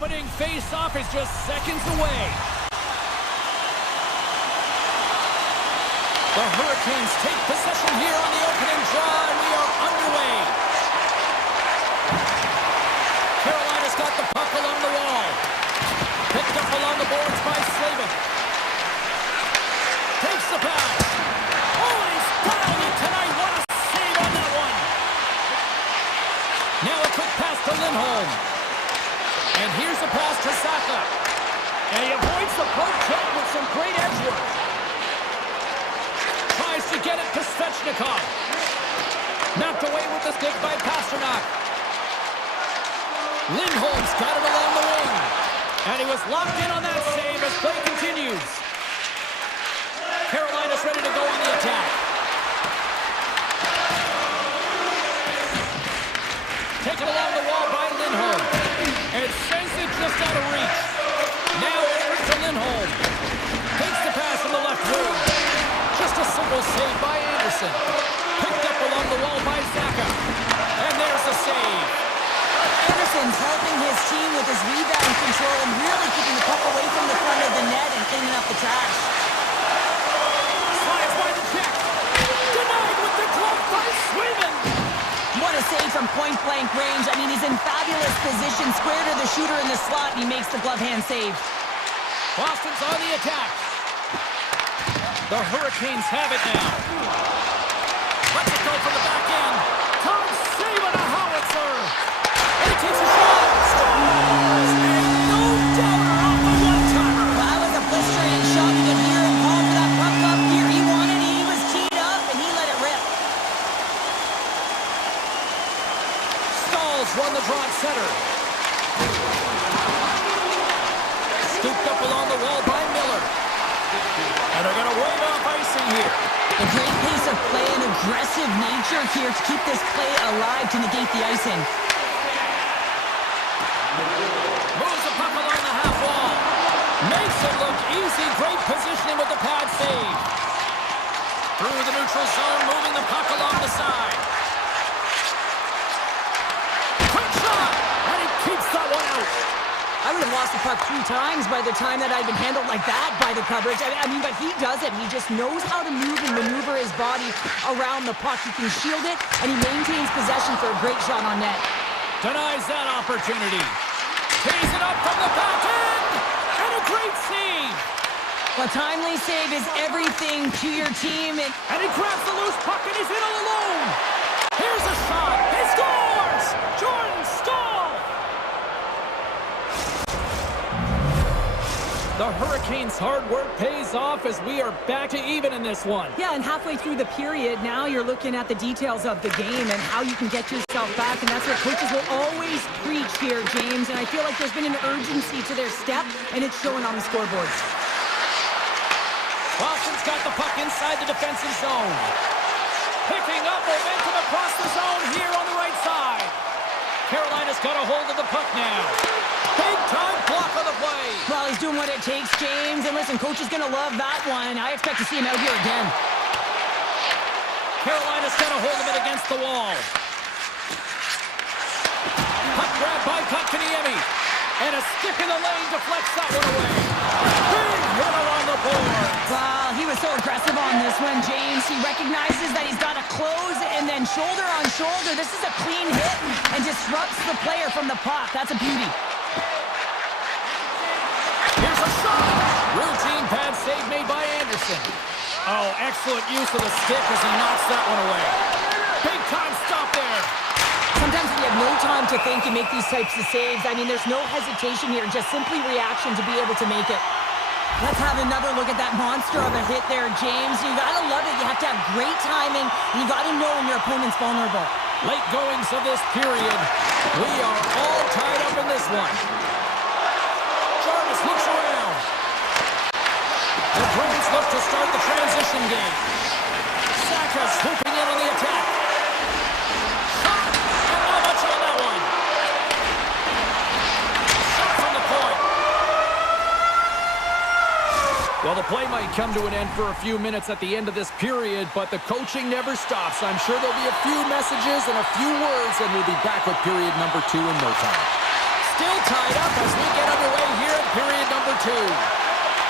Opening face-off is just seconds away. The Hurricanes take possession here on the opening draw, and we are underway. Carolina's got the puck along the wall. Picked up along the boards by Slavin. Takes the pass. Oh, and he's dialed it tonight. What a save on that one. Now a quick pass to Lindholm. And here's a pass to Saka. And he avoids the poke check with some great edge work. Tries to get it to Svechnikov. Knocked away with the stick by Pasternak. Lindholm's got it along the wing. And he was locked in on that save as play continues. Carolina's ready to go on the attack. Taken along the wall by Lindholm. And sends it just out of reach. Now over to Lindholm. Takes the pass from the left wing. Just a simple save by Anderson. Picked up along the wall by Saka. And there's the save. Anderson's helping his team with his rebound control and really keeping the puck away from the front of the net and cleaning up the trash. Slides by the check. Denied with the glove by Swayman. What a save from point-blank range. I mean, he's in fabulous position, square to the shooter in the slot, and he makes the glove hand save. Boston's on the attack. The Hurricanes have it now. Let's go for the back end. Tom saving a howitzer. And he takes a shot. Scores! And no doubter on the one-timer. Well, that was a blistering shot. You could hear him call for that puck up here. He wanted it. He was teed up, and he let it rip. Stalls run the draw at center. Scooped up along the wall by Miller. And they're going to wave off icing here. A great pace of play and aggressive nature here to keep this play alive to negate the icing. Moves the puck along the half wall. Makes it look easy. Great positioning with the pad save. Through the neutral zone, moving the puck along the side. Quick shot! And he keeps that one out. I would have lost the puck 3 times by the time that I'd been handled like that by the coverage. I mean, but he does it. He just knows how to move and maneuver his body around the puck. He can shield it, and he maintains possession for a great shot on net. Denies that opportunity. Tees it up from the back end. And a great save. A timely save is everything to your team. And he grabs the loose puck, and he's in all alone. Here's a shot. He scores! Jordan Staal! The Hurricanes' hard work pays off as we are back to even in this one. Yeah, and halfway through the period, now you're looking at the details of the game and how you can get yourself back, and that's what coaches will always preach here, James, and I feel like there's been an urgency to their step, and it's showing on the scoreboards. Boston's got the puck inside the defensive zone. Picking up momentum across the zone here on the right side. Carolina's got a hold of the puck now. Big-time block on the play. Well, he's doing what it takes, James. And listen, coach is going to love that one. I expect to see him out here again. Carolina's got a hold of it against the wall. Puck grab by Kotkaniemi. And a stick in the lane deflects that one away. Big hit along the board. Well, he was so aggressive on this one, James. He recognizes that he's got to close and then shoulder on shoulder. This is a clean hit and disrupts the player from the puck. That's a beauty. Here's a shot. Routine pad save made by Anderson. Oh, excellent use of the stick as he knocks that one away. Big time stop there. Sometimes we have no time to think and make these types of saves. I mean, there's no hesitation here, just simply reaction to be able to make it. Let's have another look at that monster of a hit there, James. You gotta love it. You have to have great timing. You gotta know when your opponent's vulnerable. Late goings of this period. We are all tied up in this one. Jarvis looks around. The Bruins look to start the transition game. Saka swooping in on the attack. Shot! And not much on that one. Shot from the point. Well, the play might come to an end for a few minutes at the end of this period, but the coaching never stops. I'm sure there'll be a few messages and a few words, and we'll be back with period number 2 in no time. still tied up as we get underway here in period number 2.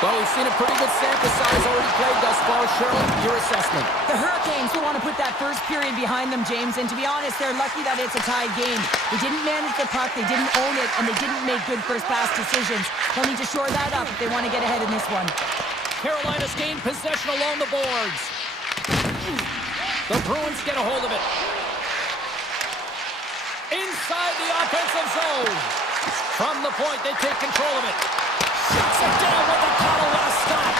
Well, we've seen a pretty good sample size already played thus far. Cheryl, your assessment. The Hurricanes will want to put that first period behind them, James, and to be honest, they're lucky that it's a tied game. They didn't manage the puck, they didn't own it, and they didn't make good first pass decisions. They'll need to shore that up if they want to get ahead in this one. Carolina's gained possession along the boards. The Bruins get a hold of it. Inside the offensive zone. From the point, they take control of it. Shuts it down with the paddle. What a stop.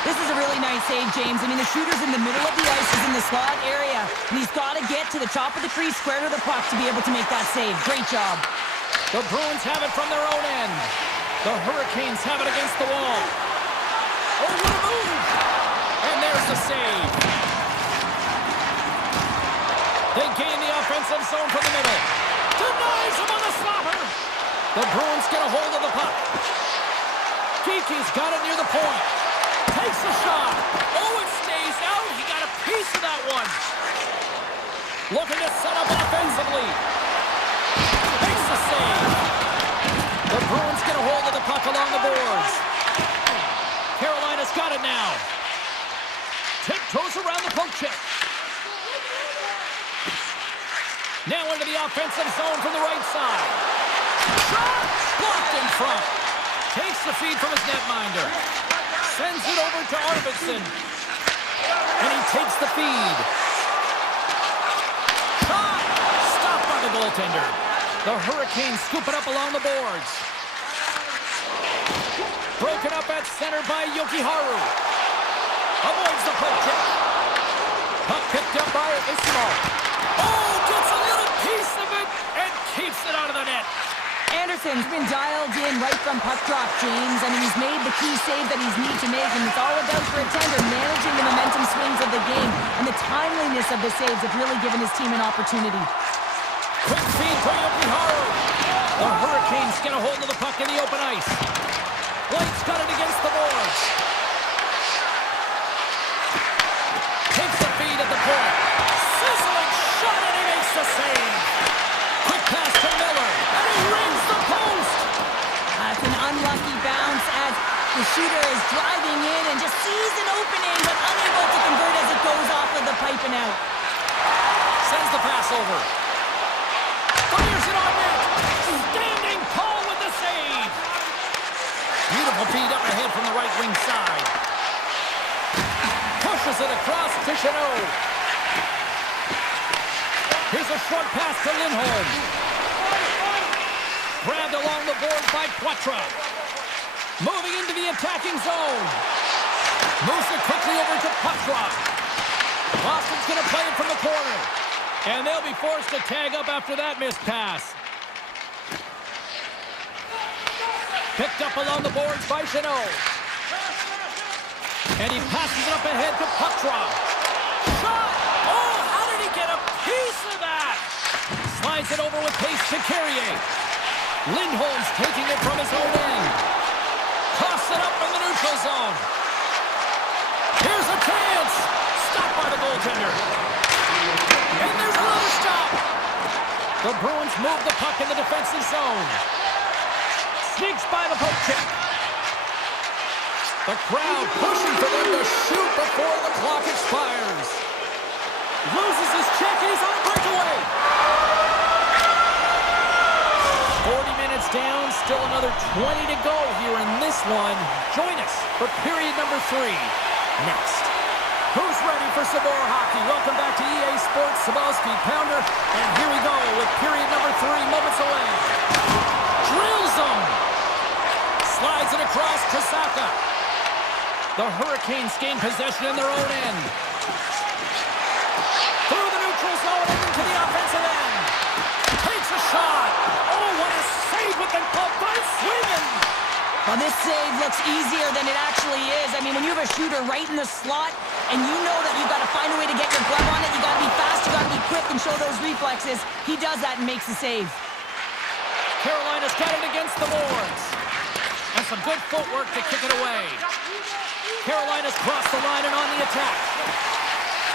This is a really nice save, James. I mean, the shooter's in the middle of the ice. He's in the slot area. And he's got to get to the top of the crease, square to the puck to be able to make that save. Great job. The Bruins have it from their own end. The Hurricanes have it against the wall. Oh, what a move. And there's the save. They gain the offensive zone from the middle. Denies him on the slapper. The Bruins get a hold of the puck. Kiki's got it near the point. Takes a shot. Oh, it stays out. He got a piece of that one. Looking to set up offensively. Makes the save. The Bruins get a hold of the puck along the boards. Carolina's got it now. Tiptoes around the poke check. Now into the offensive zone from the right side. Shot! Blocked in front. Takes the feed from his netminder. Sends it over to Arvidsson. And he takes the feed. Shot! Stopped by the goaltender. The Hurricanes scoop it up along the boards. Broken up at center by Yokiharu. Avoids the poke check. Puck picked up by Ismo. Oh, gets a little piece of it and keeps it out of the net. Anderson's been dialed in right from puck drop, James. I mean, he's made the key save that he's need to make, and it's all about for a tender managing the momentum swings of the game, and the timeliness of the saves have really given his team an opportunity. Quick feed for Yokiharu. The Hurricanes get a hold of the puck in the open ice. Blake's got it against the boards. Takes the feed at the point. Sizzling shot, and he makes the save. Quick pass to Miller, and he rings the post. That's an unlucky bounce as the shooter is driving in and just sees an opening, but unable to convert as it goes off of the pipe and out. Sends the pass over. Fires it on net. Standing tall with the save. Beautiful feed up ahead from the right wing side. Pushes it across to Chanot. Here's a short pass to Lindholm. Grabbed along the board by Poitras. Moving into the attacking zone. Moves it quickly over to Poitras. Boston's going to play it from the corner. And they'll be forced to tag up after that missed pass. Picked up along the boards by Chanot. And he passes it up ahead to Poitras. Shot! Oh, how did he get a piece of that? Slides it over with pace to Carrier. Lindholm's taking it from his own end. Toss it up in the neutral zone. Here's a chance. Stopped by the goaltender. And there's another stop. The Bruins move the puck in the defensive zone. Sneaks by the poke check. The crowd pushing for them to shoot before the clock expires. Loses his check and he's on a breakaway. 40 minutes down, still another 20 to go here in this one. Join us for period number 3 next. Who's ready for some more hockey? Welcome back to EA Sports, Sabalski Pounder. And here we go with period number 3 moments away. Drills him. Slides it across to Saka. The Hurricanes gain possession in their own end. Through the neutral zone and into the offensive end. Takes a shot. Oh, what a save with the glove by Sweden. Well, this save looks easier than it actually is. I mean, when you have a shooter right in the slot and you know that you've got to find a way to get your glove on it, you got to be fast, you got to be quick and show those reflexes. He does that and makes the save. Carolina's got it against the boards. And some good footwork to kick it away. Carolina's crossed the line and on the attack.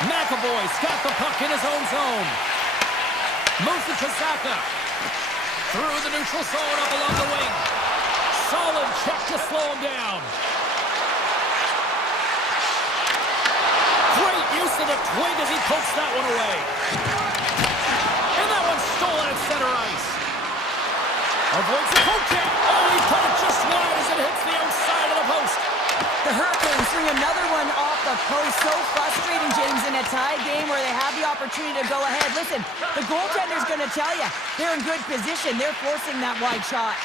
McAvoy's got the puck in his own zone. Moves it to Saka. Through the neutral zone up along the wing. Solid check to slow him down. Great use of the twig as he pokes that one away. And that one's stolen at center ice. Avoids the poke check. Oh, he put it just wide as it hits the outside of the post. The Hurricanes bring another one off the post. So frustrating, James, in a tie game where they have the opportunity to go ahead. Listen, the goaltender's going to tell you they're in good position. They're forcing that wide shot.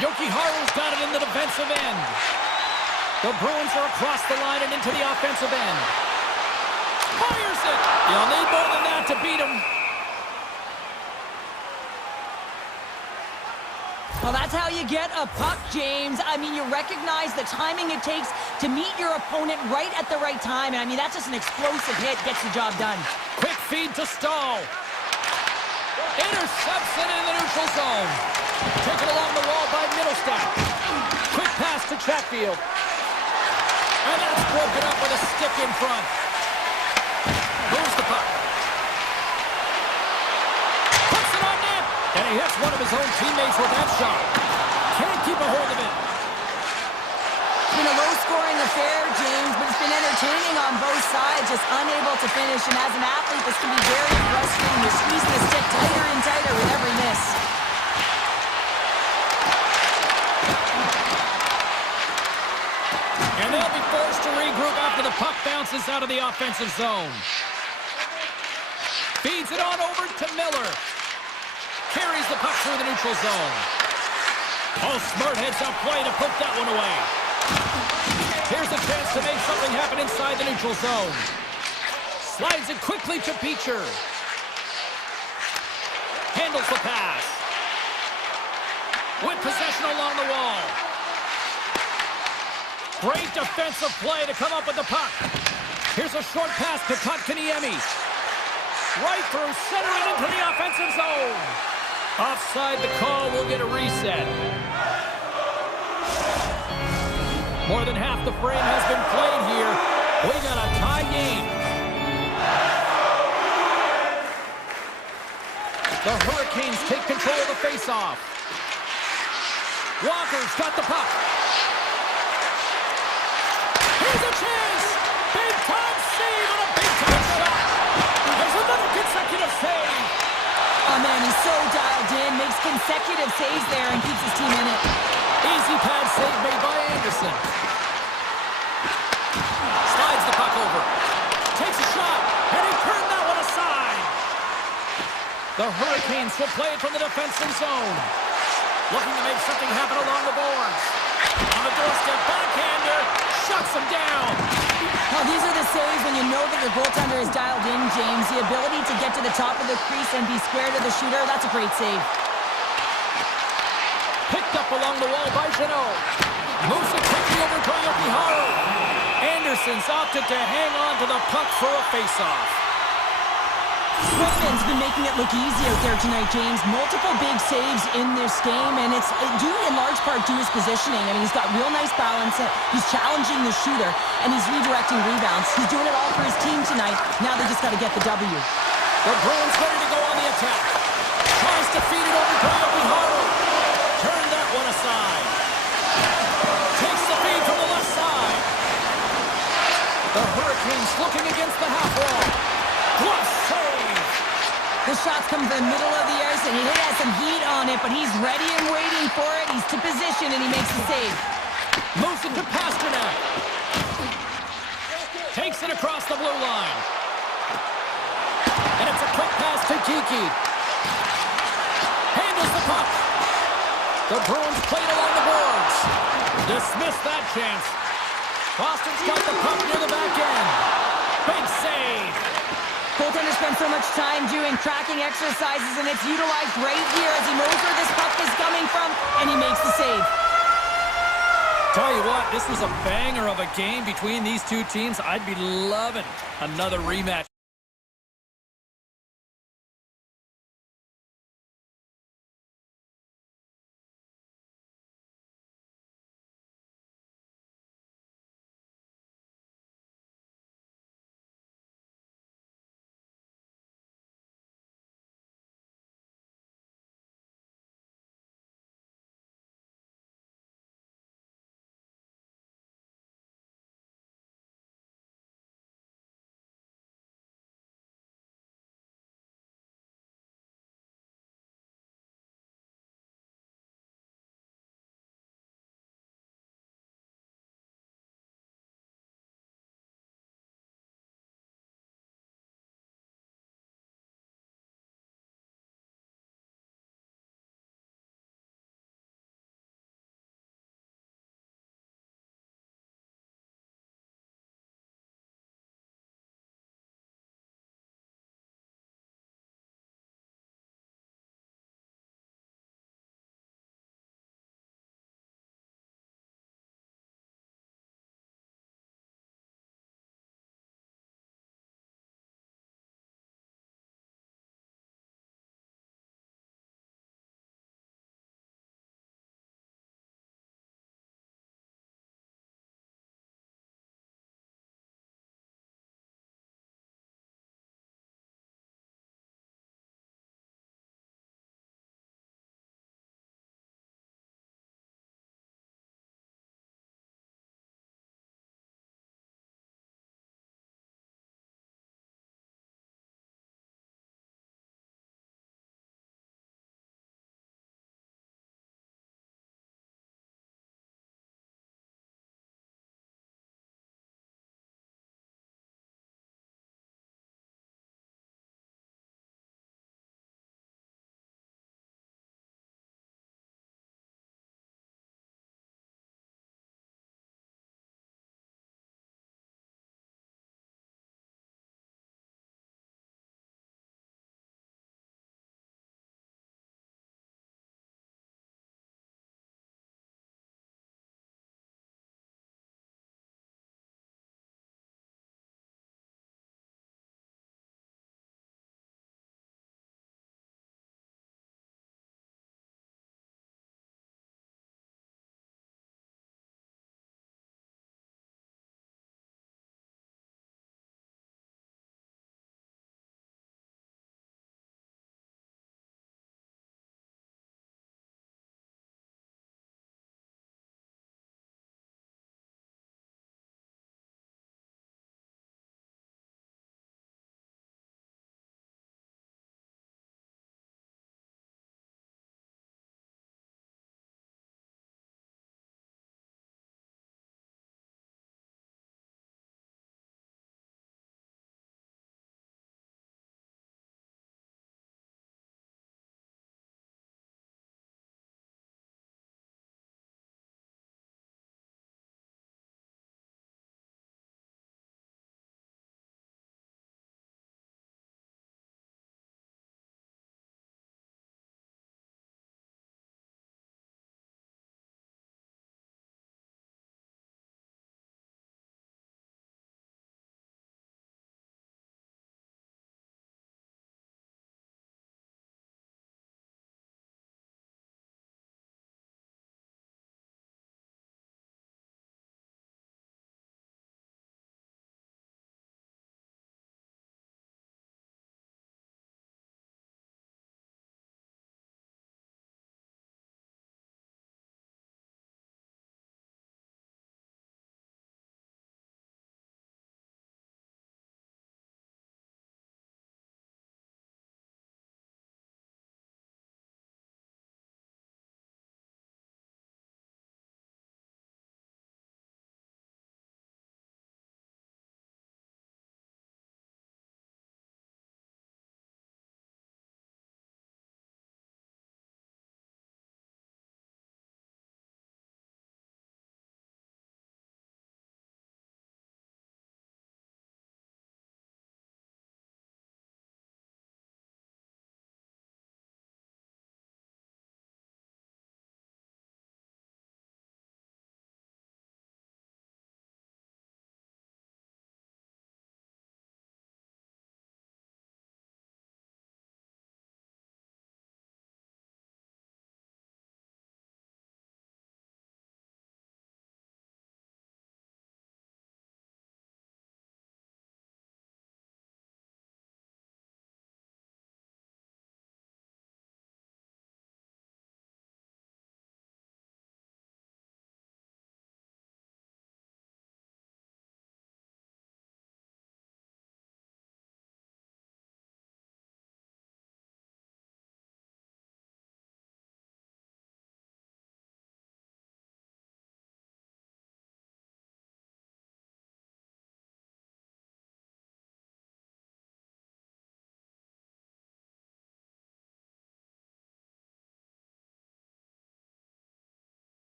Haru's got it in the defensive end. The Bruins are across the line and into the offensive end. Fires it! You'll need more than that to beat him. Well, that's how you get a puck, James. I mean, you recognize the timing it takes to meet your opponent right at the right time. And I mean, that's just an explosive hit. Gets the job done. Quick feed to Stahl. Intercepts it in the neutral zone. Taken along the wall by Middlestat. Quick pass to Chatfield. And that's broken up with a stick in front. Moves the puck. Puts it on net. And he hits one of his own teammates with that shot. Can't keep a hold of it. It's been a low-scoring affair, James, but it's been entertaining on both sides, just unable to finish. And as an athlete, this can be very frustrating. You're squeezing the stick tighter and tighter with every miss. And they'll be forced to regroup after the puck bounces out of the offensive zone. Feeds it on over to Miller. Carries the puck through the neutral zone. Oh, smart heads-up play to put that one away. Here's a chance to make something happen inside the neutral zone. Slides it quickly to Beecher. Handles the pass. With possession along the wall. Great defensive play to come up with the puck. Here's a short pass to Kotkaniemi. Right through center and into the offensive zone. Offside the call, will get a reset. More than half the frame has been played here. We got a tie game. The Hurricanes take control of the faceoff. Walker's got the puck. Here's a chance! Big-time save and a big-time shot! There's another consecutive save! Oh, man, he's so dialed in, makes consecutive saves there and keeps his team in it. Easy pad save made by Anderson. Slides the puck over. Takes a shot, and he turned that one aside. The Hurricanes will play it from the defensive zone. Looking to make something happen along the boards. On the doorstep, backhander, shuts him down. Well, these are the saves when you know that your goaltender is dialed in, James. The ability to get to the top of the crease and be square to the shooter, that's a great save. Picked up along the wall by Jeannot. Moves it quickly over to Haru. Anderson's opted to hang on to the puck for a face-off. Switman's been making it look easy out there tonight, James. Multiple big saves in this game, and it's due in large part to his positioning. I mean, he's got real nice balance. He's challenging the shooter, and he's redirecting rebounds. He's doing it all for his team tonight. Now they just got to get the W. The Bruins ready to go on the attack. Tries to feed it over to Haru. Turn that one aside. Takes the feed from the left side. The Hurricanes looking against the half wall. Glove save. The shots come from the middle of the ice, and he has some heat on it, but he's ready and waiting for it. He's to position, and he makes the save. Moves it to Pasternak. Takes it across the blue line. And it's a quick pass to Kiki. Handles the puck. The Bruins played along the boards. Dismissed that chance. Boston's got the puck near the back end. Big save. Goaltender spends so much time doing tracking exercises, and it's utilized right here as he knows where this puck is coming from, and he makes the save. Tell you what, this was a banger of a game between these two teams. I'd be loving another rematch.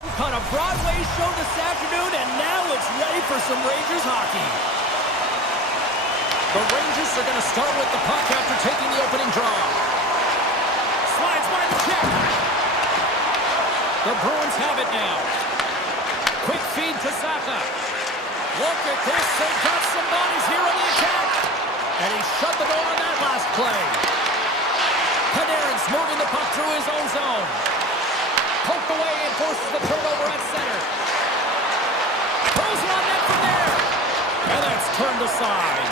Caught a Broadway show this afternoon, and now it's ready for some Rangers hockey. The Rangers are going to start with the puck after taking the opening draw. Slides by the check. The Bruins have it now. Quick feed to Saka. Look at this. They've got some bodies here on the attack. And he shut the door on that last play. Panarin's moving the puck through his own zone. Poked away and forces the turnover at center. Throws it on net from there. And that's turned aside.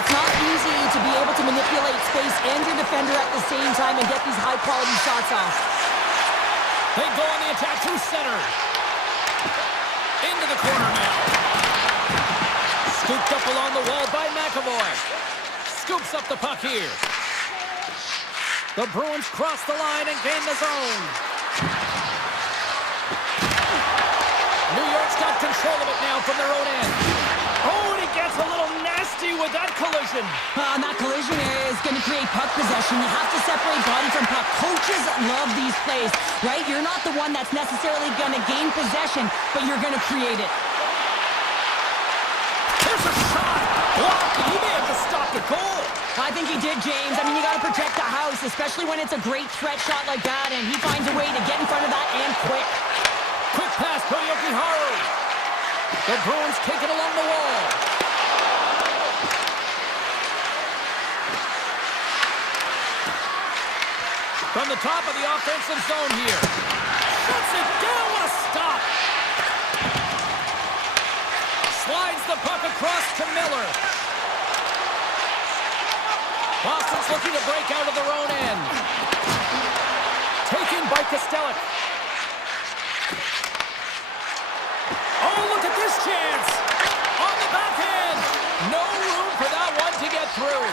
It's not easy to be able to manipulate space and your defender at the same time and get these high-quality shots off. They go on the attack through center. Into the corner now. Scooped up along the wall by McAvoy. Scoops up the puck here. The Bruins cross the line and gain the zone. New York's got control of it now from their own end. Oh, and he gets a little nasty with that collision. And that collision area is going to create puck possession. You have to separate body from puck. Coaches love these plays, right? You're not the one that's necessarily going to gain possession, but you're going to create it. There's a shot. Blocked. He may have just stopped a goal. I think he did, James. I mean, you got to protect the house, especially when it's a great threat shot like that, and he finds a way to get in front of that and quick. Quick pass to Yoki-Haru. The Bruins take it along the wall. From the top of the offensive zone here. Shuts it down. What a stop. Slides the puck across to Miller. Boston's looking to break out of their own end. Taken by Kostelic. Oh, look at this chance. On the backhand. No room for that one to get through.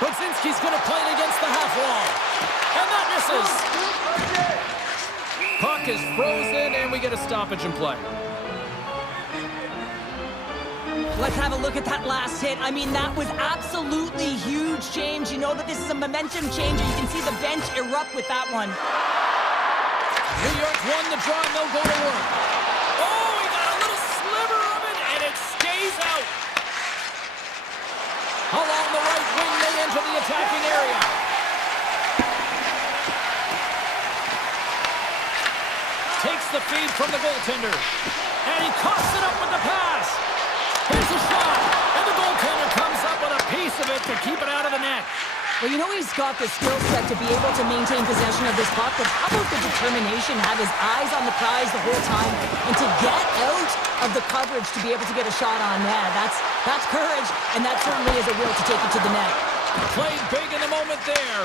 Brzezinski's going to play it against the half wall. And that misses. Puck is frozen, and we get a stoppage in play. Let's have a look at that last hit. I mean, that was absolutely huge, James. You know that this is a momentum changer. You can see the bench erupt with that one. New York won the draw, and they'll go to work. Oh, he got a little sliver of it, and it stays out. Along the right wing, they enter the attacking area. Takes the feed from the goaltender. And he coughs it up with the pass. Here's a shot. And the goaltender comes up with a piece of it to keep it out of the net. Well, you know he's got the skill set to be able to maintain possession of this puck, but how about the determination, have his eyes on the prize the whole time, and to get out of the coverage to be able to get a shot on net. That's courage, and that certainly is a will to take it to the net. Played big in the moment there.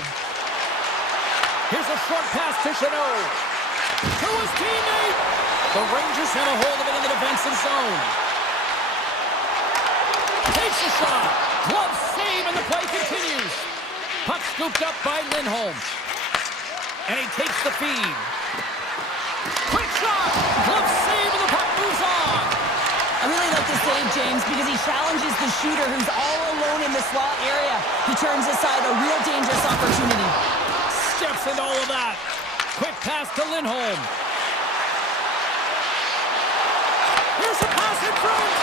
Here's a short pass to Chanot. To his teammate. The Rangers have a hold of it in the defensive zone. Takes a shot. Glove save, and the play continues. Puck scooped up by Lindholm. And he takes the feed. Quick shot! Glove save, and the puck moves on. I really like the save, James, because he challenges the shooter who's all alone in the slot area. He turns aside a real dangerous opportunity. Steps into all of that. Quick pass to Lindholm. Here's a pass in front.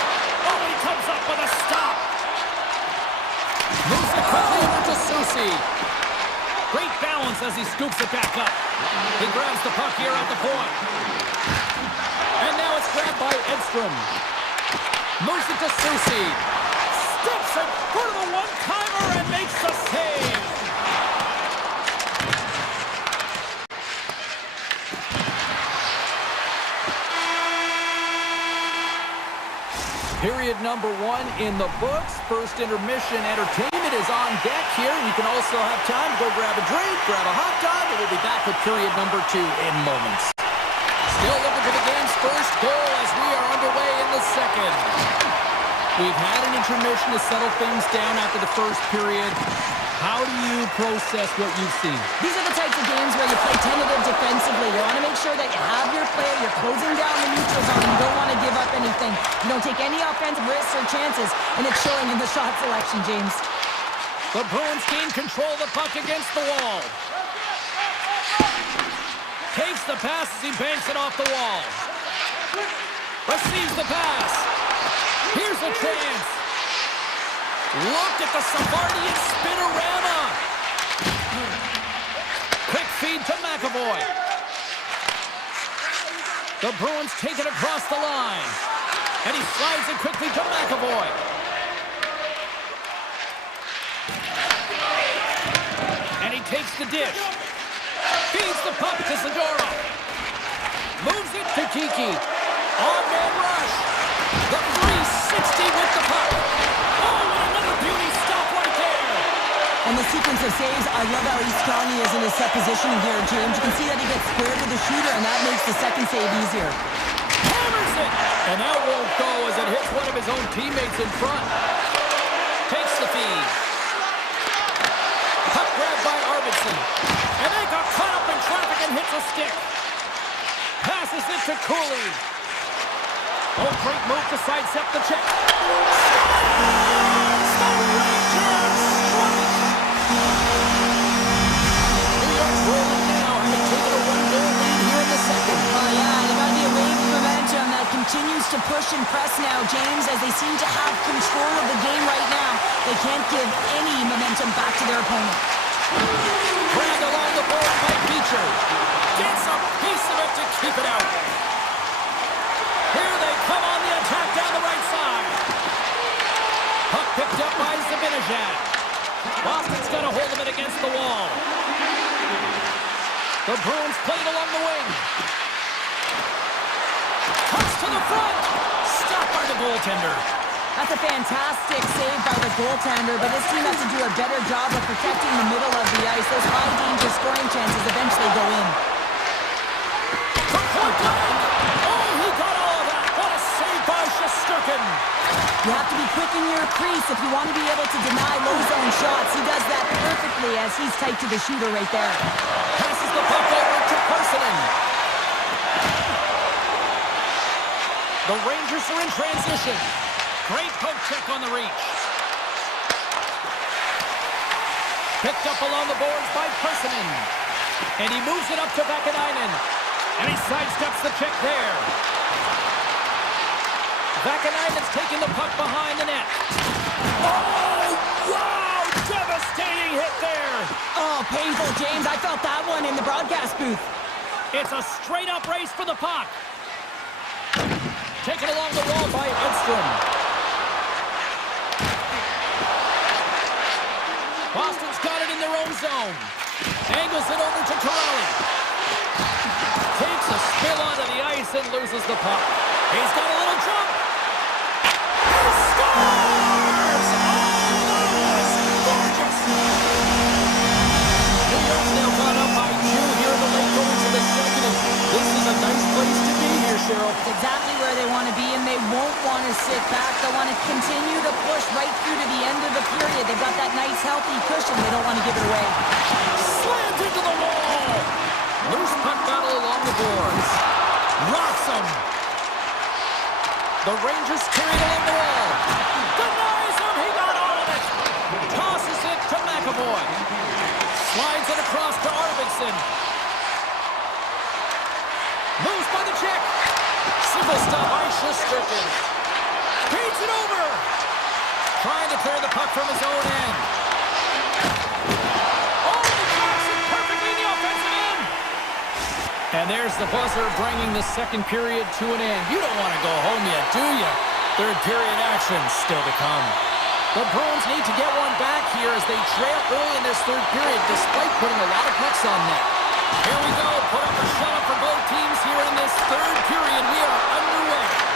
Oh, he comes up with a stop. Moves it quickly over to Susi. Great balance as he scoops it back up. He grabs the puck here at the point. And now it's grabbed by Edstrom. Moves it to Susi. Steps in front of the one-timer and makes the save. Period number 1 in the books. First intermission entertainment is on deck here. You can also have time to go grab a drink, grab a hot dog, and we'll be back with period number 2 in moments. Still looking for the game's first goal as we are underway in the second. We've had an intermission to settle things down after the first period. How do you process what you've seen? These are the types of games where you play tentative defensively. You want to make sure that you have your player, you're closing down the neutral zone, you don't want to give up anything. You don't take any offensive risks or chances, and it's showing in the shot selection, James. The Bruins gain control of the puck against the wall. the pass as he banks it off the wall. Receives the pass. Here's a chance. Look at the Savardian spinorama. Quick feed to McAvoy. The Bruins take it across the line. And he slides it quickly to McAvoy. And he takes the dish. Feeds the puck to Zadora. Moves it to Kiki. On-man rush. The 360 with the puck. Oh, and another beauty stop right there. And the sequence of saves, I love how strong he is in his set positioning here, James. You can see that he gets squared with the shooter, and that makes the second save easier. Hammers it. And that won't go as it hits one of his own teammates in front. Takes the feed. Puck grabbed by Arvidsson. And they got caught up in traffic and hits a stick. Passes it to Cooley. Oh, great move to sidestep the check. Scores! The Rangers strike! New York's rolling now, having taken a one-goal lead here in the second. Oh, yeah, they got to be a wave of momentum that continues to push and press now, James, as they seem to have control of the game right now. They can't give any momentum back to their opponent. Grabbed along the board by Beecher. Gets a piece of it to keep it out. Here they come on the attack down the right side. Puck picked up by Zibanejad. Boston's got a hold of it against the wall. The Bruins played along the wing. Cuts to the front. Stopped by the goaltender. That's a fantastic save by the goaltender, but this team has to do a better job of protecting the middle of the ice. Those high-danger scoring chances eventually go in. From point blank. Oh, he got all of that. What a save by Shesterkin. You have to be quick in your crease if you want to be able to deny low-zone shots. He does that perfectly as he's tight to the shooter right there. Passes the puck over to Parsonen. The Rangers are in transition. Great poke check on the reach. Picked up along the boards by Parsonen. And he moves it up to Vakanainen. And he sidesteps the check there. Vakanainen's taking the puck behind the net. Oh, wow! Devastating hit there. Oh, painful, James. I felt that one in the broadcast booth. It's a straight-up race for the puck. Taken along the wall by Edstrom. Boston's got it in their own zone. Angles it over to Corrali. Takes a spill onto the ice and loses the puck. He's got a little jump. He scores! Oh, that was gorgeous! New York's now gone up by 2 here in the late going to the second. This is a nice place to be here, Cheryl. It's exactly where they want to be, and they won't want to sit back. They want to continue to push right through to the end of the period. They've got that nice, healthy cushion. They don't want to give it away. Slammed into the wall! Loose puck battle along the boards. Rocks him. The Rangers carry it along the wall. Denies him. He got all of it. Tosses it to McAvoy. Slides it across to Arvidsson. Moves by the check. Simple stop by Shesterkin. Feeds it over. Trying to clear the puck from his own end. Oh, he drops it perfectly in the offensive end. And there's the buzzer bringing the second period to an end. You don't want to go home yet, do you? Third period action still to come. The Bruins need to get one back here as they trail early in this third period despite putting a lot of pucks on net. Here we go. Put up a shutout for both teams here in this third period. We are underway.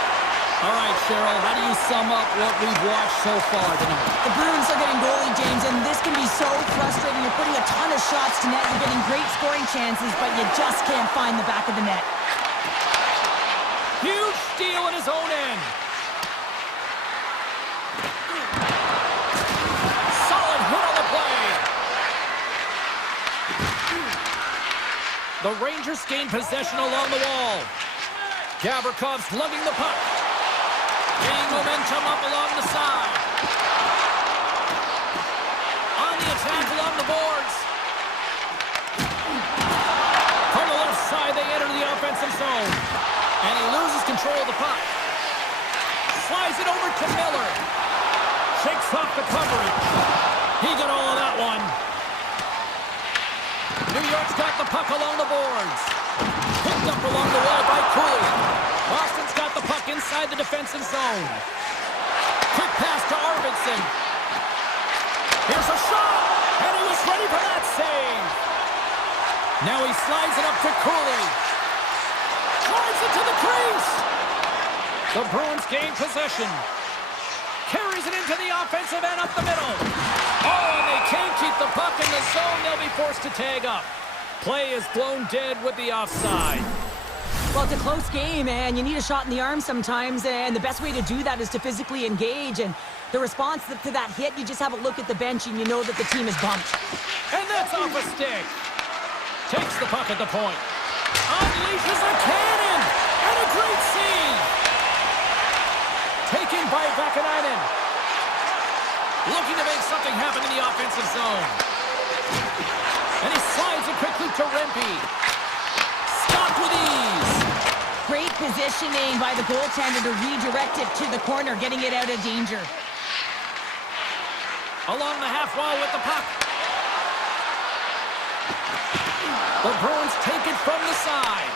All right, Cheryl, how do you sum up what we've watched so far tonight? The Bruins are getting goalie, James, and this can be so frustrating. You're putting a ton of shots to net. You're getting great scoring chances, but you just can't find the back of the net. Huge steal at his own end. Solid hit on the play. The Rangers gain possession along the wall. Gavrikoff's lugging the puck. Gaining momentum up along the side. On the attack along the boards. From the left side, they enter control of the puck. Slides it over to Miller. Shakes off the coverage. He got all of that one. New York's got the puck along the boards. Picked up along the wall by Cooley. Boston's got the puck inside the defensive zone. Quick pass to Arvidsson. Here's a shot, and he was ready for that save. Now he slides it up to Cooley. Drives it to the crease. The Bruins gain possession. Carries it into the offensive end up the middle. Oh, and they can't keep the puck in the zone. They'll be forced to tag up. Play is blown dead with the offside. Well, it's a close game, and you need a shot in the arm sometimes, and the best way to do that is to physically engage. And the response to that hit, you just have a look at the bench, and you know that the team is bumped. And that's off a stick. Takes the puck at the point. Unleashes a cannon, and a great save. Taken by Vakanainen. Looking to make something happen in the offensive zone. And he slides it quickly to Rempe. Stopped with ease. Great positioning by the goaltender to redirect it to the corner, getting it out of danger. Along the half wall with the puck. The Bruins take it from the side.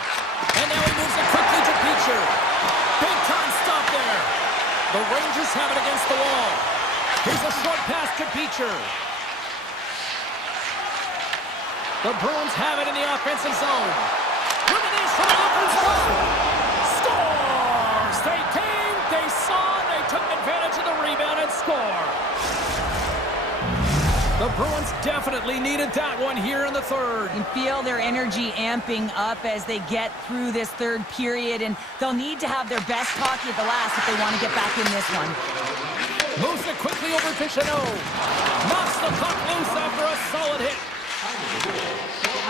And now he moves it quickly to Beecher. Big time stop there. The Rangers have it against the wall. Here's a short pass to Beecher. The Bruins have it in the offensive zone. Reminisce from the offensive zone. Scores! They came, they saw, they took advantage of the rebound and score. The Bruins definitely needed that one here in the third. You feel their energy amping up as they get through this third period, and they'll need to have their best hockey at the last if they want to get back in this one. Moves it quickly over to Chanot. Knocks the puck loose after a solid hit.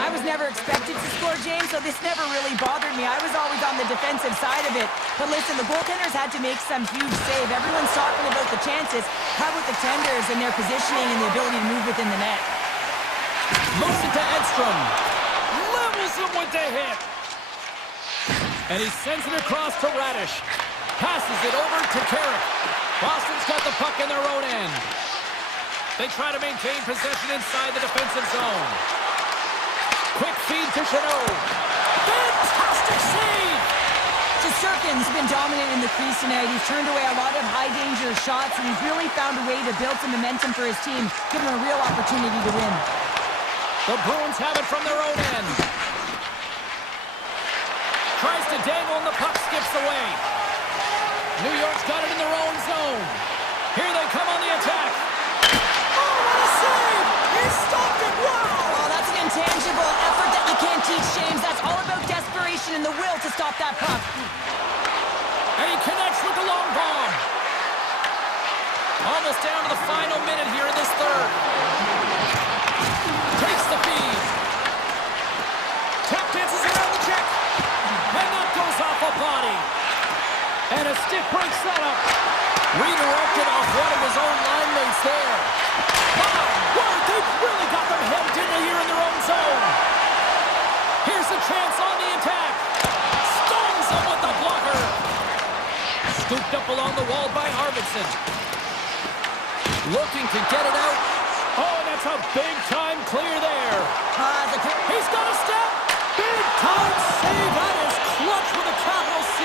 I was never expected to score, James, so this never really bothered me. I was always on the defensive side of it. But listen, the goaltenders had to make some huge save. Everyone's talking about the chances. How about the tenders and their positioning and the ability to move within the net? Moves it to Edstrom. Levels him with the hit. And he sends it across to Radish. Passes it over to Carrick. Boston's got the puck in their own end. They try to maintain possession inside the defensive zone. Quick feed to Chanot. Fantastic save! Shesterkin's been dominant in the crease tonight. He's turned away a lot of high-danger shots, and he's really found a way to build some momentum for his team, giving him a real opportunity to win. The Bruins have it from their own end. Tries to dangle, and the puck skips away. New York's got it in their own zone. Here they come on the attack. Oh, what a save! He stopped it! Wow! Oh, that's an intangible effort that you can't teach, James. That's all about desperation and the will to stop that puck. And he connects with the long bomb. Almost down to the final minute here in this third. Takes the feed. Tap dances around the check. And that goes off a body. And a stick breaks that up. Redirected off one of his own line mates there. Wow, whoa, they've really got them hemmed in here in their own zone. Here's a chance on the attack. Stones him with the blocker. Scooped up along the wall by Arvidsson. Looking to get it out. Oh, that's a big-time clear there. He's got a step. Big-time save. That is clutch with a capital C.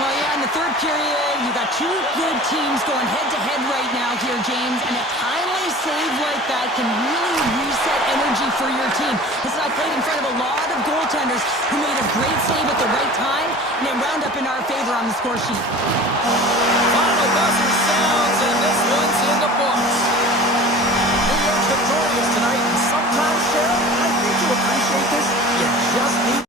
Well, yeah, in the third period, you got two good teams going head-to-head right now here, James, and a timely save like that can really reset energy for your team. Listen, I played in front of a lot of goaltenders who made a great save at the right time, and it wound up in our favor on the score sheet. Final buzzer sounds, and this one's in the books. New York's victorious tonight, and sometimes, Cheryl, I think you appreciate this. You just need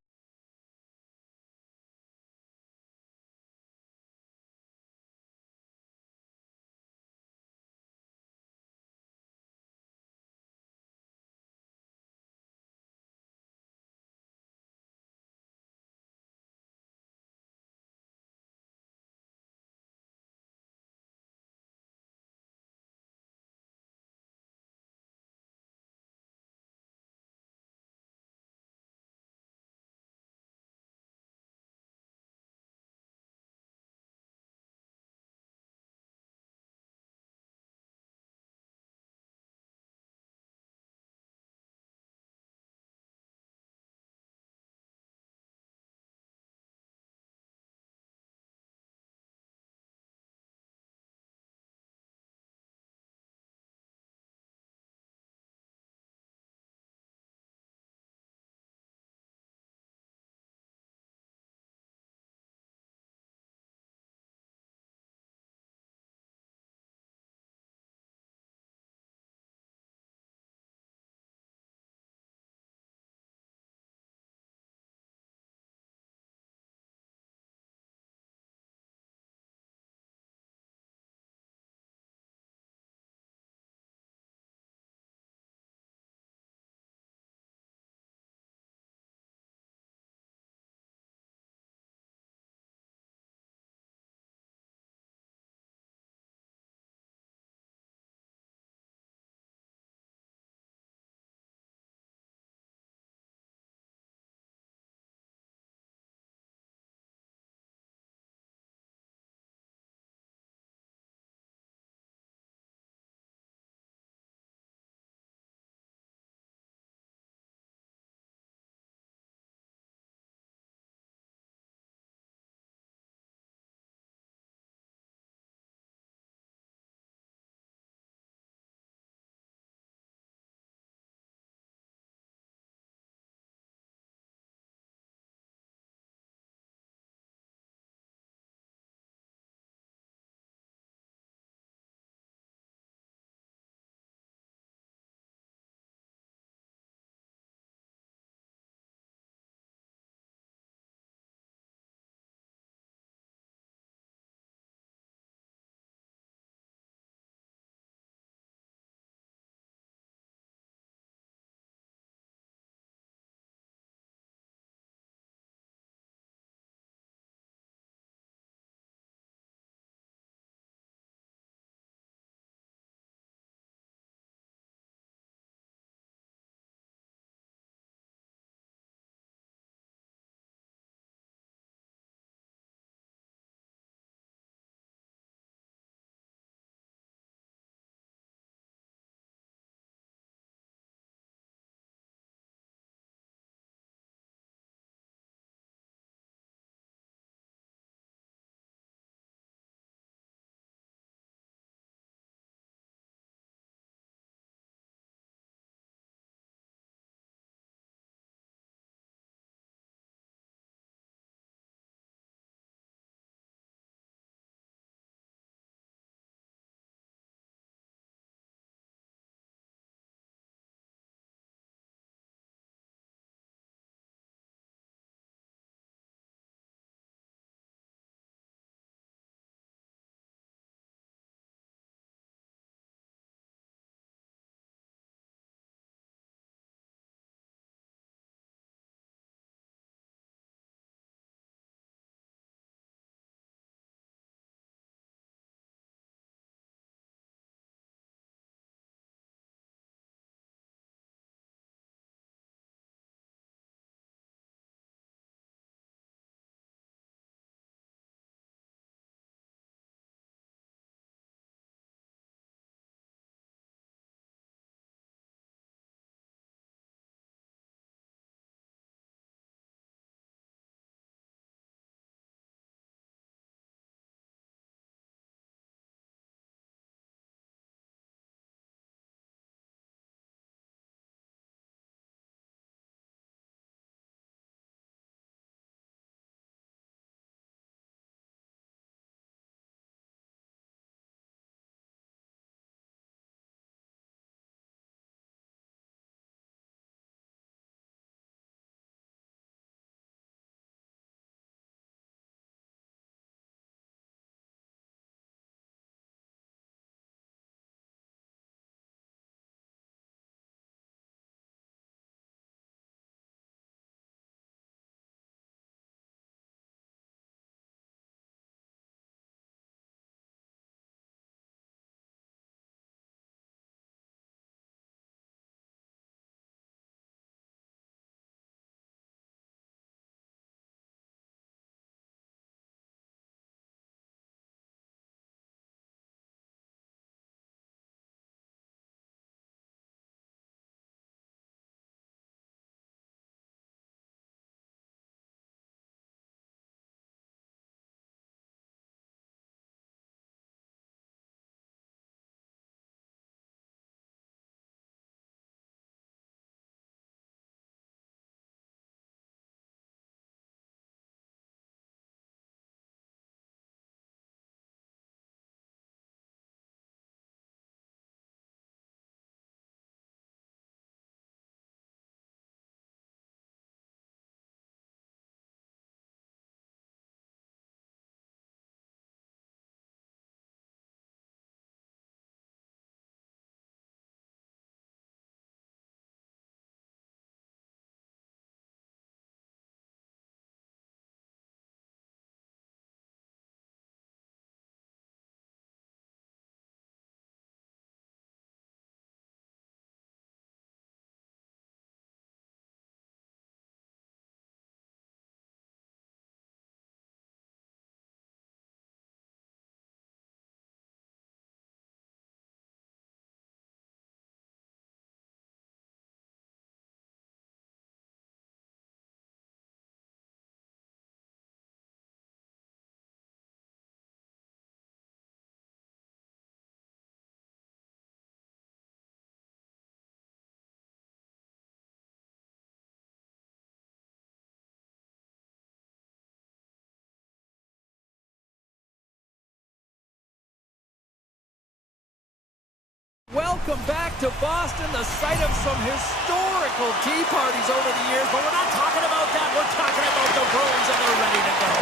Welcome back to Boston, the site of some historical tea parties over the years, but we're not talking about that. We're talking about the Bruins, and they're ready to go.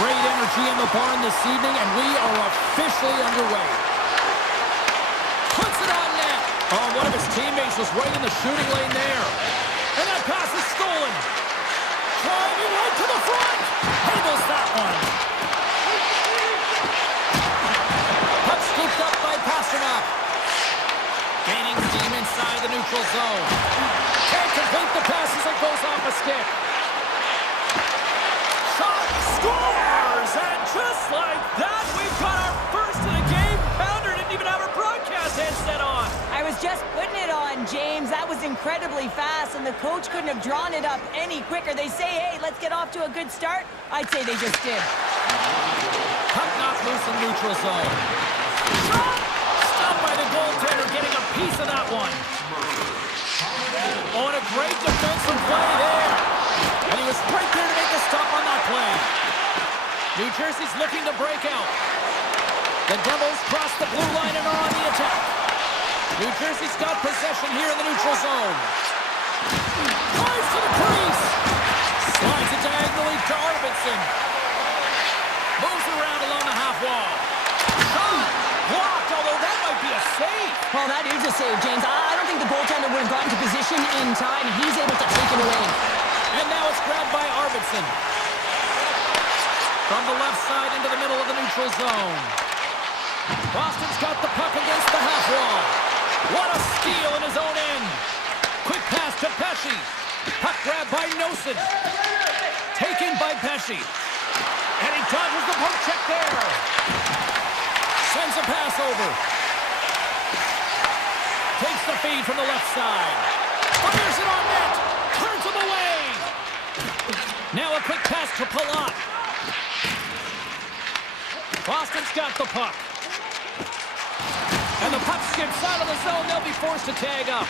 Great energy in the barn this evening, and we are officially underway. Puts it on net. Oh, one of his teammates was right in the shooting lane there. And that pass is stolen. Driving right to the front. Handles that one. Puck scooped up by Pasternak. Gaining steam inside the neutral zone. Can't complete the pass as it goes off a stick. Shot scores! And just like that, we've got our first of the game. Pounder didn't even have her broadcast headset on. I was just putting it on, James. That was incredibly fast, and the coach couldn't have drawn it up any quicker. They say, hey, let's get off to a good start. I'd say they just did. Puck knocked loose in neutral zone. Shot! Stopped by the goaltender, getting a piece of that one. Oh, and a great defensive play there. And he was right there to make the stop on that play. New Jersey's looking to break out. The Devils cross the blue line and are on the attack. New Jersey's got possession here in the neutral zone. Drives to the crease. Slides it diagonally to Arvidsson. Moves around along the half wall. Shot! Blocked, although that might be a save. Well, that is a save, James. I don't think the goaltender would have gotten to position in time. He's able to take it away. And now it's grabbed by Arvidsson. From the left side into the middle of the neutral zone. Boston's got the puck against the half wall. What a steal in his own end. Quick pass to Pesce. Puck grabbed by Nosen. Taken by Pesce. And he dodges the poke check there. Sends a pass over. Takes the feed from the left side. Fires it on net. Turns him away. Now a quick pass to Palat. Boston's got the puck. And the puck skips out of the zone. They'll be forced to tag up.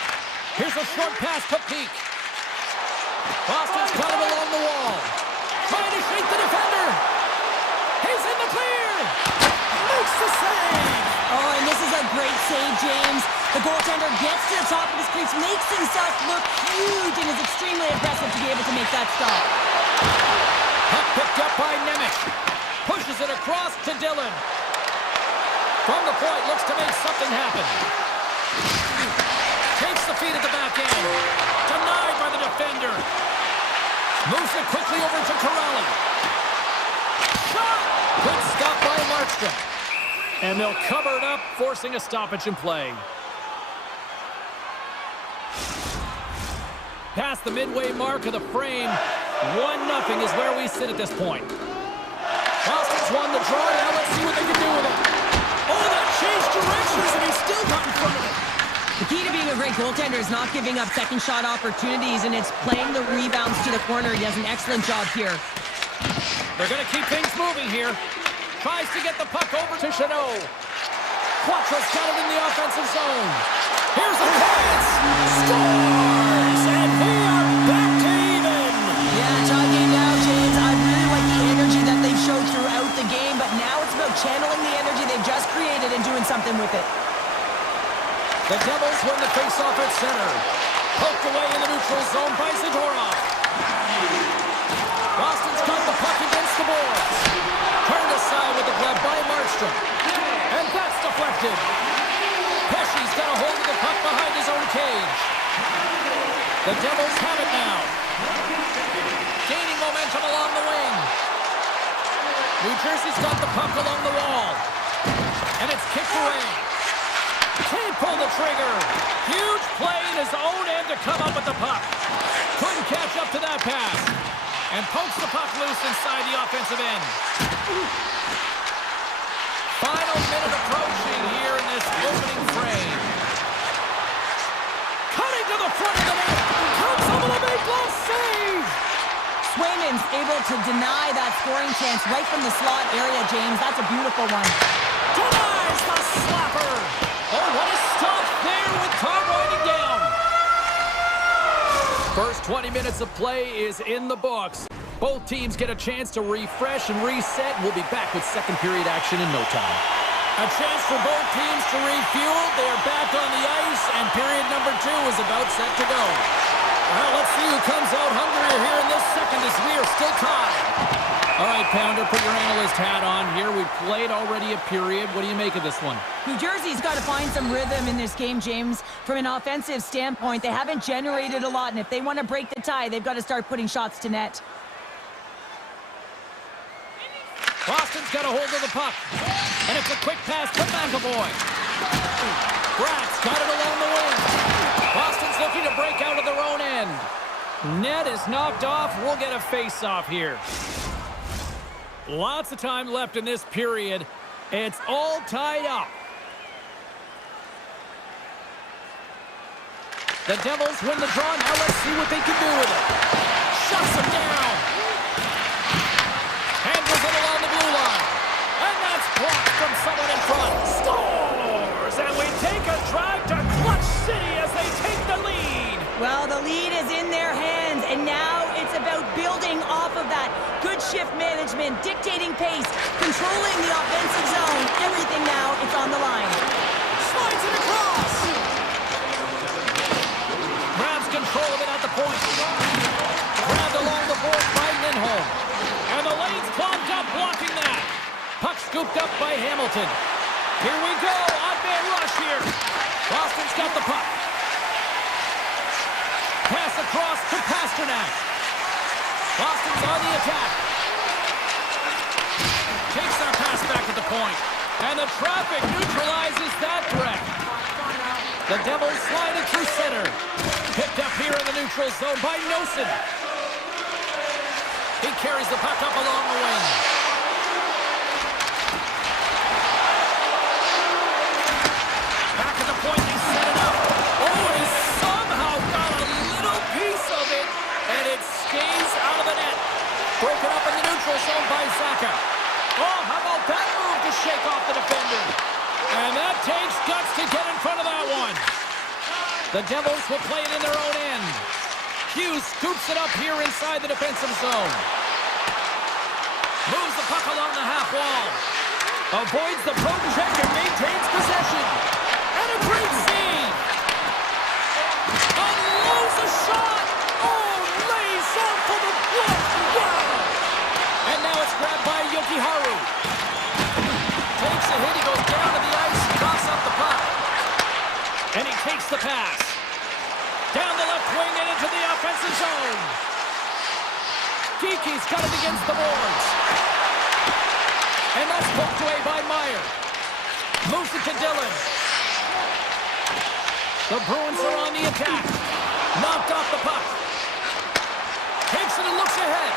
Here's a short pass to Peak. Boston's got him along the wall. Trying to shake the defender. He's in the clear. Makes the save. Oh, and this is a great save, James. The goaltender gets to the top of his crease, makes himself look huge, and is extremely aggressive to be able to make that stop. Puck picked up by Nemec. Pushes it across to Dillon. From the point, looks to make something happen. Takes the feed at the back end. Denied by the defender. Moves it quickly over to Corrali. Shot! Good stop by Markstrom. And they'll cover it up, forcing a stoppage in play. Past the midway mark of the frame, 1-0 is where we sit at this point. Boston's won the draw. Now let's see what they can do with it. Oh, that changed directions, and he's still got in front of it. The key to being a great goaltender is not giving up second shot opportunities, and it's playing the rebounds to the corner. He does an excellent job here. They're going to keep things moving here. Tries to get the puck over to Chanot. Quatro's got it in the offensive zone. Here's a chance. Scores! And we are back to even. Yeah, tie game now, James. I really like the energy that they've showed throughout the game, but now it's about channeling the energy they've just created and doing something with it. The Devils win the faceoff at center. Poked away in the neutral zone by Zadorov. Boston's got the puck against the boards. Turned aside with the glove by Markstrom. And that's deflected. Pesce's got a hold of the puck behind his own cage. The Devils have it now. Gaining momentum along the wing. New Jersey's got the puck along the wall. And it's kicked away. Can't pull the trigger. Huge play in his own end to come up with the puck. Couldn't catch up to that pass. And pokes the puck loose inside the offensive end. Final minute approaching here in this opening frame. Cutting to the front of the net. Comes up with a big glove save. Swayman's able to deny that scoring chance right from the slot area, James. That's a beautiful one. Denies the slapper. Oh, what a stop there with time winding down. First 20 minutes of play is in the books. Both teams get a chance to refresh and reset. We'll be back with second period action in no time. A chance for both teams to refuel. They are back on the ice, and period number 2 is about set to go. Well, let's see who comes out hungrier here in this second as we are still tied. All right, Pounder, put your analyst hat on here. We've played already a period. What do you make of this one? New Jersey's got to find some rhythm in this game, James. From an offensive standpoint, they haven't generated a lot, and if they want to break the tie, they've got to start putting shots to net. Boston's got a hold of the puck. And it's a quick pass to McAvoy. Bratz got it along the wing. Boston's looking to break out of their own end. Net is knocked off. We'll get a face-off here. Lots of time left in this period. It's all tied up. The Devils win the draw. Now let's see what they can do with it. Shuts them down. Handles it along the blue line. And that's blocked from someone in front. Scores! And we take a drive to Clutch City as they take the lead. Well, the lead is in their hands, and now it's about building off of that. Good shift management, dictating pace, controlling the offensive zone. Everything now, it's on the line. Slides it across. Grabs control of it at the point. Grabbed along the boards by Lindholm. And the lane's clogged up, blocking that. Puck scooped up by Hamilton. Here we go, odd-man rush here. Boston's got the puck. Pass across to Pasternak. Boston's on the attack. Takes our pass back at the point. And the traffic neutralizes that threat. The Devils slide it through center. Picked up here in the neutral zone by Nosen. He carries the puck up along the wing. Back at the point, they set it up. Oh, he somehow got a little piece of it, and it stays out of the net. Broken up in the neutral zone by Zaka. Oh, how about that move to shake off the defender? And that takes guts to get in front of that one. The Devils will play it in their own end. Hughes scoops it up here inside the defensive zone. Moves the puck along the half wall. Avoids the poke check and maintains possession. And a great save. Unloads a shot. Oh, lays off for the block. Wow. And now it's grabbed by Yokiharu. Takes a hit. He goes down to the ice. Coughs up the puck. And he takes the pass. Down the left wing and into the offensive zone. Geeky's got it against the boards. And that's poked away by Meyer. Moves it to Dillon. The Bruins are on the attack. Knocked off the puck. Takes it and looks ahead.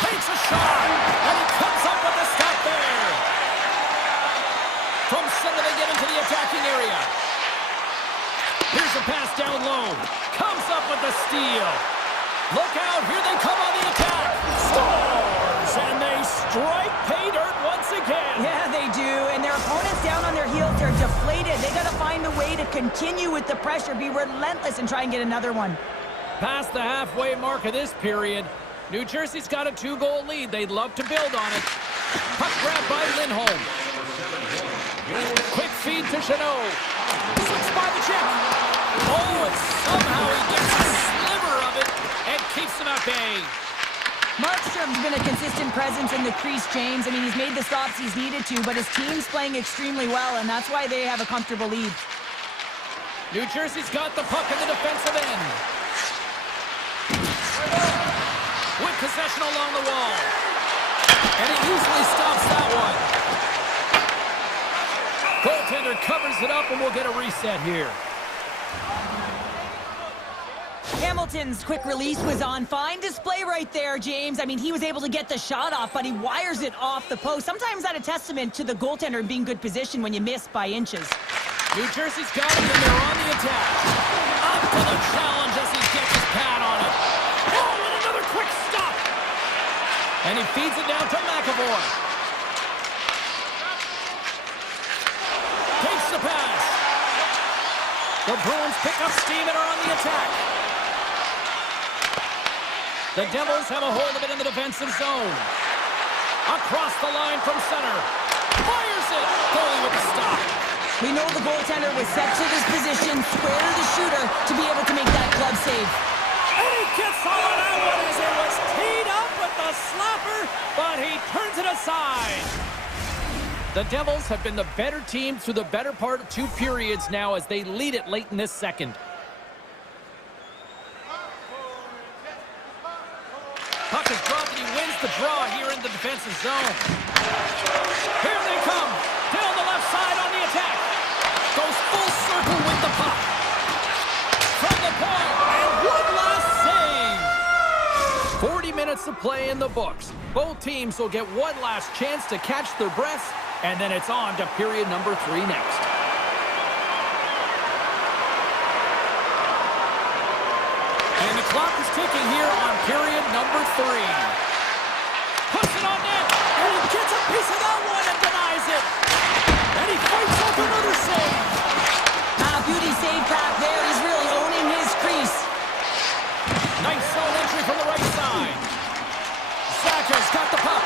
Takes a shot. And he comes up with a stop there. From center they get into the attacking area. Here's a pass down low. Comes up with the steal. Look out, here they come on the attack. Scores! And they strike pay dirt once again. Yeah, they do. And their opponents down on their heels are deflated. They got to find a way to continue with the pressure, be relentless, and try and get another one. Past the halfway mark of this period, New Jersey's got a 2-goal lead. They'd love to build on it. Puck grab by Lindholm. Quick feed to Chanot. Slips by the check. Oh, and somehow he gets a sliver of it and keeps him at bay. Markstrom's been a consistent presence in the crease, James. I mean, he's made the stops he's needed to, but his team's playing extremely well, and that's why they have a comfortable lead. New Jersey's got the puck in the defensive end. With possession along the wall. And he easily stops that one. Goaltender covers it up, and we'll get a reset here. Hamilton's quick release was on. Fine display right there, James. I mean, he was able to get the shot off, but he wires it off the post. Sometimes that's a testament to the goaltender being good position when you miss by inches. New Jersey's got it, and they're on the attack. Up for the challenge as he gets his pad on it. Oh, and another quick stop. And he feeds it down to McAvoy. Takes the pass. The Bruins pick up steam and are on the attack. The Devils have a hold of it in the defensive zone. Across the line from center. Fire! We know the goaltender was set to this position, square to the shooter, to be able to make that glove save. And he gets all of that one as it was teed up with the slapper, but he turns it aside. The Devils have been the better team through the better part of 2 periods now as they lead it late in this second. Puck is dropped and he wins the draw here in the defensive zone. Here they come. Down the left side on the attack. Goes full circle with the puck. From the point, and one last save. 40 minutes of play in the books. Both teams will get one last chance to catch their breaths, and then it's on to period number 3 next. And the clock is ticking here on period number 3. Puts it on net, and he gets a piece of that one and denies it. And he fights up another save. Beauty save back there. He's really owning his crease. Nice zone entry from the right side. Saka's got the puck.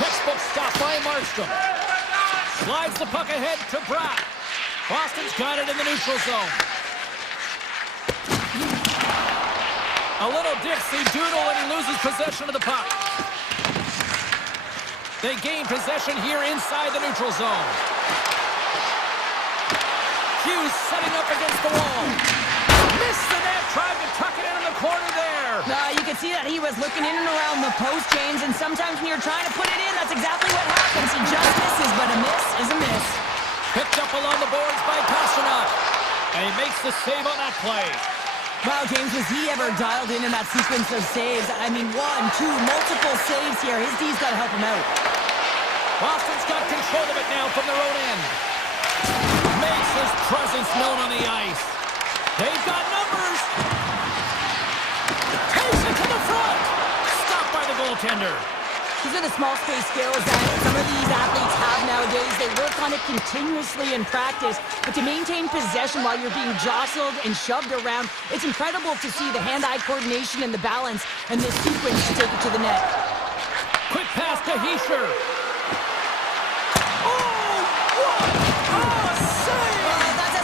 Textbook stop by Markstrom. Slides the puck ahead to Bratt. Boston's got it in the neutral zone. A little Dixie doodle and he loses possession of the puck. They gain possession here inside the neutral zone. Hughes setting up against the wall. Missed the net, tried to tuck it in the corner there. You can see that he was looking in and around the post, James, and sometimes when you're trying to put it in, that's exactly what happens. He just misses, but a miss is a miss. Picked up along the boards by Pasternak. And he makes the save on that play. Wow, James, was he ever dialed in that sequence of saves? I mean, 1, 2, multiple saves here. His D's got to help him out. Boston's got control of it now from their own end. Makes his presence known on the ice. They've got numbers. Takes it to the front. Stopped by the goaltender. These are the small space skills that some of these athletes have nowadays. They work on it continuously in practice, but to maintain possession while you're being jostled and shoved around, it's incredible to see the hand-eye coordination and the balance and this sequence to take it to the net. Quick pass to Hischier.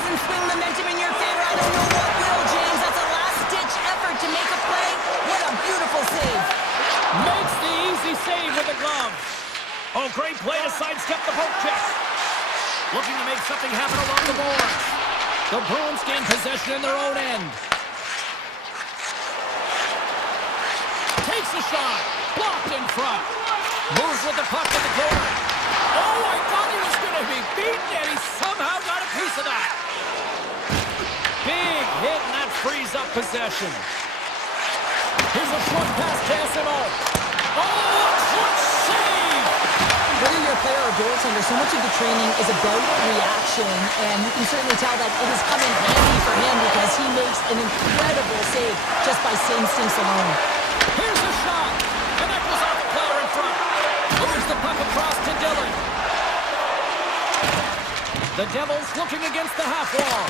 Swing momentum in your favor. I don't know what will, James. That's a last-ditch effort to make a play. What a beautiful save. Makes the easy save with the glove. Oh, great play to sidestep the poke check. Looking to make something happen along the boards. The Bruins gain possession in their own end. Takes a shot. Blocked in front. Moves with the puck to the corner. Oh, I thought he was going to be beaten, and he somehow got a piece of that. Big hit, and that frees up possession. Here's a short pass to SMO. Oh, what save! Whether you're a player or goaltender, so much of the training is about reaction, and you can certainly tell that it has come in handy for him because he makes an incredible save just by instincts alone. Here's a shot, and that goes off the player in front. Moves the puck across to Dillon. The Devils looking against the half wall.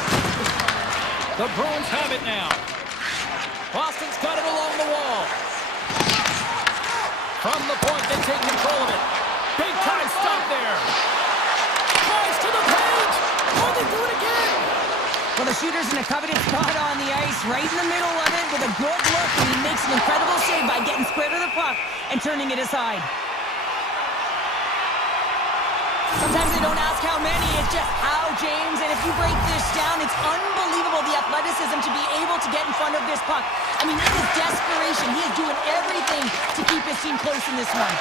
The Bruins have it now. Boston's got it along the wall. From the point, they take control of it. Big time stop there. Tries to the paint. Oh, they do it again. Well, the shooter's in a coveted spot on the ice, right in the middle of it with a good look, and he makes an incredible save by getting square to the puck and turning it aside. Sometimes they don't ask how many, it's just how, James. And if you break this down, it's unbelievable the athleticism to be able to get in front of this puck. I mean, it is desperation. He is doing everything to keep his team close in this one.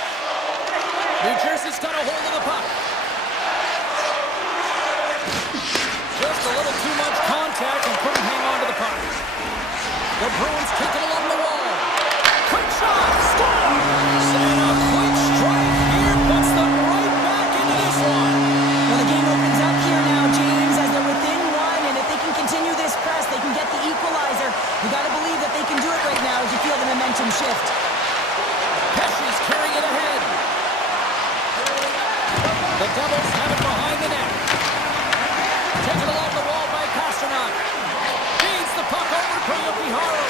New Jersey's got a hold of the puck. Just a little too much contact and couldn't hang on to the puck. The Bruins take it along the wall. Quick shot! Score! And a quick strike here puts them right back into this one. Well, the game opens up here now, James, as they're within one, and if they can continue this press, they can get the equalizer. You got to believe that they can do it right now as you feel the momentum shift. Pesci's carrying it ahead. The Devils have it behind the net. Taken along the wall by Pasternak. Feeds the puck over to Yokiharu.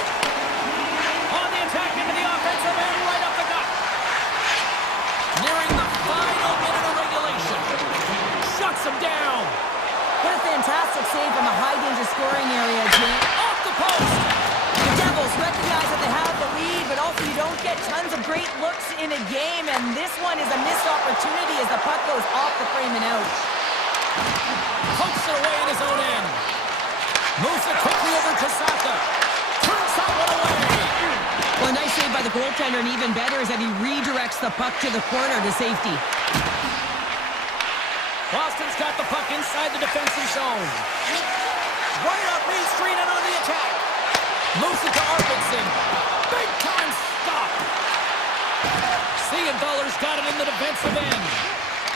save from a high-danger scoring area, James. Off the post! The Devils recognize that they have the lead, but also you don't get tons of great looks in a game, and this one is a missed opportunity as the puck goes off the frame and out. Pokes it away in his own end. Moves it quickly over to Saka. Turns that one away. Well, a nice save by the goaltender, and even better is that he redirects the puck to the corner to safety. Boston's got the puck inside the defensive zone. Right up Main Street and on the attack. Moves it to Arvidsson. Big time stop. Siegenthaler's got it in the defensive end.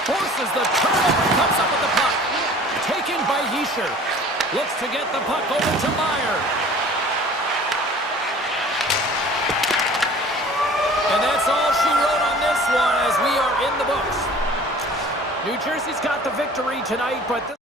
Forces the turnover, comes up with the puck. Taken by Hischer. Looks to get the puck over to Meyer. And that's all she wrote on this one as we are in the books. New Jersey's got the victory tonight, but this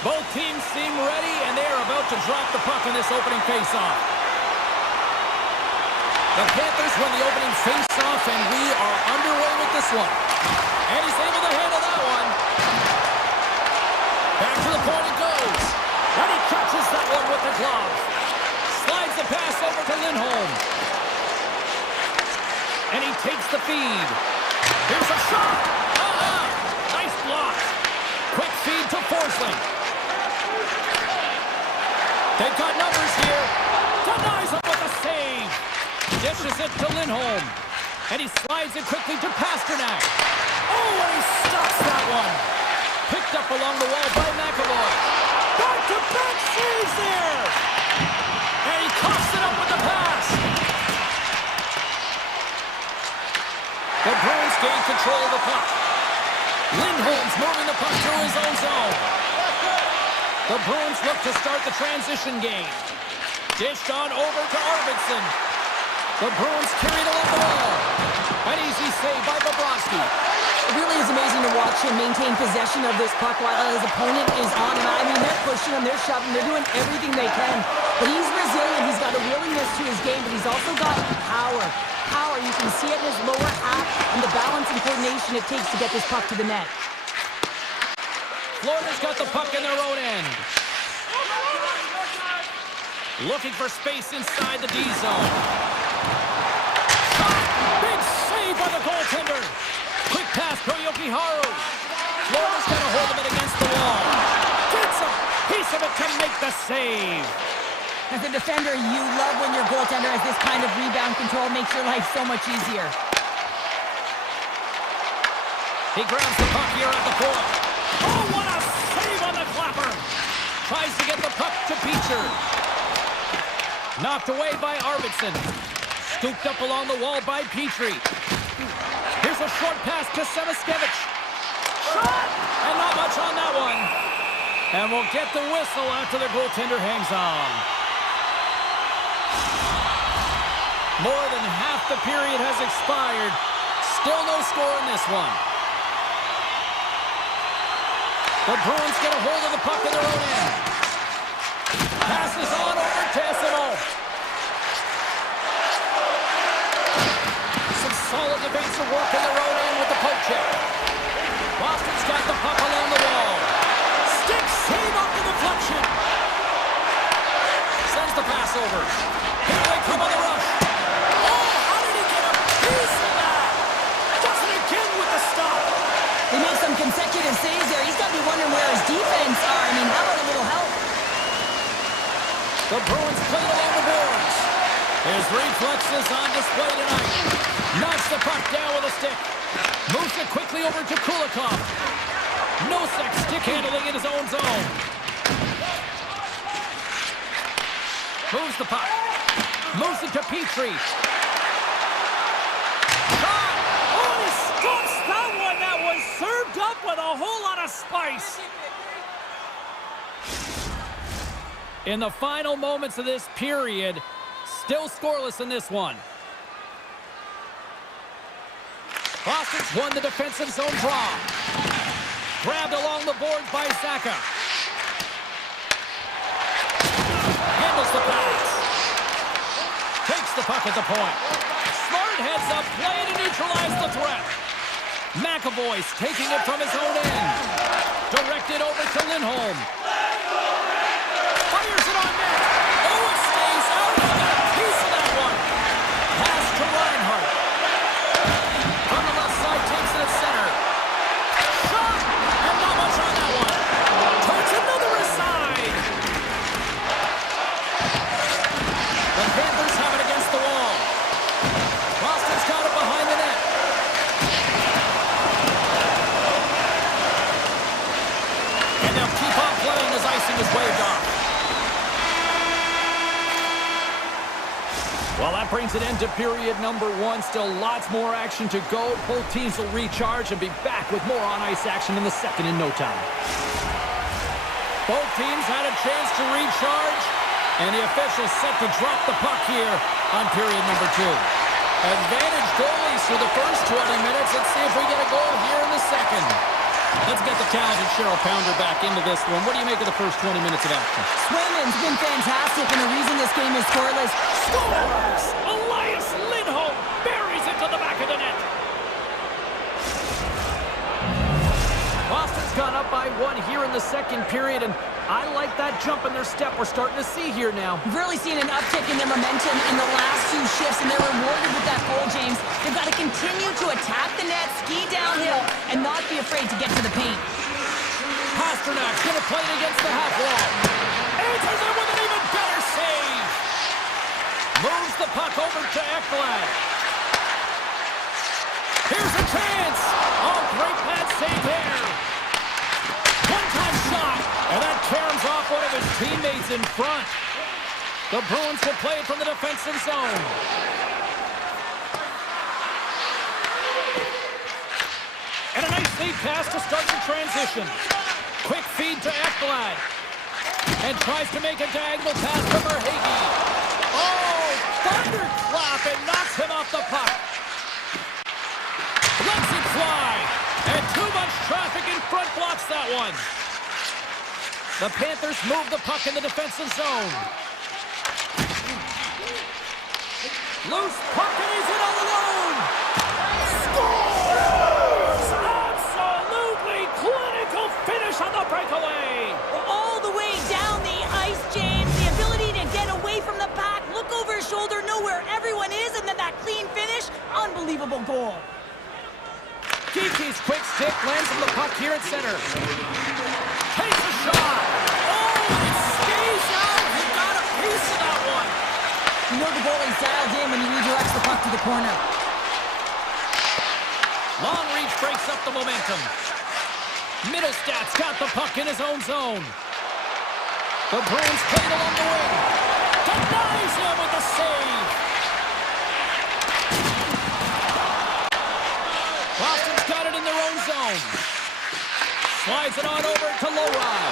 Both teams seem ready, and they are about to drop the puck in this opening face-off. The Panthers win the opening face-off, and we are underway with this one. And he's able to handle that one. Back to the point it goes. And he catches that one with the glove. Slides the pass over to Lindholm. And he takes the feed. Here's a shot. Nice block. Quick feed to Forsling. They've got numbers here. Denies him with a save. Dishes it to Lindholm. And he slides it quickly to Pasternak. Oh, and he stops that one. Picked up along the wall by McAvoy. Back-to-back saves there. And he coughs it up with the pass. The Bruins gain control of the puck. Lindholm's moving the puck through his own zone. The Bruins look to start the transition game. Dished on over to Arvidsson. The Bruins carried along the wall. An easy save by Bobrovsky. It really is amazing to watch him maintain possession of this puck while his opponent is on him. I mean, they're pushing him, they're shoving, they're doing everything they can. But he's resilient, he's got a willingness to his game, but he's also got power. Power, you can see it in his lower half and the balance and coordination it takes to get this puck to the net. Florida's got the puck in their own end. Looking for space inside the D zone. Big save by the goaltender. Quick pass to Yokiharu. Florida's got a hold of it against the wall. Gets a piece of it to make the save. As a defender, you love when your goaltender has this kind of rebound control. Makes your life so much easier. He grabs the puck here at the point. Oh, what a save on the clapper. Tries to get the puck to Beecher. Knocked away by Arvidsson. Scooped up along the wall by Petrie. Here's a short pass to Sevaskevich. Shot! And not much on that one. And we'll get the whistle after the goaltender hangs on. More than half the period has expired. Still no score in this one. The Bruins get a hold of the puck in their own end. Passes on over to Essimo. Some solid defensive work in their own end with the poke check. Boston's got the puck along the wall. Stick save off the deflection. Sends the pass over. Here they come on the rush. Oh, how did he get a piece of that? Does it again with the stop. They made some consecutive saves there. He's got to be wondering where his defense are. I mean, how about a little help? The Bruins play it along the boards. His reflexes on display tonight. Knocks the puck down with a stick. Moves it quickly over to Kulikov. Nosek stick handling in his own zone. Moves the puck. Moves it to Petrie. Shot! Oh, he stops that one. That was served up with a whole lot of spice. In the final moments of this period, still scoreless in this one. Boston's won the defensive zone draw. Grabbed along the boards by Zaka. Handles the pass. Takes the puck at the point. Smart heads up play to neutralize the threat. McAvoy's taking it from his own end. Directed over to Lindholm. Fires it on net. Oh, it stays out. He got a piece of that one. Pass to Reinhart. From the left side, takes it at center. Shot! And not much on that one. Turns another aside. The Panthers have it against the wall. Boston's got it behind the net. And they'll keep on playing as icing is waved off. Well, that brings an end to period number one. Still lots more action to go. Both teams will recharge and be back with more on-ice action in the second in no time. Both teams had a chance to recharge, and the officials set to drop the puck here on period number two. Advantage goalies for the first 20 minutes. Let's see if we get a goal here in the second. Let's get the talented Cheryl Pounder back into this one. What do you make of the first 20 minutes of action? Swimming's been fantastic, and the reason this game is scoreless. Scores! Elias Lindholm buries it to the back of the net. Boston's gone up by 1 here in the second period, and I like that jump in their step we're starting to see here now. We've really seen an uptick in their momentum in the last 2 shifts, and they're rewarded with that goal, James. They've got to continue to attack the net, ski downhill, and not be afraid to get to the paint. Pasternak's going to play it against the half wall. Answers it with an even better save. Moves the puck over to Ekblad. Here's a chance. Oh, great pad save there. One-time shot, and that caroms off one of his teammates in front. The Bruins will play it from the defensive zone. And a nice lead pass to start the transition. Quick feed to Ekblad. And tries to make a diagonal pass to Verhaeghe. Oh, thunderclap, and knocks him off the puck. Lets it fly. And too much traffic in front blocks that one. The Panthers move the puck in the defensive zone. Loose puck, and he's in all alone. Scores! Absolutely clinical finish on the breakaway. All the way down the ice, James. The ability to get away from the pack, look over his shoulder, know where everyone is, and then that clean finish. Unbelievable goal. Geeky's quick stick lands on the puck here at center. Takes a shot. Oh, and it stays out. He got a piece of that one. You know the goalie's dialed in when he redirects the puck to the corner. Long reach breaks up the momentum. Middlestad's got the puck in his own zone. The Bruins play it along the wing. Denies him with the save. Boston's got it in their own zone. Slides it on over to Lowry.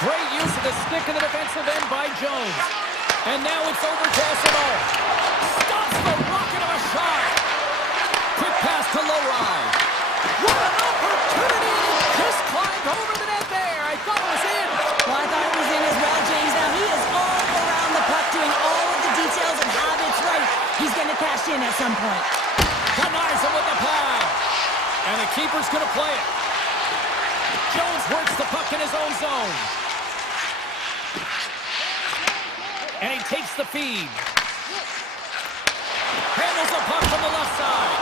Great use of the stick in the defensive end by Jones. And now it's over to Esimo. Stops the rocket of a shot. Quick pass to Lowry. What an opportunity! Just climbed over the net there. I thought it was in. Well, I thought it was in as well, James. Now he is all around the puck, doing all of the details and habits right. He's going to cash in at some point. Denies him with the pad. And the keeper's going to play it. Jones works the puck in his own zone. And he takes the feed. Handles the puck from the left side.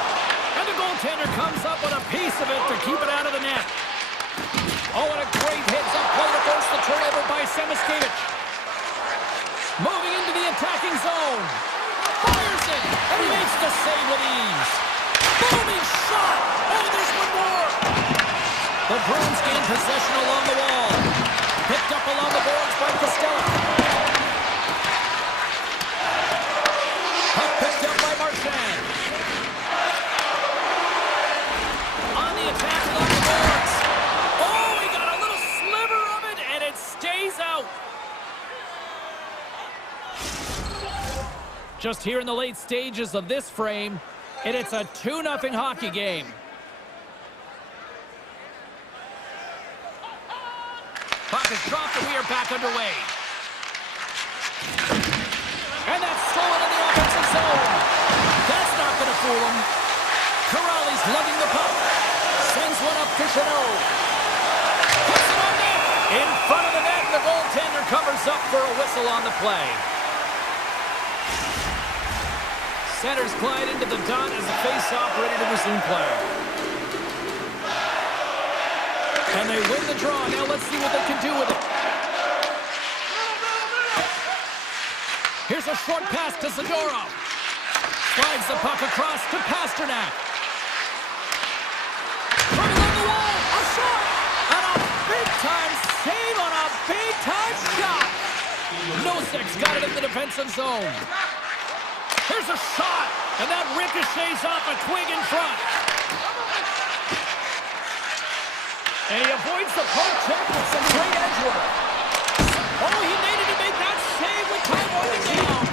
And the goaltender comes up with a piece of it to keep it out of the net. Oh, and a great heads-up play to force the turnover by Semiskevich. Moving into the attacking zone. Fires it, and he makes the save with ease. Booming shot! Oh, there's one more! The Bruins gain possession along the wall. Picked up along the boards by Costello. Puck picked up by Marchand. On the attack along the boards. Oh, he got a little sliver of it, and it stays out. Just here in the late stages of this frame, and it's a 2-0 hockey game. Puck is dropped, and we are back underway. And that's stolen in the offensive zone. That's not going to fool him. Corrali's lugging the puck. Sends one up to Chanot. Puts it on net. In front of the net, the goaltender covers up for a whistle on the play. Centers glide into the dot as the face-off ready to resume play. And they win the draw. Now let's see what they can do with it. Here's a short pass to Zadorov. Slides the puck across to Pasternak. Running on the wall. A shot. And a big-time save on a big-time shot. Nosek's got it in the defensive zone. Here's a shot, and that ricochets off a twig in front. And he avoids the poke check with some great edge work. Oh, he needed to make that save with time winding down.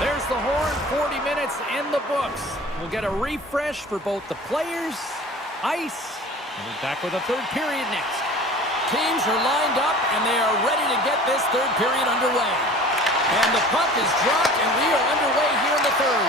There's the horn, 40 minutes in the books. We'll get a refresh for both the players, ice, and we're back with a third period next. Teams are lined up, and they are ready to get this third period underway. And the puck is dropped, and we are underway here in the third.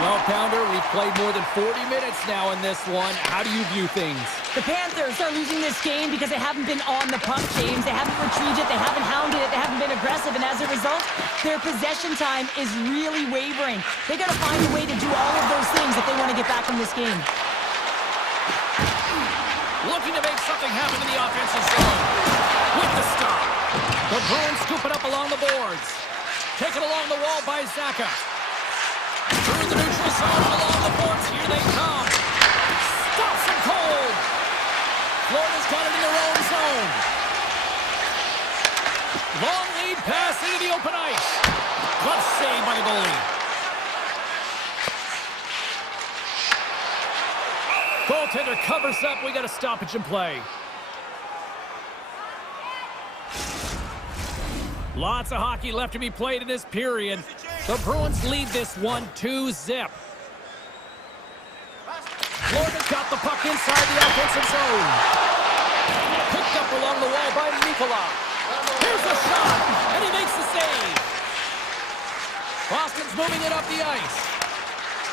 Well, Pounder, we've played more than 40 minutes now in this one. How do you view things? The Panthers are losing this game because they haven't been on the puck, James. They haven't retrieved it, they haven't hounded it, they haven't been aggressive, and as a result, their possession time is really wavering. They got to find a way to do all of those things if they want to get back in this game. Looking to make something happen in the offensive zone. With the stop. The Bruins scoop it up along the boards. Taken along the wall by Zaka. Through the neutral zone and along the boards. Here they come. Stops them cold. Florida's got it in their own zone. Long lead pass into the open ice. Glove save by the goalie. Goaltender covers up. We got a stoppage in play. Lots of hockey left to be played in this period. The Bruins lead this one 2-0. Florida's got the puck inside the offensive zone. Picked up along the wall by Nikola. Here's a shot, and he makes the save. Boston's moving it up the ice.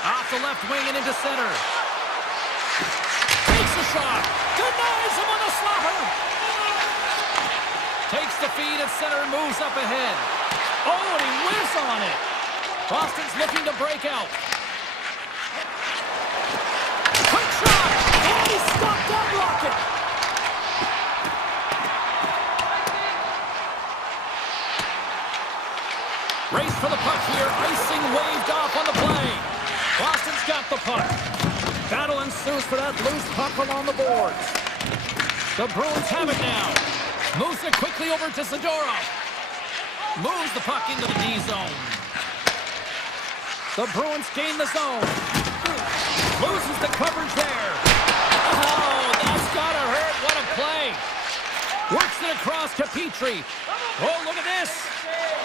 Off the left wing and into center. Takes the shot. Denies him on the slapper. Takes the feed at center and moves up ahead. Oh, and he whiffs on it. Boston's looking to break out. Quick shot. And he stopped that rocket. Race for the puck here. Icing waved off on the play. Boston's got the puck. Battle ensues for that loose puck along the boards. The Bruins have it now. Moves it quickly over to Zadorov. Moves the puck into the D zone. The Bruins gain the zone. Loses the coverage there. Oh, that's gotta hurt. What a play. Works it across to Petrie. Oh, look at this.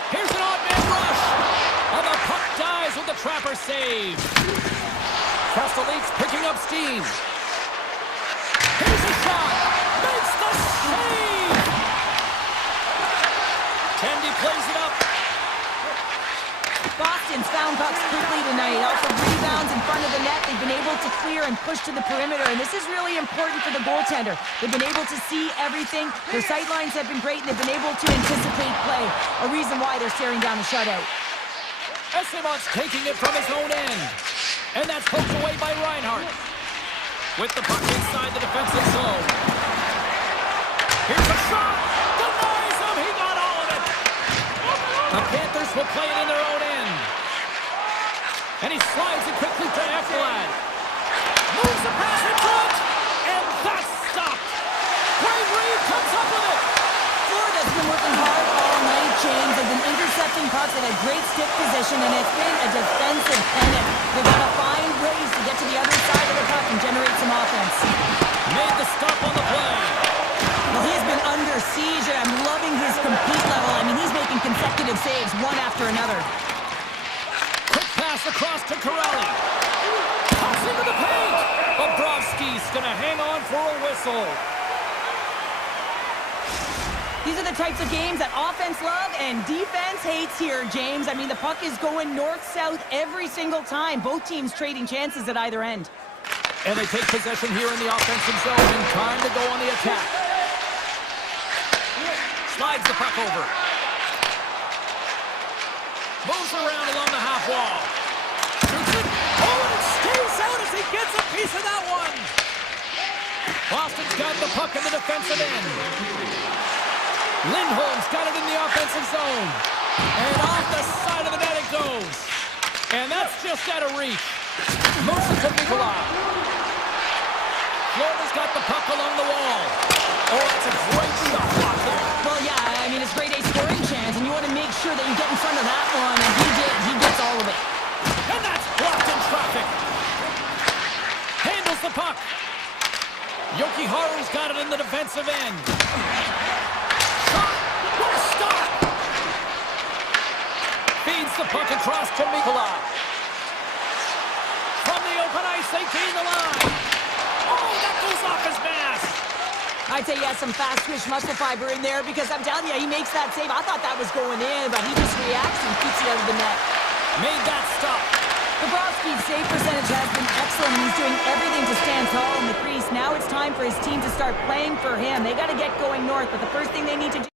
Here's an odd man rush. And the puck dies with the trapper save. Castelline's picking up steam. Here's a shot. Makes the save. Tandy plays it up. Boston's found pucks quickly tonight. Also rebounds in front of the net. They've been able to clear and push to the perimeter, and this is really important for the goaltender. They've been able to see everything. Their sight lines have been great, and they've been able to anticipate play. A reason why they're staring down the shutout. Esimon's taking it from his own end. And that's poked away by Reinhardt. With the puck inside the defensive zone. Here's a shot. Denies him. He got all of it. The Panthers will play it in their own end. And he slides it quickly to Eflad. Moves the pass in front. And that's stopped. Wade Reed comes up with it. Florida's been working hard all night, James. They've been intercepting pucks at a great stick position, and it's been a defensive pennant. They've got to find ways to get to the other side of the puck and generate some offense. Made the stop on the play. Well, he's been under siege, and I'm loving his compete level. I mean, he's making consecutive saves, one after another. Quick pass across to Corelli. Pops into the paint. Bobrovsky's going to hang on for a whistle. These are the types of games that offense love and defense hates here, James. I mean, the puck is going north-south every single time. Both teams trading chances at either end. And they take possession here in the offensive zone and time to go on the attack. Slides the puck over. Moves around along the half wall. Shoots it. Oh, and it stays out as he gets a piece of that one. Boston's got the puck in the defensive end. Lindholm's got it in the offensive zone. And off the side of the net it goes. And that's just out of reach. Moves it to Nikola. Florida's got the puck along the wall. Oh, that's a great shot block there. Well, yeah, I mean, it's grade A scoring chance, and you want to make sure that you get in front of that one, and he did. He gets all of it. And that's blocked in traffic. Handles the puck. Jokiharu's got it in the defensive end. Shot. What a stop. Feeds the Puck across to Mikola. From the open ice, they gain the line. Oh, that goes off his mask. I'd say he has some fast twitch muscle fiber in there because I'm telling you, he makes that save. I thought that was going in, but he just reacts and keeps it out of the net. Made that stop. Bobrovsky's save percentage has been excellent, and he's doing everything to stand tall in the crease. Now it's time for his team to start playing for him. They got to get going north, but the first thing they need to do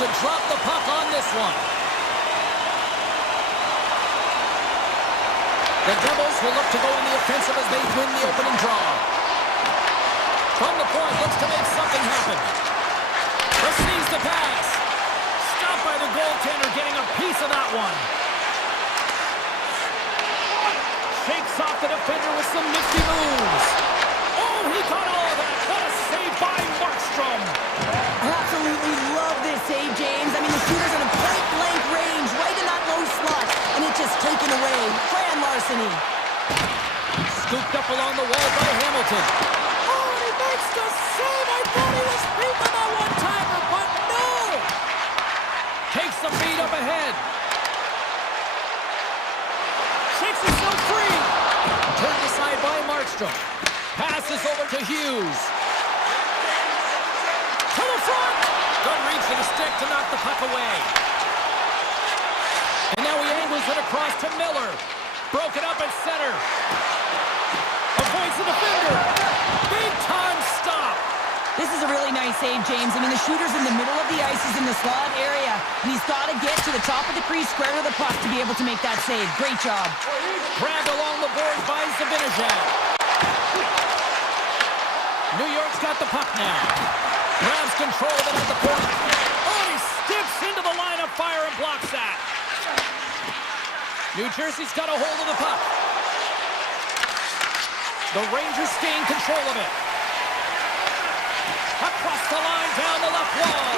to drop the puck on this one. The Devils will look to go in the offensive as they win the opening draw. From the point, looks to make something happen. Receives the pass. Stopped by the goaltender, getting a piece of that one. Shakes off the defender with some nifty moves. Oh, he caught all of that. What a save by Markstrom. I absolutely love this save, James. I mean, the shooter's in a point-blank range, right in that low slot, and it's just taken away. Grand larceny. Scooped up along the wall by Hamilton. Oh, and he makes the save. I thought he was beat by that one-timer, but no. Takes the feed up ahead. Shakes himself free. Turned aside by Markstrom. Passes over to Hughes. To the front. Good reach to the stick to knock the puck away. And now he angles it across to Miller. Broken up at center. Avoids the defender. Big time stop. This is a really nice save, James. I mean, the shooter's in the middle of the ice. He's in the slot area, and he's got to get to the top of the crease, square to the puck to be able to make that save. Great job. Grabbed along the boards by Zibanejad. New York's got the puck now. Grabs control of it at the point. Oh, he steps into the line of fire and blocks that. New Jersey's got a hold of the puck. The Rangers gain control of it. Across the line, down the left wall.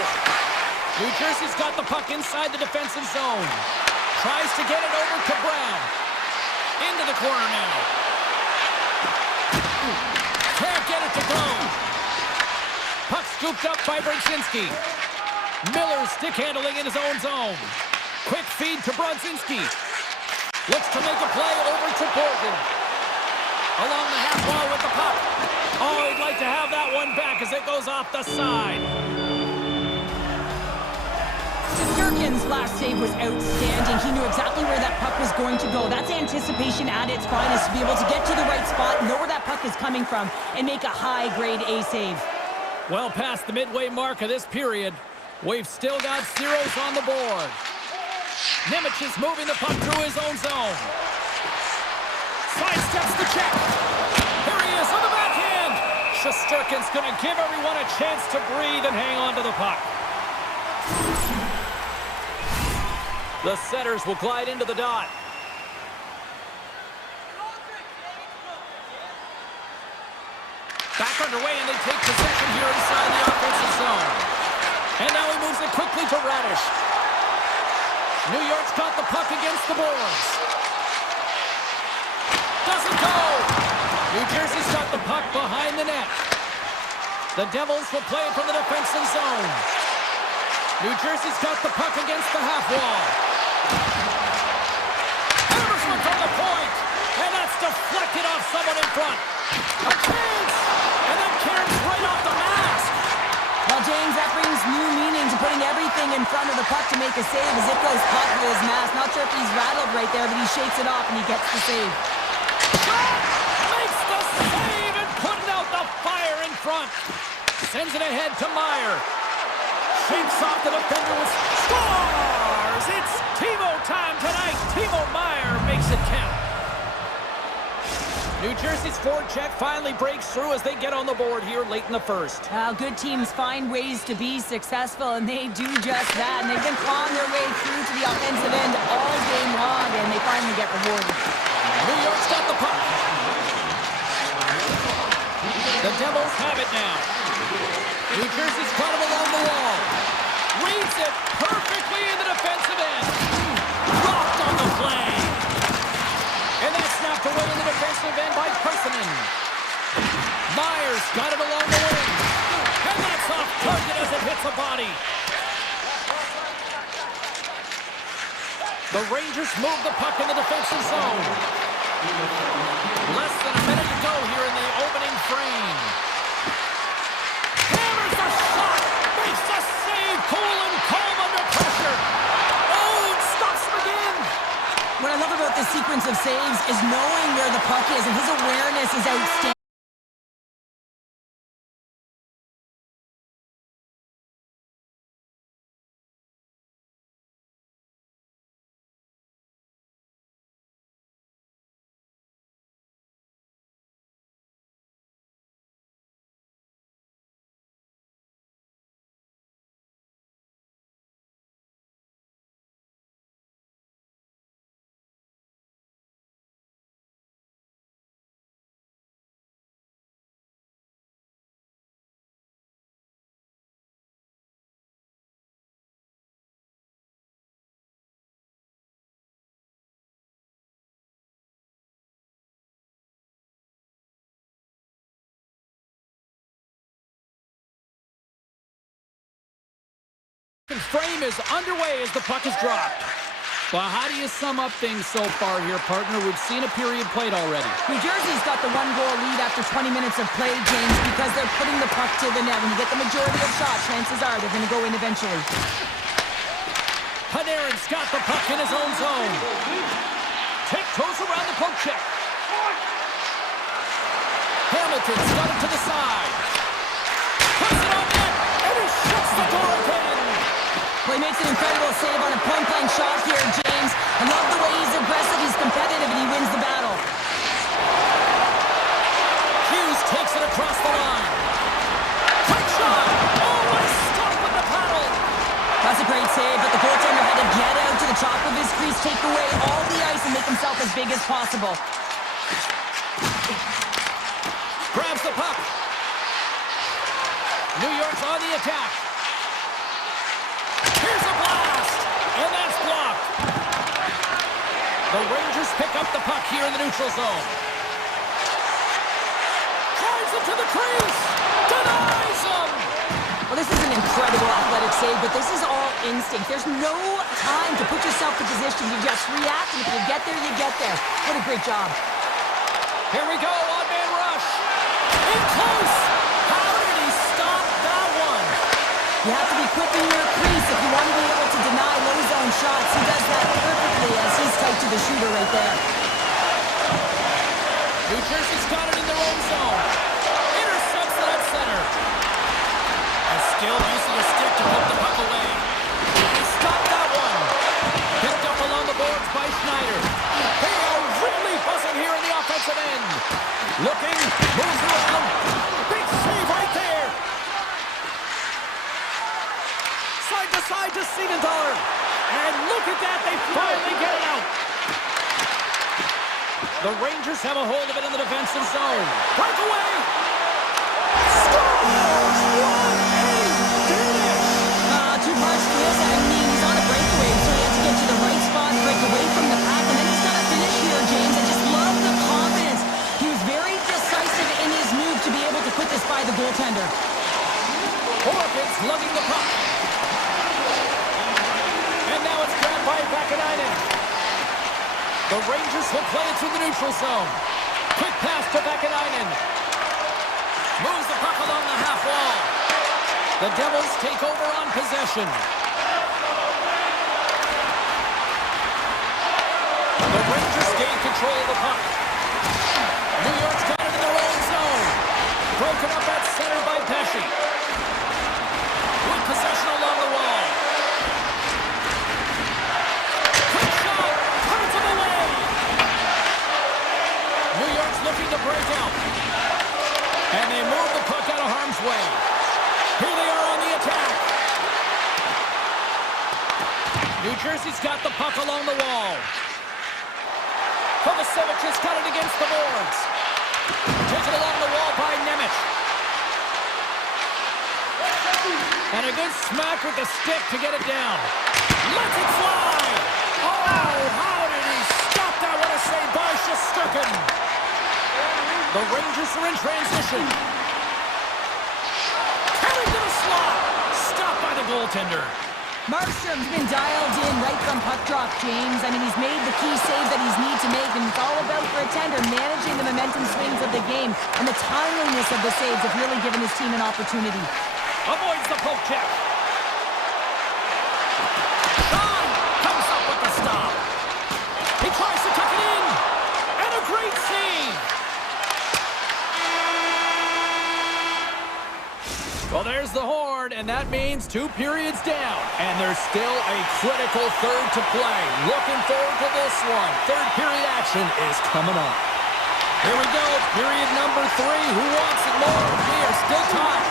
New Jersey's got the puck inside the defensive zone. Tries to get it over to Brown. Into the corner now. Can't get it to go. Puck scooped up by Brodzinski. Miller stick handling in his own zone. Quick feed to Brodzinski. Looks to make a play over to Borgen. Along the half wall with the puck. Oh, he'd like to have that one back as it goes off the side. Durkin's last save was outstanding. He knew exactly where that puck was going to go. That's anticipation at its finest, to be able to get to the right spot, know where that puck is coming from, and make a high-grade A save. Well past the midway mark of this period, we've still got zeros on the board. Nemec is moving the puck through his own zone. Sidesteps the check. Here he is on the backhand. Shesterkin's going to give everyone a chance to breathe and hang on to the puck. The setters will glide into the dot. Back underway, and they take possession here inside the offensive zone. And now he moves it quickly to Radish. New York's got the puck against the boards. Doesn't go. New Jersey's got the puck behind the net. The Devils will play it from the defensive zone. New Jersey's got the puck against the half wall. Hammersman from the point. And that's deflected off someone in front. A chance. And then Cairns right off the mask. Well, James, that brings new meaning to putting everything in front of the puck to make a save as it goes puck with his mask. Not sure if he's rattled right there, but he shakes it off and he gets the save. Shot! Makes the save and putting out the fire in front. Sends it ahead to Meyer. Shakes off the defender with scores! It's Timo time tonight. Timo Meyer makes it count. New Jersey's forward check finally breaks through as they get on the board here late in the first. Good teams find ways to be successful, and they do just that. And they've been clawing their way through to the offensive end all game long, and they finally get rewarded. New York's got the puck. The Devils have it now. New Jersey's got him along the wall. Reads it perfectly in the defensive end. Dropped on the play. And that's snapped away in the defensive end by Persinen. Myers got it along the wing. And that's off target as it hits a body. The Rangers move the puck in the defensive zone. Less than a minute to go here in the opening frame. Hammers the shot. Makes the save. Cool and calm under pressure. Oh, it stops him again. What I love about this sequence of saves is knowing where the puck is, and his awareness is outstanding. Frame is underway as the puck is dropped. Well, how do you sum up things so far here, partner? We've seen a period played already. New Jersey's got the one-goal lead after 20 minutes of play, James, because they're putting the puck to the net. When you get the majority of shots, chances are they're going to go in eventually. Panarin's got the puck in his own zone. Tiptoes around the poke check. Hamilton's got it to the side. Puts it on net, and he shuts the door again. Well, he makes an incredible save on a point-blank shot here, James. I love the way he's aggressive, he's competitive, and he wins the battle. Hughes takes it across the line. Quick shot! Oh, what a stop with the paddle! That's a great save, but the goaltender had to get out to the top of his crease, take away all the ice, and make himself as big as possible. Grabs the puck. New York's on the attack. Here's a blast! And that's blocked. The Rangers pick up the puck here in the neutral zone. Drives it to the crease! Denies him! Well, this is an incredible athletic save, but this is all instinct. There's no time to put yourself in position. You just react, and if you get there, you get there. What a great job. Here we go, on-man rush. In close! How did he stop that one? You have to be quick in your crease if you want to be able to deny low zone shots. He does that perfectly as he's tight to the shooter right there. New Jersey's got it in their own zone. Intercepts it at center. And still using a stick to put the puck away. He stopped that one. Picked up along the boards by Schneider. They are really buzzing here in the offensive end. Looking, moves around. Big save right there. Side to side to Siegenthaler. And look at that, they finally get it out. The Rangers have a hold of it in the defensive zone. Breakaway! Scores! What a finish! Two parts to this. I mean, he's on a breakaway, so he has to get to the right spot, break away from the pack, and then he's got to finish here, James. I just love the confidence. He was very decisive in his move to be able to put this by the goaltender. Horkins lugging the puck. And now it's grabbed by Vakanainen. The Rangers will play it through the neutral zone. Quick pass to Vakanainen. Moves the puck along the half wall. The Devils take over on possession. The Rangers gain control of the puck. New York's got it in their own zone. Broken up at center by Pesci. With possession along the wall. Quick shot. Turns him away. New York's looking to break out. And they move the puck out of harm's way. Here they are on the attack. New Jersey's got the puck along the wall. Kovacevic has got it against the boards. Taken along the wall by Nemec. And a good smack with the stick to get it down. Lets it fly! Oh, how did he stop that? What a save by Shesterkin. The Rangers are in transition. Carried to the slot. Stopped by the goaltender. Markstrom's been dialed in right from puck drop, James. I mean, he's made the key save that he's need to make, and it's all about for a tender managing the momentum swings of the game, and the timeliness of the saves have really given his team an opportunity. Avoids the poke check. Sean comes up with the stop. He tries to tuck it in. And a great save. Well, there's the horn, and that means 2 periods down. And there's still a critical third to play. Looking forward to this one. Third period action is coming up. Here we go, period number 3. Who wants it more? We are still tied.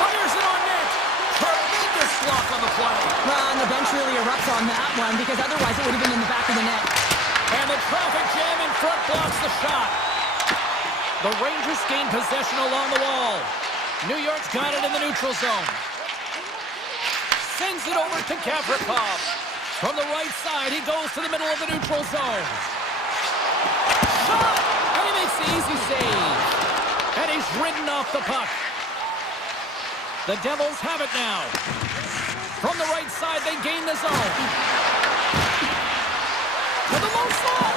Fires it on net. Tremendous block on the play. Well, and the bench really erupts on that one, because otherwise it would have been in the back of the net. And the traffic jam in front blocks the shot. The Rangers gain possession along the wall. New York's got it in the neutral zone. Sends it over to Gavrikov. From the right side, he goes to the middle of the neutral zone. Shot! And he makes the easy save. And he's ridden off the puck. The Devils have it now. From the right side, they gain the zone. To the low slot.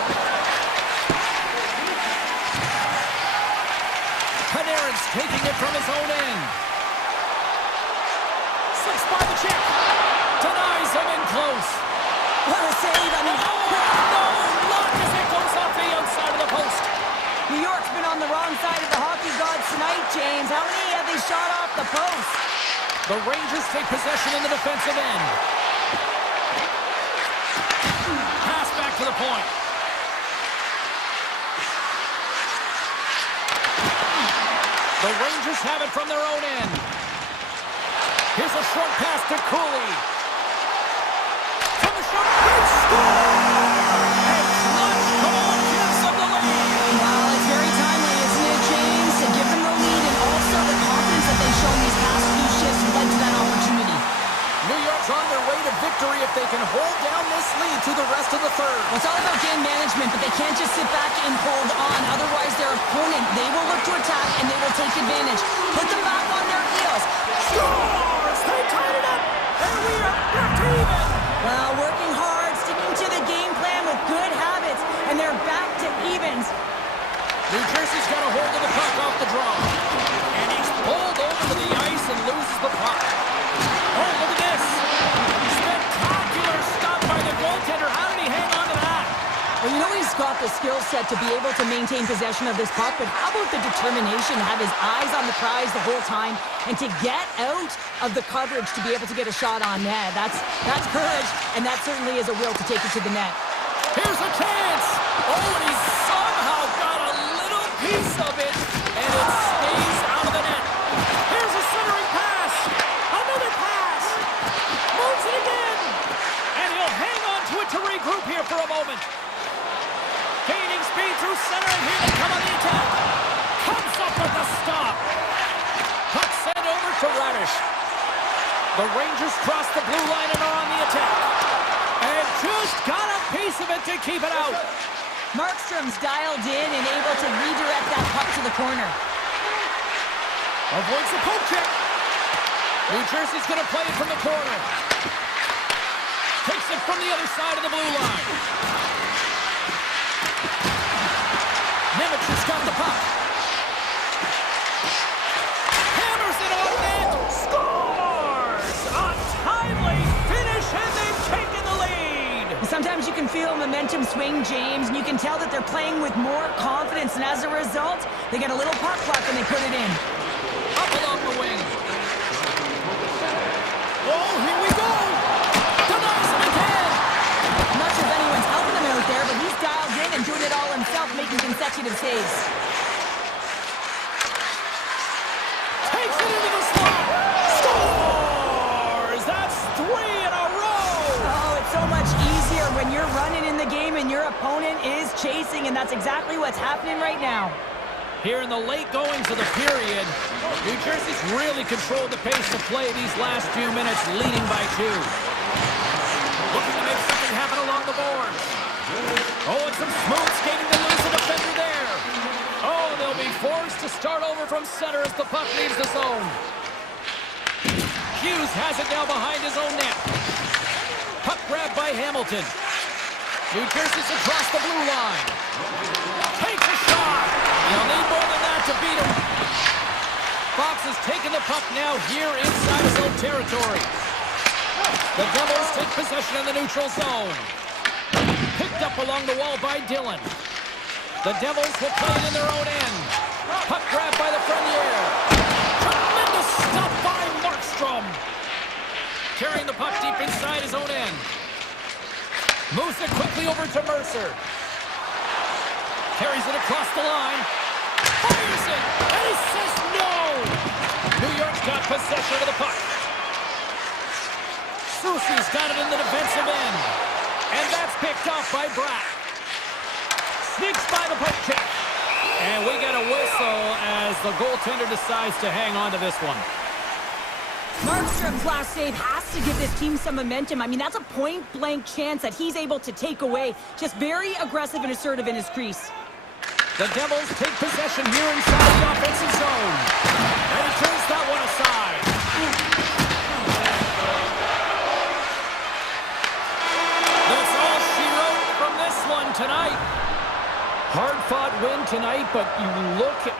Panarin's taking it from his own end. Slips by the check. Denies him in close. What a save. I mean, No luck as it goes off the outside of the post. New York's been on the wrong side of the hockey gods tonight, James. How many have they shot off the post? The Rangers take possession in the defensive end. Pass back to the point. The Rangers have it from their own end. Here's a short pass to Cooley. From the short, they score! And clutch goal gives them the lead. Well, it's very timely, isn't it, James? To give them the lead and also the confidence that they've shown these past few shifts led to that opportunity. New York's on their way to victory if they can hold down this lead through the rest of the third. Well, it's all about game management, but they can't just sit back and hold on. Otherwise, their opponent, they will look to attack and they will take advantage. Put them back on their heels. Scores! They tied it up, and we are back to even. Well, working hard, sticking to the game plan with good habits, and they're back to evens. New Jersey's got a hold of the puck off the draw. And he's pulled over to the ice and loses the puck. Oh, look at this. Spectacular stop by the goaltender. How did he hang on to that? Well, you know he's got the skill set to be able to maintain possession of this puck, but how about the determination to have his eyes on the prize the whole time and to get out of the coverage to be able to get a shot on net? That's courage, and that certainly is a will to take it to the net. Here's a chance. Oh, and he somehow got a little piece of it, and it stays out of the net. Here's a centering pass. Another pass. Moves it again. And he'll hang on to it to regroup here for a moment. Gaining speed through center, and here they come on the attack. Comes up with the stop. Puck sent over to Radish. The Rangers cross the blue line and are on the attack. And just got a piece of it to keep it out. Markstrom's dialed in and able to redirect that puck to the corner. Avoids the poke check. New Jersey's going to play it from the corner. Takes it from the other side of the blue line. Nemec has got the puck. Hammers it on net. Scores! A timely finish, and they've taken the lead. Sometimes you can feel momentum swing, James, and you can tell that they're playing with more confidence, and as a result, they get a little puck luck and they put it in. Up along the wing. Oh, here we go. Denies him again. I'm not sure if anyone's helping him out there, but he's dialed in and doing it all himself, making consecutive saves. Takes it into the slot. Scores! That's 3 in a row. Oh, it's so much easier when you're running in the game and your opponent is chasing, and that's exactly what's happening right now. Here in the late goings of the period, New Jersey's really controlled the pace of play these last few minutes, leading by 2. Looking to make something happen along the boards. Oh, and some smooth skating to lose the defender there. Oh, they'll be forced to start over from center as the puck leaves the zone. Hughes has it now behind his own net. Puck grabbed by Hamilton. New Jersey's across the blue line. Takes a shot. He'll need more than that to beat him. Fox has taken the puck now here inside his own territory. The Devils take possession in the neutral zone. Picked up along the wall by Dillon. The Devils will play it in their own end. Puck grabbed by the Frenier. Tremendous stop by Markstrom. Carrying the puck deep inside his own end. Moves it quickly over to Mercer. Carries it across the line. Fires it. And he says no. New York's got possession of the puck. Soucy's got it in the defensive end. And that's picked off by Bratt. Sneaks by the poke check. And we get a whistle as the goaltender decides to hang on to this one. Markstrom's last save has to give this team some momentum. I mean, that's a point-blank chance that he's able to take away. Just very aggressive and assertive in his crease. The Devils take possession here inside the offensive zone. And he turns that one aside. but you look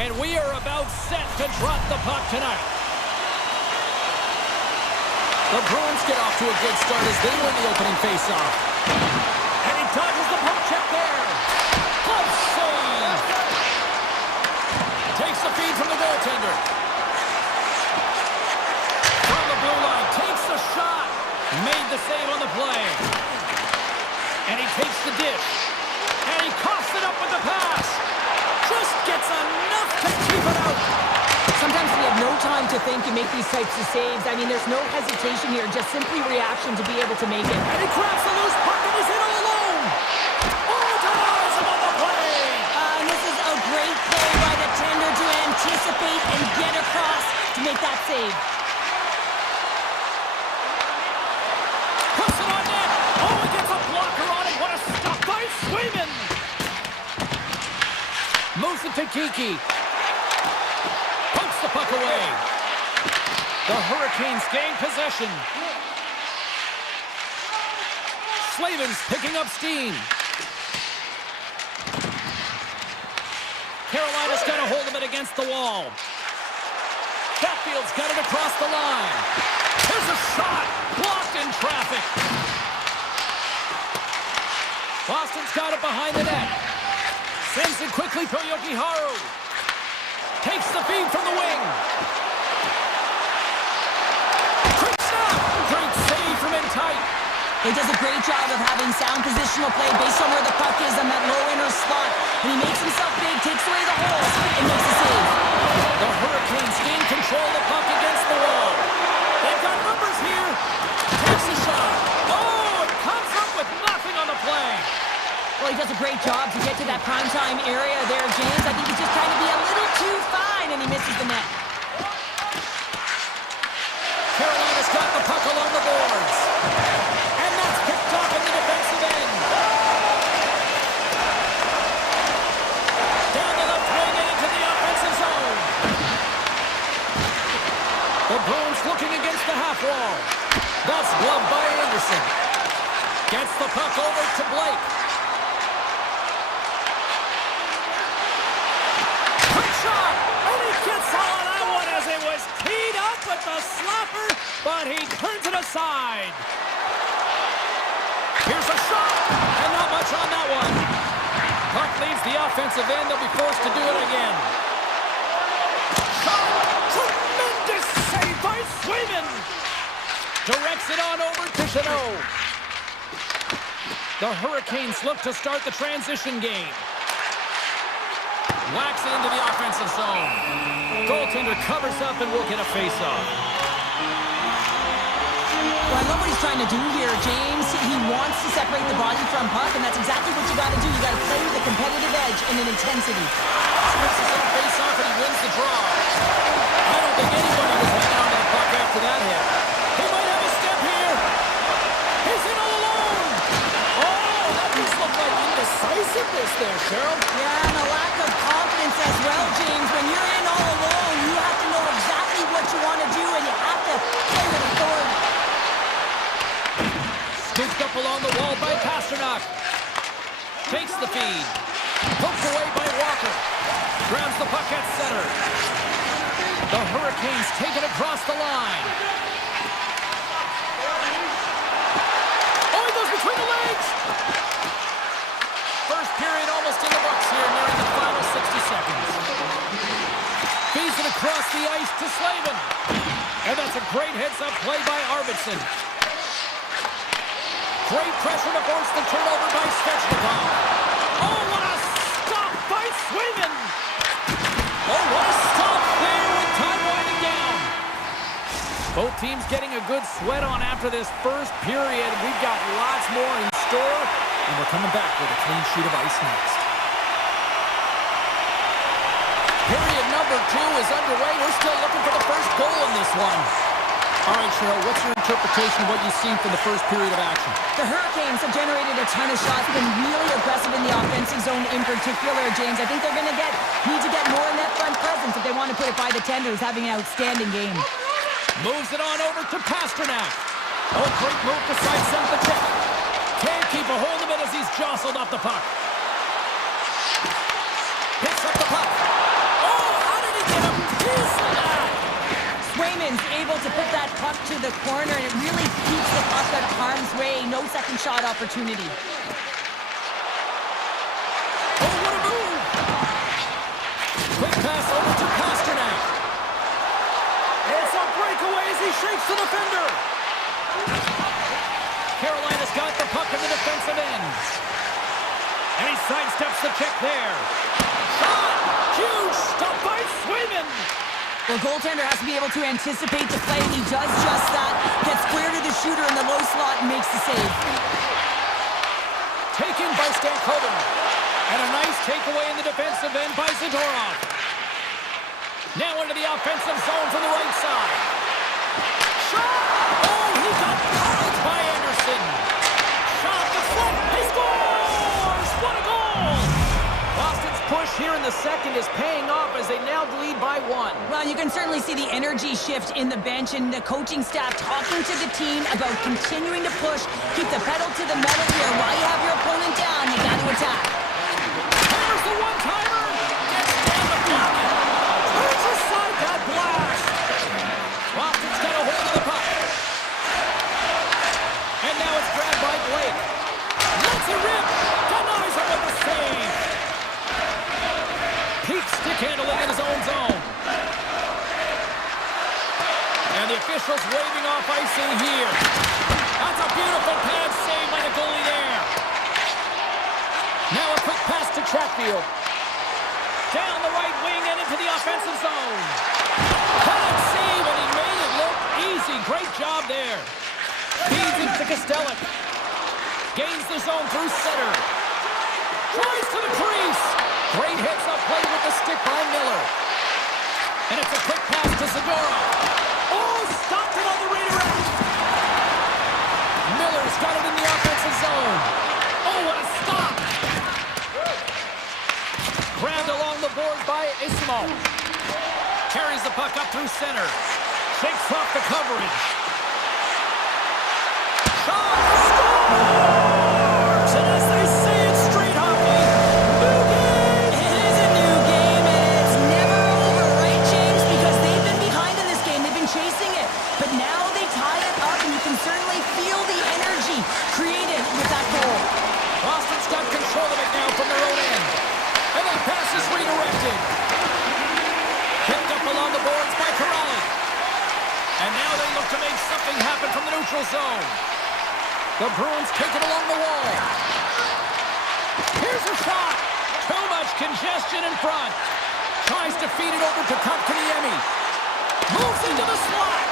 And we are about set to drop the puck tonight. The Bruins get off to a good start as they win the opening faceoff. And he dodges the poke check there. Glove save. Takes the feed from the goaltender. From the blue line, takes the shot. Made the save on the play. And he takes the dish. And he coughs it up with the pass. Just gets enough to keep it out. Sometimes we have no time to think and make these types of saves. I mean, there's no hesitation here, just simply reaction to be able to make it. And he grabs the loose puck and he's in all alone. Oh, denies him on the play. And this is a great play by the tender to anticipate and get across to make that save. Puts it on net. Oh, he gets a blocker on it. What a stop by Swayman. Moves it to Kiki. Pokes the puck away. The Hurricanes gain possession. Slavin's picking up steam. Carolina's got a hold of it against the wall. Chatfield's got it across the line. Here's a shot. Blocked in traffic. Boston's got it behind the net. Sends it quickly to Yokiharu. Takes the feed from the wing. Quick stop. Great save from in tight. He does a great job of having sound positional play based on where the puck is on that low inner slot. And he makes himself big, takes away the holes, and makes a save. The Hurricanes gain control of the puck against the wall. They've got numbers here. Takes a shot. Oh, it comes up with nothing on the play. Well, he does a great job to get to that primetime area there, James. I think he's just trying to be a little too fine, and he misses the net. Carolina's got the puck along the boards. And that's picked up in the defensive end. Down the left wing and into the offensive zone. The Bruins looking against the half wall. That's gloved by Anderson. Gets the puck over to Blake. Shot! And he gets all of that one as it was teed up with the slapper, but he turns it aside. Here's a shot, and not much on that one. Puck leaves the offensive end. They'll be forced to do it again. Shot! Tremendous save by Swayman! Directs it on over to Chanot. The Hurricanes look to start the transition game. Whacks it into the offensive zone. Goaltender covers up and will get a face-off. Well, I love what he's trying to do here, James. He wants to separate the body from puck, and that's exactly what you got to do. You got to play with a competitive edge and an intensity. Splits his own face-off and he wins the draw. I don't think anybody was hanging on to the puck after that hit. He might have a step here. He's in all alone. Oh, that just looked like indecisiveness there, Cheryl. Yeah, and a lack of confidence as well, James. When you're in all alone, you have to know exactly what you want to do, and you have to play with authority. Scooped up along the wall by Pasternak. Takes the feed. Poked away by Walker. Grabs the puck at center. The Hurricanes take it across the line. Oh, he goes between the legs! First period almost in the books here, nearing the final 60 seconds. Feeds it across the ice to Slavin. And that's a great heads-up play by Arvidsson. Great pressure to force the turnover by Svechnikov. Oh, what a stop by Swayman! Oh, what a stop there with time winding down. Both teams getting a good sweat on after this first period. We've got lots more in store, and we're coming back with a clean sheet of ice next. Period number 2 is underway. We're still looking for the first goal in this one. All right, Cheryl, what's your interpretation of what you've seen from the first period of action? The Hurricanes have generated a ton of shots, been really aggressive in the offensive zone in particular, James. I think they're going to need to get more in that front presence if they want to put it by the tenders, having an outstanding game. Moves it on over to Pasternak. Oh, great move to sidestep the check. Can't keep a hold of it as he's jostled off the puck. Picks up the puck. Oh, able to put that puck to the corner, and it really keeps the puck out of harm's way. No second shot opportunity. Oh, what a move! Quick pass over to Pasternak. It's a breakaway as he shakes the defender. Carolina's got the puck in the defensive end. And he sidesteps the check there. Shot! Huge stop by Swayman. The goaltender has to be able to anticipate the play, and he does just that. Gets square to the shooter in the low slot and makes the save. Taken by Stankoven. And a nice takeaway in the defensive end by Zadorov. Now into the offensive zone from the right side. Shot! Oh, he got pounded by Anderson. Shot the foot. He scores! What a goal! Boston's push here in the second is paying off as they now lead by 1. Well, you can certainly see the energy shift in the bench and the coaching staff talking to the team about continuing to push. Keep the pedal to the metal here. While you have your opponent down, you got to attack. There's the one-timer. Gets down the block. Turns aside that blast. Boston's got a hold of the puck. And now it's grabbed by Blake. Lets it rip. Denies him with the save. Peak stick handling in his own zone. And the officials waving off icing here. That's a beautiful pad save by the goalie there. Now a quick pass to Chatfield. Down the right wing and into the offensive zone. Pad save, and he made it look easy. Great job there. Feeds it to Kostelic. Gains the zone through center. Tries to the crease. Great heads-up play with the stick by Miller. And it's a quick pass to Zadorov. Oh, stopped it on the redirect. Miller's got it in the offensive zone. Oh, what a stop. Grabbed along the board by Ismo. Carries the puck up through center. Shakes off the coverage. Shot! Scores! And as they say in street hockey, new game! It is a new game, and it's never over, right, James? Because they've been behind in this game. They've been chasing it. But now they tie it up, and you can certainly feel the energy created with that goal. Boston's got control of it now from their own end. And that pass is redirected. Picked up along the boards by Corrali. And now they look to make something happen from the neutral zone. The Bruins take it along the wall. Here's a shot. Too much congestion in front. Tries to feed it over to Kotkaniemi. Moves into the slot.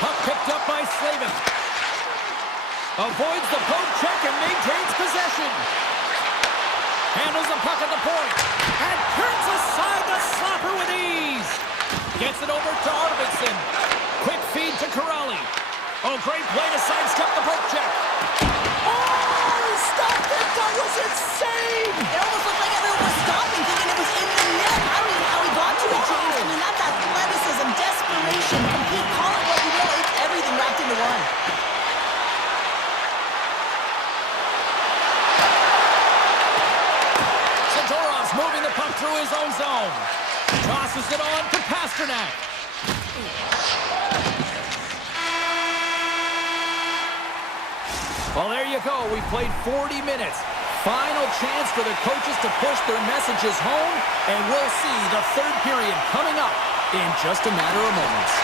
Puck picked up by Slavin. Avoids the poke check and maintains possession. Handles the puck at the point. And turns aside the slapper with ease. Gets it over to Arvidsson. Quick feed to Corrali. Oh, great play to sidestep the poke check. Oh, he stopped it. That was insane. It almost looked like everyone was stopping, thinking it was in the net. I don't even know how he got to it, James. I mean, that's athleticism, desperation, complete, call it what you will. It's everything wrapped into one. Zadorov's moving the puck through his own zone. Tosses it on to Pasternak. Well, there you go. We played 40 minutes. Final chance for the coaches to push their messages home, and we'll see the third period coming up in just a matter of moments.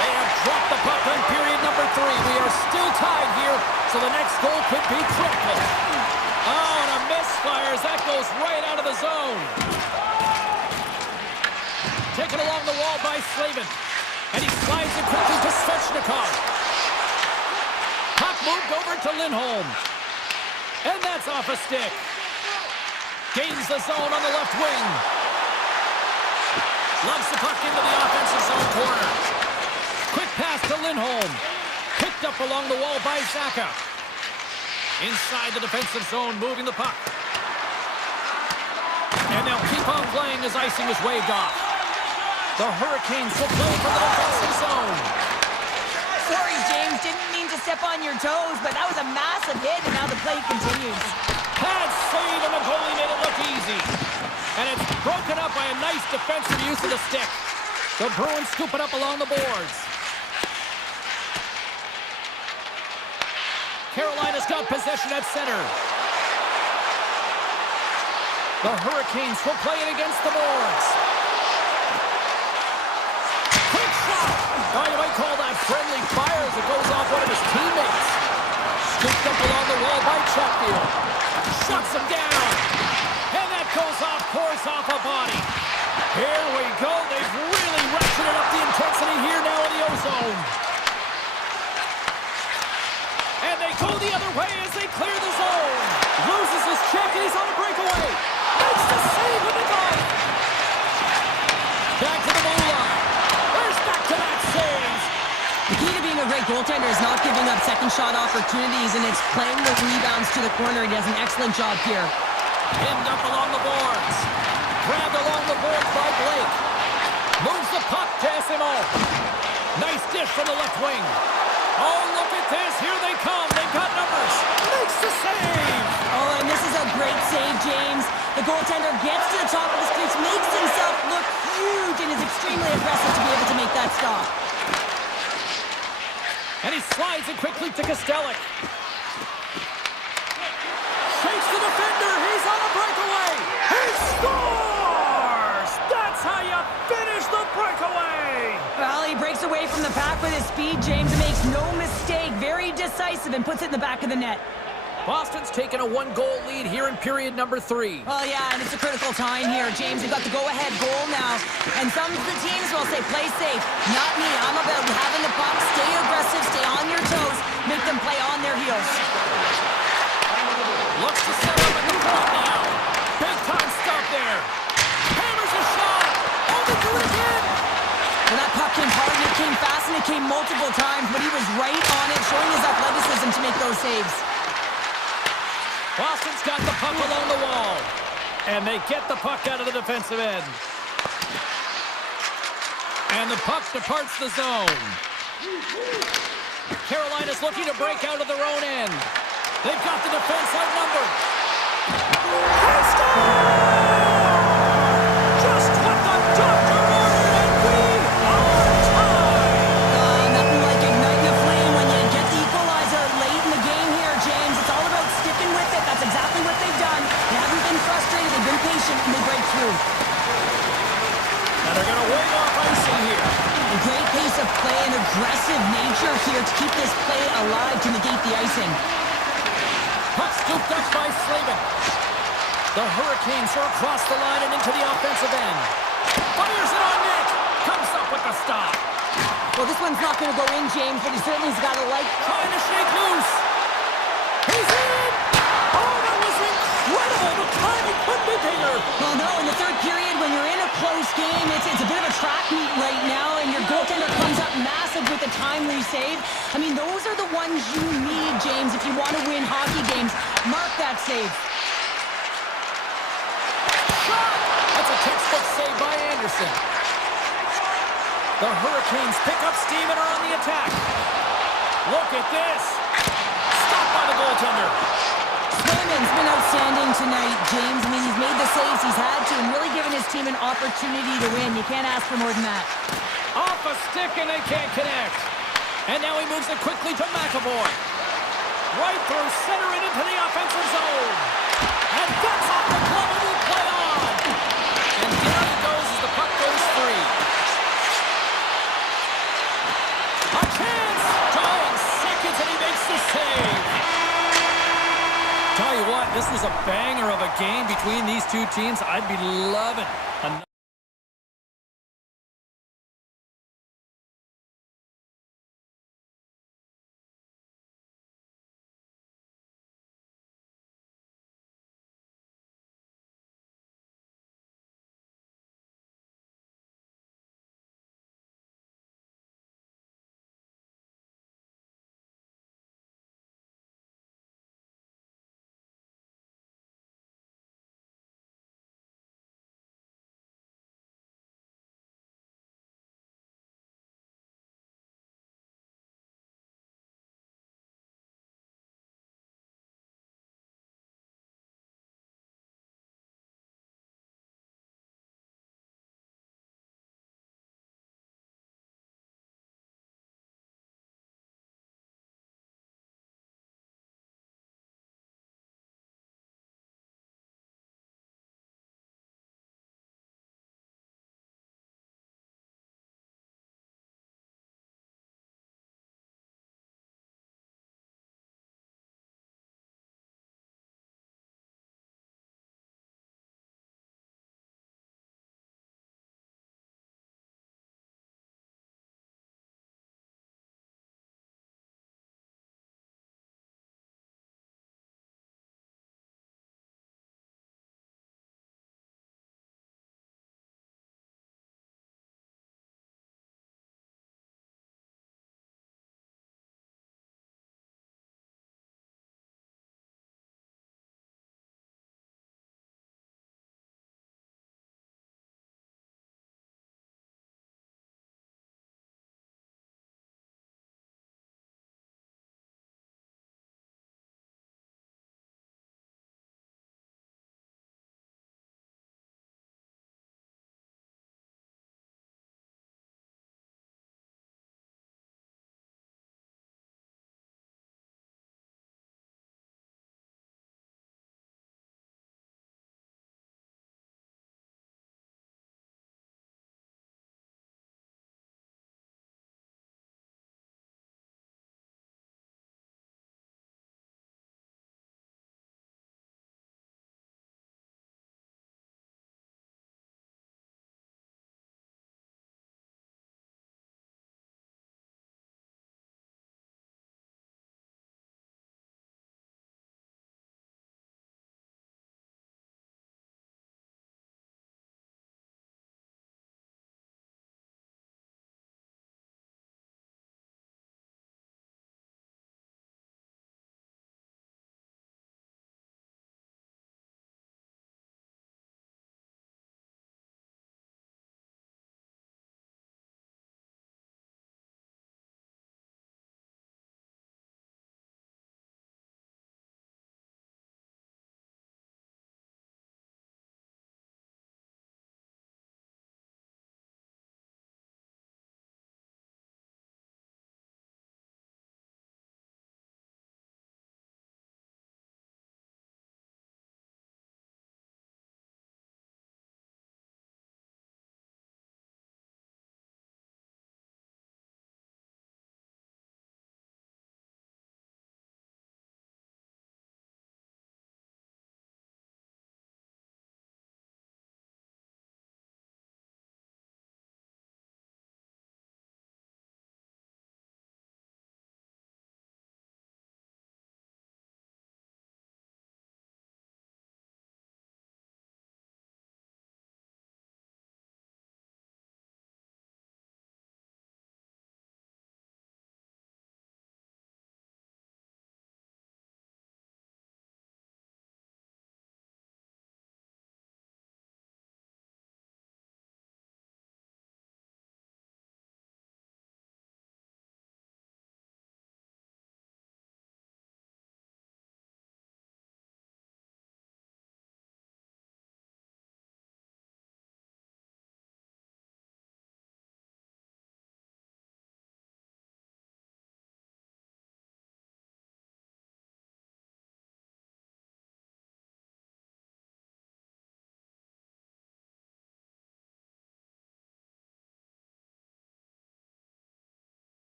They have dropped the puck on period number 3. We are still tied here, so the next goal could be critical. Oh, and a misfire as that goes right out of the zone. Taken along the wall by Slavin, and he slides it quickly to Svechnikov. Puck moved over to Lindholm. And that's off a stick. Gains the zone on the left wing. Loves the puck into the offensive zone corner. Quick pass to Lindholm. Picked up along the wall by Zaka. Inside the defensive zone, moving the puck. And they'll keep on playing as icing is waved off. The Hurricanes will play from the defensive zone. Sorry, James, didn't mean to step on your toes, but that was a massive hit, and now the play continues. Pad save, and the goalie made it look easy. And it's broken up by a nice defensive use of the stick. The Bruins scoop it up along the boards. Carolina's got possession at center. The Hurricanes will play it against the boards. Quick shot! Oh, you might call that friendly fire as it goes off one of his teammates. Scooped up along the wall by Chatfield. Shuts him down. And that goes off course off a body. Here we go. They've really ratcheted up the intensity here now in the ozone. And they go the other way as they clear the zone. Loses his check and he's on a breakaway. Makes the save with the goal. Back to the blue line. There's back-to-back saves. The key to being a great goaltender is not giving up second shot opportunities, and it's playing the rebounds to the corner. He does an excellent job here. Pinned up along the boards. Grabbed along the boards by Blake. Moves the puck to SMO. Nice dish from the left wing. Oh, look at this. Here they come. They've got numbers. Makes the save. Oh, and this is a great save, James. The goaltender gets to the top of his crease, makes himself look huge, and is extremely aggressive to be able to make that stop. And he slides it quickly to Kostelic. Shakes the defender. He's on a breakaway. He scores! That's how you finish the breakaway. Well, he breaks away from the pack with his speed, James, and makes no mistake. Very decisive and puts it in the back of the net. Boston's taken a one-goal lead here in period number 3. Well, yeah, and it's a critical time here, James. They've got the go-ahead goal now. And some of the teams will say, play safe. Not me. I'm about having the puck, stay aggressive, stay on your toes, make them play on their heels. Looks to set up at the front now. Big-time stop there. Hammers a shot. Oh, they do it again. Well, that puck came hard, and it came fast, and it came multiple times, but he was right on it, showing his athleticism to make those saves. Boston's got the puck along the wall. And they get the puck out of the defensive end. And the puck departs the zone. Carolina's looking to break out of their own end. They've got the defense outnumbered. They score! Just what the doctor ordered, and we are tied! Nothing like igniting a flame when you get the equalizer late in the game here, James. It's all about sticking with it. That's exactly what they've done. They haven't been frustrated. They've been patient, and they break through. And they're going to wave off icing here. A great pace of play and aggressive nature here to keep this play alive to negate the icing. Puck scooped up by Slavin. The Hurricanes are across the line and into the offensive end. Fires it on net. Comes up with the stop. Well, this one's not going to go in, James, but he certainly has got a light. Trying to shake loose. He's in. Oh, that was incredible. The timing couldn't be bigger. Well, no, in the third period, when you're in a close game, it's a bit of a track meet right now, and your goaltender comes up massive with a timely save. I mean, those are the ones you need, James, if you want to win hockey games. Mark that save. Shot! That's a textbook save by Anderson. The Hurricanes pick up steam and are on the attack. Look at this. Stopped by the goaltender. Swayman's been outstanding tonight, James. I mean, he's made the saves he's had to and really given his team an opportunity to win. You can't ask for more than that. Off a stick and they can't connect. And now he moves it quickly to McAvoy. Right through center and into the offensive zone. And that's off the glove and will play on. And down he goes as the puck goes free. A chance! Dying seconds and he makes the save. Tell you what, this was a banger of a game between these two teams. I'd be loving another.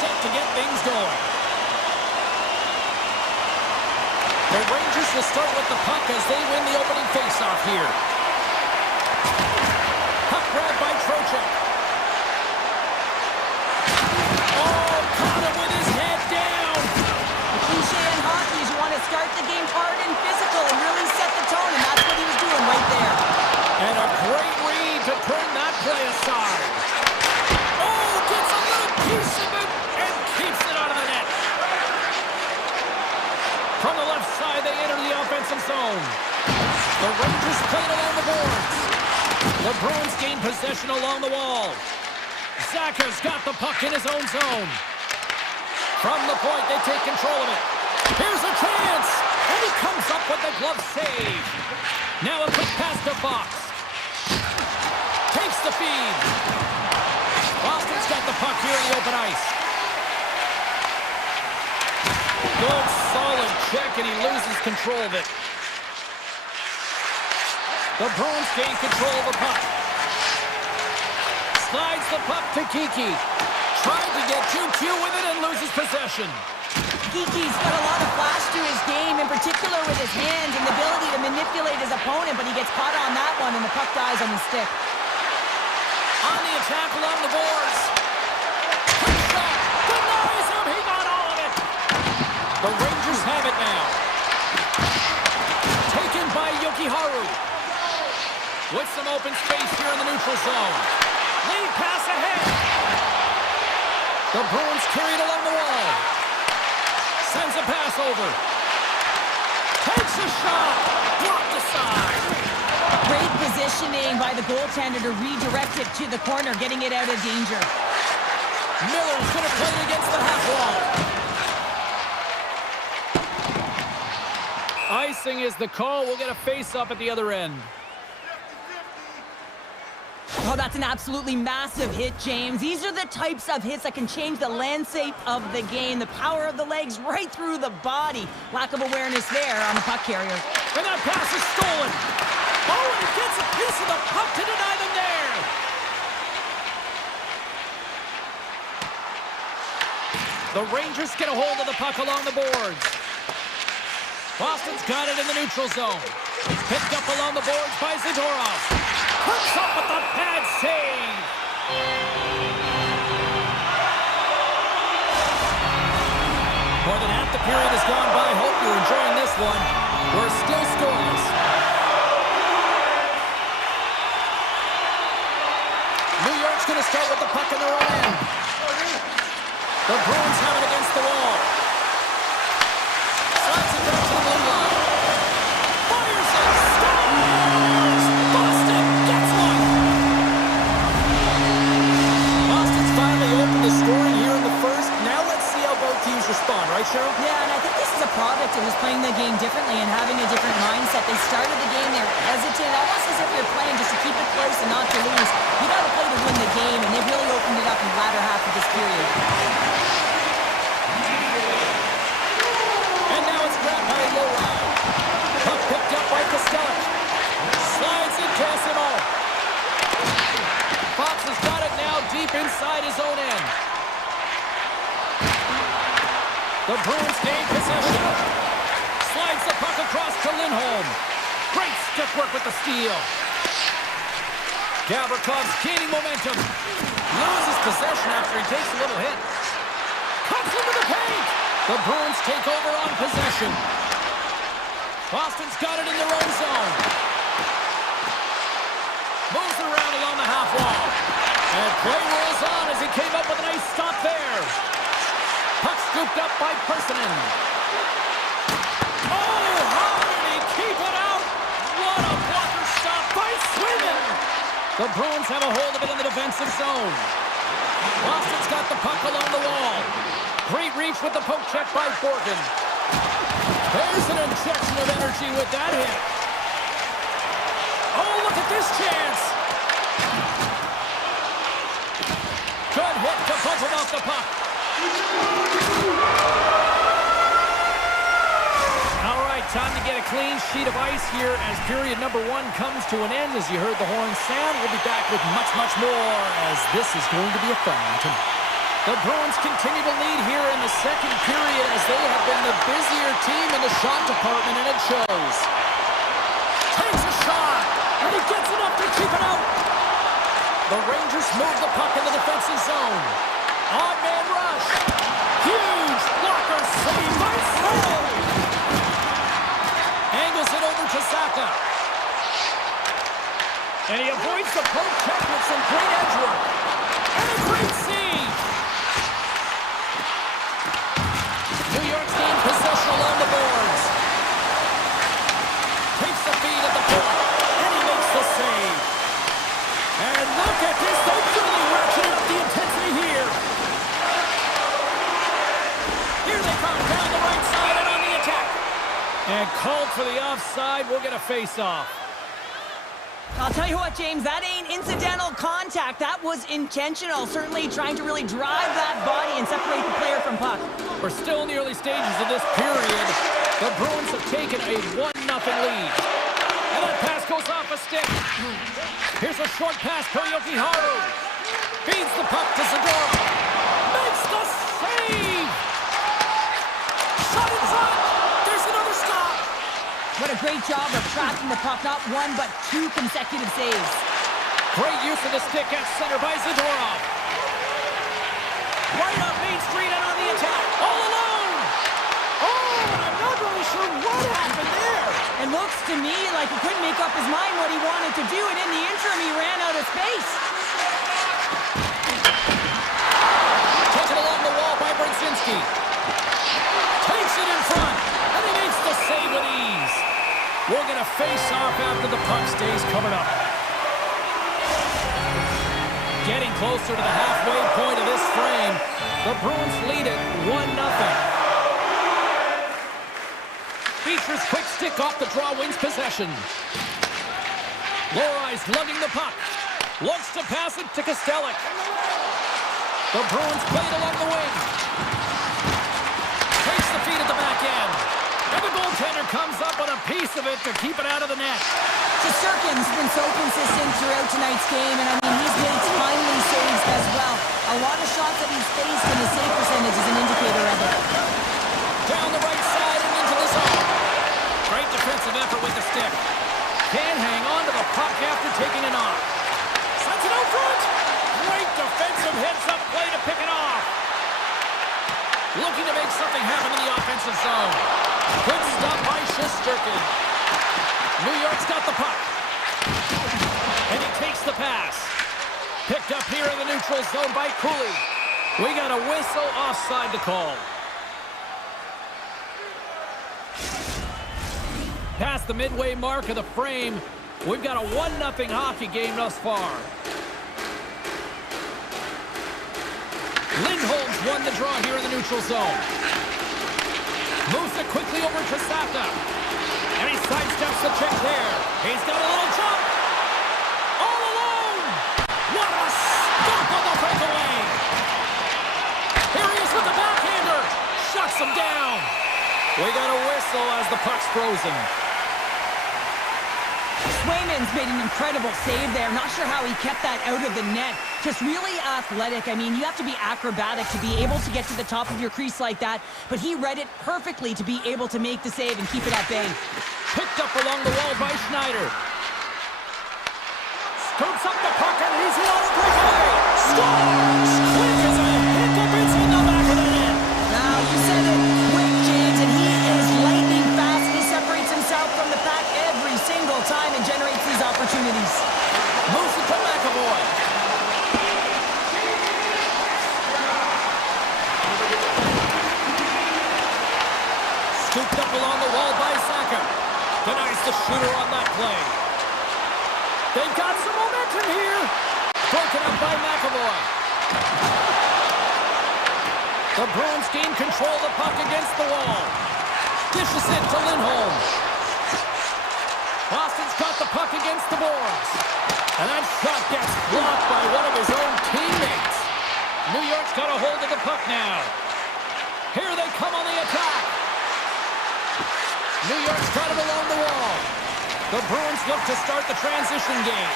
set to get things going. The Rangers will start with the puck as they win the opening faceoff here. Puck grab by Trocheck. Oh, caught him with his head down. The cliche in hockey is you want to start the game hard and physical and really set the tone, and that's what he was doing right there. And a great read to turn that play aside. Oh, gets a little piece of it and keeps it out of the net. From the left side, they enter the offensive zone. The Rangers played along the boards. The Bruins gain possession along the wall. Zaka's got the puck in his own zone. From the point, they take control of it. Here's a chance! And he comes up with the glove save. Now a quick pass to Fox. Takes the feed. Boston's got the puck here in the open ice. Good, solid check, and he loses control of it. The Bruins gain control of the puck. Slides the puck to Kiki. Trying to get 2Q with it and loses possession. Kiki's got a lot of flash to his game, in particular with his hands and the ability to manipulate his opponent, but he gets caught on that one and the puck dies on the stick. On the attack along the boards. Quick shot. Denies him. He got all of it. The Rangers have it now. Taken by Yokiharu. With some open space here in the neutral zone. Lead pass ahead. The Bruins carried along the wall. Sends a pass over. Takes a shot. Blocked aside. Great positioning by the goaltender to redirect it to the corner, getting it out of danger. Miller's going to play it against the half wall. Icing is the call. We'll get a face-up at the other end. Oh, that's an absolutely massive hit, James. These are the types of hits that can change the landscape of the game. The power of the legs right through the body. Lack of awareness there on the puck carrier. And that pass is stolen. Oh, and he gets a piece of the puck to deny them there. The Rangers get a hold of the puck along the boards. Boston's got it in the neutral zone. Picked up along the boards by Zadorov. Hooks up with the pad save. More than half the period has gone by. Hope you're enjoying this one. We're still scoreless. New York's going to start with the puck in their own end. The Bruins have it against the wall. Slides it back to the blue line. Fires it. Scores! Boston gets one. Boston's finally opened the scoring here in the first. Now let's see how both teams respond, right, Cheryl? Yeah, and I think this is a product of who's playing the game differently and having a different mindset. They started the game, they were hesitant, almost as if they're playing just to keep it close and not to lose. You got to play to win the game, and they've really opened it up in the latter half of this period. And now it's grabbed by Lowry. Puck picked up by Costello. Slides it to Simo. Fox has got it now deep inside his own end. The Bruins gain possession. Slides the puck across to Lindholm. Great stick work with the steal. Gavrikoff's gaining momentum. Loses possession after he takes a little hit. Cuts into the paint. The Bruins take over on possession. Boston's got it in their own zone. Moves around along the half wall. And play rolls on as he came up with a nice stop there. Puck scooped up by Persinen. Oh, how did he keep it out? What a blocker stop by Swindon. The Bruins have a hold of it in the defensive zone. Boston's got the puck along the wall. Great reach with the poke check by Borgen. There's an injection of energy with that hit. Oh, look at this chance. Good hit to bump him off the puck. All right, time to get a clean sheet of ice here as period number 1 comes to an end. As you heard the horn sound, we'll be back with much, much more as this is going to be a fun one tonight. The Bruins continue to lead here in the second period as they have been the busier team in the shot department, and it shows. Takes a shot, and he gets enough to keep it out. The Rangers move the puck in the defensive zone. Odd man rush. Huge blocker save by Slow. Angles it over to Saka. And he avoids the poke check with some great edge work. And a great save. New York's gained possession along the boards. Takes the feed at the point. And he makes the save. And look at this. They really ratcheted up the intensity here. Here they come down the right side and on the attack. And called for the offside. We'll get a face-off. I'll tell you what, James, that ain't incidental contact. That was intentional. Certainly trying to really drive that body and separate the player from puck. We're still in the early stages of this period. The Bruins have taken a 1-0 lead. And that pass goes off a stick. Here's a short pass for Jokiharju. Feeds the puck to Zadorov. Makes the save! Shot in front! There's another stop! What a great job of tracking the puck. Not one, but two consecutive saves. Great use of the stick at center by Zadorov. Right up Main Street and on the attack. All alone! Oh, I'm not really sure what happened there. It looks to me like he couldn't make up his mind what he wanted to do, and in the interim, he ran out of space. Taken along the wall by Brzezinski. Takes it in front, and he makes the save with ease. We'll get a face-off after the puck stays covered up. Getting closer to the halfway point of this frame, the Bruins lead it 1-0. Features quick stick off the draw, wins possession. Lohrey's lugging the puck. Looks to pass it to Kostelic. The Bruins played along the wing. Takes the feed at the back end. And the goaltender comes up with a piece of it to keep it out of the net. Shesterkin's been so consistent throughout tonight's game, and I mean, he's made timely saves as well. A lot of shots that he's faced, and his save percentage is an indicator of it. Down the right side and into the zone. Great defensive effort with the stick. Can't hang on to the puck after taking it off. Sends it out front. Great defensive heads-up play to pick it off. Looking to make something happen in the offensive zone. Good stop by Shesterkin. New York's got the puck. And he takes the pass. Picked up here in the neutral zone by Cooley. We got a whistle offside to call. Past the midway mark of the frame, we've got a 1-0 hockey game thus far. Lindholm's won the draw here in the neutral zone. Moves it quickly over to Saka. And he sidesteps the check there. He's got a little jump. All alone. What a stop on the breakaway. Here he is with the backhander. Shuts him down. We got a whistle as the puck's frozen. Swayman's made an incredible save there. Not sure how he kept that out of the net. Just really athletic. I mean, you have to be acrobatic to be able to get to the top of your crease like that, but he read it perfectly to be able to make the save and keep it at bay. Picked up along the wall by Schneider. Scoops up the puck and he's lost breakaway. Scores! Quick as a hiccup, it's in the back of the net. Now, you said it quick, James, and he is lightning fast. He separates himself from the pack every single time and generates these opportunities. Moves it to McAvoy. Scooped up along the wall by Saka. Denies the shooter on that play. They've got some momentum here. Broken up by McAvoy. The Bruins gain control of the puck against the wall. Dishes it to Lindholm. Boston's got the puck against the boards. And that shot gets blocked by one of his own teammates. New York's got a hold of the puck now. Here they come on the attack. New York's got it along the wall. The Bruins look to start the transition game.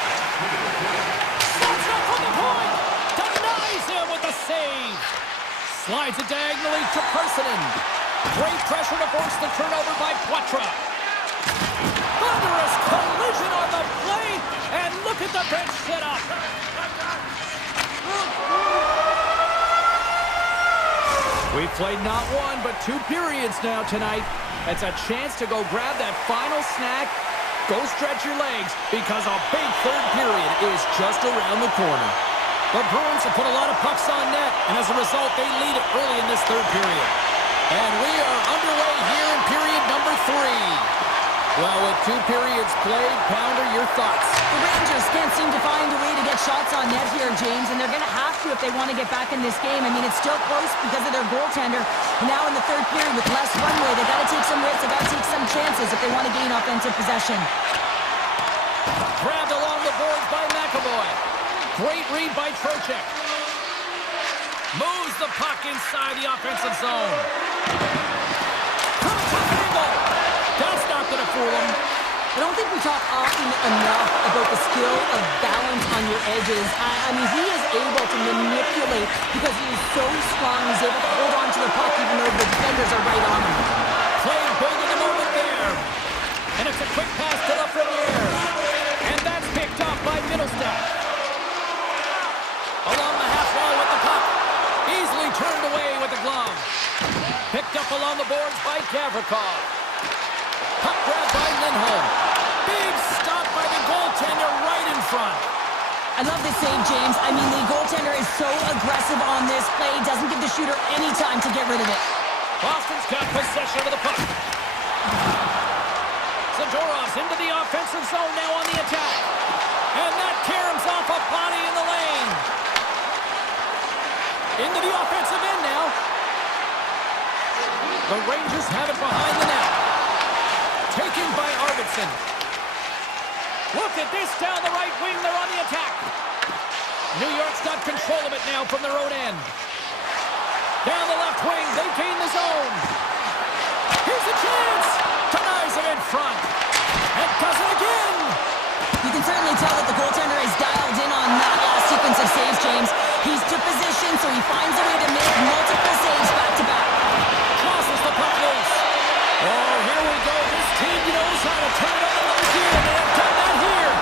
Slots up from the point. Denies him with the save. Slides it diagonally to Persinen. Great pressure to force the turnover by Poitras. Thunderous collision on the plate, and look at the bench set up. We've played not one, but 2 periods now tonight. It's a chance to go grab that final snack, go stretch your legs, because a big third period is just around the corner. The Bruins have put a lot of pucks on net, and as a result, they lead it early in this third period. And we are underway here in period number 3. Well, with 2 periods played, Pounder, your thoughts? The Rangers can't seem to find a way to get shots on net here, James, and they're going to have to if they want to get back in this game. I mean, it's still close because of their goaltender. Now in the third period with less runway, they got to take some risks, they got to take some chances if they want to gain offensive possession. Grabbed along the boards by McAvoy. Great read by Trocheck. Moves the puck inside the offensive zone. From a tough angle. That's not going to fool him. I don't think we talk often enough about the skill of balance on your edges. I mean, he is able to manipulate because he is so strong. He's able to hold on to the puck even though the defenders are right on him. Playing big in the moment there. And it's a quick pass to the Premier. And that's picked up by Middlestep. Along the half wall with the puck. Easily turned away with the glove. Picked up along the boards by Gavrikov. Puck grab by Lindholm. Big stop by the goaltender right in front. I love this save, James. I mean, the goaltender is so aggressive on this play. Doesn't give the shooter any time to get rid of it. Boston's got possession of the puck. Zadorov's into the offensive zone now on the attack. And that caroms off a body in the lane. Into the offensive end now. The Rangers have it behind the net. Taken by Arvidsson. Look at this down the right wing. They're on the attack. New York's got control of it now from their own end. Down the left wing. They gain the zone. Here's a chance. Denies it in front. And does it again. You can certainly tell that the goaltender is dialed in on that last sequence of saves, James. He's to position, so he finds a way to make multiple saves back-to-back. Crosses the puck loose. Oh, here we go. This team knows how to turn it on the here, and they have done that here.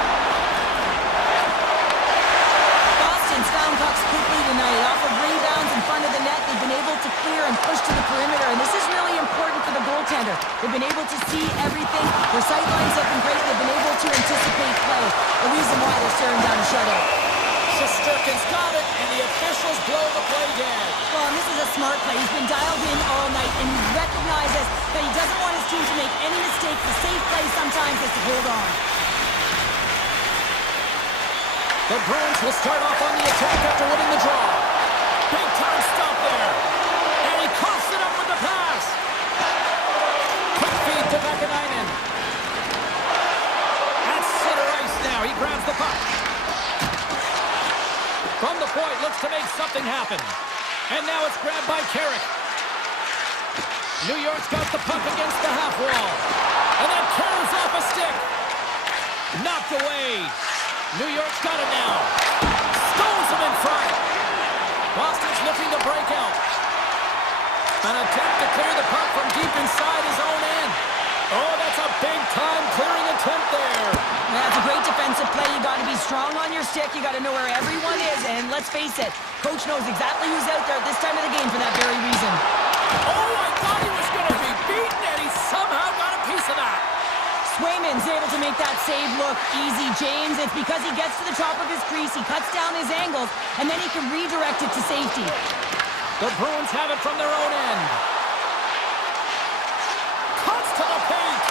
Boston's found pucks quickly tonight. Off of rebounds in front of the net, they've been able to clear and push to the perimeter, and this is really important for the goaltender. They've been able to see everything. Their sight lines have been great. They've been able to anticipate play. The reason why they're staring down a shutout. Shesterkin's got it, and the officials blow the play dead. Well, and this is a smart play. He's been dialed in all night, and he recognizes that he doesn't want his team to make any mistakes. The safe play sometimes is to hold on. The Bruins will start off on the attack after winning the draw. Big time stop there. And he coughs it up with the pass. Quick feed to Vakanainen. At center ice now. He grabs the puck. From the point, looks to make something happen. And now it's grabbed by Carrick. New York's got the puck against the half wall. And that carries off a stick. Knocked away. New York's got it now. Stones him in front. Boston's looking to break out. An attempt to clear the puck from deep inside his own end. Oh, that's a big-time clearing attempt there. That's a great defensive play. You got to be strong on your stick. You got to know where everyone is. And let's face it, coach knows exactly who's out there at this time of the game for that very reason. Oh, I thought he was going to be beaten, and he somehow got a piece of that. Swayman's able to make that save look easy, James. It's because he gets to the top of his crease, he cuts down his angles, and then he can redirect it to safety. The Bruins have it from their own end. Cuts to the paint.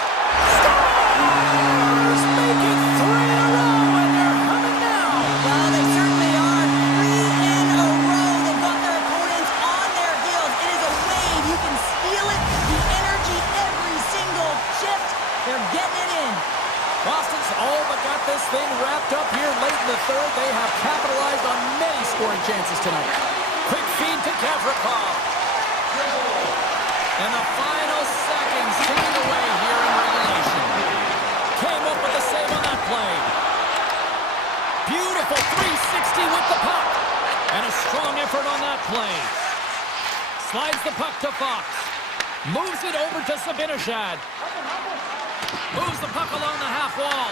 Stars make it 3 in a row, and they're humming now. Well, they certainly are. 3 in a row. They've got their opponents on their heels. It is a wave. You can feel it. The energy every single shift. They're getting it in. Boston's all but got this thing wrapped up here late in the third. They have capitalized on many scoring chances tonight. Quick feed to Gavrikov. And the final seconds ticking away here in regulation. Came up with a save on that play. Beautiful 360 with the puck. And a a strong effort on that play. Slides the puck to Fox. Moves it over to Sabinishad. Moves the puck along the half wall.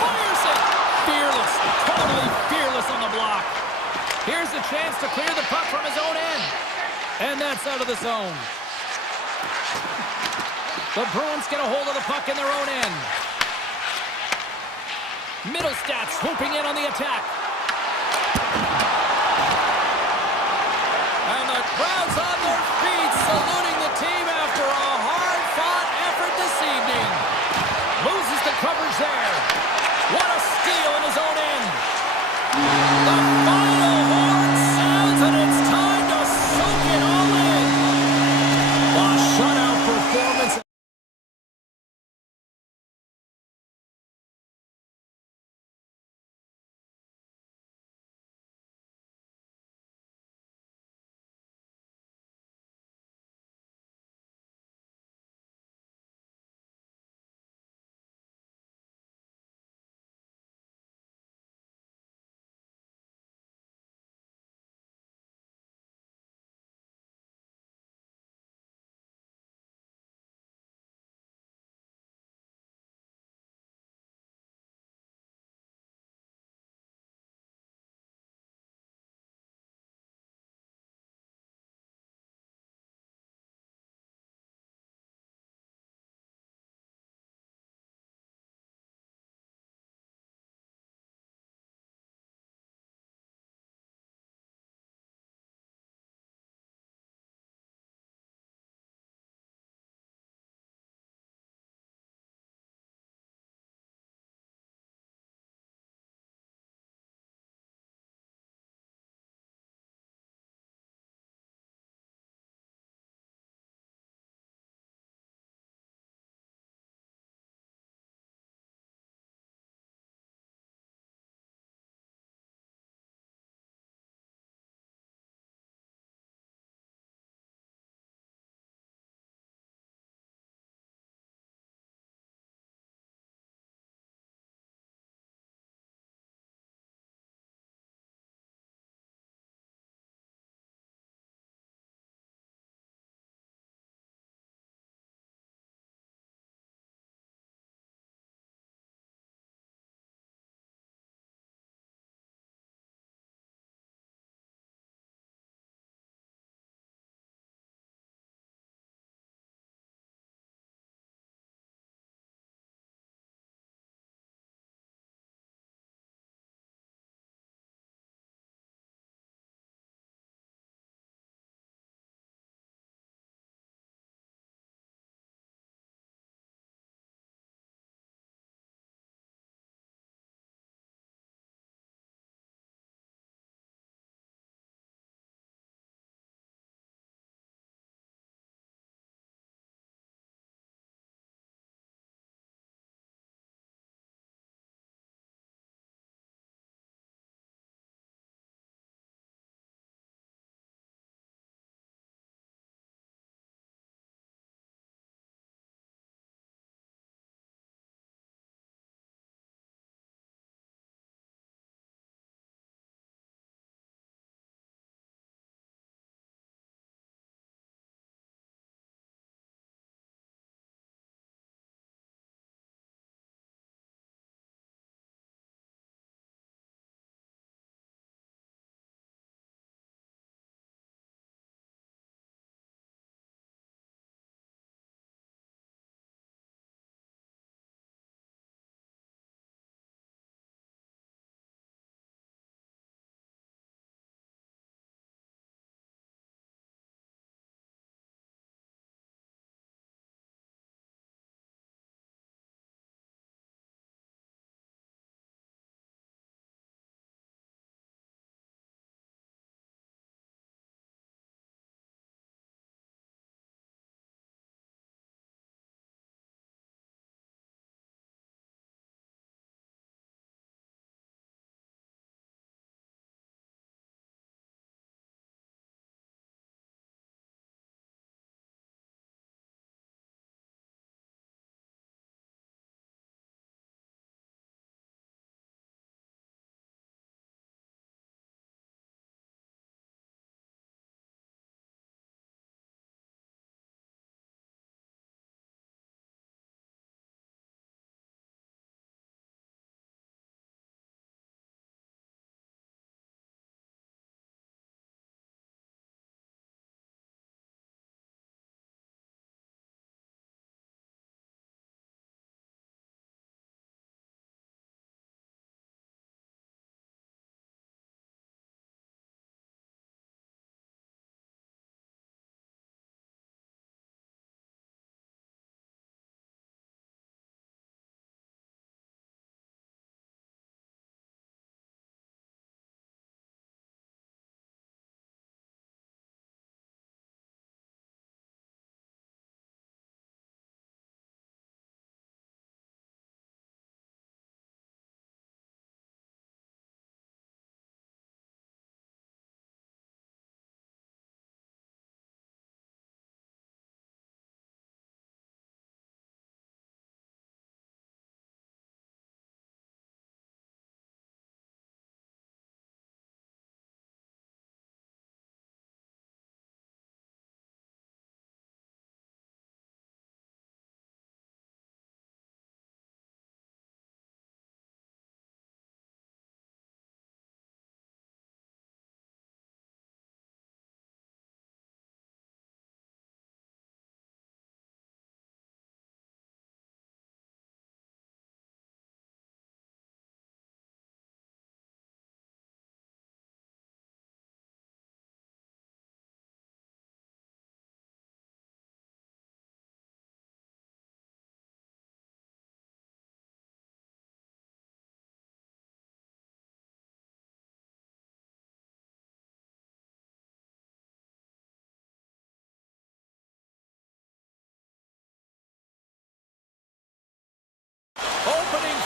Fires it! Fearless. Totally fearless on the block. Here's a chance to clear the puck from his own end. And that's out of the zone. The Bruins get a hold of the puck in their own end. Middlestat swooping in on the attack. And the crowd's on their feet saluting the team after a hard-fought effort this evening. Loses the coverage there. What a steal in his own end. The final horn sounds and it's time to soak it all in. A shutout performance.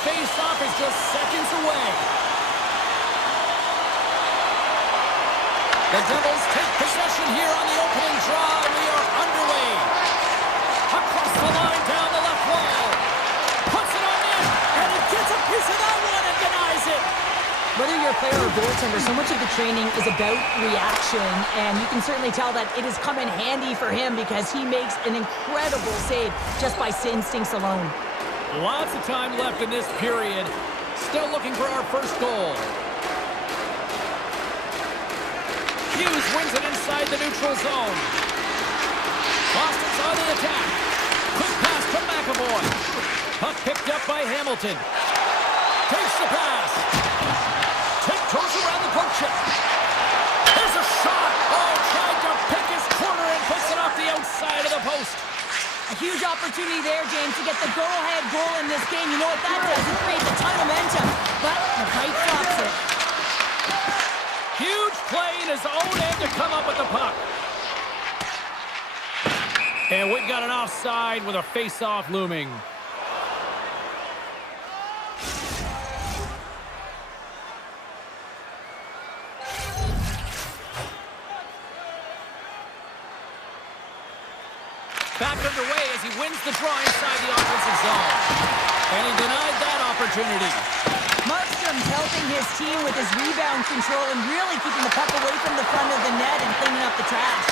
face-off is just seconds away. The Devils take possession here on the opening draw, and we are underway. Across the line, down the left wall. Puts it on in, and he gets a piece of that one and denies it. Whether you're a player or goaltender, so much of the training is about reaction, and you can certainly tell that it has come in handy for him because he makes an incredible save just by instincts alone. Lots of time left in this period. Still looking for our first goal. Hughes wins it inside the neutral zone. Boston's on the attack. Quick pass to McAvoy. Puck picked up by Hamilton. Takes the pass. Tiptoes around the poke check. There's a shot. Oh, tried to pick his corner and puts it off the outside of the post. A huge opportunity there, James, to get the go-ahead goal in this game. You know what that does? It creates a ton of momentum, but the fight stops it. Huge play in his own end to come up with the puck. And we've got an offside with a face-off looming. Back underway as he wins the draw inside the offensive zone. And he denied that opportunity. Markstrom's helping his team with his rebound control and really keeping the puck away from the front of the net and cleaning up the trash.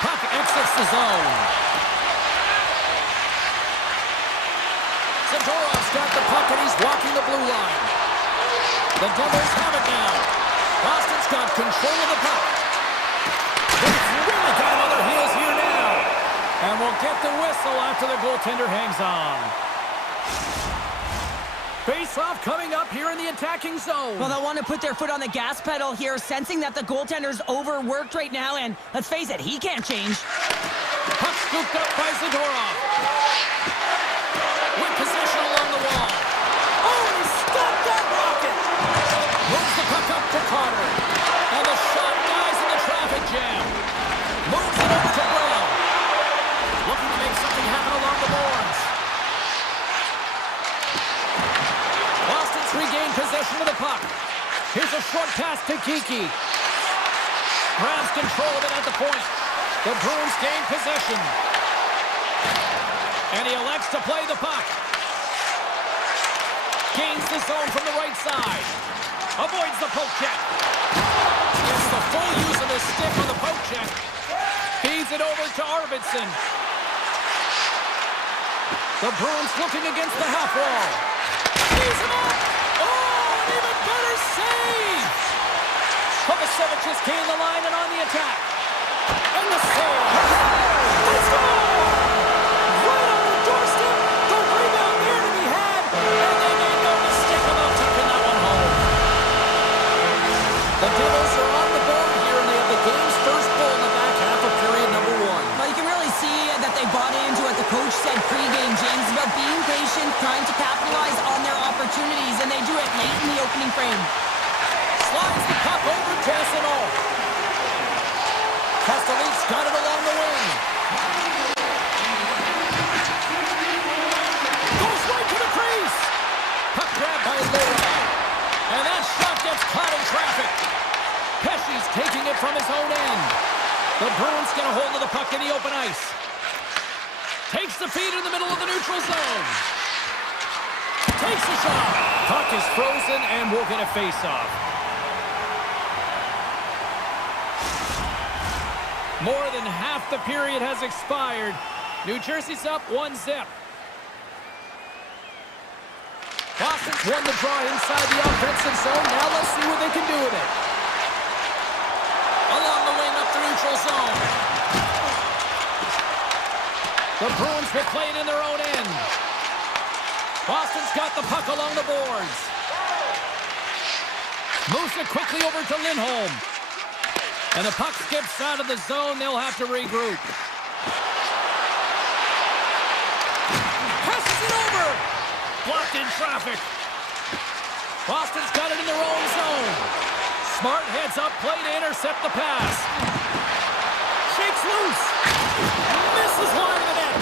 Puck exits the zone. Zadorov's got the puck and he's walking the blue line. The Devils have it now. Boston's got control of the puck. They've really got him on their heels here now. And we'll get the whistle after the goaltender hangs on. Face-off coming up here in the attacking zone. Well, they'll want to put their foot on the gas pedal here, sensing that the goaltender's overworked right now, and let's face it, he can't change. Puck scooped up by Zadorov. With possession along the wall. Oh, and he stopped that rocket. Moves the puck up to Carter. And the shot dies in the traffic jam. Moves it over to Brown. Looking to make something happen along the boards. Boston's regained possession of the puck. Here's a short pass to Kiki. Grabs control of it at the point. The Bruins gain possession. And he elects to play the puck. Gains the zone from the right side. Avoids the poke check. Gets the full use of his stick on the poke check. Feeds it over to Arvidsson. The Bruins looking against the half wall. Sees him up. Oh, an even better save. Kovacevic has gained the line and on the attack. And the save. Let's go! Right on the doorstep. The rebound there to be had. And they made no mistake about tucking that one home. The Devils are on the board here, and they have the game's first goal in the back half of period number one. Well, you can really see that they bought into what the coach said pregame, James, about being patient, trying to capitalize on their opportunities, and they do it late in the opening frame. Slides the puck over to Esseno. Kostelik's got it along the wing. Goes right to the crease. Puck grabbed by Leroy. And that shot gets caught in traffic. Pesci's taking it from his own end. The Bruins get a hold of the puck in the open ice. Takes the feed in the middle of the neutral zone. Takes the shot. Puck is frozen and we'll get a face-off. More than half the period has expired. New Jersey's up 1-0. Boston's won the draw inside the offensive zone. Now let's see what they can do with it. Along the wing up the neutral zone. The Bruins will play it in their own end. Boston's got the puck along the boards. Moves it quickly over to Lindholm. And the puck skips out of the zone. They'll have to regroup. Passes it over. Blocked in traffic. Boston's got it in their own zone. Smart heads up play to intercept the pass. Shakes loose. Misses wide of the net.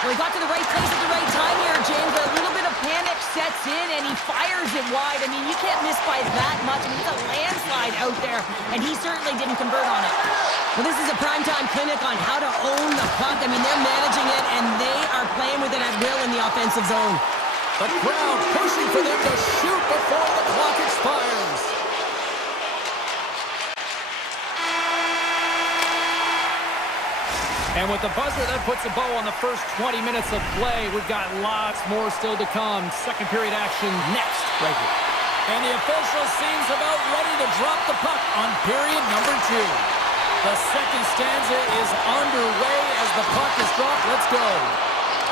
Well, he got to the right place at the right time here, James. A little bit of panic gets in and he fires it wide. I mean, you can't miss by that much. I mean, it's a landslide out there, and he certainly didn't convert on it. Well, this is a primetime clinic on how to own the puck. I mean, they're managing it, and they are playing with it at will in the offensive zone. The crowd pushing for them to shoot before the clock expires. And with the buzzer, that puts a bow on the first 20 minutes of play. We've got lots more still to come. Second period action next, right here. And the official seems about ready to drop the puck on period number 2. The second stanza is underway as the puck is dropped. Let's go.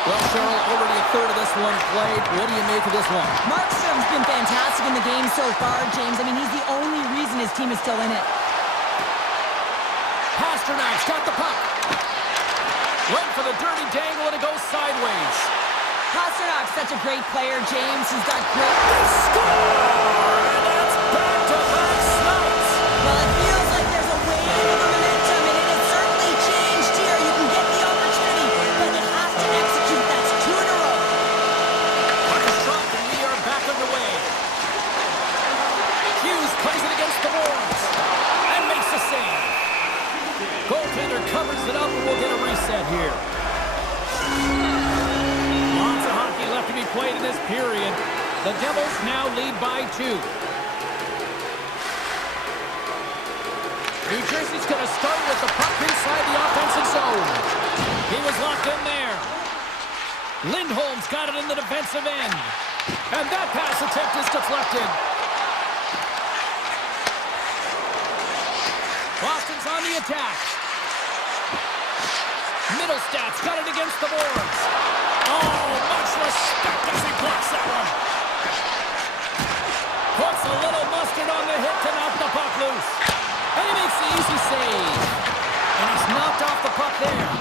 Well, Cheryl, already a third of this one played. What do you make of this one? Markstrom's been fantastic in the game so far, James. I mean, he's the only reason his team is still in it. Pasternak's got the puck. Went for the dirty dangle, and it goes sideways. Pasternak's such a great player, James. He's got great... They score! And that's back-to-back snipes. Well, it feels like there's a wave of momentum, and it has certainly changed here. You can get the opportunity, but you have to execute. That's 2 in a row. Puck is dropped, and we are back underway. Hughes plays it against the boards and makes the save. Goaltender covers it up, and we'll get a reset here. Lots of hockey left to be played in this period. The Devils now lead by 2. New Jersey's going to start with the puck inside the offensive zone. He was locked in there. Lindholm's got it in the defensive end. And that pass attempt is deflected. Boston's on the attack. Middlestats got it against the boards. Oh, much respect as he blocks that one. Puts a little mustard on the hit to knock the puck loose. And he makes the easy save. And he's knocked off the puck there.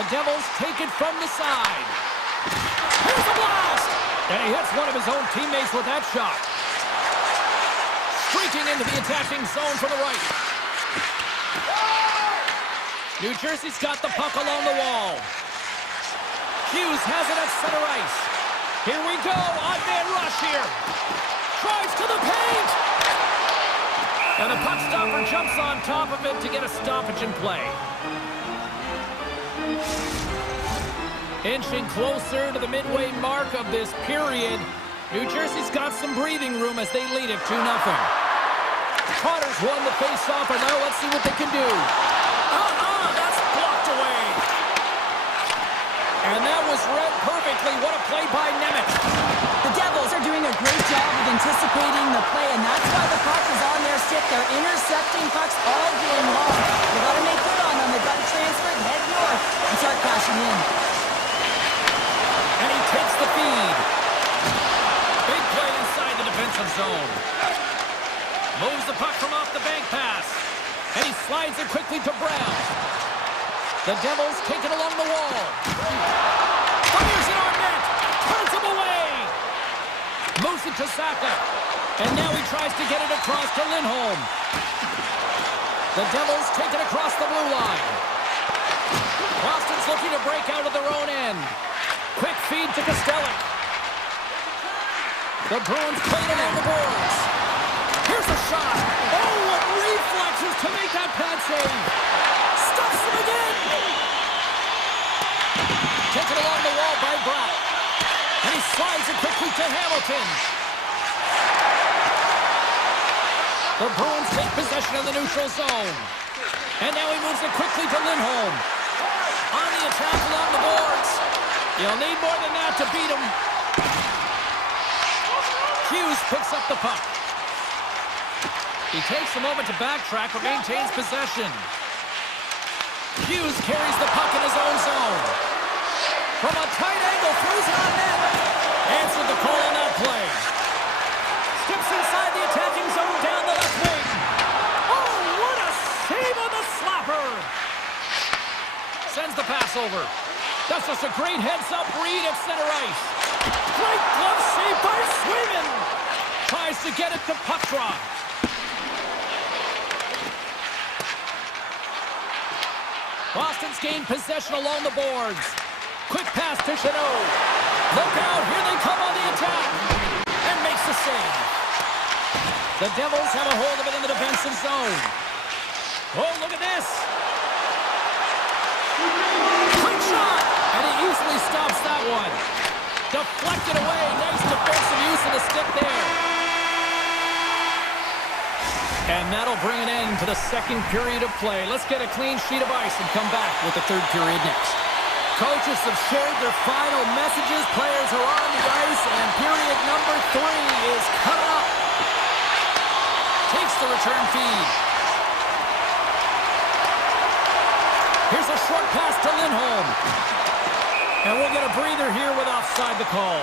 The Devils take it from the side. Here's the blast! And he hits one of his own teammates with that shot. Streaking into the attacking zone from the right. New Jersey's got the puck along the wall. Hughes has it at center ice. Here we go. Odd man rush here. Drives to the paint. And the puck stopper jumps on top of it to get a stoppage in play. Inching closer to the midway mark of this period. New Jersey's got some breathing room as they lead it 2-0. Potter's won the face-off, and now let's see what they can do. That's blocked away. And that was read perfectly. What a play by Nemec. The Devils are doing a great job of anticipating the play, and that's why the puck is on their stick. They're intercepting pucks all game long. They've got to make good on them. They've got to transfer and head north and start crashing in. And he takes the feed. Big play inside the defensive zone. Moves the puck from off the bank pass. And he slides it quickly to Brown. The Devils take it along the wall. Fires it on net. Turns him away. Moves it to Saka. And now he tries to get it across to Lindholm. The Devils take it across the blue line. Boston's looking to break out of their own end. Quick feed to Kostelik. The Bruins played it on the boards. Here's a shot. Oh, what reflexes to make that pad save. Stuffs him again. Taken along the wall by Brock. And he slides it quickly to Hamilton. The Bruins take possession of the neutral zone. And now he moves it quickly to Lindholm. On the attack along the boards. You'll need more than that to beat him. Hughes picks up the puck. He takes a moment to backtrack but maintains possession. Hughes carries the puck in his own zone. From a tight angle, throws it on net. Answered the call on that play. Steps inside the attacking zone down the left wing. Oh, what a save on the slapper. Sends the pass over. That's just a great heads-up read at center ice. Great glove save by Swayman. Tries to get it to puck drop. Boston's gained possession along the boards. Quick pass to Chanot. Look out, here they come on the attack. And makes the save. The Devils have a hold of it in the defensive zone. Oh, look at this. Quick shot. And he easily stops that one. Deflected away. Nice defensive use of the stick there. And that'll bring an end to the second period of play. Let's get a clean sheet of ice and come back with the third period next. Coaches have shared their final messages. Players are on the ice, and period number 3 is coming up. Takes the return feed. Here's a short pass to Lindholm. And we'll get a breather here with offside the call.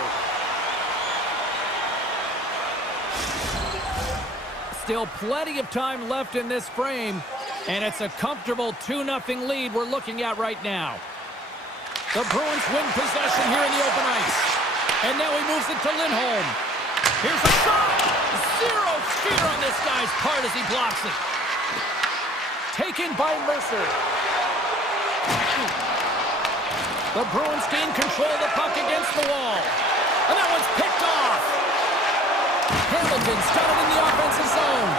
Still plenty of time left in this frame, and it's a comfortable 2-0 lead we're looking at right now. The Bruins win possession here in the open ice. And now he moves it to Lindholm. Here's a shot! Zero fear on this guy's part as he blocks it. Taken by Mercer. The Bruins gain control of the puck against the wall. And that one's picked off. Hamilton's got it in the offensive zone.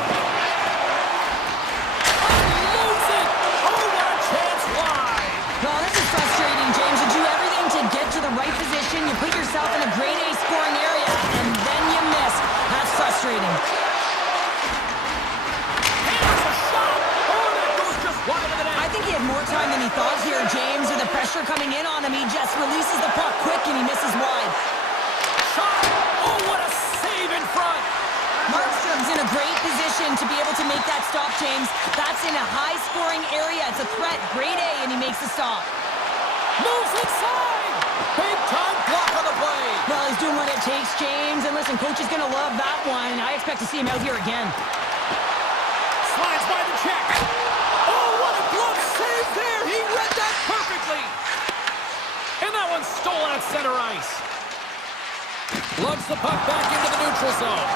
Unloads it! Oh, what a chance wide! Well, this is frustrating, James. You do everything to get to the right position. You put yourself in a grade A scoring area, and then you miss. That's frustrating. Here's a shot! Oh, that goes just wide of the net. I think he had more time than he thought here, James. With the pressure coming in on him, he just releases the puck quick, and he misses wide. Shot! Oh, what a save in front! Markstrom's in a great position to be able to make that stop, James. That's in a high-scoring area. It's a threat, grade A, and he makes the stop. Moves inside! Big-time block on the play! Well, he's doing what it takes, James. And listen, coach is going to love that one. I expect to see him out here again. Slides by the check. Oh, what a glove save there! He read that perfectly! And that one's stolen at center ice. Lugs the puck back into the neutral zone.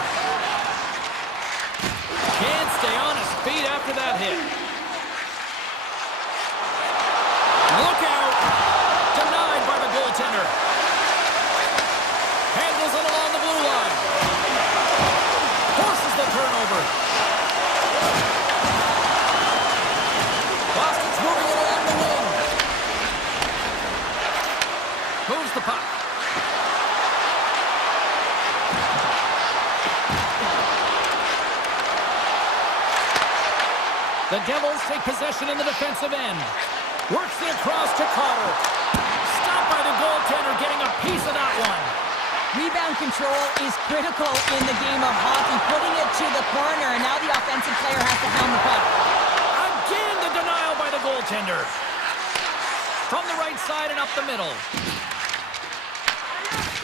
Can't stay on his feet after that hit. Look out! Denied by the goaltender. Handles it along the blue line. Forces the turnover. Boston's moving it along the wing. Moves the puck. The Devils take possession in the defensive end. Works it across to Carter. Stopped by the goaltender, getting a piece of that one. Rebound control is critical in the game of hockey. Putting it to the corner, and now the offensive player has to hound the puck. Again, the denial by the goaltender. From the right side and up the middle.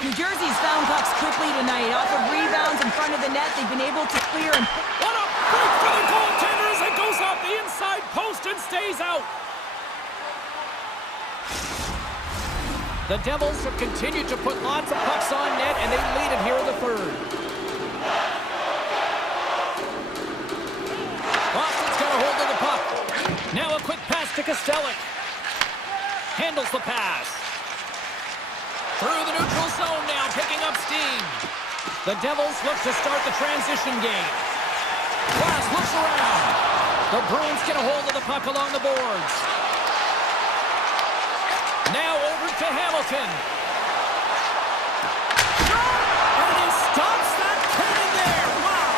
New Jersey's found pucks quickly tonight. Off of rebounds in front of the net, they've been able to clear and... What a break for the goaltender as it goes off the inside post and stays out. The Devils have continued to put lots of pucks on net, and they lead it here in the third. Boston's got a hold of the puck. Now a quick pass to Kostelic. Handles the pass. Through the neutral zone now, picking up steam. The Devils look to start the transition game. Glass looks around. The Bruins get a hold of the puck along the boards. Now over to Hamilton. Shot! And he stops that cannon there. Wow!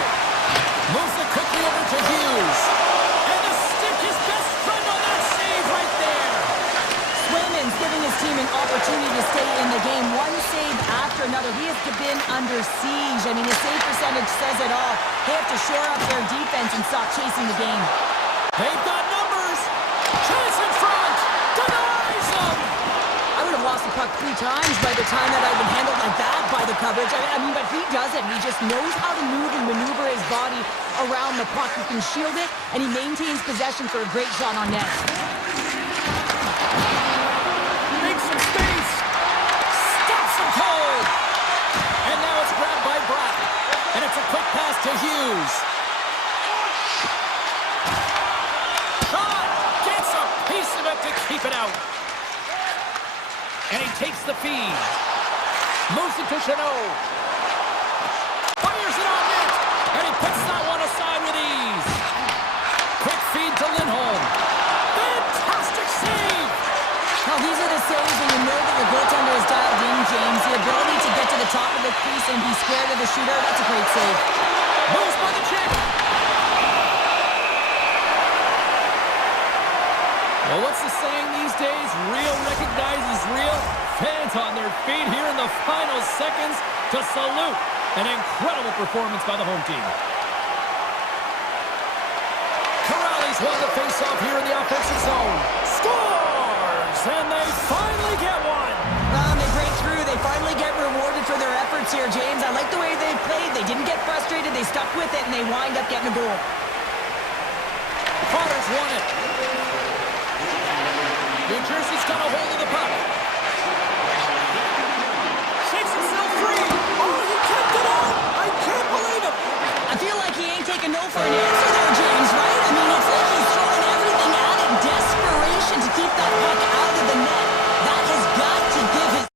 Moves it quickly over to Hughes. And the stick is best friend on that save right there. Swayman's giving his team an opportunity to stay in the game. One save after another. He has been under siege. I mean, the save percentage says it all. They have to shore up their defense and stop chasing the game. They've got numbers. Chance in front. Denies them. I would have lost the puck 3 times by the time that I've been handled like that by the coverage. I mean, but he doesn't. He just knows how to move and maneuver his body around the puck. He can shield it, and he maintains possession for a great shot on net. Makes some space. Stops him cold. And now it's grabbed by Bratt. And it's a quick pass to Hughes. Shot! Gets a piece of it to keep it out. And he takes the feed. Moves it to Chanot. Fires it on net. And he puts that one aside with ease. Quick feed to Lindholm. Fantastic save. Now, these are the saves when you know that your goaltender is dialed in, James. The ability to get to the top of the crease and be square to the shooter, that's a great save. Moves by the Czech. Well, what's the saying these days? Real recognizes real. Fans on their feet here in the final seconds to salute an incredible performance by the home team. Corrales won the faceoff here in the offensive zone. Scores! And they finally get one. They break through. They finally get rewarded for their efforts here, James. I like the way they played. They didn't get frustrated. They stuck with it, and they wind up getting a goal. Potter's won it. New Jersey's got a hold of the puck. Shakes himself free. Oh, he kept it out. I can't believe it. I feel like he ain't taking no for an answer there, James, right? I mean, it's like he's throwing everything at it. Desperation to keep that puck out of the net. That has got to give his...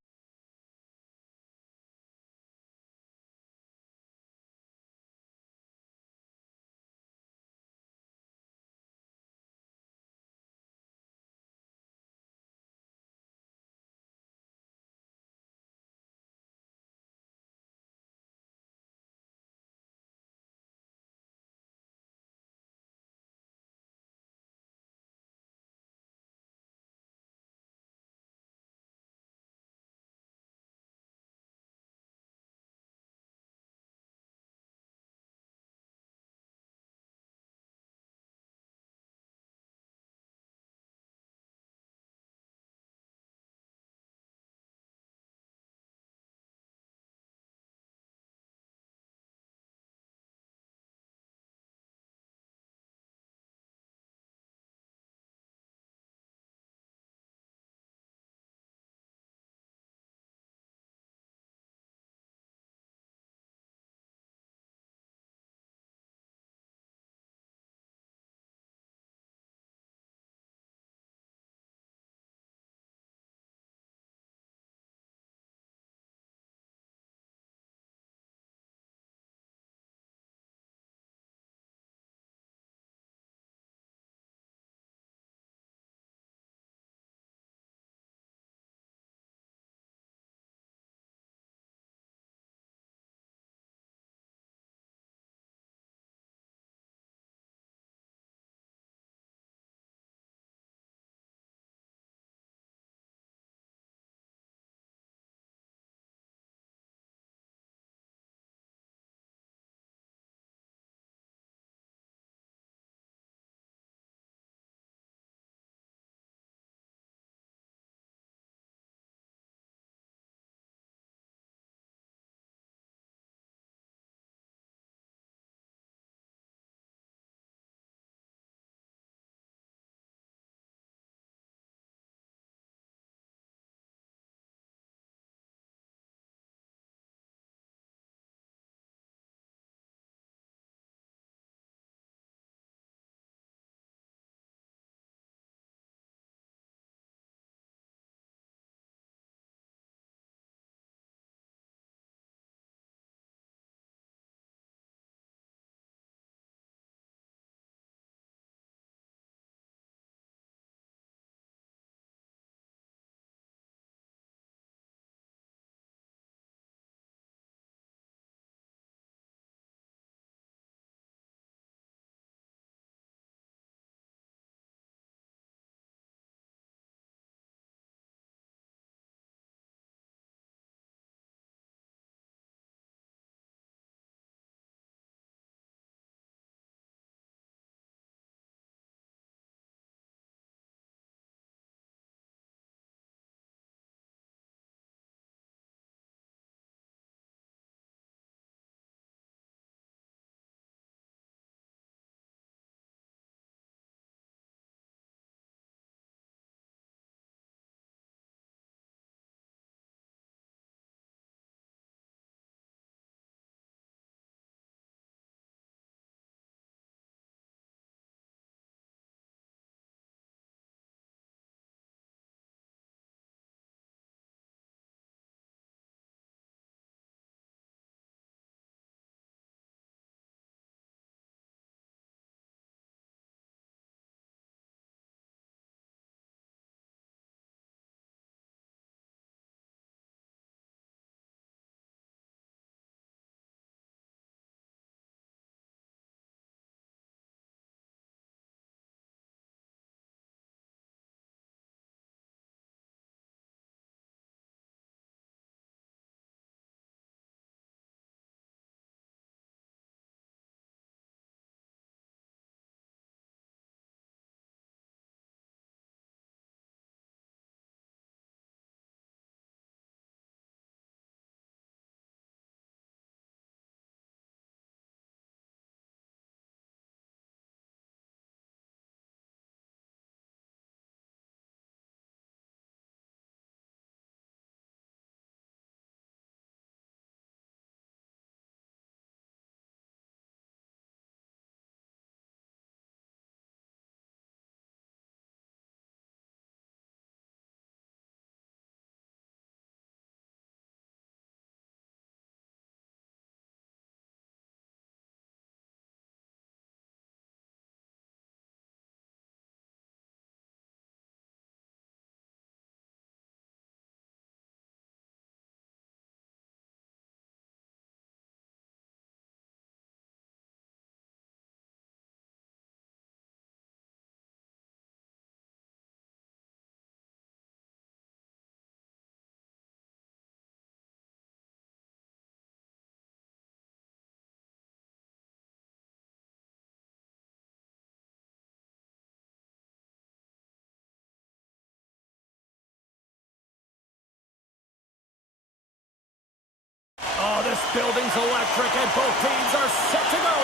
This building's electric and both teams are set to go.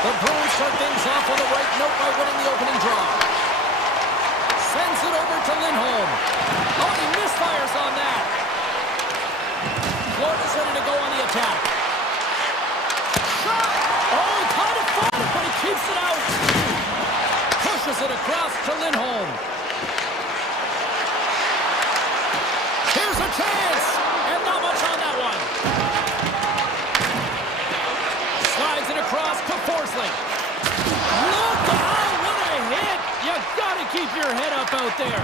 The Bruins start things off on the right note by winning the opening draw. Sends it over to Lindholm. Oh, he misfires on that. Florida's ready to go on the attack. Shot! Oh, he kind of fought it, but he keeps it out. Pushes it across to Lindholm. Here's a chance! And not much on that one. Slides it across to Forsling. Look out! What a hit! You gotta keep your head up out there.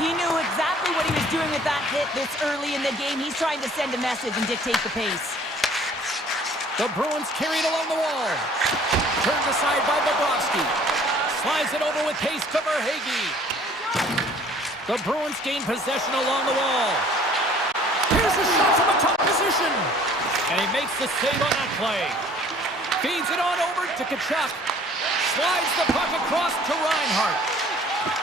He knew exactly what he was doing with that hit this early in the game. He's trying to send a message and dictate the pace. The Bruins carry it along the wall. Turned aside by Bobrovsky. Slides it over with pace to Verhaeghe. The Bruins gain possession along the wall. Here's a shot from a top position. And he makes the save on that play. Feeds it on over to Tkachuk. Slides the puck across to Reinhart.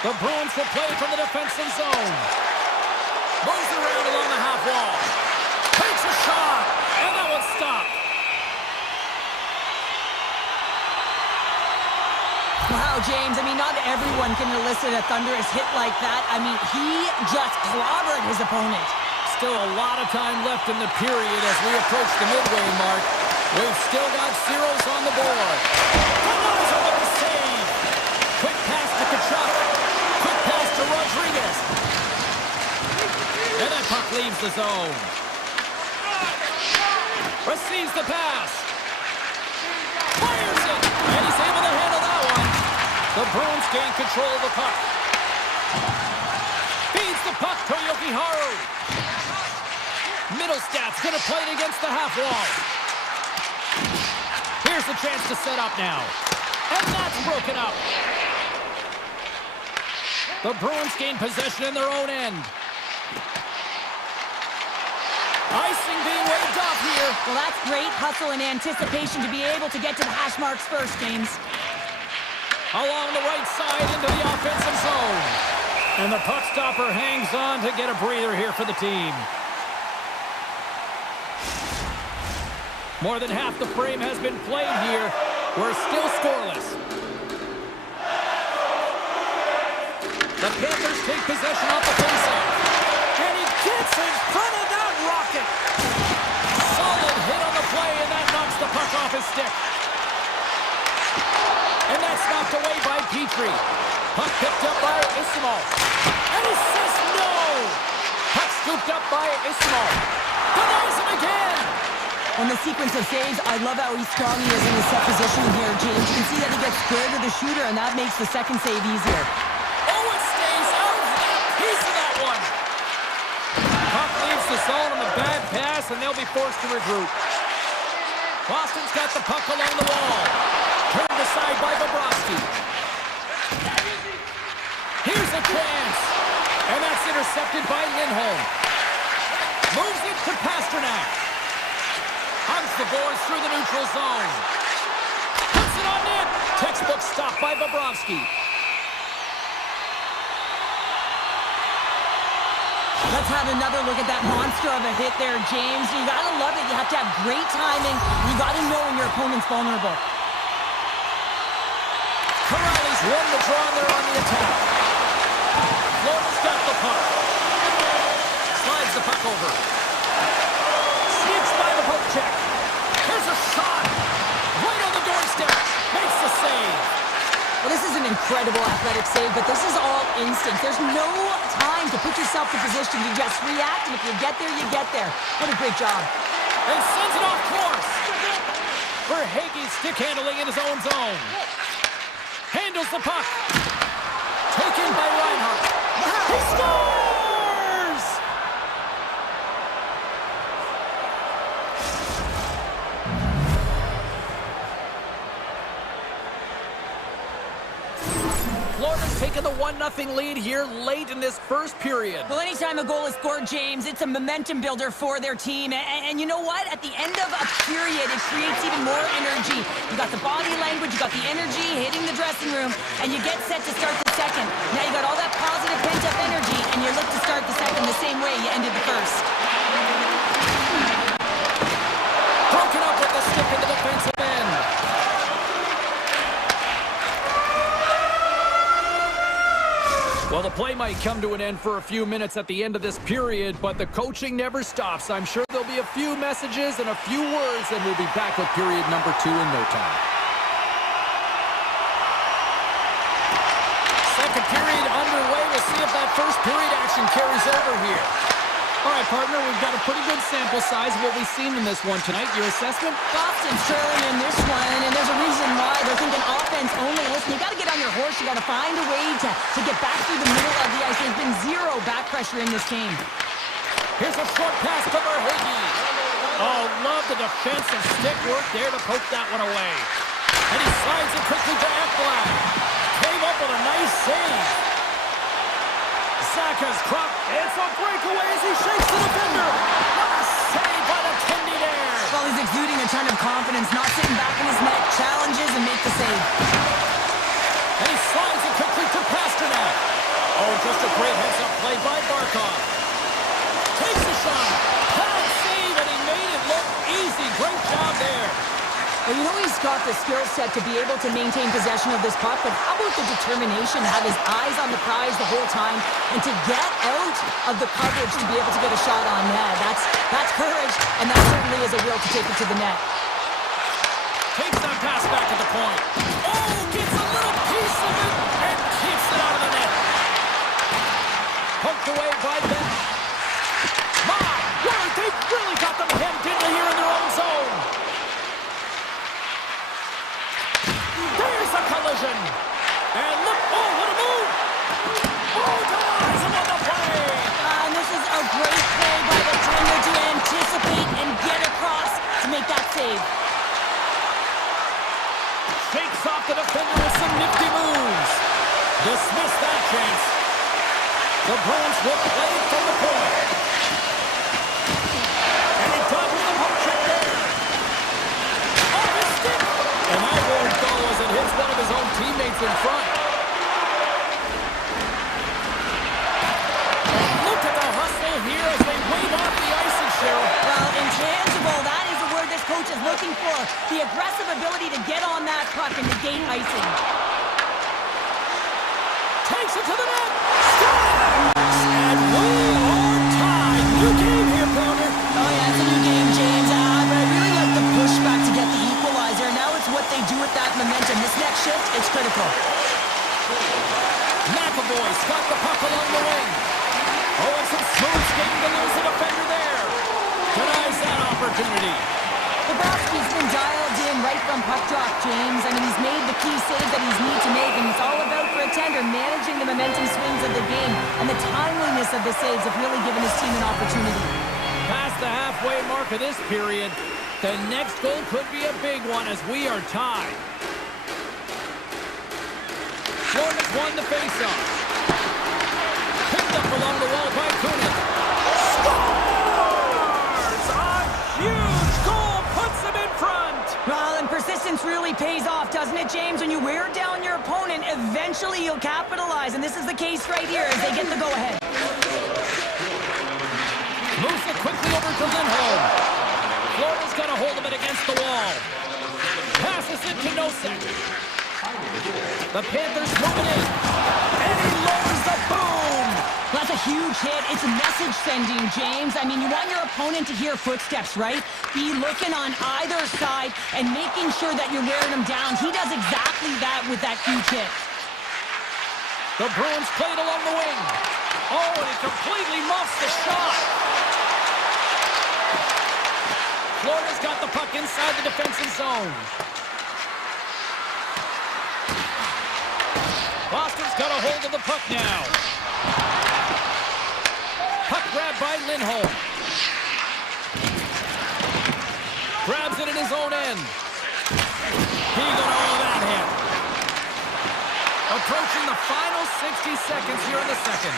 The Bruins will play from the defensive zone. Moves around along the half wall. Takes a shot. And that one's stopped. Wow, James, I mean, not everyone can elicit a thunderous hit like that. I mean, he just clobbered his opponent. Still a lot of time left in the period as we approach the midway mark. We've still got zeros on the board. Denies with the save. Quick pass to Tkachuk. Quick pass to Rodriguez. And that puck leaves the zone. Receives the pass. Fires it. And he's able to handle that one. The Bruins gain control of the puck. Feeds the puck to Jokiharju. Middlestad's going to play it against the half wall. Here's the chance to set up now. And that's broken up. The Bruins gain possession in their own end. Icing being waved off here. Well, that's great hustle and anticipation to be able to get to the hash marks first, James. Along the right side into the offensive zone. And the puck stopper hangs on to get a breather here for the team. More than half the frame has been played here. We're still scoreless. The Panthers take possession off the faceoff. And he gets in front of that rocket. Solid hit on the play, and that knocks the puck off his stick. And that's knocked away by Petrie. Puck picked up by Ismail. And he says no! Puck scooped up by Ismail. Denies him again! On the sequence of saves, I love how strong he is in his set position here, James. You can see that he gets square to the shooter, and that makes the second save easier. Oh, it stays out! He got a piece of that one! Puck leaves the zone on the bad pass, and they'll be forced to regroup. Boston's got the puck along the wall. Turned aside by Bobrovsky. Here's a chance! And that's intercepted by Lindholm. Moves it to Pasternak. Hugs the boards through the neutral zone. Puts it on net. Textbook stop by Bobrovsky. Let's have another look at that monster of a hit there, James. You gotta love it. You have to have great timing. You gotta know when your opponent's vulnerable. Corrales won the draw there on the attack. Florida's got the puck. Slides the puck over. Sneaks by the poke check. Here's a shot. Right on the doorstep. Makes the save. Well, this is an incredible athletic save, but this is all instinct. There's no time to put yourself in position. You just react, and if you get there, you get there. What a great job. And sends it off course. Verhaeghe stick handling in his own zone. Handles the puck. Taken by Reinhart. He scores! Florida's taken the 1-0 lead here late in this first period. Well, anytime a goal is scored, James, it's a momentum builder for their team. And you know what? At the end of a period, it creates even more energy. You got the body language, you got the energy hitting the dressing room, and you get set to start the second. Now you got all that positive pent-up energy, and you look to start the second the same way you ended the play might come to an end for a few minutes at the end of this period, but the coaching never stops. I'm sure there'll be a few messages and a few words, and we'll be back with period number 2 in no time. Second period underway. We'll see if that first period action carries over here. All right, partner, we've got a pretty good sample size of what we've seen in this one tonight. Your assessment? Boston's trailing in this one, and there's a reason why. They're thinking offense only. Listen, you got to get on your horse. You got to find a way to get back through the middle of the ice. There's been zero back pressure in this game. Here's a short pass to Verhage. Oh, love the defensive stick work there to poke that one away. And he slides it quickly to Ekblad. Came up with a nice save. Saka's cropped. It's a breakaway as he shakes the defender. What a save by the Tendy there. Well, he's exuding a ton of confidence, not sitting back in his net, challenges and make the save. And he slides it quickly to Pasternak. Oh, just a great heads-up play by Barkov. Takes a shot. Hard save, and he made it look easy. Great job there. Well, you know he's got the skill set to be able to maintain possession of this puck, but how about the determination to have his eyes on the prize the whole time and to get out of the coverage to be able to get a shot on net? That's courage, and that certainly is a will to take it to the net. Takes that pass back at the point. Oh, gets a little piece of it and keeps it out of the net. Poked away by Ben. My word, they really got them hemmed in here in their own zone. There's a collision. And look, oh, what a move. Oh, denies him on the play. And this is a great play by the defender to anticipate and get across to make that save. Shakes off the defender with some nifty moves. Dismiss that chance. The Bruins will play from the point. And he dodges the hook check there. Off his stick. And that won't go as it hits one of his own teammates in front. And look at the hustle here as they wave off the icing, Cheryl. Well, intangible, that is the word this coach is looking for. The aggressive ability to get on that puck and negate icing. Takes it to the net. And we are tied. New game here, Pounder. Oh, yeah, it's a new game, James. But I really like the pushback to get the equalizer. Now it's what they do with that momentum. This next shift, it's critical. McAvoy's got the puck along the wing. Oh, and some smooth skating to lose the defender there. Denies that opportunity. Bobrovsky's been dialed in right from puck drop, James. I mean, he's made the key save that he's need to make, and it's all about, for a tender, managing the momentum swings of the game, and the timeliness of the saves have really given his team an opportunity. Past the halfway mark of this period, the next goal could be a big one as we are tied. Florida's won the faceoff. Picked up along the wall by Kunin. Scores! A huge goal puts him in front. Well, and persistence really pays off, doesn't it, James? When you wear down your opponent, eventually you'll capitalize, and this is the case right here as they get the go-ahead. Moves it quickly over to Lindholm. Florida's got a hold of it against the wall. Passes it to Nosek. The Panthers moving in. And he lowers the boom. That's a huge hit. It's a message sending, James. I mean, you want your opponent to hear footsteps, right? Be looking on either side and making sure that you're wearing them down. He does exactly that with that huge hit. The Bruins played along the wing. Oh, and he completely muffs the shot. Florida's got the puck inside the defensive zone. Boston's got a hold of the puck now. Puck grabbed by Lindholm. Grabs it in his own end. He got all of that hit. Approaching the final 60 seconds here in the second.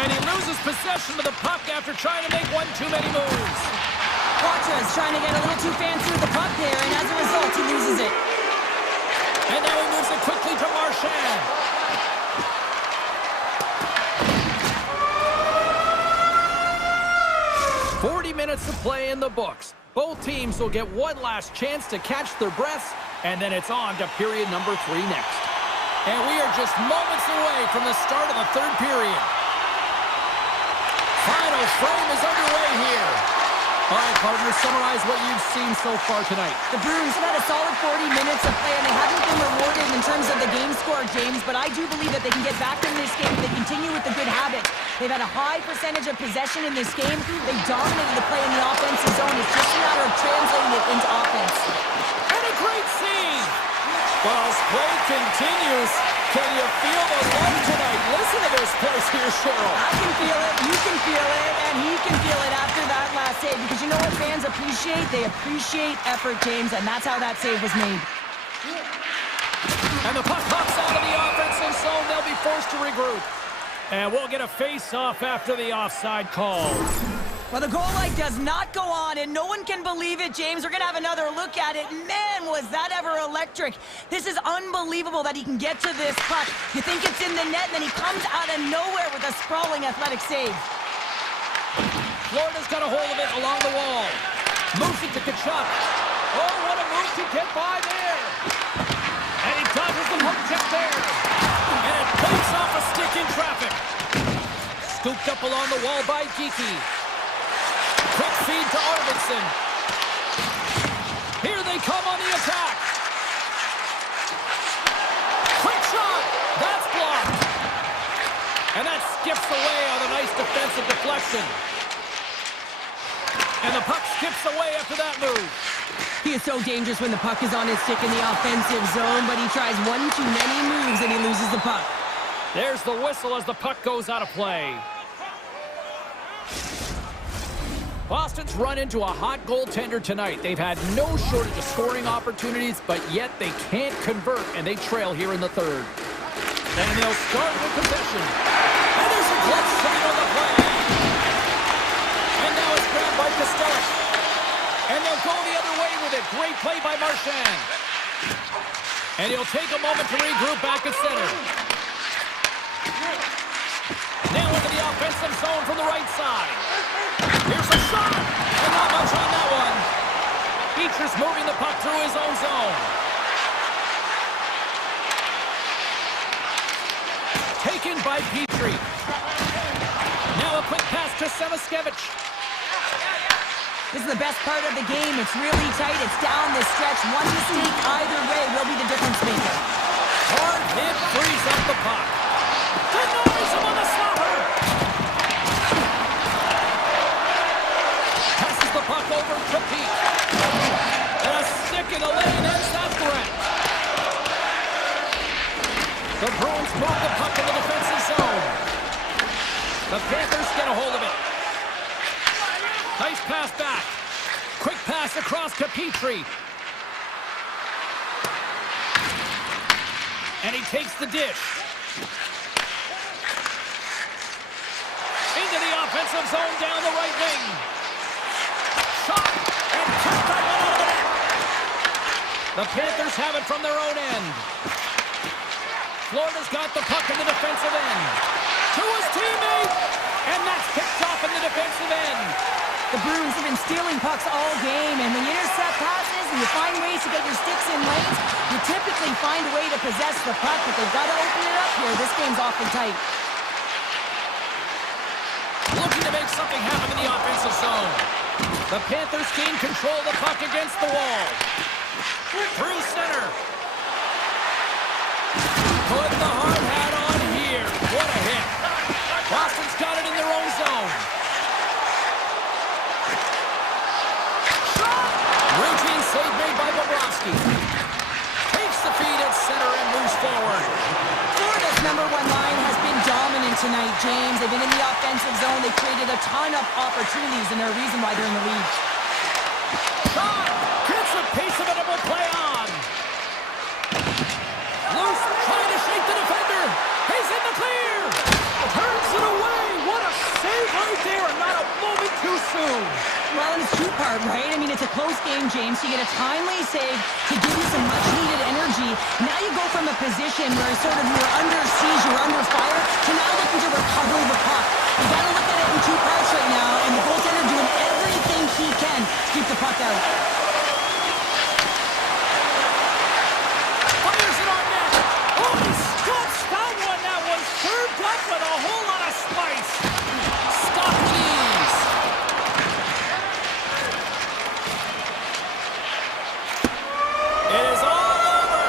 And he loses possession of the puck after trying to make one too many moves. Quatra's trying to get a little too fancy with the puck there, and as a result, he loses it. And now he moves it quickly to Marchand. Minutes to play in the books. Both teams will get one last chance to catch their breaths, and then it's on to period number 3 next. And we are just moments away from the start of the third period. Final frame is underway here. All right, partner, summarize what you've seen so far tonight. The Bruins have had a solid 40 minutes of play, and they haven't been rewarded in terms of the game score, James, but I do believe that they can get back in this game if they continue with the good habits. They've had a high percentage of possession in this game. They dominated the play in the offensive zone. It's just a matter of translating it into offense. And a great save. Well, as play continues, can you feel the love tonight? Listen to this place here, Cheryl. I can feel it, you can feel it, and he can feel it after that last save. Because you know what fans appreciate? They appreciate effort, James, and that's how that save was made. And the puck pops out of the offensive zone. They'll be forced to regroup. And we'll get a face-off after the offside call. Well, the goal light does not go on, and no one can believe it, James. We're going to have another look at it. Man, was that ever electric. This is unbelievable that he can get to this puck. You think it's in the net, and then he comes out of nowhere with a sprawling athletic save. Florida's got a hold of it along the wall. Moves it to Kachuk. Oh, what a move to get by there. And he dodges the hook check there. And it breaks off a stick in traffic. Scooped up along the wall by Geeky. Quick feed to Arvidsson. Here they come on the attack. Quick shot. That's blocked. And that skips away on a nice defensive deflection. And the puck skips away after that move. He is so dangerous when the puck is on his stick in the offensive zone, but he tries one too many moves and he loses the puck. There's the whistle as the puck goes out of play. Boston's run into a hot goaltender tonight. They've had no shortage of scoring opportunities, but yet they can't convert, and they trail here in the third. And they'll start with possession. And there's a glove save on the play. And now it's grabbed by Costello. And they'll go the other way with it. Great play by Marchand. And he'll take a moment to regroup back at center. Now into the offensive zone from the right side. Here's a shot. And not much on that one. Beecher's moving the puck through his own zone. Taken by Petrie. Now a quick pass to Samaskevich. This is the best part of the game. It's really tight. It's down the stretch. One mistake either way will be the difference maker. Hard hit frees up the puck. Denies him on the slapper. Passes the puck over to Pete. And a stick in the lane ends that threat. The Bruins move the puck in the defensive zone. The Panthers get a hold of it. Nice pass back. Quick pass across to Petrie. And he takes the dish. Into the offensive zone down the right wing. Shot and tipped that one out of the net. The Panthers have it from their own end. Florida's got the puck in the defensive end. To his teammate. And that's picked off in the defensive end. The Bruins have been stealing pucks all game, and when you intercept passes and you find ways to get your sticks in lanes, you typically find a way to possess the puck, but they've got to open it up here. This game's awfully tight. Looking to make something happen in the offensive zone. The Panthers gain control of the puck against the wall. Through center. Put the hard hat on here. What a hit. Boston's got it in their own zone. Shot! Routine save made by Bobrovsky. Takes the feed at center and moves forward. Florida's number one line has been dominant tonight, James. They've been in the offensive zone. They've created a ton of opportunities, and they're a reason why they're in the lead. Shot! Gets a piece of it and will play on. Loose, trying to shake the defender. He's in the clear. Turns it away. What a save right there, and not a moment too soon. Well, and it's two-part, right? I mean, it's a close game, James. You get a timely save to give you some much-needed energy. Now you go from a position where sort of you're under siege, you're under fire, to now looking to recover the puck. You got to look at it in two parts right now, and the goaltender doing everything he can to keep the puck out. Fires it on net. Oh, he gut with a whole lot of spice. Stop with ease. It is all over.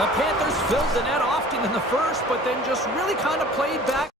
The Panthers filled the net often in the first, but then just really kind of played back.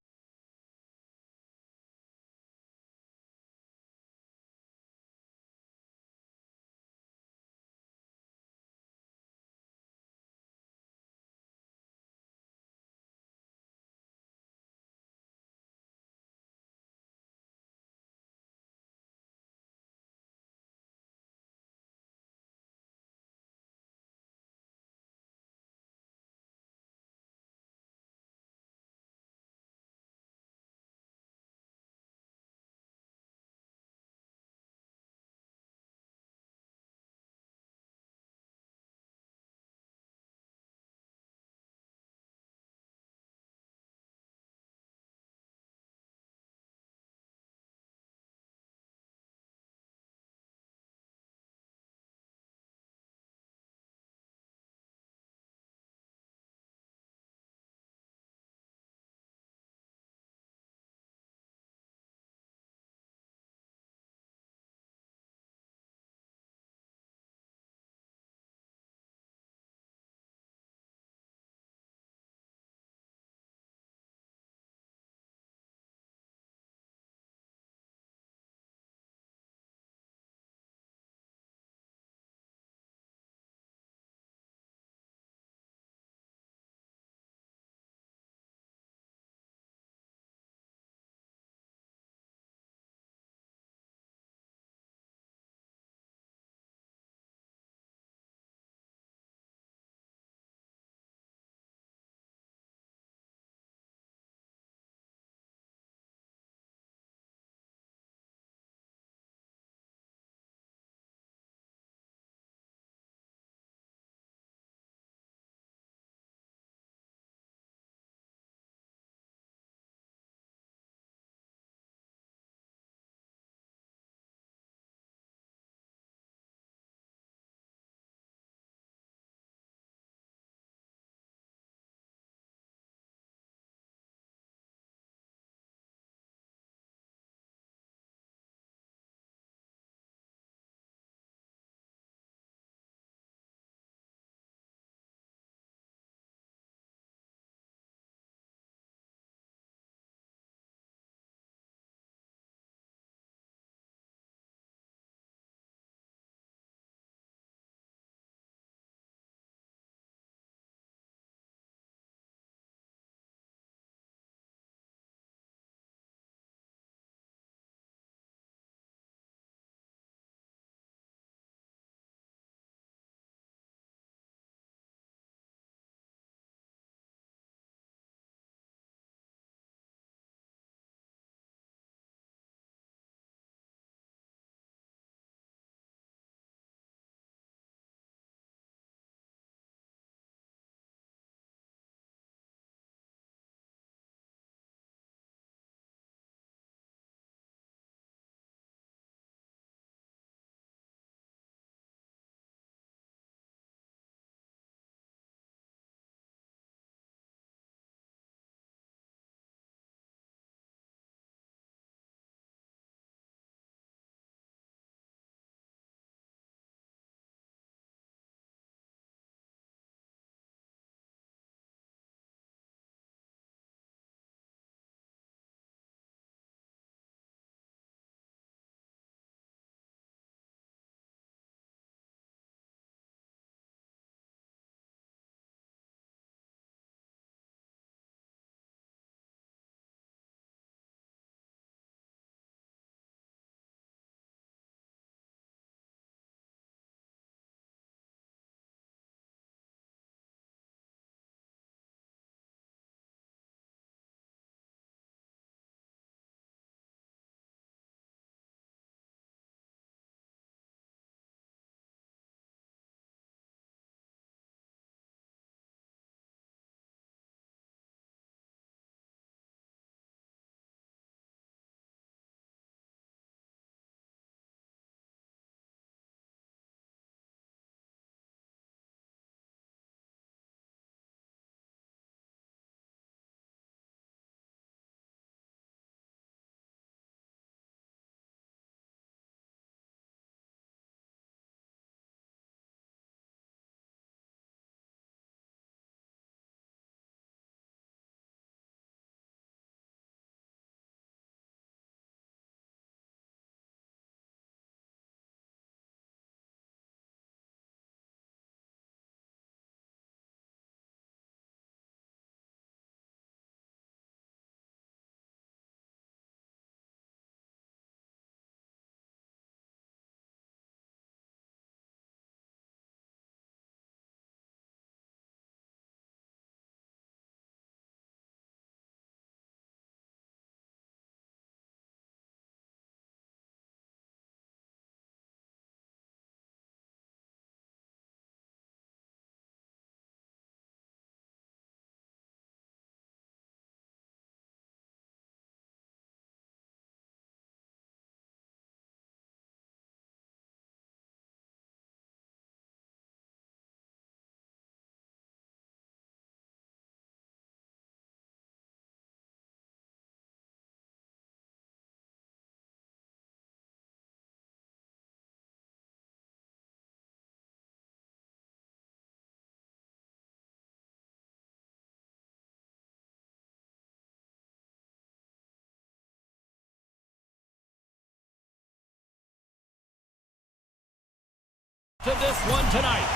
To this one tonight.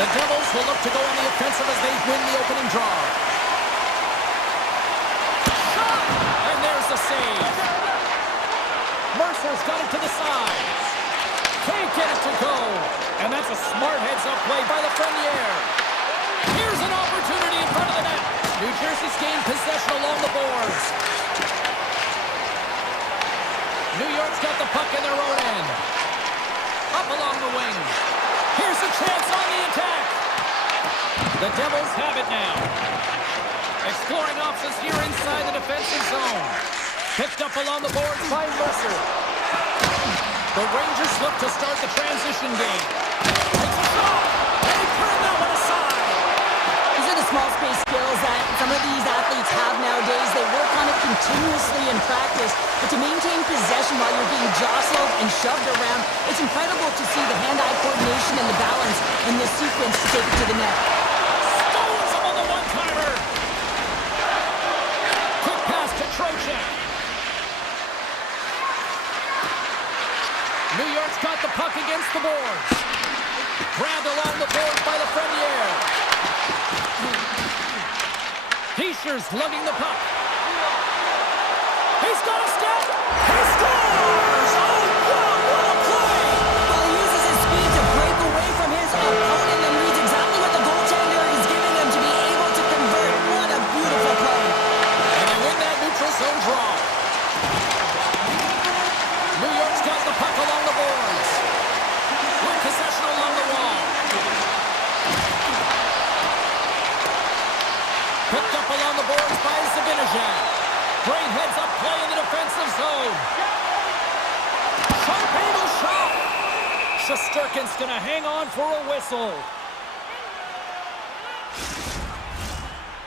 The Devils will look to go on the offensive as they win the opening draw. Shot! And there's the save. Mercer's got it to the side. Can't get it to go. And that's a smart heads-up play by the Lafreniere. Here's an opportunity in front of the net. New Jersey's gained possession along the boards. New York's got the puck in their own end. Up along the wing. Here's a chance on the attack. The Devils have it now. Exploring options here inside the defensive zone. Picked up along the boards by Mercer. The Rangers look to start the transition game. Takes a shot, and he turned that one aside. These are the small space skills that some of these athletes have nowadays. They work on it continuously in practice, but to maintain possession while you're being jostled and shoved around, it's incredible to see the hand-eye coordination and the balance in this sequence to take it to the net. Stones him on the one-timer. Quick pass to Trocheck. New York's got the puck against the boards. Grabbed along the boards by Lafreniere. Heischer's lugging the puck. He's got a step. He scores! Oh, wow, what a play! Well, he uses his speed to break away from his opponent and reads exactly what the goaltender is giving him to be able to convert. What a beautiful play. And they win that neutral zone draw. New York's got the puck along the boards. With possession along the wall. Picked up along the boards by Zibanejad. Great heads-up play in the defensive zone. Sharp angle shot. Shesterkin's going to hang on for a whistle.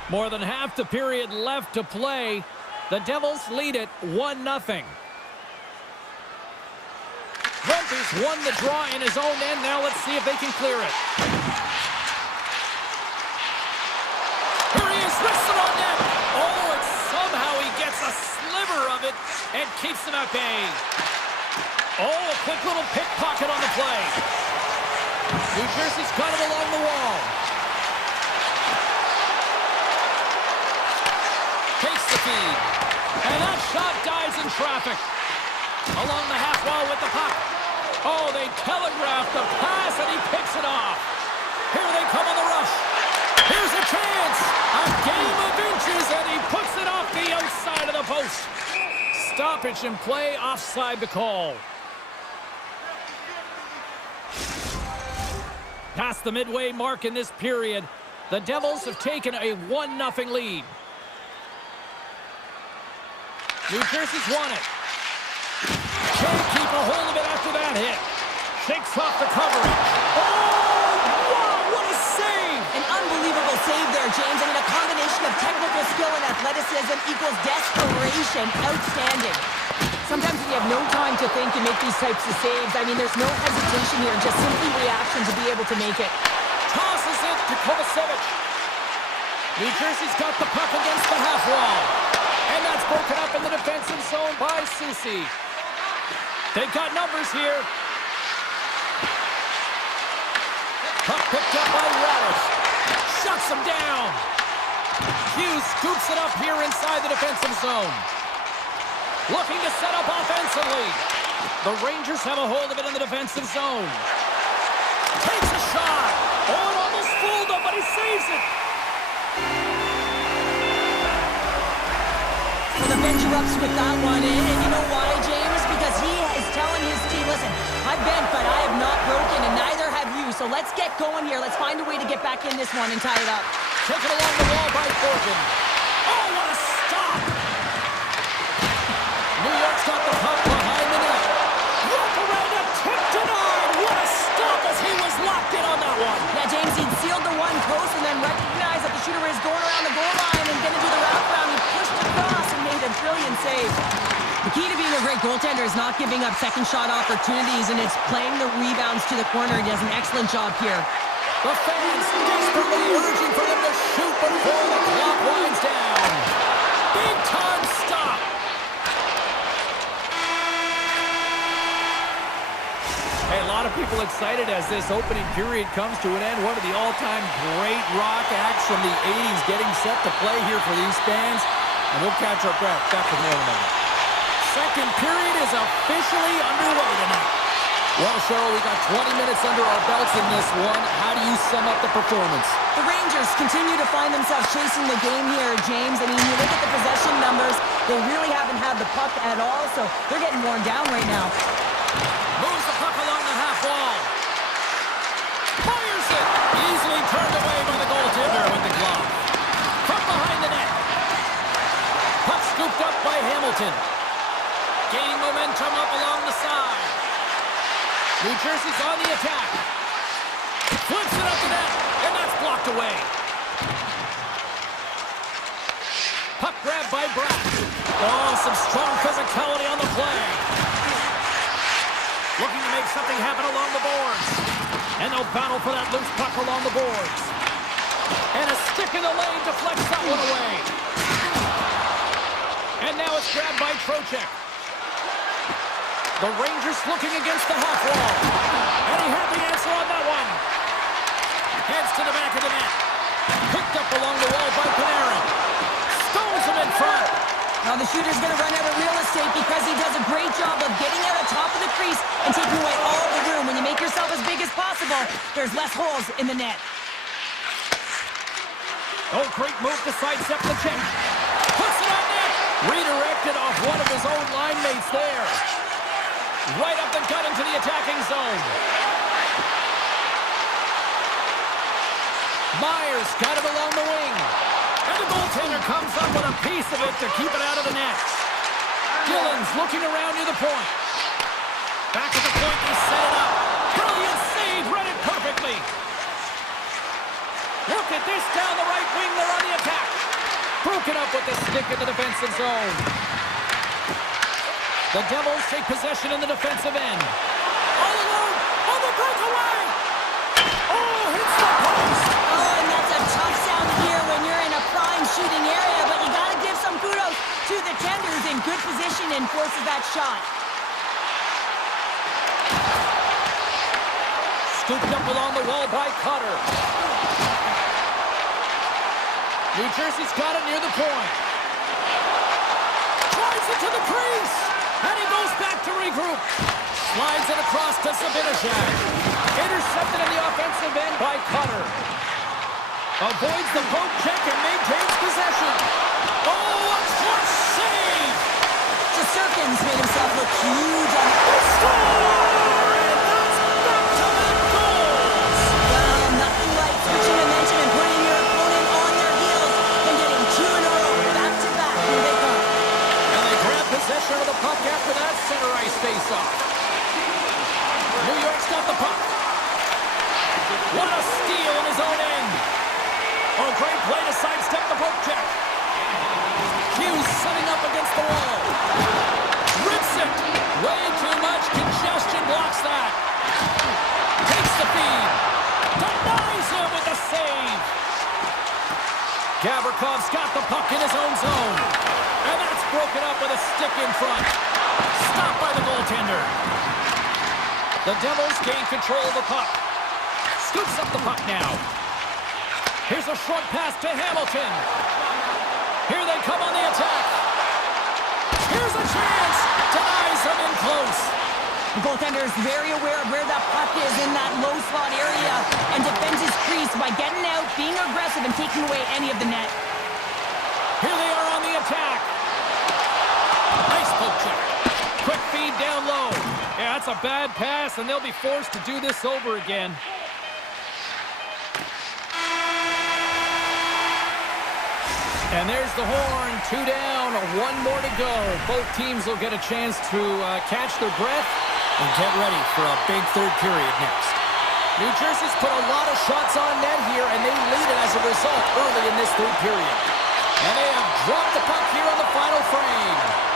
More than half the period left to play. The Devils lead it 1-0. Rumpy's won the draw in his own end. Now let's see if they can clear it. Here he is, wristed on net. Oh, and somehow he gets a sliver of it and keeps him at bay. Oh, a quick little pickpocket on the play. New Jersey's got it along the wall. Takes the feed. And that shot dies in traffic. Along the half wall with the puck. Oh, they telegraphed the pass, and he picks it off. Here they come on the rush. Here's a chance. A game of inches, and he puts it off the outside of the post. Stoppage in play, offside the call. Past the midway mark in this period, the Devils have taken a 1-0 lead. New Jersey's won it. Can't keep a hold of it after that hit. Shakes off the coverage. Oh, wow, what a save! An unbelievable save there, James. I mean, a combination of technical skill and athleticism equals desperation. Outstanding. Sometimes when you have no time to think, you make these types of saves. I mean, there's no hesitation here, just simply reaction to be able to make it. Tosses it to Kovacevic. New Jersey's got the puck against the half wall. And that's broken up in the defensive zone by Soucy. They've got numbers here. Puck picked up by Radish. Shuts him down. Hughes scoops it up here inside the defensive zone. Looking to set up offensively. The Rangers have a hold of it in the defensive zone. Takes a shot. Oh, it almost fooled him, but he saves it. Well, the bench erupts with that one, and you know why, James? Because he is telling his team, listen, I've bent, but I have not broken, and neither have you. So let's get going here. Let's find a way to get back in this one and tie it up. Taken along the wall by Forkin. Oh, what a stop! New York's got the puck behind the net. Roparanda tip denied. What a stop as he was locked in on that one. Yeah, James, he'd sealed the one post and then recognized that the shooter is going around the goal line and going to do the wraparound. He pushed across and made a brilliant save. The key to being a great goaltender is not giving up second shot opportunities, and it's playing the rebounds to the corner. He does an excellent job here. The fans desperately urging for them to shoot before the clock winds down. Big time stop. people excited as this opening period comes to an end. One of the all-time great rock acts from the 80s getting set to play here for these fans. And we'll catch our breath. Back with more in a moment. Second period is officially underway tonight. Well, Cheryl, we got 20 minutes under our belts in this one. How do you sum up the performance? The Rangers continue to find themselves chasing the game here, James. I mean, you look at the possession numbers, they really haven't had the puck at all, so they're getting worn down right now. Moves the puck along the half wall. Fires it! Easily turned away by the goaltender with the glove. From behind the net. Puck scooped up by Hamilton. Gaining momentum up along the side. New Jersey's on the attack. Flips it up the net, and that's blocked away. Puck grabbed by Bratt. Oh, some strong physicality on the play. Looking to make something happen along the boards. And they'll battle for that loose puck along the boards. And a stick in the lane deflects that one away. And now it's grabbed by Trocheck. The Rangers looking against the half wall. And he had the answer on that one. Heads to the back of the net. Picked up along the wall by Panarin. Stones him in front. Now the shooter's going to run out of real estate because he does a great job of getting out on top of the crease and taking away all the room. When you make yourself as big as possible, there's less holes in the net. Oh, great move to sidestep the check. Puts it on net. Redirected off one of his own line mates there. Right up the gut into the attacking zone. Myers got it along the wing. And the goaltender comes up with a piece of it to keep it out of the net. Gillen's looking around near the point. Back at the point, they set it up. Brilliant save, read it perfectly. Look at this down the right wing, they're on the attack. Broken up with the stick in the defensive zone. The Devils take possession in the defensive end. All alone on the breakaway. Oh, hits the post. Oh, and that's a tough sound here when you're in a prime shooting area, but you got to give some kudos to the tenders in good position and forces that shot. Scooped up along the wall by Cutter. New Jersey's got it near the point. Drives it to the crease. And he goes back to regroup. Slides it across to Zibanejad. Intercepted in the offensive end by Cutter. Avoids the poke check and maintains possession. Oh, a clutch save! Jassurkin's made himself look huge on the score! And that's back-to-back goals! Well, nothing like switching momentum and putting your opponent on their heels and getting two in a row back-to-back. Here they come. And they grab possession of the puck after that center ice face-off. New York's got the puck. What a steal in his own end. Oh, great play to sidestep the poke check. Hughes setting up against the wall. Rips it. Way too much congestion blocks that. Takes the feed. Denies him with the save. Gavrikoff's got the puck in his own zone. And that's broken up with a stick in front. Stopped by the goaltender. The Devils gain control of the puck. Scoops up the puck now. Here's a short pass to Hamilton. Here they come on the attack. Here's a chance. Denies him in close. The goaltender is very aware of where that puck is in that low slot area and defends his crease by getting out, being aggressive, and taking away any of the net. Here they are on the attack. Nice poke check. Quick feed down low. Yeah, that's a bad pass, and they'll be forced to do this over again. And there's the horn. 2 down, 1 more to go. Both teams will get a chance to catch their breath and get ready for a big third period next. New Jersey's put a lot of shots on net here, and they lead it as a result early in this third period. And they have dropped the puck here on the final frame.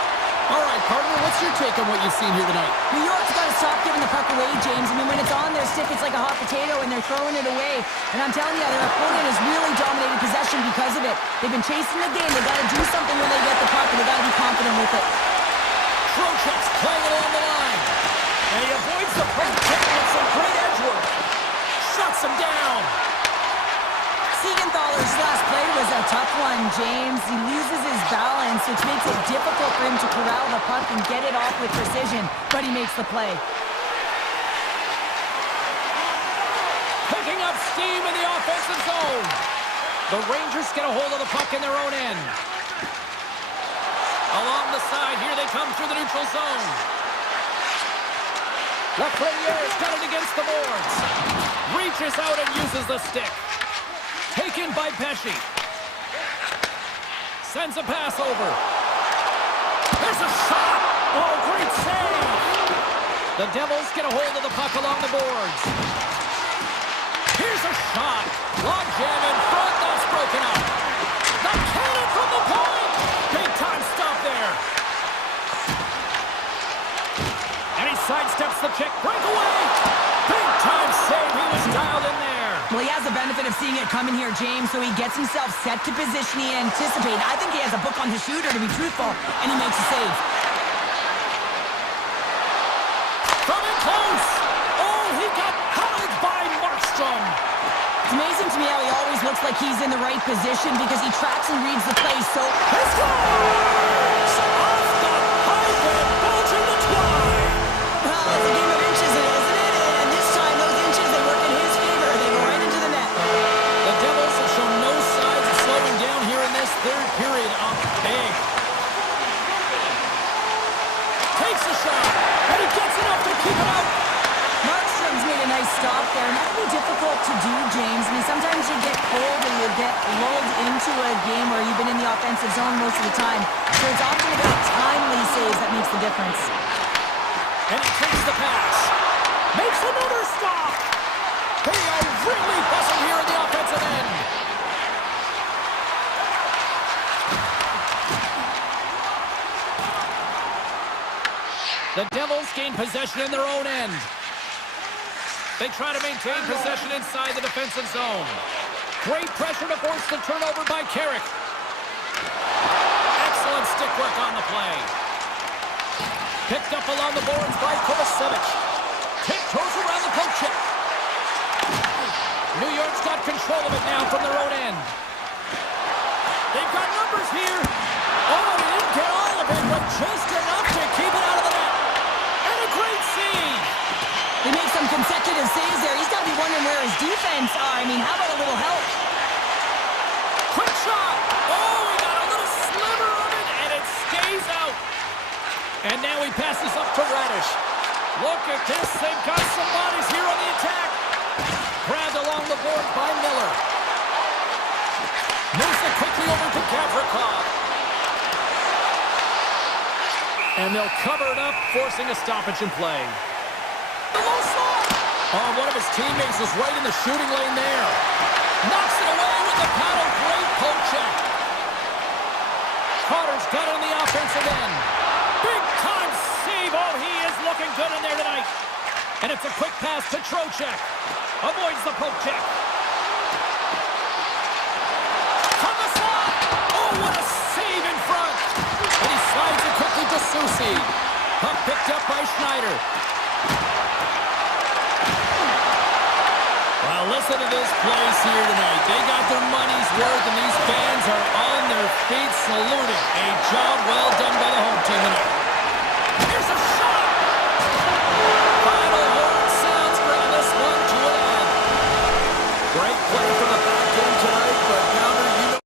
All right, partner, what's your take on what you've seen here tonight? New York's got to stop giving the puck away, James. I mean, when it's on their stick, it's like a hot potato, and they're throwing it away. And I'm telling you, their opponent has really dominated possession because of it. They've been chasing the game. They've got to do something when they get the puck, and they've got to be confident with it. Trocheck's playing it on the line. And he avoids the poke check with some great edge work. Shuts him down. Siegenthaler's last play was a tough one, James. He loses his balance, which makes it difficult for him to corral the puck and get it off with precision, but he makes the play. Picking up steam in the offensive zone. The Rangers get a hold of the puck in their own end. Along the side, here they come through the neutral zone. Lafreniere's got it against the boards. Reaches out and uses the stick. Taken by Pesci. Sends a pass over. There's a shot! Oh, great save! The Devils get a hold of the puck along the boards. Here's a shot. Long jam in front. That's broken up. The cannon from the point. Big time stop there. And he sidesteps the check. Breakaway. Big time save. He was dialed in there. Well, he has the benefit of seeing it coming here, James, so he gets himself set to position he anticipated. I think he has a book on his shooter, to be truthful, and he makes a save. From in close. Oh, he got held by Markstrom. It's amazing to me how he always looks like he's in the right position because he tracks and reads the play so... He scores! Off the pipe and bulging the twine. Well, it's a game of inches, isn't it? And this time, those inches, they work in his favor. They go right into the net. The Devils have shown no signs of slowing down here in this third period. Up big. Takes a shot, and he gets enough to keep it up. Markstrom's made a nice stop there, and that can be difficult to do, James. I mean, sometimes you get cold and you get lulled into a game where you've been in the offensive zone most of the time. So it's often about timely saves that makes the difference. And he takes the pass. Makes another stop. They are really buzzing here in the offensive end. The Devils gain possession in their own end. They try to maintain possession inside the defensive zone. Great pressure to force the turnover by Carrick. Excellent stick work on the play. Picked up along the boards by Kovacevic. Tiptoes around the poke check. New York's got control of it now from their own end. They've got numbers here. Oh, he didn't get all of it, but just enough to keep it out of the net. And a great save. He makes some consecutive saves there. He's got to be wondering where his defense are. I mean, how about a little help? Quick shot. Oh, he got a little sliver of it, and it stays out. And now he passes up to Radish. Look at this. They've got some bodies here on the attack. Grabbed along the board by Miller. Moves it quickly over to Gavrikov. And they'll cover it up, forcing a stoppage in play. Oh, one of his teammates is right in the shooting lane there. Knocks it away with the paddle. Great poke check. Carter's got it on the offensive end. Big time save. Oh, he is looking good in there tonight. And it's a quick pass to Trocheck. Avoids the poke check. From the slot. Oh, what a save in front. And he slides it quickly to Soucy. Puck picked up by Schneider. Well, listen to this place here tonight. They got their money's worth, and these fans are on their feet saluting. A job well done by the home team tonight. Here's a shot! Final word sounds bringing this one to an end. Great play from the back end tonight, but Pounder, you know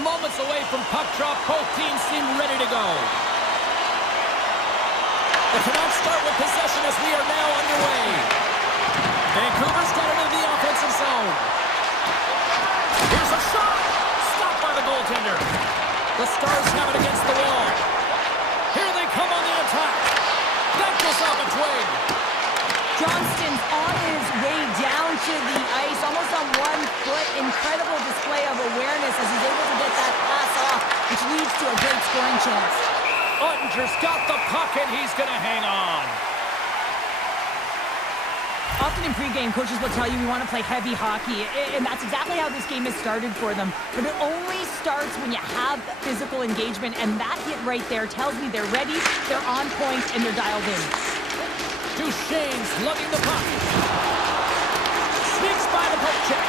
moments away from puck drop. Both teams seem ready to go. The Canucks start with possession as we are now underway. Vancouver's got it in the offensive zone. Here's a shot. Stopped by the goaltender. The Stars have it against the wall. Here they come on the attack. That goes off a twig. Johnston's on his way down to the ice, almost on 1 foot. Incredible display of awareness as he's able to get that pass off, which leads to a great scoring chance. Ottinger's got the puck, and he's going to hang on. Often in pregame, coaches will tell you we want to play heavy hockey, and that's exactly how this game has started for them. But it only starts when you have physical engagement, and that hit right there tells me they're ready, they're on point, and they're dialed in. Duchesne's lugging the puck. Sneaks by the poke check.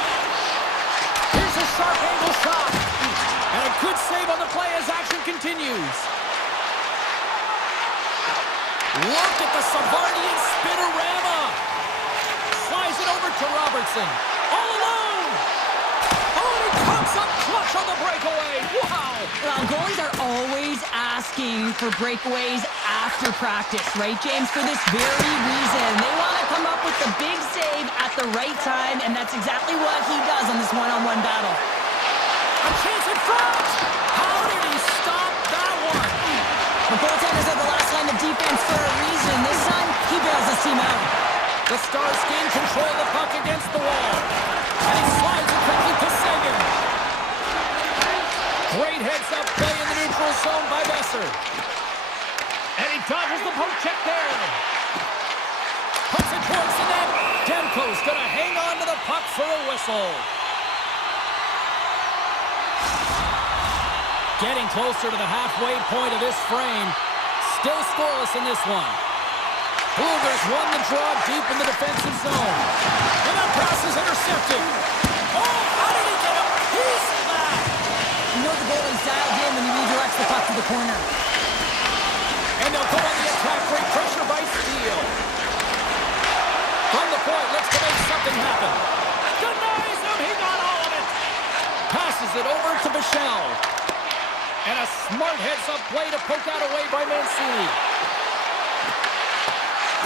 Here's a sharp angle shot. And a good save on the play as action continues. Look at the Savardian spinorama. Slides it over to Robertson. All alone. Oh, and he comes up clutch on the breakaway. Wow. Well, goalies are always asking for breakaways after practice, right, James? For this very reason. They want to come up with the big save at the right time, and that's exactly what he does on this one-on-one battle. A chance in front. How did he stop that one? The goaltenders are the last line of defense for a reason. This time, he bails his team out. The Stars gain control of the puck against the wall. And he slides it quickly to Sagan. Great heads-up play in the neutral zone by Besser. And he dodges the poke check there. Puts it towards the net. Demko's going to hang on to the puck for a whistle. Getting closer to the halfway point of this frame. Still scoreless in this one. Blueger's won the draw deep in the defensive zone. And that pass is intercepted. Oh, how did he get a piece of that? You know the goalie's dialed in when he redirects the puck to the corner. And they'll go on the attack. Great pressure by Steele. From the point, looks to make something happen. Denies him. He got all of it. Passes it over to Michelle. And a smart heads-up play to poke that away by Mancini.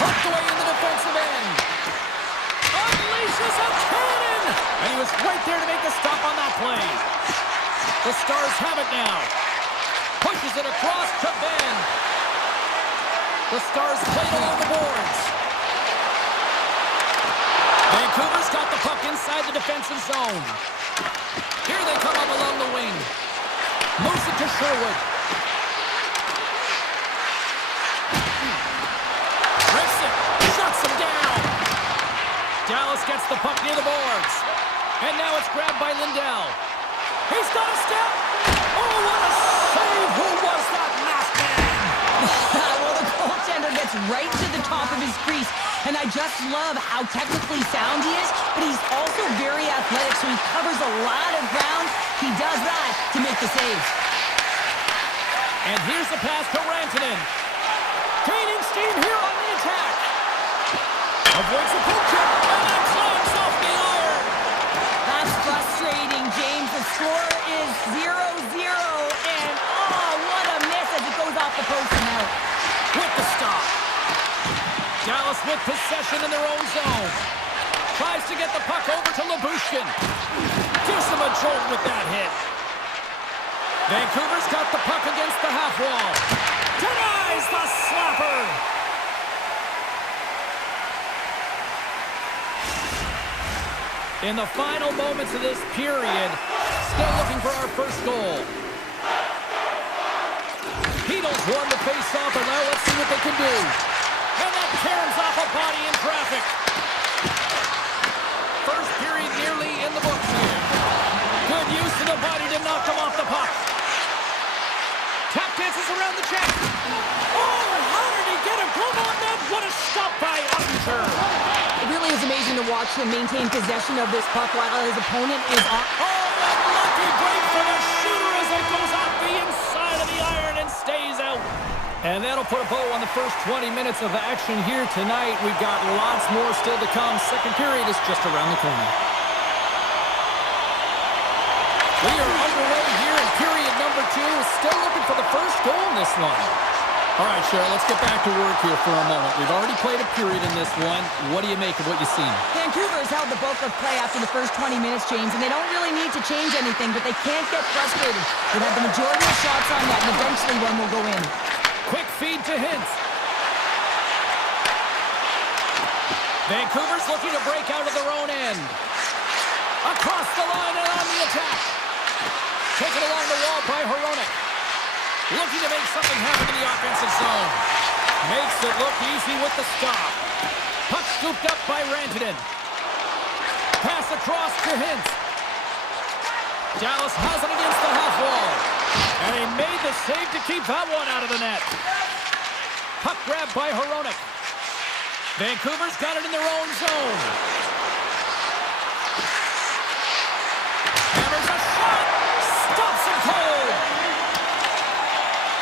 Pucked away in the defensive end. Unleashes a cannon! And he was right there to make the stop on that play. The Stars have it now. Pushes it across to Ben. The Stars played along the boards. Vancouver's got the puck inside the defensive zone. Here they come up along the wing. Moves it to Sherwood. Rips it. Shuts him down. Dallas gets the puck near the boards. And now it's grabbed by Lindell. He's got a step. Oh, what a save. Who was that masked man? Well, the goaltender gets right to the top of his crease. And I just love how technically sound he is, but he's also very athletic, so he covers a lot of ground. He does that to make the save. And here's the pass to Rantanen. Gaining steam here on the attack. Avoids the poke check, and that climbs off the iron. That's frustrating, James. The score is 0-0, and oh, what a miss as it goes off the post and out. With the stop. Dallas with possession in their own zone. Tries to get the puck over to Lyubushkin. Gives them a jolt with that hit. Vancouver's got the puck against the half wall. Denies the slapper. In the final moments of this period, still looking for our first goal. Beatles won the face-off, and now let's see what they can do. And that caroms off a body in traffic. First period nearly in the books here. Good use of the body to knock them off the puck. Tap dances around the check. Oh, how did he get a glove on that? What a stop by Ottinger. It really is amazing to watch him maintain possession of this puck while his opponent is on. Oh, a lucky break for the shooter as it goes off the inside of the iron and stays out. And that'll put a bow on the first 20 minutes of action here tonight. We've got lots more still to come. Second period is just around the corner. We are underway here in two is still looking for the first goal in this one. All right, Cheryl, let's get back to work here for a moment. We've already played a period in this one. What do you make of what you've seen? Vancouver's held the bulk of play after the first 20 minutes, James, and they don't really need to change anything, but they can't get frustrated. They've had the majority of shots on net, and eventually one will go in. Quick feed to Hintz. Vancouver's looking to break out of their own end. Across the line and on the attack. Taken along the wall by Hronek. Looking to make something happen in the offensive zone. Makes it look easy with the stop. Puck scooped up by Rantanen. Pass across to Hintz. Dallas has it against the half wall. And he made the save to keep that one out of the net. Puck grabbed by Hronek. Vancouver's got it in their own zone. Hammers a shot. Stops him cold.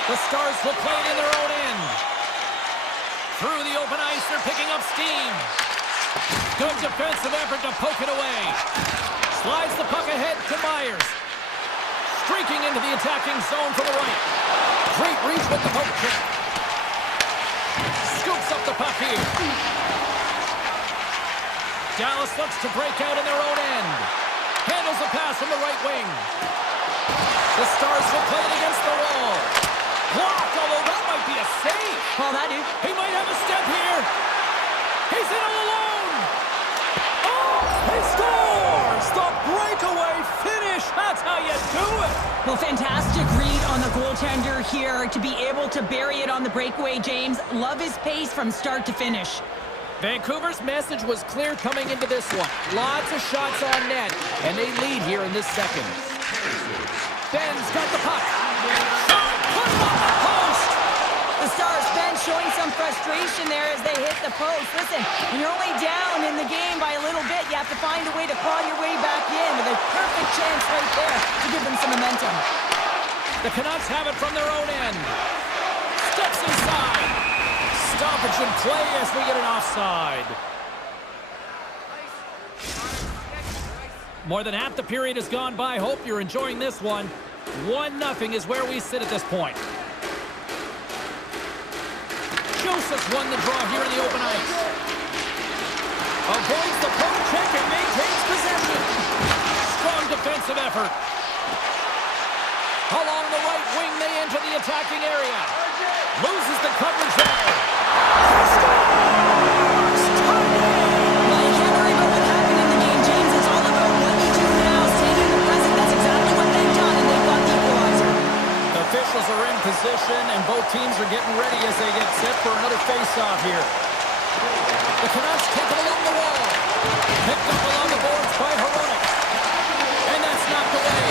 The Stars will play it in their own end. Through the open ice, they're picking up steam. Good defensive effort to poke it away. Slides the puck ahead to Myers. Streaking into the attacking zone from the right. Great reach with the poke check. Scoops up the puck here. Dallas looks to break out in their own end. Handles the pass from the right wing. The Stars will play it against the wall. Blocked, although that might be a save. Well, that is. He might have a step here. He's in all alone. Oh, he scores! The breakaway finish. That's how you do it. Well, fantastic read on the goaltender here to be able to bury it on the breakaway, James. Love his pace from start to finish. Vancouver's message was clear coming into this one. Lots of shots on net, and they lead here in this second. Ben's got the puck. Shot, put it on the post. The Stars bench showing some frustration there as they hit the post. Listen, when you're only down in the game by a little bit, you have to find a way to claw your way back in with a perfect chance right there to give them some momentum. The Canucks have it from their own end. Steps inside. Stoppage in play as we get an offside. More than half the period has gone by. Hope you're enjoying this one. 1-0 is where we sit at this point. Joseph's won the draw here in the open ice. Avoids the poke check and maintains possession. Strong defensive effort. Along the right wing, they enter the attacking area. Loses the coverage there. Scores! Well, you can't worry about what happened in the game, James. It's all about what you do now. Staying in the present. That's exactly what they've done, and they've got the equalizer. The officials are in position, and both teams are getting ready as they get set for another face-off here. The Canucks take it along the wall. Picked up along the boards by Hronek. And that's knocked away.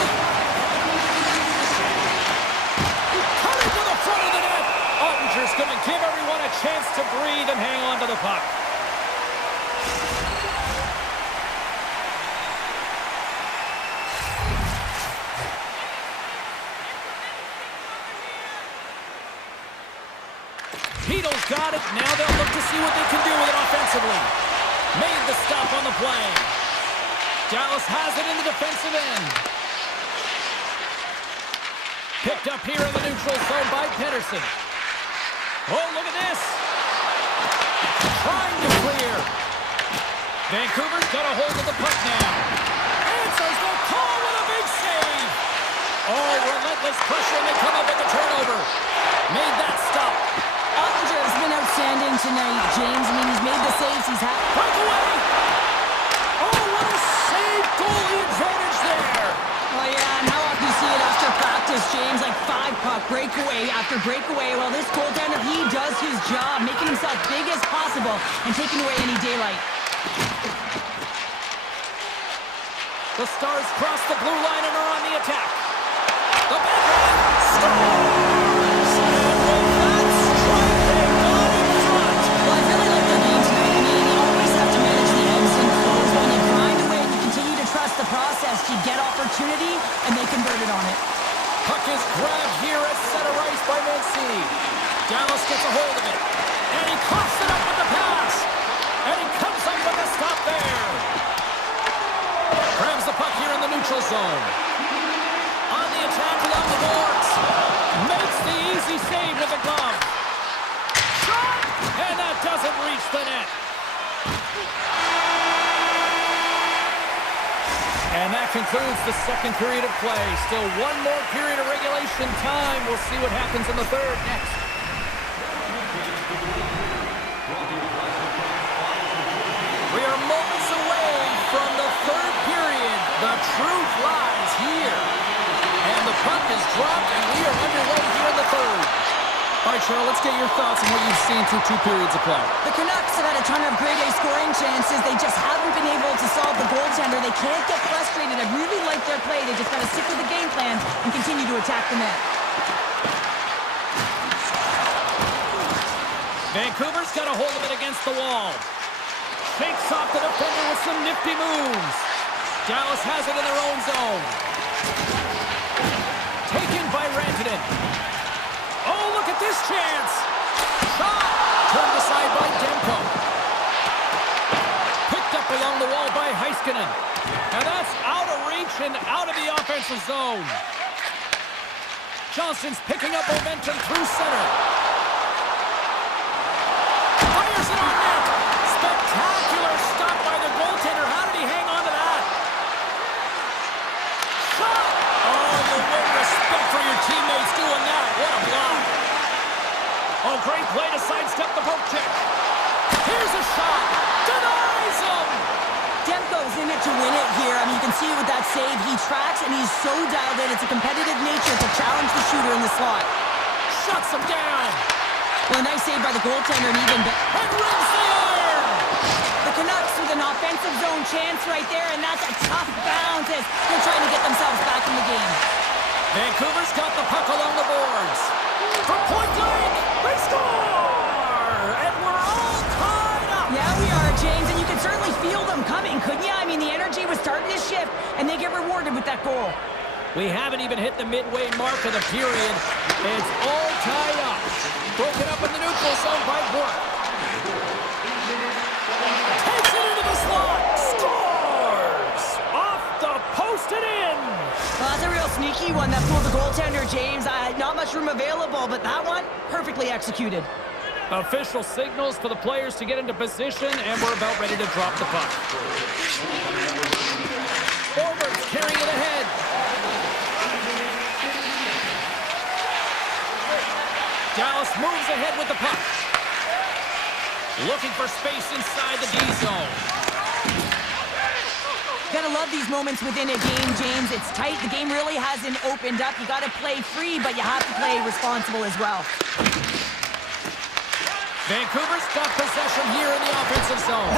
Coming to the front of the net. Ottinger's going to give everyone a chance to breathe and hang on to the puck. Heedle's got it. Now they'll look to see what they can do with it offensively. Made the stop on the play. Dallas has it in the defensive end. Picked up here in the neutral zone by Pettersson. Oh, look at this. Trying to clear. Vancouver's got a hold of the puck now. Answers the call with a big save. Oh, relentless pressure, and they come up with the turnover. Made that stop. Ottinger has been outstanding tonight, James. I mean, he's made the saves he's had. Breakaway! Oh, what a save! Goalie advantage there! Oh, yeah, and how often you see it after practice, James? Like 5-puck breakaway after breakaway. Well, this goaltender, he does his job, making himself big as possible and taking away any daylight. The Stars cross the blue line and are on the attack. The backhand scores! And with that strike, they got in front. Well, I really like their game tonight. I mean, you always have to manage the ebbs and flows. When you grind away and you continue to trust the process, you get opportunity, and they converted on it. Puck is grabbed here at center ice by Mancini. Dallas gets a hold of it. And he coughs it up with the pass. And he comes up with a stop there. Grabs the puck here in the neutral zone. On the attack along the boards. And that concludes the second period of play. Still one more period of regulation time. We'll see what happens in the third next. We are moments away from the third period. The truth lies here. And the puck is dropped, and we are underway here in the third. All right, Cheryl, let's get your thoughts on what you've seen through 2 periods of play. The Canucks have had a ton of grade A scoring chances. They just haven't been able to solve the goaltender. They can't get frustrated. I really like their play. They just got to stick with the game plan and continue to attack the net. Vancouver's got a hold of it against the wall. Shakes off the defender with some nifty moves. Dallas has it in their own zone. Taken by Rantanen. Oh, look at this chance. Shot. Turned aside by Demko. Picked up along the wall by Heiskanen. And that's out of reach and out of the offensive zone. Johnson's picking up momentum through center. Fires it on net. Spectacular stop by the goaltender. How did he hang on to that? Shot. Oh, you win respect for your teammates doing that. What a block. Oh, great play to sidestep the poke check. Here's a shot. Denies him. Demko's in it to win it here. I mean, you can see it with that save. He tracks, and he's so dialed in. It's a competitive nature to challenge the shooter in the slot. Shuts him down. Well, a nice save by the goaltender, and even better. And rings the iron. The Canucks with an offensive zone chance right there, and that's a tough bounce as they're trying to get themselves back in the game. Vancouver's got the puck along the boards. From point blank, they score! And we're all tied up. Yeah, we are, James, and you can certainly feel them coming, couldn't you? I mean, the energy was starting to shift, and they get rewarded with that goal. We haven't even hit the midway mark of the period. It's all tied up. Broken up in the neutral zone by Bork. Takes it into the slot. Scores! Off the post and in. Well, that's a real sneaky one that fooled the goaltender, James. Not much room available, but that one, perfectly executed. Official signals for the players to get into position, and we're about ready to drop the puck. Forwards carrying it ahead. Dallas moves ahead with the puck. Looking for space inside the D zone. Gotta love these moments within a game, James. It's tight. The game really hasn't opened up. You gotta play free, but you have to play responsible as well. Vancouver's got possession here in the offensive zone.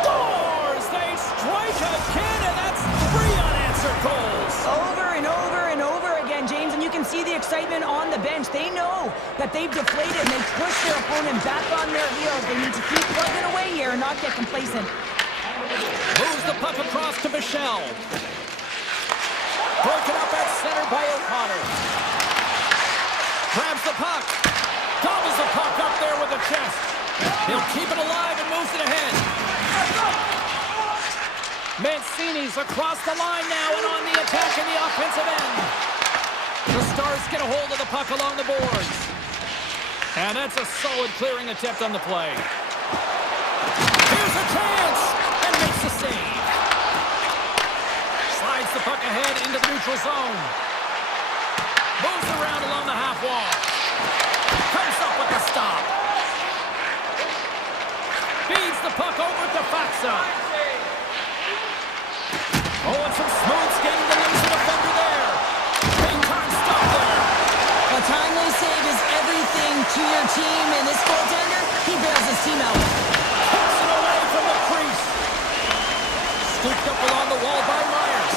Scores! They strike again, and that's 3 unanswered goals. Over and over and over again, James, and you can see the excitement on the bench. They know that they've deflated, and they've pushed their opponent back on their heels. They need to keep plugging away here and not get complacent. Moves the puck across to Michel. Broken up at center by O'Connor. Grabs the puck. Gobbles the puck up there with the chest. He'll keep it alive and moves it ahead. Mancini's across the line now and on the attack in the offensive end. The Stars get a hold of the puck along the boards. And that's a solid clearing attempt on the play. Here's a chance! And makes the save. Slides the puck ahead into the neutral zone. Moves around along the half wall. Comes up with the stop. Feeds the puck over to Faxa. Oh, and some smooth skating to lose the defender there. Big time stop there. A timely save is everything to your team, and this goaltender, he bails his team out. Kicks it away from the crease. Scooped up along the wall by Myers.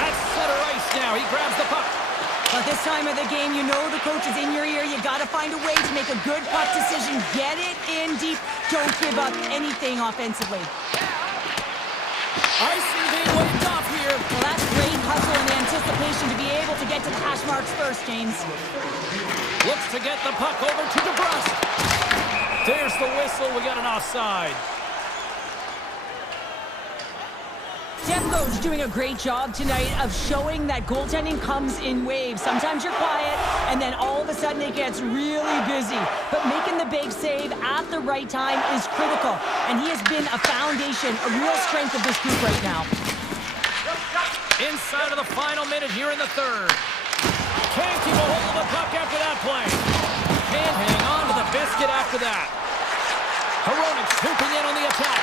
At center ice now, he grabs the puck. At this time of the game, you know the coach is in your ear. You got to find a way to make a good puck decision. Get it in deep. Don't give up anything offensively. Icing being waved off here. Well, that's great hustle and anticipation to be able to get to the hash marks first, James. Looks to get the puck over to DeBrusque. There's the whistle. We got an offside. Demko's doing a great job tonight of showing that goaltending comes in waves. Sometimes you're quiet, and then all of a sudden it gets really busy. But making the big save at the right time is critical, and he has been a foundation, a real strength of this group right now. Inside of the final minute here in the third. Can't keep a hold of the puck after that play. Can't hang on to the biscuit after that. Hronek swooping in on the attack.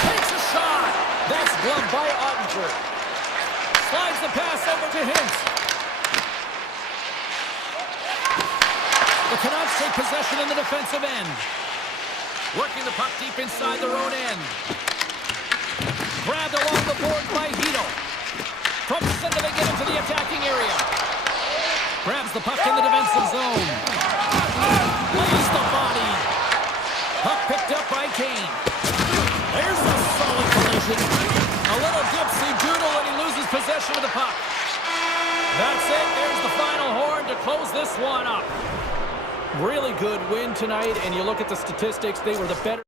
Takes a shot. That's gloved by Ottinger. Slides the pass over to Hintz. The Canucks take possession in the defensive end. Working the puck deep inside their own end. Grabbed along the board by Hito. From center they get into the attacking area. Grabs the puck in the defensive zone. Lays the body. Puck picked up by Kane. There's a solid collision. A little dipsy doodle and he loses possession of the puck. That's it. There's the final horn to close this one up. Really good win tonight, and you look at the statistics, they were the better.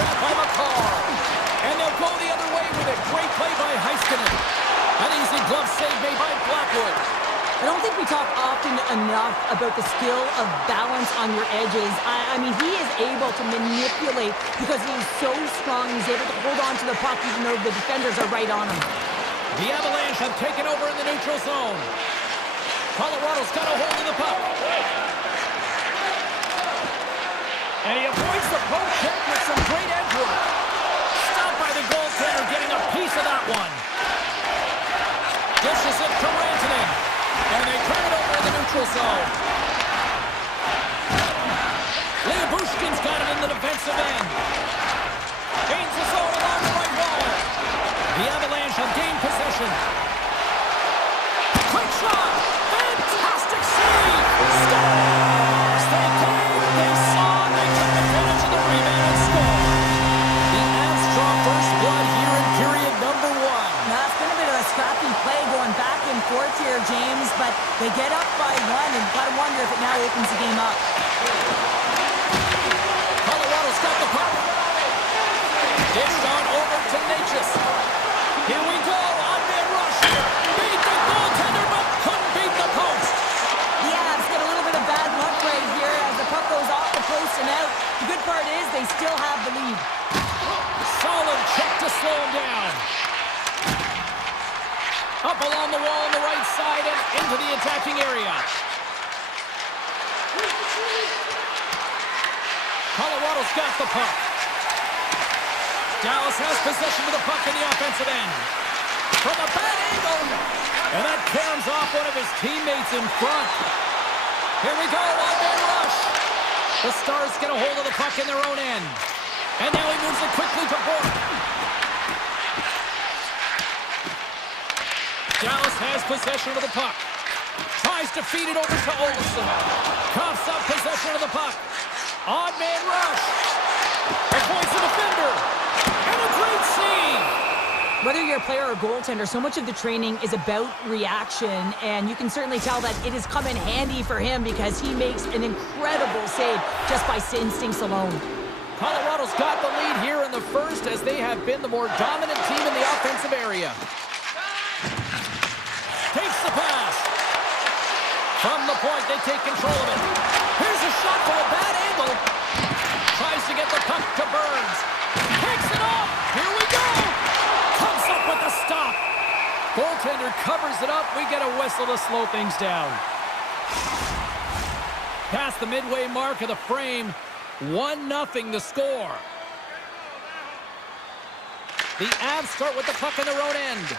trap by McCarr. And they'll go the other way with it. Great play by Heiskanen. An easy glove save made by Blackwood. I don't think we talk often enough about the skill of balance on your edges. I mean, he is able to manipulate because he's so strong. He's able to hold on to the puck even though the defenders are right on him. The Avalanche have taken over in the neutral zone. Colorado's got a hold of the puck. And he avoids the poke check with some great edge work. Stopped by the goaltender, getting a piece of that one. Dishes it to Rantanen. And they turn it over in the neutral zone. Bushkin's got it in the defensive end. Gains the zone along the right wall. The Avalanche have gained possession. Quick shot! Fantastic save! Scores! They came, they saw, they took advantage of the rebound and scored. The Avs draw first blood here in period number 1. Now, it's been a bit of a scrappy play going back and forth here, James, but they get up by 1 and gotta wonder if it now opens the game up. Colorado's got the puck. Dished on over to Natchez. Here we go, on-man rush. Beat the goaltender, but couldn't beat the post. Yeah, it's got a little bit of bad luck right here as the puck goes off the post and out. The good part is they still have the lead. Solid check to slow him down. Up along the wall on the right side and into the attacking area. Colorado's got the puck. Dallas has possession of the puck in the offensive end. From a bad angle. And that caroms off one of his teammates in front. Here we go, one-man rush. The Stars get a hold of the puck in their own end. And now he moves it quickly to Bork. Dallas has possession of the puck. Tries to feed it over to Olsen. Coughs up possession of the puck. Odd man rush. Avoids the defender. And a great save. Whether you're a player or a goaltender, so much of the training is about reaction, and you can certainly tell that it has come in handy for him because he makes an incredible save just by instincts alone. Colorado's got the lead here in the first as they have been the more dominant team in the offensive area. Takes the pass. From the point, they take control of it. Here's a shot from a bad angle. Tries to get the puck to Burns. Takes it off. Here we go. Comes up with the stop. Goaltender covers it up. We get a whistle to slow things down. Past the midway mark of the frame. 1-0 the score. The Avs start with the puck in their own end.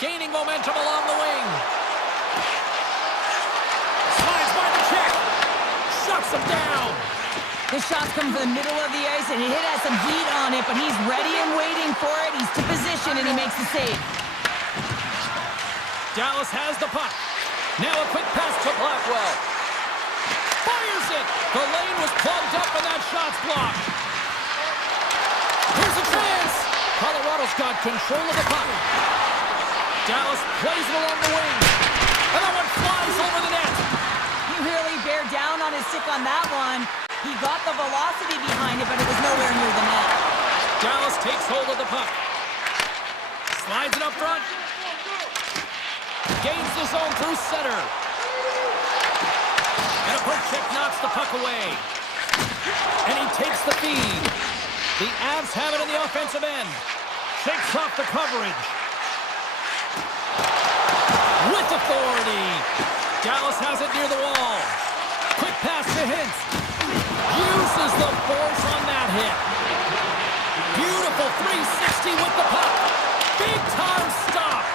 Gaining momentum along the wing. Slides by the check. Shuts him down. This shot's coming from the middle of the ice, and it has some heat on it, but he's ready and waiting for it. He's to position, and he makes the save. Dallas has the puck. Now a quick pass to Blackwell. Fires it. The lane was plugged up, and that shot's blocked. Here's a chance. Colorado's got control of the puck. Dallas plays it along the wing. And that one flies over the net. He really bared down on his stick on that one. He got the velocity behind it, but it was nowhere near the net. Dallas takes hold of the puck. Slides it up front. Gains the zone through center. And a poke check knocks the puck away. And he takes the feed. The Avs have it in the offensive end. Shakes off the coverage. With authority. Dallas has it near the wall. Quick pass to Hintz. Uses the force on that hit. Beautiful 360 with the puck. Big time stop.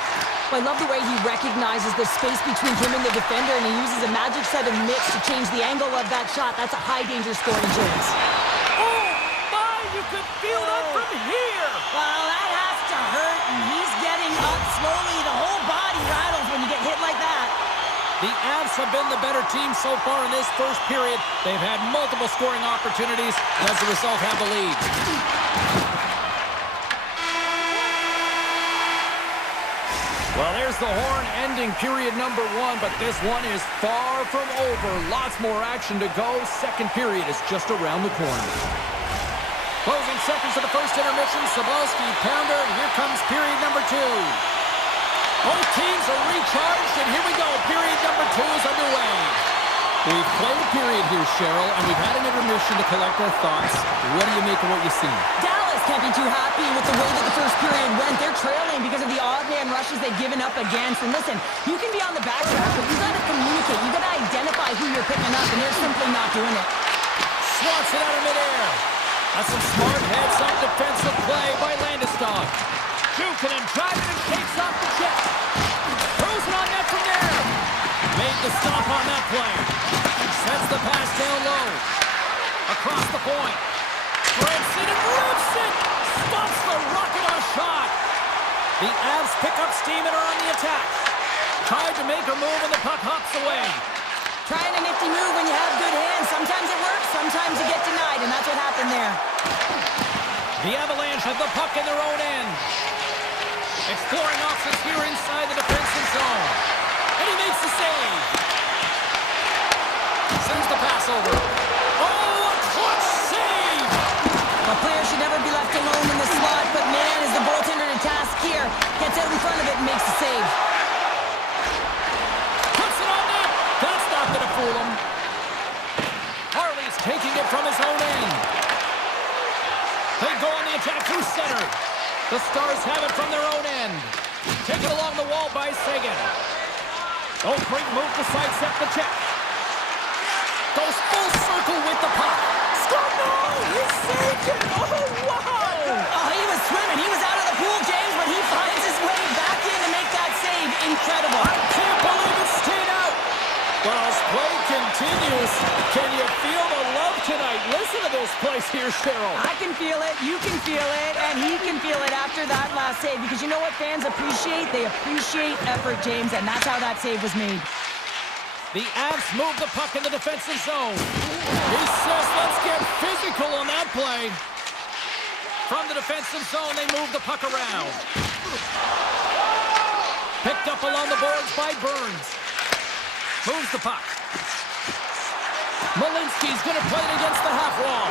I love the way he recognizes the space between him and the defender, and he uses a magic set of mitts to change the angle of that shot. That's a high-danger scoring chance. Oh, my, you could feel that from here. Well, that has to hurt, and he's getting up slowly. The whole body rattles when you get hit like that. The Avs have been the better team so far in this first period. They've had multiple scoring opportunities, and as a result have the lead. Well, there's the horn ending period number 1, but this one is far from over. Lots more action to go. Second period is just around the corner. Closing seconds of the first intermission. Sobolski, pounder, and here comes period number 2. Both teams are recharged, and here we go. Period number 2 is underway. We've played a period here, Cheryl, and we've had an intermission to collect our thoughts. What do you make of what you've seen? Dallas can't be too happy with the way that the first period went. They're trailing because of the odd man rushes they've given up against. And listen, you can be on the backtrack, but you got to communicate. You got to identify who you're picking up, and they're simply not doing it. Swats it out of midair. That's some smart heads-up defensive play by Landeskog. Jukinen drives and takes off the check. Throws it on net from there. Made the stop on that play. Sends the pass down low. Across the point. Branson and rips it. Stops the rocket on a shot. The Avs pick up steam and are on the attack. Tried to make a move and the puck hops away. Trying a nifty move when you have good hands. Sometimes it works, sometimes you get denied, and that's what happened there. The Avalanche have the puck in their own end. Exploring options here inside the defensive zone. And he makes the save. Sends the pass over. Oh, a clutch save! A player should never be left alone in the slot, but man, is the goaltender to task here. Gets out in front of it and makes the save. That's not going to fool him. Harley's taking it from his own end. They go on the attack through center. The Stars have it from their own end. Taken along the wall by Sagan. Oh, great move to sidestep the check. Goes full circle with the puck. Score! No! He saved it! Oh, wow! Oh, he was swimming. He was out of the pool, James, but he finds his way back in to make that save. Incredible. I can't believe it stayed out. Well, as play continues, can you feel the love tonight? Listen to this place here, Cheryl. I can feel it, you can feel it, and he can feel it after that last save. Because you know what fans appreciate? They appreciate effort, James, and that's how that save was made. The Avs move the puck in the defensive zone. He says, let's get physical on that play. From the defensive zone, they move the puck around. Picked up along the boards by Burns. Moves the puck. Malinsky's going to play it against the half wall.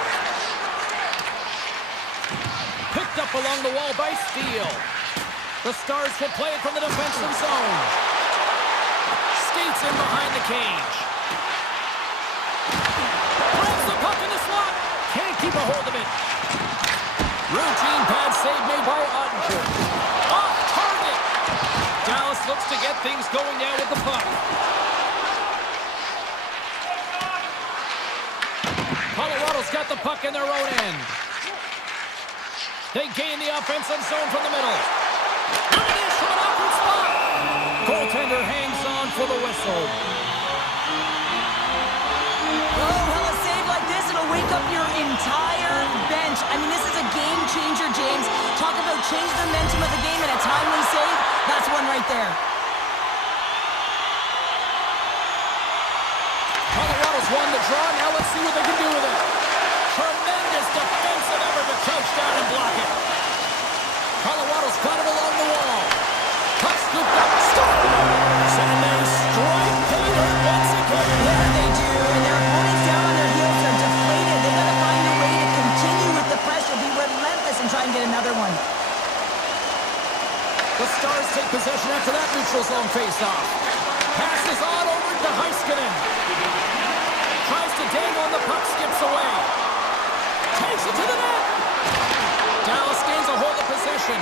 Picked up along the wall by Steele. The Stars will play it from the defensive zone. Skates in behind the cage. Throws the puck in the slot. Can't keep a hold of it. Routine pad save made by Ottinger. Off target. Dallas looks to get things going now with the puck. Colorado's got the puck in their own end. They gain the offensive zone from the middle. Look at this from an awkward spot. Goaltender hangs on for the whistle. Oh, well, a save like this, it'll wake up your entire bench. I mean, this is a game changer, James. Talk about change the momentum of the game in a timely save. That's one right there. Colorado's won the draw. Now let's see what they can do with it. Tremendous defensive effort to crouch down and block it. Colorado's got it along the wall. Puck scooped up. Stop! And they strike Taylor once again. Yeah, they do. And their opponents down on their heels are deflated. They've got to find a way to continue with the pressure, be relentless, and try and get another one. The Stars take possession after that neutral zone face-off. Passes on over to Heiskanen. Tries to dangle and the puck skips away. Takes it to the net. Dallas gains a hold of possession.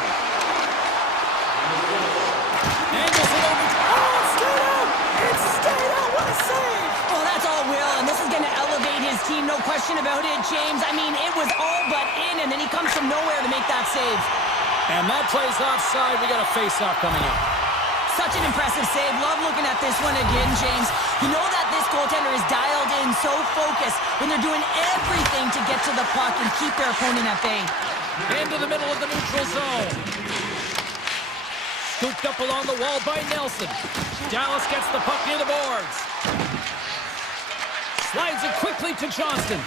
Angles it over. Oh, it stayed out! It stayed out! What a save! Well, that's all Will, and this is going to elevate his team, no question about it, James. I mean, it was all but in, and then he comes from nowhere to make that save. And that plays offside. We got a face-off coming up. Such an impressive save. Love looking at this one again, James. You know that this goaltender is dialed in, so focused when they're doing everything to get to the puck and keep their opponent at bay. Into the middle of the neutral zone. Scooped up along the wall by Nelson. Dallas gets the puck near the boards. Slides it quickly to Johnston.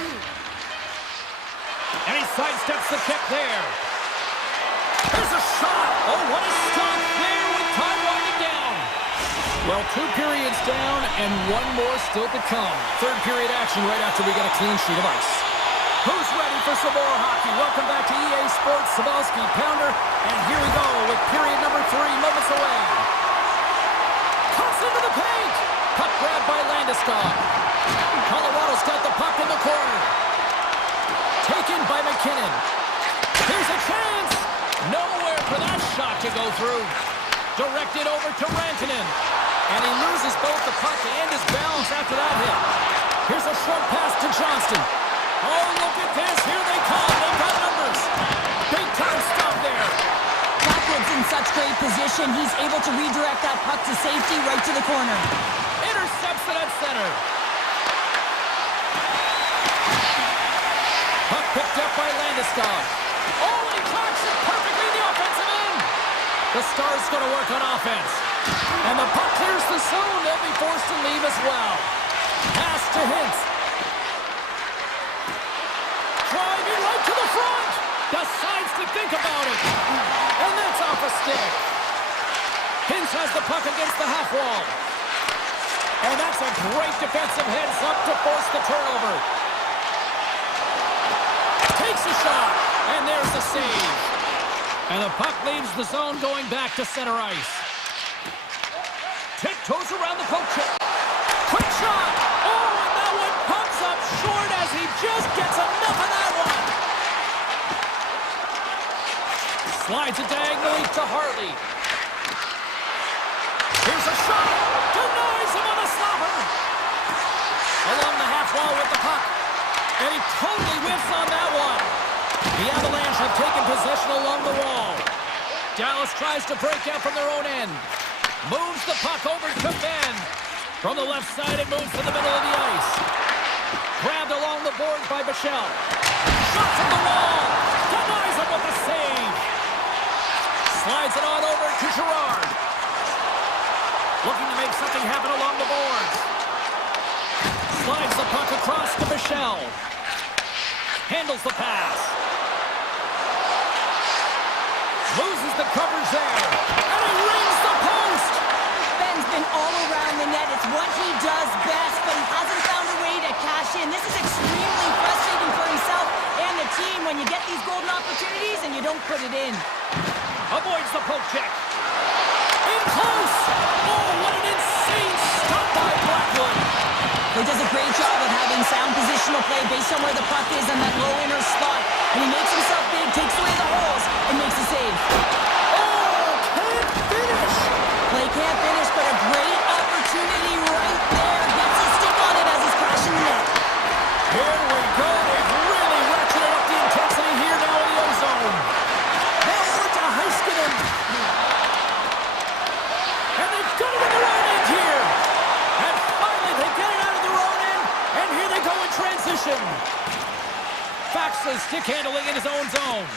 And he sidesteps the kick there. There's a shot. Oh, what a stop there with time winding down. Well, 2 periods down and one more still to come. Third period action right after we get a clean sheet of ice. Who's ready for some more hockey? Welcome back to EA Sports Sabalski Pounder. And here we go with period number 3, moments away. Cuts into the paint. Puck grabbed by Landeskog. Colorado's got the puck in the corner. Taken by McKinnon. Here's a chance. Nowhere for that shot to go through. Directed over to Rantanen. And he loses both the puck and his balance after that hit. Here's a short pass to Johnston. Oh, look at this. Here they come. They've got numbers. Big time stop there. Blackwood's in such great position. He's able to redirect that puck to safety right to the corner. Intercepts it at center. Puck picked up by Landeskog. Oh, and he tracks it perfectly in the offensive end. The Stars going to work on offense. And the puck clears the zone. They'll be forced to leave as well. Pass to Hintz. Driving right to the front. Decides to think about it. And that's off a stick. Hintz has the puck against the half wall. And that's a great defensive heads up to force the turnover. Takes a shot. And there's the save. And the puck leaves the zone going back to center ice. Tiptoes around the poke check. Quick shot. Oh, and that one pumps up short as he just gets enough of that one. Slides it diagonally to Hartley. Here's a shot. Denies him on a slapper. Along the half wall with the puck. And he totally whiffs on that one. The Avalanche have taken possession along the wall. Dallas tries to break out from their own end. Moves the puck over to Ben. From the left side, it moves to the middle of the ice. Grabbed along the boards by Bichelle. Shot from the wall. Denies him with a save. Slides it on over to Girard. Looking to make something happen along the boards. Slides the puck across to Bichelle. Handles the pass. Loses the coverage there. And he rings the post. Ben's been all around the net. It's what he does best, but he hasn't found a way to cash in. This is extremely frustrating for himself and the team when you get these golden opportunities and you don't put it in. Avoids the poke check. In close. Oh, what an insane stop by Blackwood. He does a great job of having sound positional play based on where the puck is on that low inner slot. And he makes himself big, takes away the holes, and makes a save. Oh, can't finish. Play can't finish, but a great opportunity right there. Gets a stick on it as he's crashing the net. Here we go. They've really ratcheted up the intensity here now in the O-zone. Now over to Heiskanen. And they've got it in their own end here. And finally they get it out of their own end. And here they go in transition. Faxley stick handling in his own zone.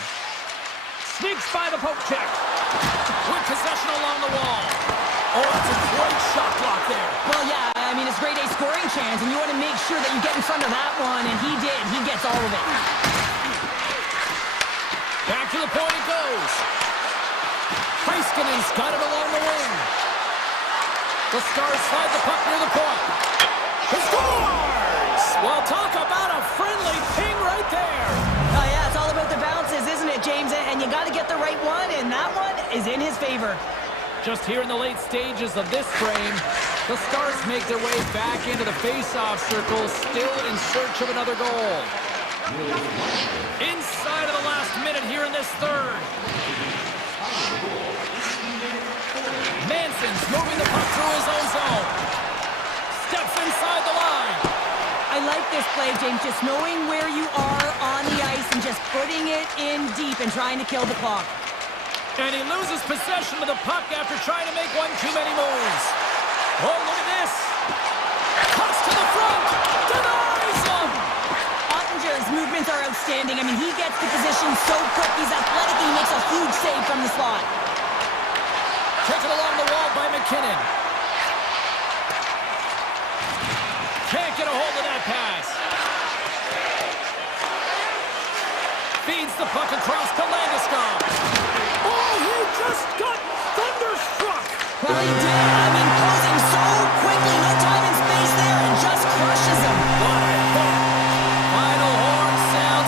Sneaks by the poke check. With possession along the wall. Oh, that's a great shot block there. Well, yeah, I mean, it's grade A scoring chance, and you want to make sure that you get in front of that one, and he did. He gets all of it. Back to the point it goes. Heiskanen's got it along the wing. The Stars slide the puck near the point. He scores! Well, talk about a friendly ping right there. Oh, yeah, it's all about the bounces, isn't it, James? And you got to get the right one, and that one is in his favor. Just here in the late stages of this frame, the Stars make their way back into the face-off circle, still in search of another goal. Inside of the last minute here in this third. Manson's moving the puck through his own zone. Steps inside the line. I like this play, James, just knowing where you are on the ice and just putting it in deep and trying to kill the clock. And he loses possession of the puck after trying to make one too many moves. Oh, look at this. Cuts to the front. Denies him. Ottinger's movements are outstanding. I mean, he gets the position so quick. He's athletic and he makes a huge save from the slot. Taken along the wall by McKinnon. Can't get a hold of that pass. Feeds the puck across to Landeskog. Oh, he just got thunderstruck. Well, he did. I mean, closing so quickly. No time and space there and just crushes him. What a hit. Final horn sounds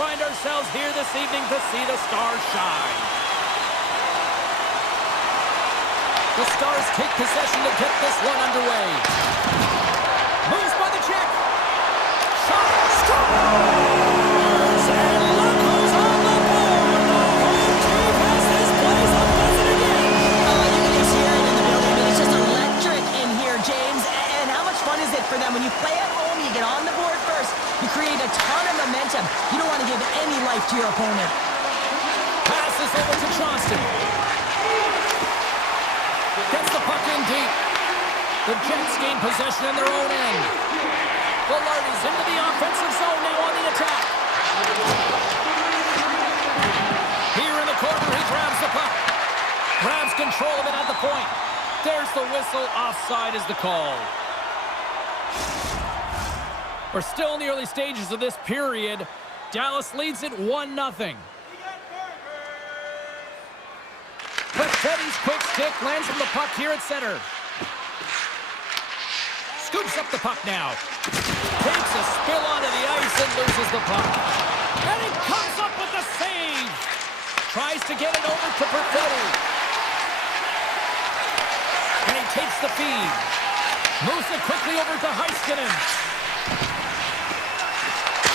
find ourselves here this evening to see the Stars shine. The Stars take possession to get this one underway. Moves by the Czech. Shot. Scores! And look who's on the board. The home team has this place up buzzing again. Oh, you can just hear it in the building. I mean, it's just electric in here, James. And how much fun is it for them when you play at home, you get on the board first, you create a ton of momentum. You don't want to give any life to your opponent. Passes over to Johnston. Gets the puck in deep. The Jets gain possession in their own end. Velarde's into the offensive zone now on the attack. Here in the corner, he grabs the puck. Grabs control of it at the point. There's the whistle. Offside is the call. We're still in the early stages of this period. Dallas leads it 1-0. Petty's quick stick lands from the puck here at center. Scoops up the puck now. Takes a spill onto the ice and loses the puck. And he comes up with the save. Tries to get it over to Perfetti. And he takes the feed. Moves it quickly over to Heiskanen.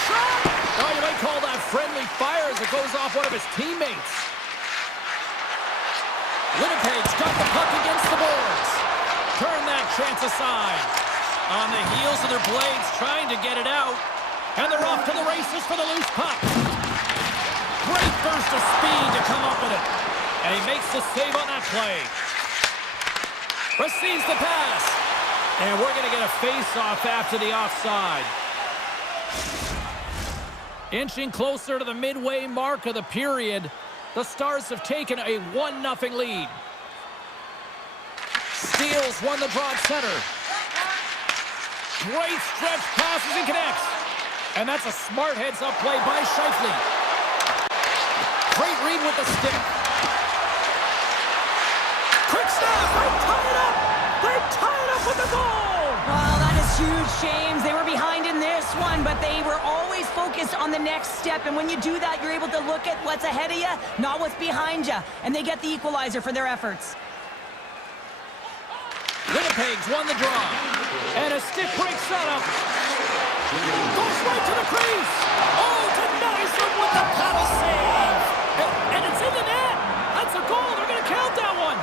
Shot! Oh, you might call that friendly fire as it goes off one of his teammates. Winnipeg's got the puck against the boards. Turn that chance aside. On the heels of their blades, trying to get it out. And they're off to the races for the loose puck. Great burst of speed to come up with it. And he makes the save on that play. Receives the pass. And we're going to get a face-off after the offside. Inching closer to the midway mark of the period, the Stars have taken a 1-0 lead. Steals won the draw at center. Great stretch passes and connects. And that's a smart heads-up play by Scheifele. Great read with the stick. Quick snap! They tie it up! They tie it up with the goal! Well, that is huge, James. They were behind in this one, but they were always focused on the next step. And when you do that, you're able to look at what's ahead of you, not what's behind you. And they get the equalizer for their efforts. Winnipeg's won the draw. And a stick breaks that up. Goes right to the crease. Oh, denies him with the paddle save. And it's in the net. That's a goal. They're going to count that one.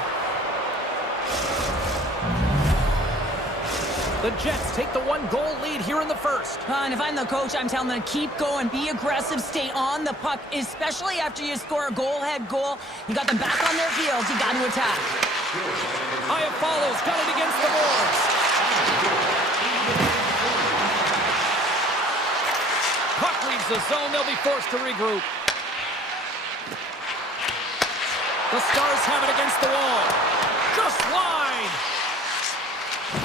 The Jets take the 1-goal lead here in the first. And if I'm the coach, I'm telling them to keep going, be aggressive, stay on the puck, especially after you score a goal-head goal. You got them back on their heels. You got to attack. Aya follows, got it against the boards. Puck leaves the zone. They'll be forced to regroup. The Stars have it against the wall. Just wide.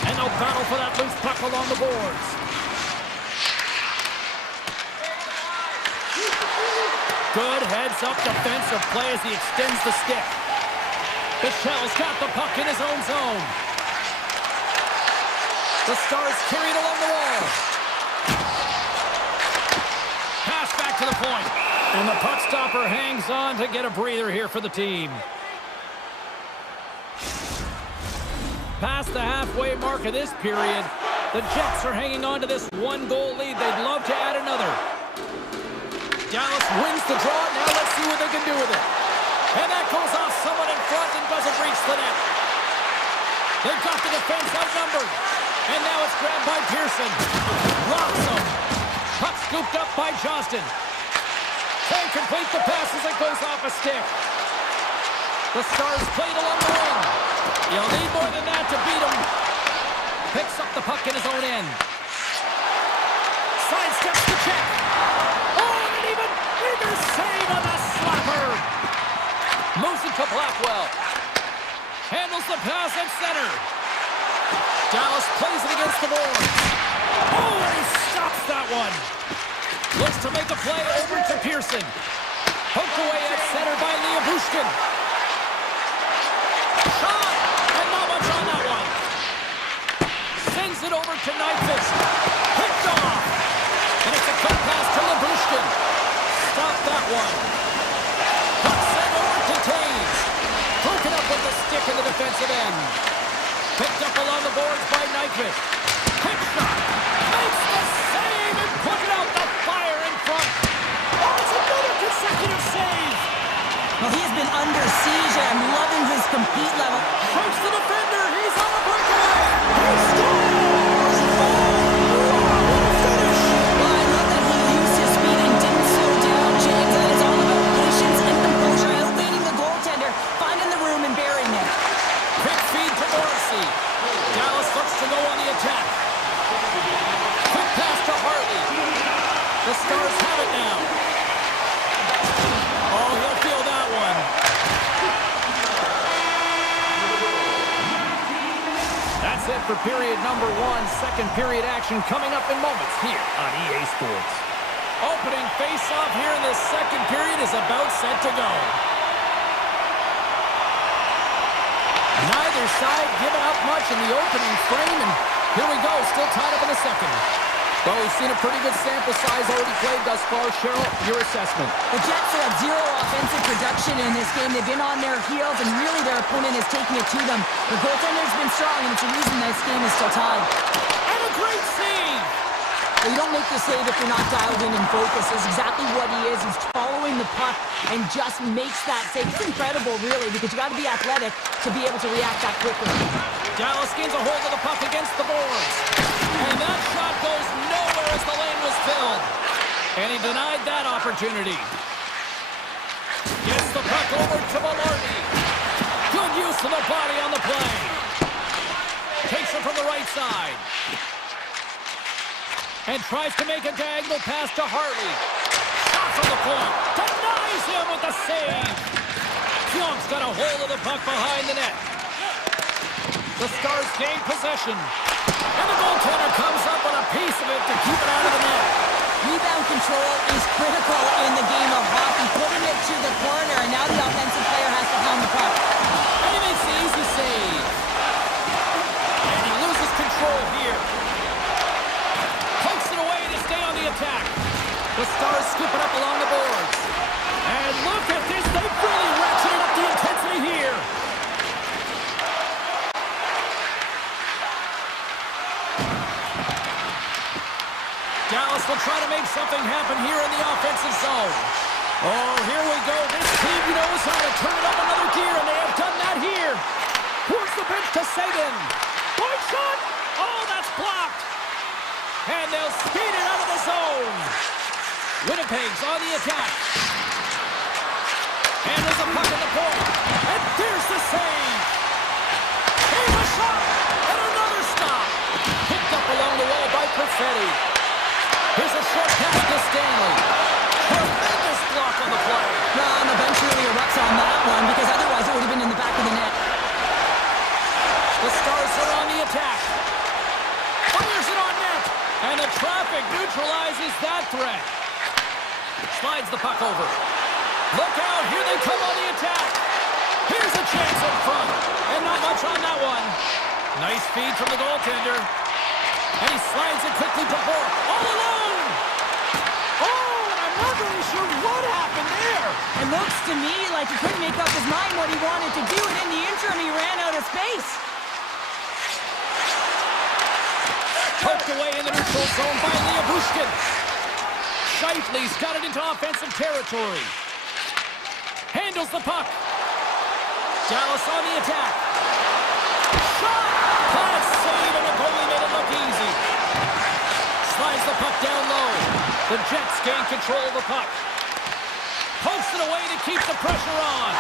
And no battle for that loose puck along the boards. Good heads-up defensive play as he extends the stick. Michel's got the puck in his own zone. The Stars carry it along the wall. Pass back to the point. And the puck stopper hangs on to get a breather here for the team. Past the halfway mark of this period, the Jets are hanging on to this 1-goal lead. They'd love to add another. Dallas wins the draw. Now let's see what they can do with it. And that goes off someone in front and doesn't reach the net. They've got the defense outnumbered. And now it's grabbed by Pearson. Rocks him. Puck scooped up by Johnston. Can't complete the pass as it goes off a stick. The Stars played along the wing. You'll need more than that to beat him. Picks up the puck in his own end. Sidesteps the check. Oh, and an even bigger save on the slapper. Moves it to Blackwell. Handles the pass at center. Dallas plays it against the boards. Oh, and he stops that one. Looks to make a play over to Pearson. Poked away at center by Bushkin. Shot! And not much on that one. Sends it over to Nyquist. Picked off. And it's a cut pass to Bushkin. one. Puck sent over to Taves. Broken up with the stick in the defensive end. Picked up along the boards by Nyquist. Quick shot. Makes the save and put it out the fire in front. Oh, it's another consecutive save. Well, he has been under siege, and I'm loving his compete level. Shoots the defender. He's on a breakaway. He scores! Oh, what a finish! Well, I love that he used his speed and didn't slow down, James. And it's all about patience and composure, outweighing the goaltender, finding the room and burying it. Quick feed to Morrissey. Dallas looks to go on the attack. Quick pass to Hartley. The Stars have it now. Oh, he'll feel that one. That's it for period number one. Second period action coming up in moments here on EA Sports. Opening face-off here in the second period is about set to go. Neither side giving up much in the opening frame, and here we go, still tied up in the second. Well, we've seen a pretty good sample size already played thus far. Cheryl, your assessment. The Jets have zero offensive production in this game. They've been on their heels, and really their opponent is taking it to them. The goaltender's been strong, and it's a reason this game is still tied. And a great save! Well, you don't make the save if you're not dialed in and focused. That's exactly what he is. He's following the puck and just makes that save. It's incredible, really, because you got to be athletic to be able to react that quickly. Dallas gains a hold of the puck against the boards. And that shot goes nowhere as the lane was filled. And he denied that opportunity. Gets the puck over to Velarde. Good use of the body on the play. Takes it from the right side. And tries to make a diagonal pass to Hartley. Shot from the point. Denies him with the save. Pionk's got a hold of the puck behind the net. The Stars gain possession. And the goaltender comes up with a piece of it to keep it out of the net. Rebound control is critical in the game of hockey. Putting it to the corner, and now the offensive player has to hound the puck. And he makes the easy save. And he loses control here. Pokes it away to stay on the attack. The Stars scoop it up along the boards. And look at this. They've really ratcheted up the intensity here. Dallas will try to make something happen here in the offensive zone. Oh, here we go. This team knows how to turn it up another gear, and they have done that here. Towards the bench to Sagan. Point shot. Oh, that's blocked. And they'll speed it out of the zone. Winnipeg's on the attack. And there's a puck in the point. And there's the save. Here's a shot. And another stop. Picked up along the wall by Perfetti. Here's a short pass to Stanley. Tremendous block on the play. Well, and the bench really erupts on that one, because otherwise it would have been in the back of the net. The Stars are on the attack. Fires it on net. And the traffic neutralizes that threat. Slides the puck over. Look out, here they come on the attack. Here's a chance in front. And not much on that one. Nice feed from the goaltender. And he slides it quickly to Bork. All alone! Oh, and I'm not really sure what happened there. It looks to me like he couldn't make up his mind what he wanted to do, and in the interim he ran out of space. Poked away in the neutral zone by Leobushkin. Shifley's got it into offensive territory. Handles the puck. Dallas on the attack. Shot! Pass save, and the goalie made it look easy. Slides the puck down low. The Jets gain control of the puck. Pokes it away to keep the pressure on.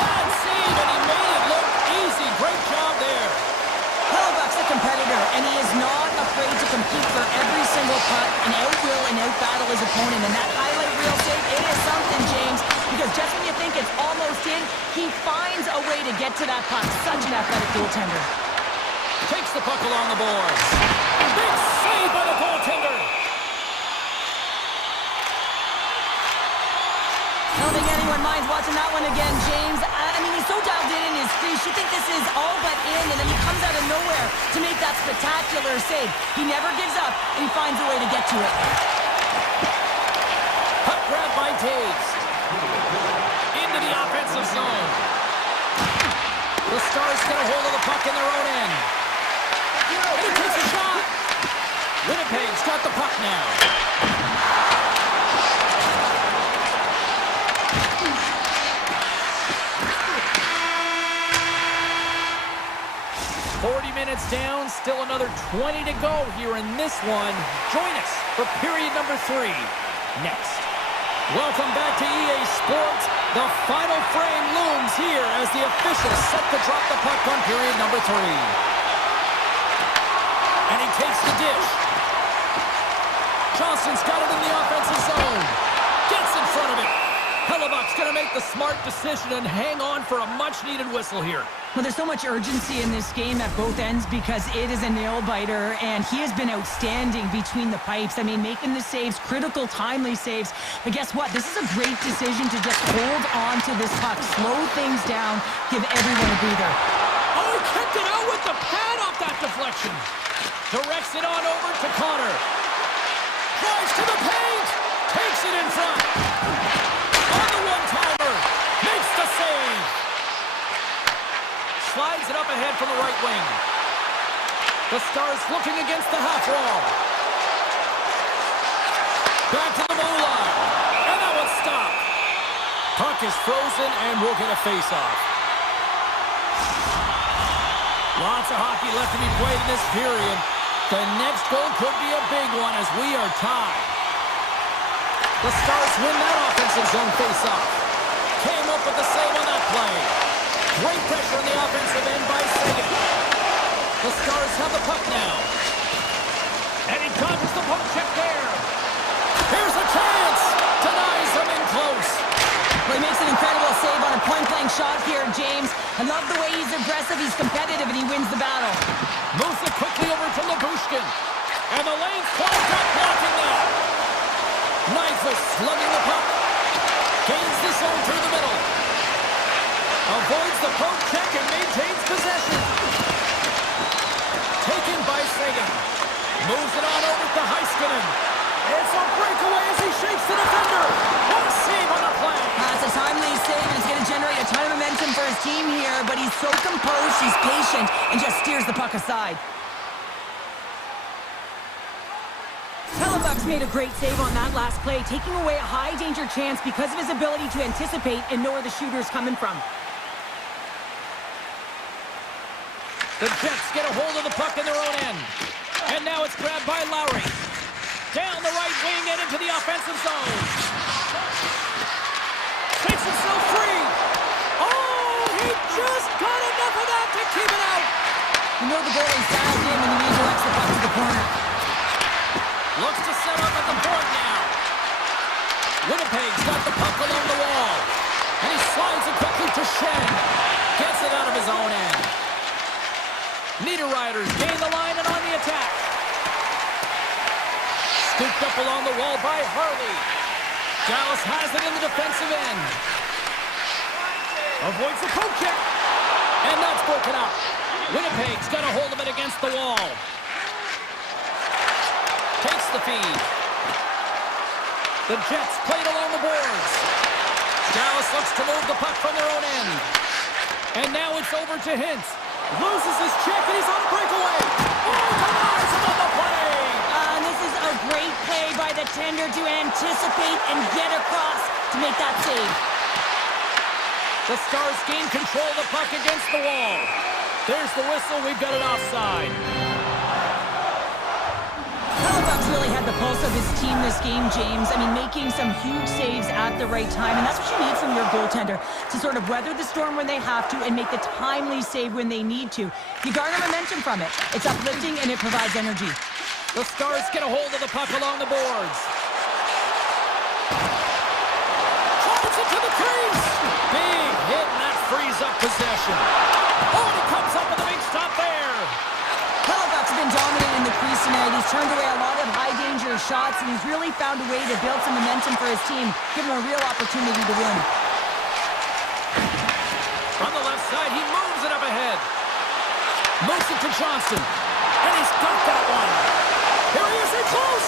Pass save, and he made it look easy. Great job there. Hellebuck's a competitor, and he is not afraid to compete for every single puck and outwill and outbattle his opponent. And that highlight reel save, it is something, James, because just when you think it's almost in, he finds a way to get to that puck. Such an athletic goaltender. Takes the puck along the boards. Big save by the goaltender. I don't think anyone minds watching that one again, James. I mean, he's so dialed in his crease. You think this is all but in, and then he comes out of nowhere to make that spectacular save. He never gives up, and he finds a way to get to it. Puck grab by Taves. minutes down, still another 20 to go here in this one. Join us for period number 3 next. Welcome back to EA Sports. The final frame looms here as the officials set to drop the puck on period number 3. And he takes the dish. Johnson's got it in the offensive zone. Gets in front of it. Hellebuck's going to make the smart decision and hang on for a much-needed whistle here. Well, there's so much urgency in this game at both ends because it is a nail-biter, and he has been outstanding between the pipes. I mean, making the saves, critical, timely saves. But guess what? This is a great decision to just hold on to this puck, slow things down, give everyone a breather. Oh, he kept it out with the pad off that deflection. Directs it on over to Connor. Drives to the paint. Takes it in front. On the one-timer. Makes the save. Slides it up ahead from the right wing. The Stars looking against the half wall. Back to the blue line. And that one's stopped. Puck is frozen and we'll get a face-off. Lots of hockey left to be played in this period. The next goal could be a big one as we are tied. The Stars win that offensive zone face-off. Came up with the save on that play. Great pressure on the offensive end by Sagan. The Stars have the puck now. And he dodges the poke check there. Here's a chance. Denies him in close. Well, he makes an incredible save on a point-blank shot here, James. I love the way he's aggressive, he's competitive, and he wins the battle. Moves it quickly over to Labushkin. And the lane's clogged up, blocking that. Knife slugging the puck. Gains the zone through the middle. Avoids the poke check and maintains possession. Taken by Sagan. Moves it on over to Heiskanen. It's a breakaway as he shakes the defender. What a save on the play. That's a timely save, and it's going to generate a ton of momentum for his team here, but he's so composed, he's patient, and just steers the puck aside. Hellebuck's made a great save on that last play, taking away a high-danger chance because of his ability to anticipate and know where the shooter's coming from. The Jets get a hold of the puck in their own end. And now it's grabbed by Lowry. Down the right wing and into the offensive zone. Takes himself free. Oh, he just got enough of that to keep it out. You know the goalie's dialed in and he redirects the puck to the corner. Looks to set up at the point now. Winnipeg's got the puck along the wall. And he slides it quickly to Shen. Gets it out of his own end. Niederreiter's gain the line and on the attack. Scooped up along the wall by Harley. Dallas has it in the defensive end. Avoids the poke check. And that's broken up. Winnipeg's got a hold of it against the wall. Takes the feed. The Jets played along the boards. Dallas looks to move the puck from their own end. And now it's over to Hintz. Loses his check and he's on a breakaway. Oh, denies him on the play. This is a great play by the tender to anticipate and get across to make that save. The Stars gain control of the puck against the wall. There's the whistle. We've got it offside. Hellebuck's really had the pulse of his team this game, James. I mean, making some huge saves at the right time, and that's what you need from your goaltender, to sort of weather the storm when they have to and make the timely save when they need to. You garner momentum from it. It's uplifting and it provides energy. The Stars get a hold of the puck along the boards. Drives it to the crease. Big hit, and that frees up possession. Oh, and he comes up with a big stop there. Hellebuck's been dominant in the crease tonight. He's turned away a lot of high-danger shots, and he's really found a way to build some momentum for his team, give him a real opportunity to win. On the left side, he moves it up ahead. Moves it to Johnson. And he's got that one. Here he is in close.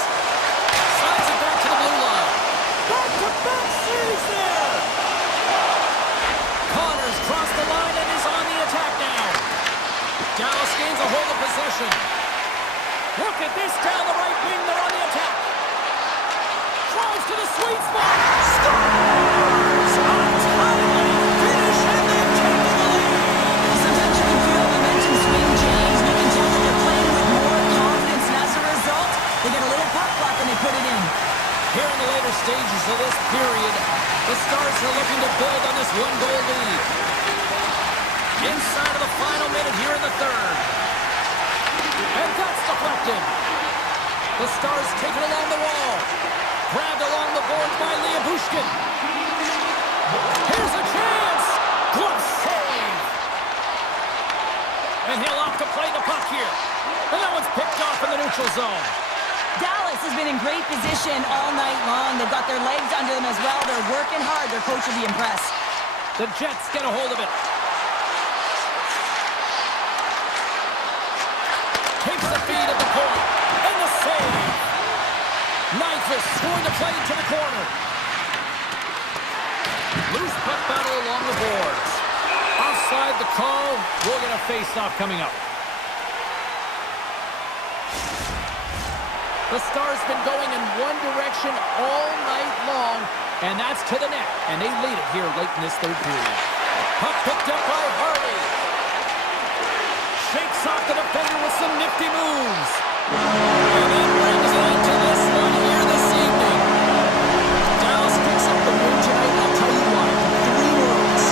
Slides it back to the blue line. Back-to-back series there. Connor's crossed the line and is on the attack now. Dallas gains a hold of possession. Look at this down the right wing. They're on the attack. Drives to the sweet spot. Scores! Untimely finish and they take the lead. Sometimes you can feel momentum swing, James. We can tell Here in the later stages of this period, the Stars are looking to build on this one-goal lead. Inside of the final minute here in the third. And that's deflected. The Stars take it along the wall. Grabbed along the boards by Bushkin. Here's a chance. Good save. And he'll opt to play the puck here. And that one's picked off in the neutral zone. Dallas has been in great position all night long. They've got their legs under them as well. They're working hard. Their coach will be impressed. The Jets get a hold of it. Takes the feed at the point. And the save. Nyquist going to play to the corner. Loose puck battle along the boards. Offside the call. We'll get a face-off coming up. The Stars been going in one direction all night long, and that's to the net. And they lead it here late in this third period. Puck picked up by Harley. Shakes off the defender with some nifty moves. And that brings it into this one here this evening. Dallas picks up the win tonight, and I'll tell you why. 3 words.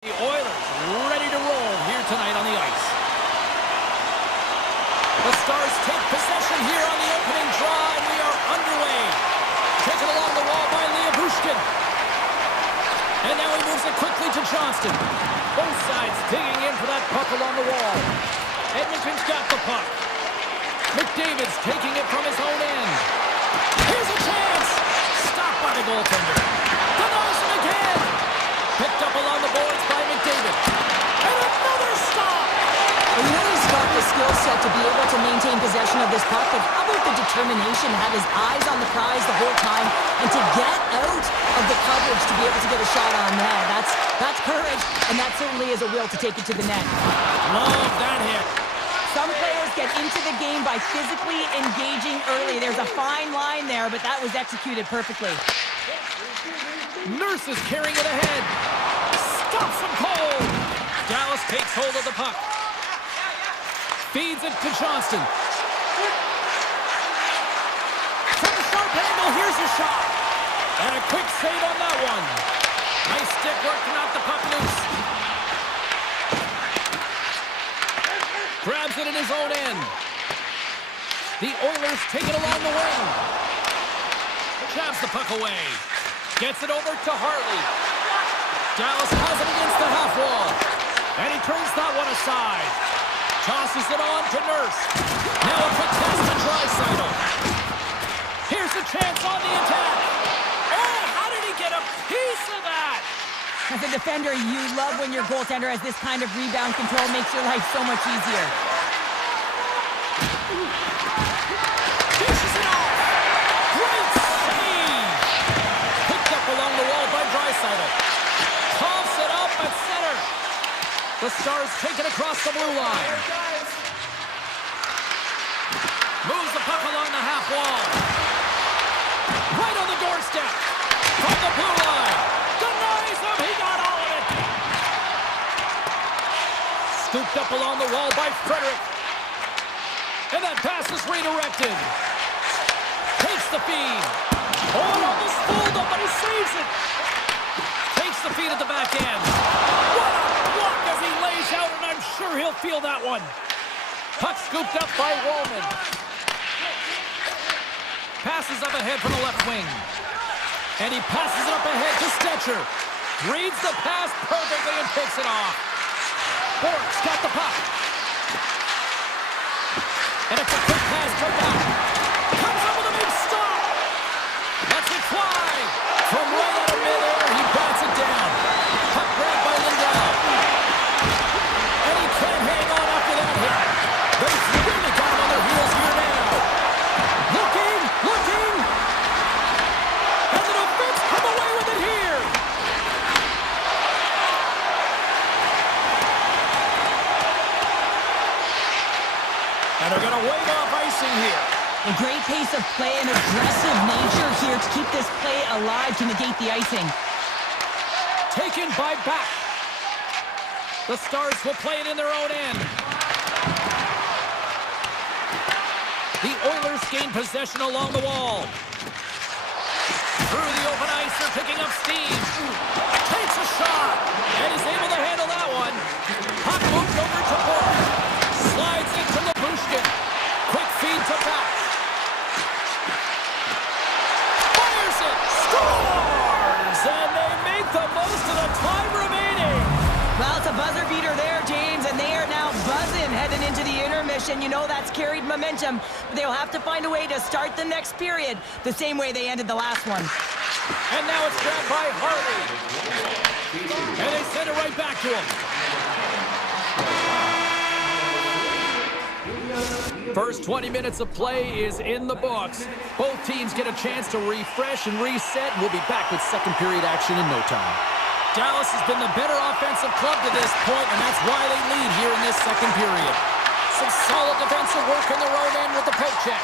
The Oilers ready to roll here tonight on the ice. The Stars take possession here on the opening draw, and we are underway. Taken along the wall by Bushkin. And now he moves it quickly to Johnston. Both sides digging in for that puck along the wall. Edmonton's got the puck. McDavid's taking it from his own end. Here's a chance! Stopped by the goaltender. Denies him again! Picked up along the boards by McDavid. And another stop! Well, you know he's got the skill set to be able to maintain possession of this puck, but how about the determination to have his eyes on the prize the whole time and to get out of the coverage to be able to get a shot on net? That's courage, and that certainly is a will to take it to the net. Love that hit. Some players get into the game by physically engaging early. There's a fine line there, but that was executed perfectly. Nurse is carrying it ahead. Stops him cold. Dallas takes hold of the puck. Feeds it to Johnston. From a sharp angle, here's a shot. And a quick save on that one. Nice stick work to knock the puck loose. Grabs it in his own end. The Oilers take it along the wing. Jabs the puck away. Gets it over to Hartley. Dallas has it against the half wall. And he turns that one aside. Tosses it on to Nurse. Now a quick pass to Draisaitl. Here's a chance on the attack. Oh, how did he get a piece of that? As a defender, you love when your goaltender has this kind of rebound control. Makes your life so much easier. Dishes it off. Great save. Picked up along the wall by Draisaitl. Tops it up at center. The Stars take it across the blue line. Moves the puck along the half wall. Right on the doorstep. From the blue line. Denies him. He got all of it. Scooped up along the wall by Frederick. And that pass is redirected. Takes the feed. Oh, it almost fooled him, but he saves it. Takes the feed at the back end. What a block as he lays out, and I'm sure he'll feel that one. Puck scooped up by Wallman. Passes up ahead from the left wing. And he passes it up ahead to Stetcher. Reads the pass perfectly and takes it off. Bork's got the puck. And it's a quick pass to back. Comes up with a big stop. Lets it fly. From right out of midair, he bats it down. Puck grabbed by Lindell. And he can't hang on after that hit. They've really got him on their heels here now. Looking. And the defense come away with it here. And they're going to wave off icing here. A great pace of play and aggressive nature here to keep this play alive to negate the icing. Taken by Back. The Stars will play it in their own end. The Oilers gain possession along the wall. Through the open ice, they're picking up steam. Takes a shot, and he's able to handle that one. Puck moves over to Bork. Slides into Labushkin. Quick feed to Back. Fires it. Scores! And they make the most of the time remaining. Well, it's a buzzer beater there, James, and they are now buzzing heading into the intermission. You know that's carried momentum. But they'll have to find a way to start the next period the same way they ended the last one. And now it's grabbed by Hartley. And they send it right back to him. First 20 minutes of play is in the books. Both teams get a chance to refresh and reset. We'll be back with second period action in no time. Dallas has been the better offensive club to this point, and that's why they lead here in this second period. Some solid defensive work in their own end with the poke check.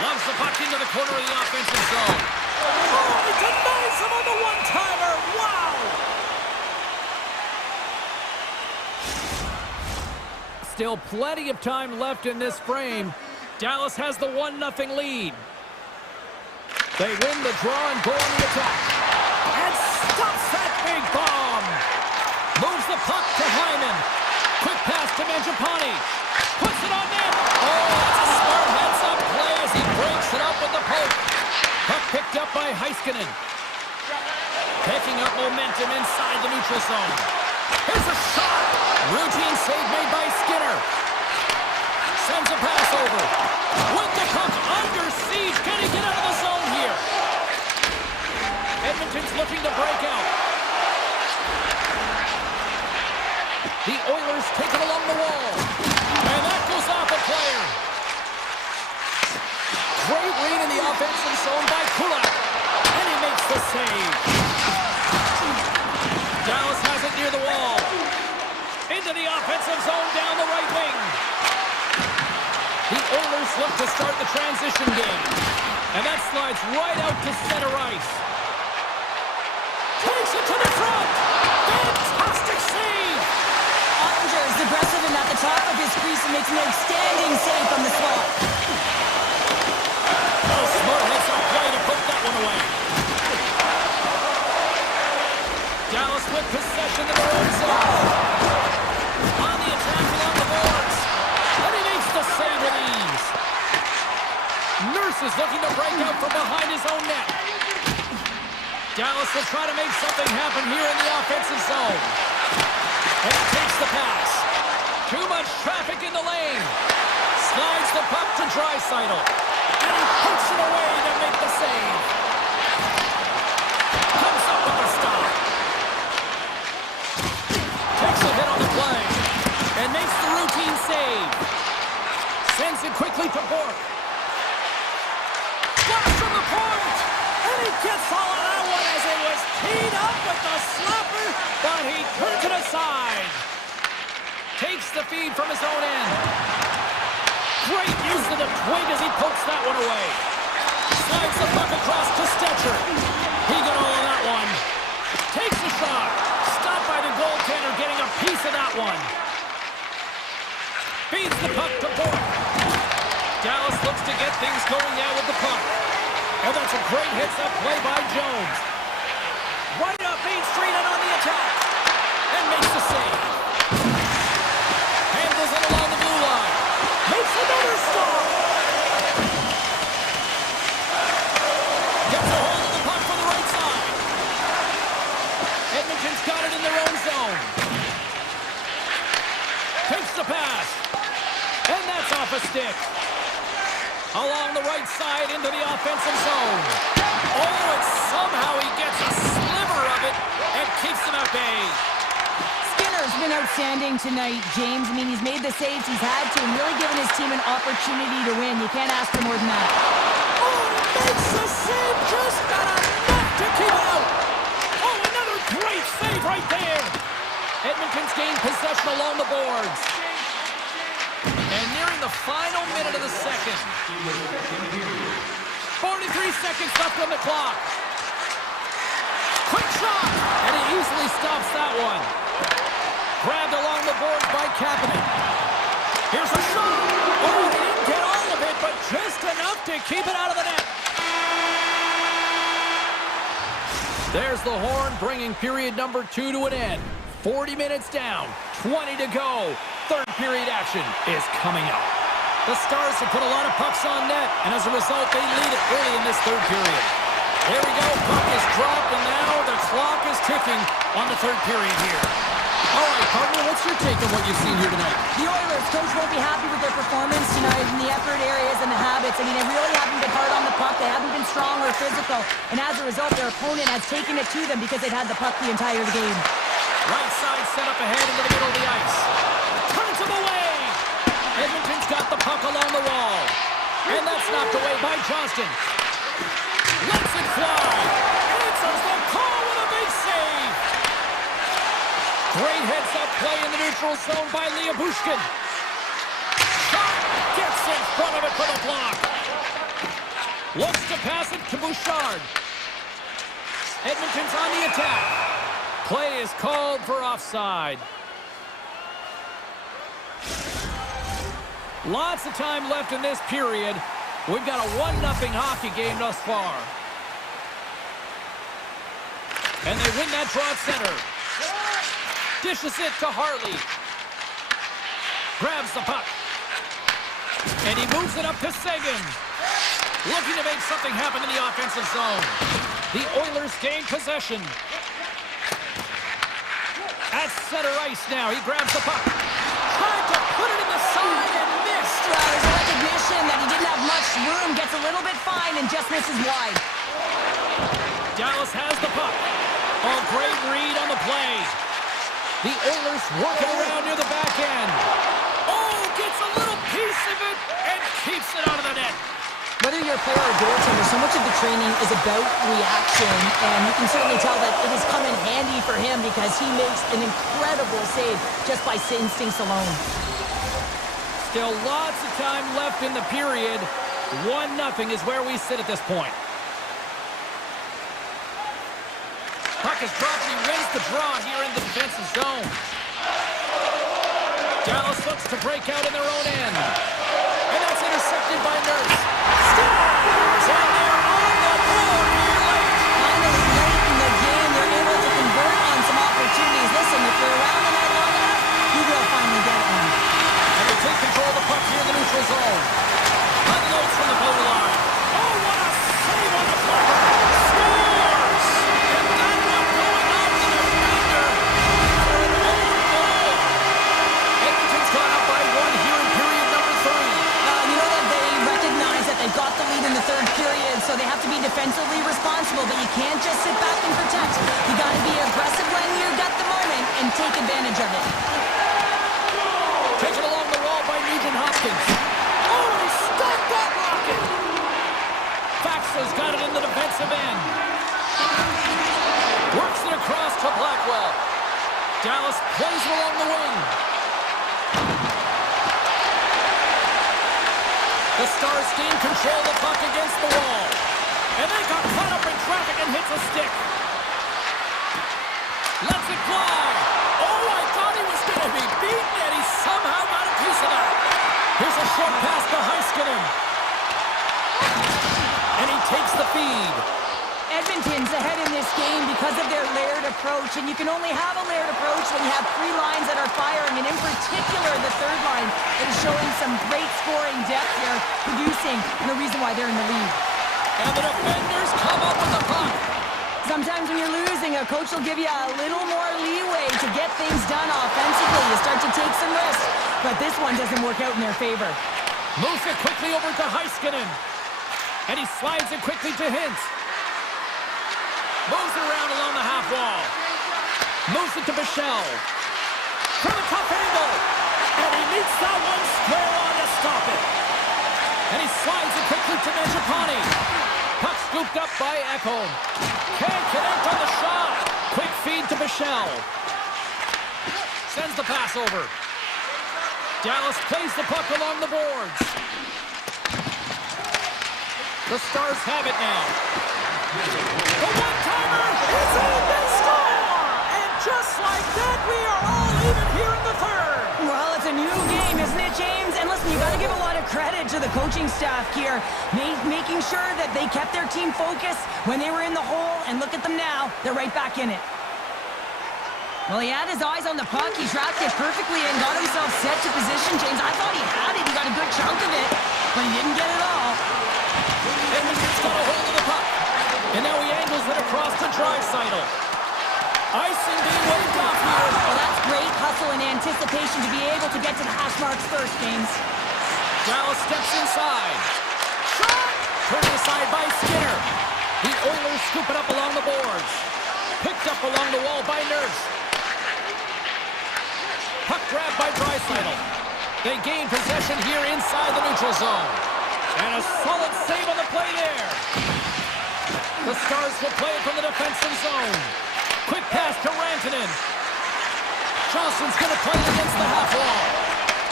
Loves the puck into the corner of the offensive zone. Oh, he denies him on the one-timer. Wow! Still plenty of time left in this frame. Dallas has the 1-0 lead. They win the draw and go on the attack. And stops big bomb. Moves the puck to Hyman. Quick pass to Mangiapane. Puts it on net. Oh, that's a smart heads-up play as he breaks it up with the poke. Puck picked up by Heiskanen. Picking up momentum inside the neutral zone. Here's a shot. Routine save made by Skinner. Sends a pass over. With the puck under siege. Can he get out of the zone here? Edmonton's looking to break out. The Oilers take it along the wall. And that goes off a player. Great read in the offensive zone by Kulak. And he makes the save. Dallas has it near the wall. Into the offensive zone down the right wing. The Oilers look to start the transition game. And that slides right out to center ice. Takes it to the front. Fantastic save. Ottinger is aggressive and at the top of his crease and makes an outstanding save from the slot. Oh, smart heads-up play to put that one away. Dallas with possession in their own zone. On the attack along the boards. And he makes the save with ease. Nurse is looking to break out from behind his own net. Dallas will try to make something happen here in the offensive zone. And he takes the pass. Too much traffic in the lane. Slides the puck to Draisaitl. And he puts it away to make the save. Comes up with the stop. Takes a hit on the play. And makes the routine save. Sends it quickly to Bork. Flash from the point. And he gets all of that one as it was teed up with the slapper. But he turns it aside. Takes the feed from his own end. Great use of the twig as he pokes that one away. Slides the puck across to Stetcher. He got all of that one. Takes the shot. Stopped by the goaltender getting a piece of that one. Feeds the puck to Bork. Dallas looks to get things going now with the puck. And that's a great heads-up play by Jones. Right up Main Street and on the attack. And makes the save. Handles it along the blue line. Makes another stop. Gets a hold of the puck from the right side. Edmonton's got it in their own zone. Takes the pass. And that's off a stick. Along the right side into the offensive zone. Oh, and somehow he gets a sliver of it and keeps them at bay. Skinner's been outstanding tonight, James. I mean, he's made the saves he's had to and really given his team an opportunity to win. You can't ask for more than that. Oh, makes the save, just got enough to keep it out. Oh, another great save right there. Edmonton's gained possession along the boards. And nearing the final minute of the second. 43 seconds left on the clock. Quick shot! And he easily stops that one. Grabbed along the boards by Kapanen. Here's a shot! Oh, he didn't get all of it, but just enough to keep it out of the net. There's the horn, bringing period number 2 to an end. 40 minutes down, 20 to go. Third period action is coming up. The Stars have put a lot of pucks on net, and as a result, they lead it early in this third period. There we go, puck is dropped, and now the clock is ticking on the third period here. All right, partner, what's your take on what you've seen here tonight? The Oilers coach won't be happy with their performance tonight in the effort areas and the habits. I mean, they really haven't been hard on the puck. They haven't been strong or physical. And as a result, their opponent has taken it to them because they've had the puck the entire game. Right side set up ahead into the middle of the ice. Turns him away. Edmonton's got the puck along the wall. And that's knocked away by Johnston. Lets it fly. Answers the call with a big save. Great heads-up play in the neutral zone by Liabushkin. Shot gets in front of it for the block. Looks to pass it to Bouchard. Edmonton's on the attack. Play is called for offside. Lots of time left in this period. We've got a 1-0 hockey game thus far. And they win that draw at center. Dishes it to Harley. Grabs the puck. And he moves it up to Sagan. Looking to make something happen in the offensive zone. The Oilers gain possession. At center ice now. He grabs the puck. Tried to put it in the side and missed. There's a recognition that he didn't have much room. Gets a little bit fine and just misses wide. Dallas has the puck. A great read on the play. The Oilers working around near the back end. Oh, gets a little piece of it and keeps it out of the net. Whether you're a player or a goaltender, so much of the training is about reaction, and you can certainly tell that it has come in handy for him because he makes an incredible save just by instincts alone. Still lots of time left in the period. 1-0 is where we sit at this point. Puck is dropped and he wins the draw here in the defensive zone. Dallas looks to break out in their own end. And that's intercepted by Nurse. Stars, and they're on the board here late. Finally, late in the game, they're able to convert on some opportunities. Listen, if you're around the net long enough, you will finally get one. And they take control of the puck here in the neutral zone. Unloads from the goal line. Oh, what a save on the blocker. Scores! And that one going off the defender for an own goal. Edmonton's gone up by 1 here in period number 3. You know that they recognize that they've got the lead in the third period, so they have to be defensively responsible, but you can't just sit back and protect. You got to be aggressive when you got the moment and take advantage of it. Taken along the wall by Nugent Hopkins. Oh, he stopped that rocket! Faxa's got it in the defensive end. Works it across to Blackwell. Dallas plays it along the wing. The Stars gain control of the puck against the wall. And they got caught up in traffic and hits a stick. Lets it fly. Oh, I thought he was going to be beaten, and he somehow got a piece of that. Here's a short pass to Heiskanen. And he takes the feed. Edmonton's ahead in this game because of their layered approach, and you can only have a layered approach when you have 3 lines that are firing, and in particular, the third line is showing some great scoring depth here, producing, and the reason why they're in the lead. And the defenders come up with the puck. Sometimes when you're losing, a coach will give you a little more leeway to get things done offensively. You start to take some risks, but this one doesn't work out in their favor. Moves it quickly over to Heiskanen. And he slides it quickly to Hintz. Moves it around along the half wall. Moves it to Bichelle. From a tough angle. And he meets that one square on to stop it. And he slides it quickly to Mangiapane. Puck scooped up by Ekholm. Can't connect on the shot. Quick feed to Bichelle. Sends the pass over. Dallas plays the puck along the boards. The Stars have it now. The one-timer is in, they score! And just like that, we are all even here in the third. Well, it's a new game, isn't it, James? And listen, you got to give a lot of credit to the coaching staff here, making sure that they kept their team focused when they were in the hole, and look at them now. They're right back in it. Well, he had his eyes on the puck. He tracked it perfectly and got himself set to position, James. I thought he had it. He got a good chunk of it, but he didn't get it all. Edmonton's got a hold of the puck. And now he angles it across to Draisaitl. Icing being waved off here. Well, that's great hustle and anticipation to be able to get to the hash marks first, James. Dallas steps inside. Shot! Turned aside by Skinner. The Oilers scoop it up along the boards. Picked up along the wall by Nurse. Puck grabbed by Draisaitl. They gain possession here inside the neutral zone. And a solid save on the play there. The Stars will play it from the defensive zone. Quick pass to Rantanen. Johnson's going to play it against the half wall.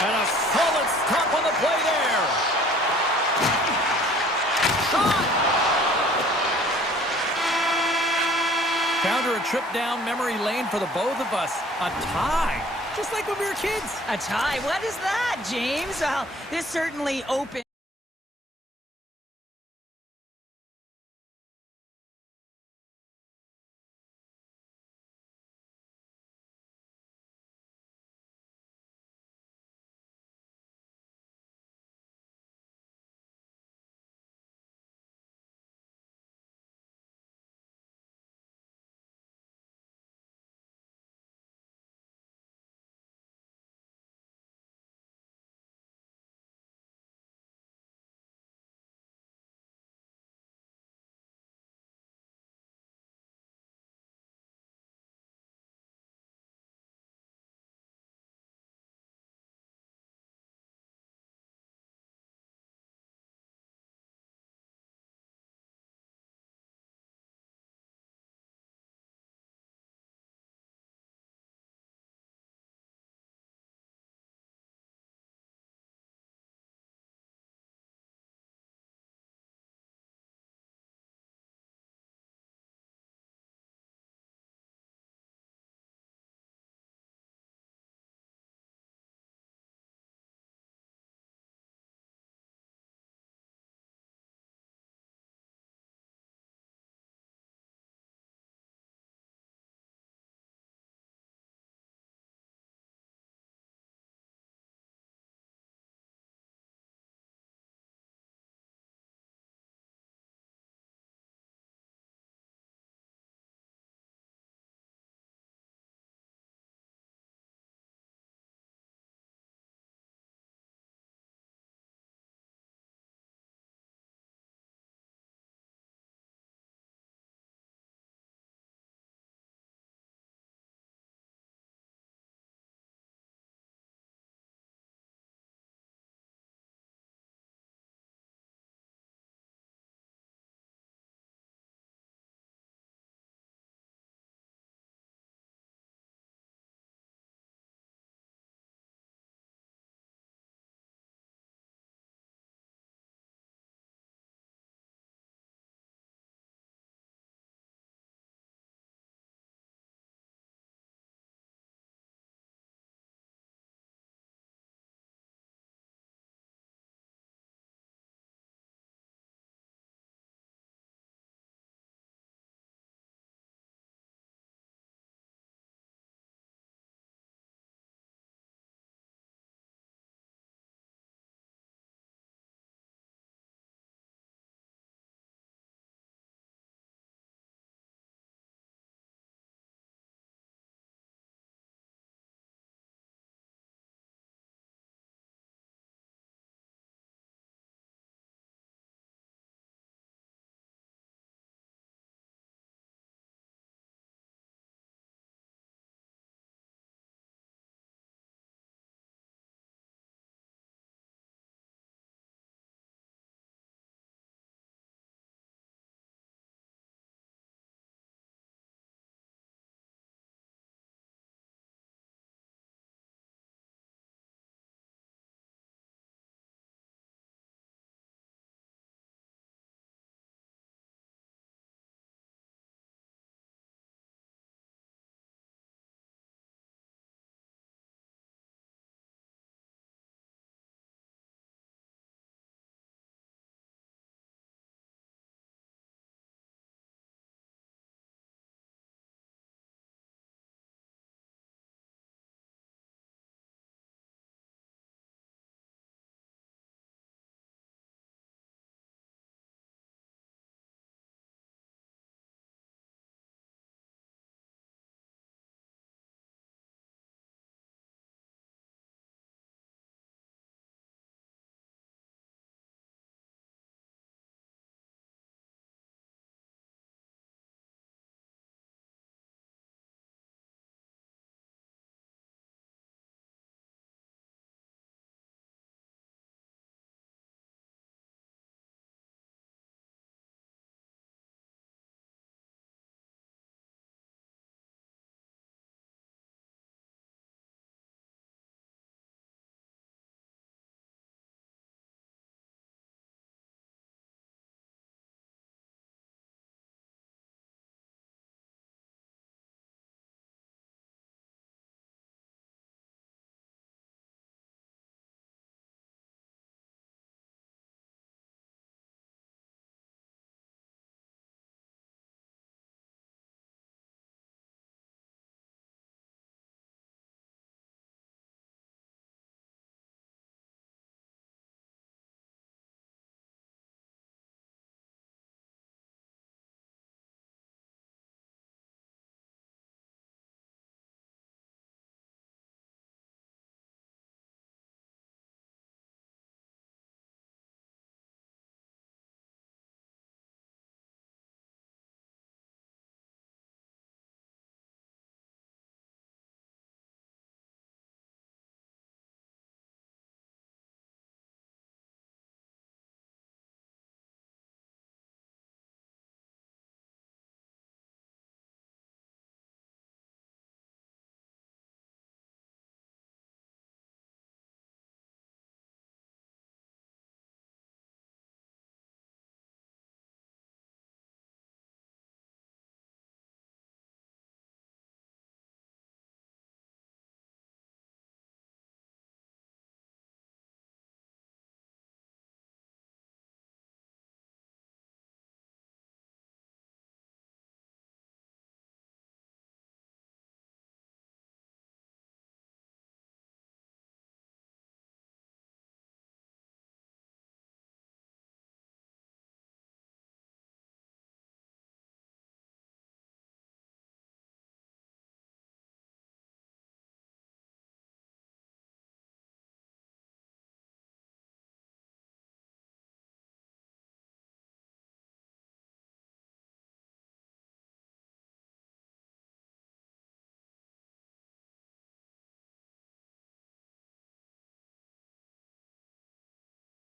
And a solid stop on the play there. Shot! Counter a trip down memory lane for the both of us. A tie. Just like when we were kids. A tie? What is that, James? Well, this certainly opened.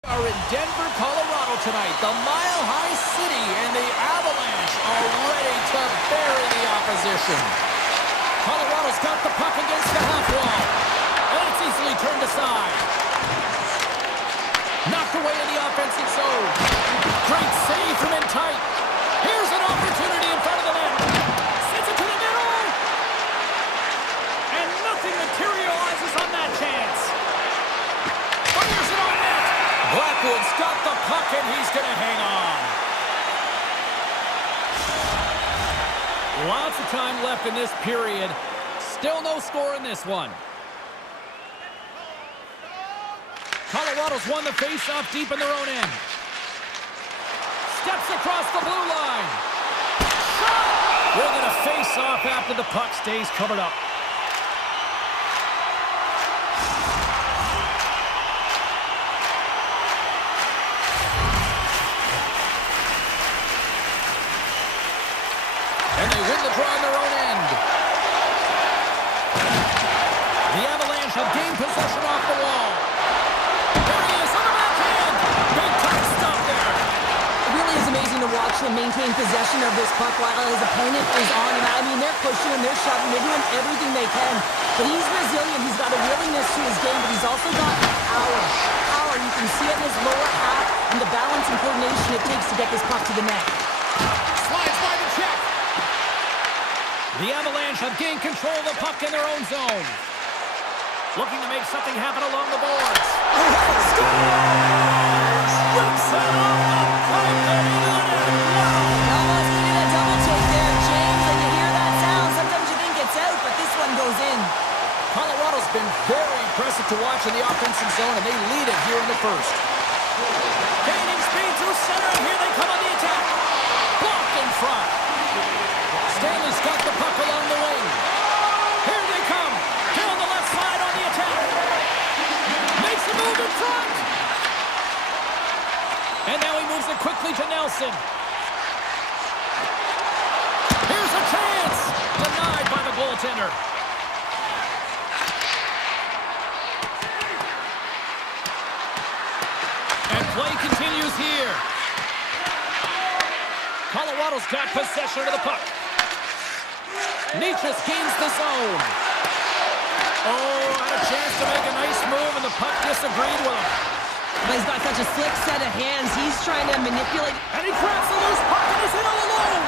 Are in Denver, Colorado tonight. The Mile High City and the Avalanche are ready to bury the opposition. Colorado's got the puck against the half wall. And it's easily turned aside. Knocked away in the offensive zone. Great save from in tight. Here's an opportunity in front of the net. Sends it to the middle. And nothing materializes on that chance. Fires it on net. Blackwood's got the puck and he's going to hang on. Lots of time left in this period. Still no score in this one. Colorado's won the face-off deep in their own end. Steps across the blue line. Shot! We're going to face off after the puck stays covered up. And they win the draw on their own end. The Avalanche have gained possession off the wall. There he is on the backhand. Big time stop there. It really is amazing to watch him maintain possession of this puck while his opponent is on him. I mean, they're pushing him, they're shoving, they're doing everything they can. But he's resilient. He's got a willingness to his game, but he's also got power. Power, you can see it in his lower half and the balance and coordination it takes to get this puck to the net. Slides by the check. The Avalanche have gained control of the puck in their own zone. Looking to make something happen along the boards. Scores! Rips it off the pipe and into the net. Wow! Almost needed a double take there, James, and you hear that sound. Sometimes you think it's out, but this one goes in. Colorado's been very impressive to watch in the offensive zone, and they lead it here in the first. Gaining speed through center, and here they come on the attack. Blocked in front. Stanley's got the puck along the wing. Here they come. Here on the left side on the attack. Makes a move in front. And now he moves it quickly to Nelson. Here's a chance. Denied by the goaltender. And play continues here. Colorado's got possession of the puck. Nietzsche gains the zone. Oh, had a chance to make a nice move, and the puck disagreed with him. But he's got such a slick set of hands. He's trying to manipulate. And he grabs the loose puck and is in all alone.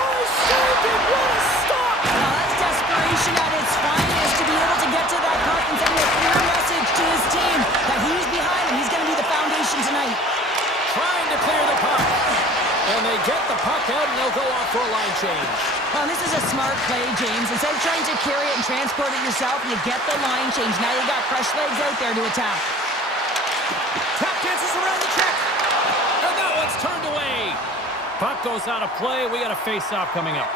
Oh, saved it. What a stop. Now that's desperation at its finest to be able to get to that puck and send a clear message to his team that he's behind him. He's going to be the foundation tonight. Trying to clear the puck. And they get the puck out, and they'll go off for a line change. Well, this is a smart play, James. Instead of trying to carry it and transport it yourself, you get the line change. Now you got fresh legs out there to attack. Tap dances around the check. And that one's turned away. Puck goes out of play. We got a face-off coming up.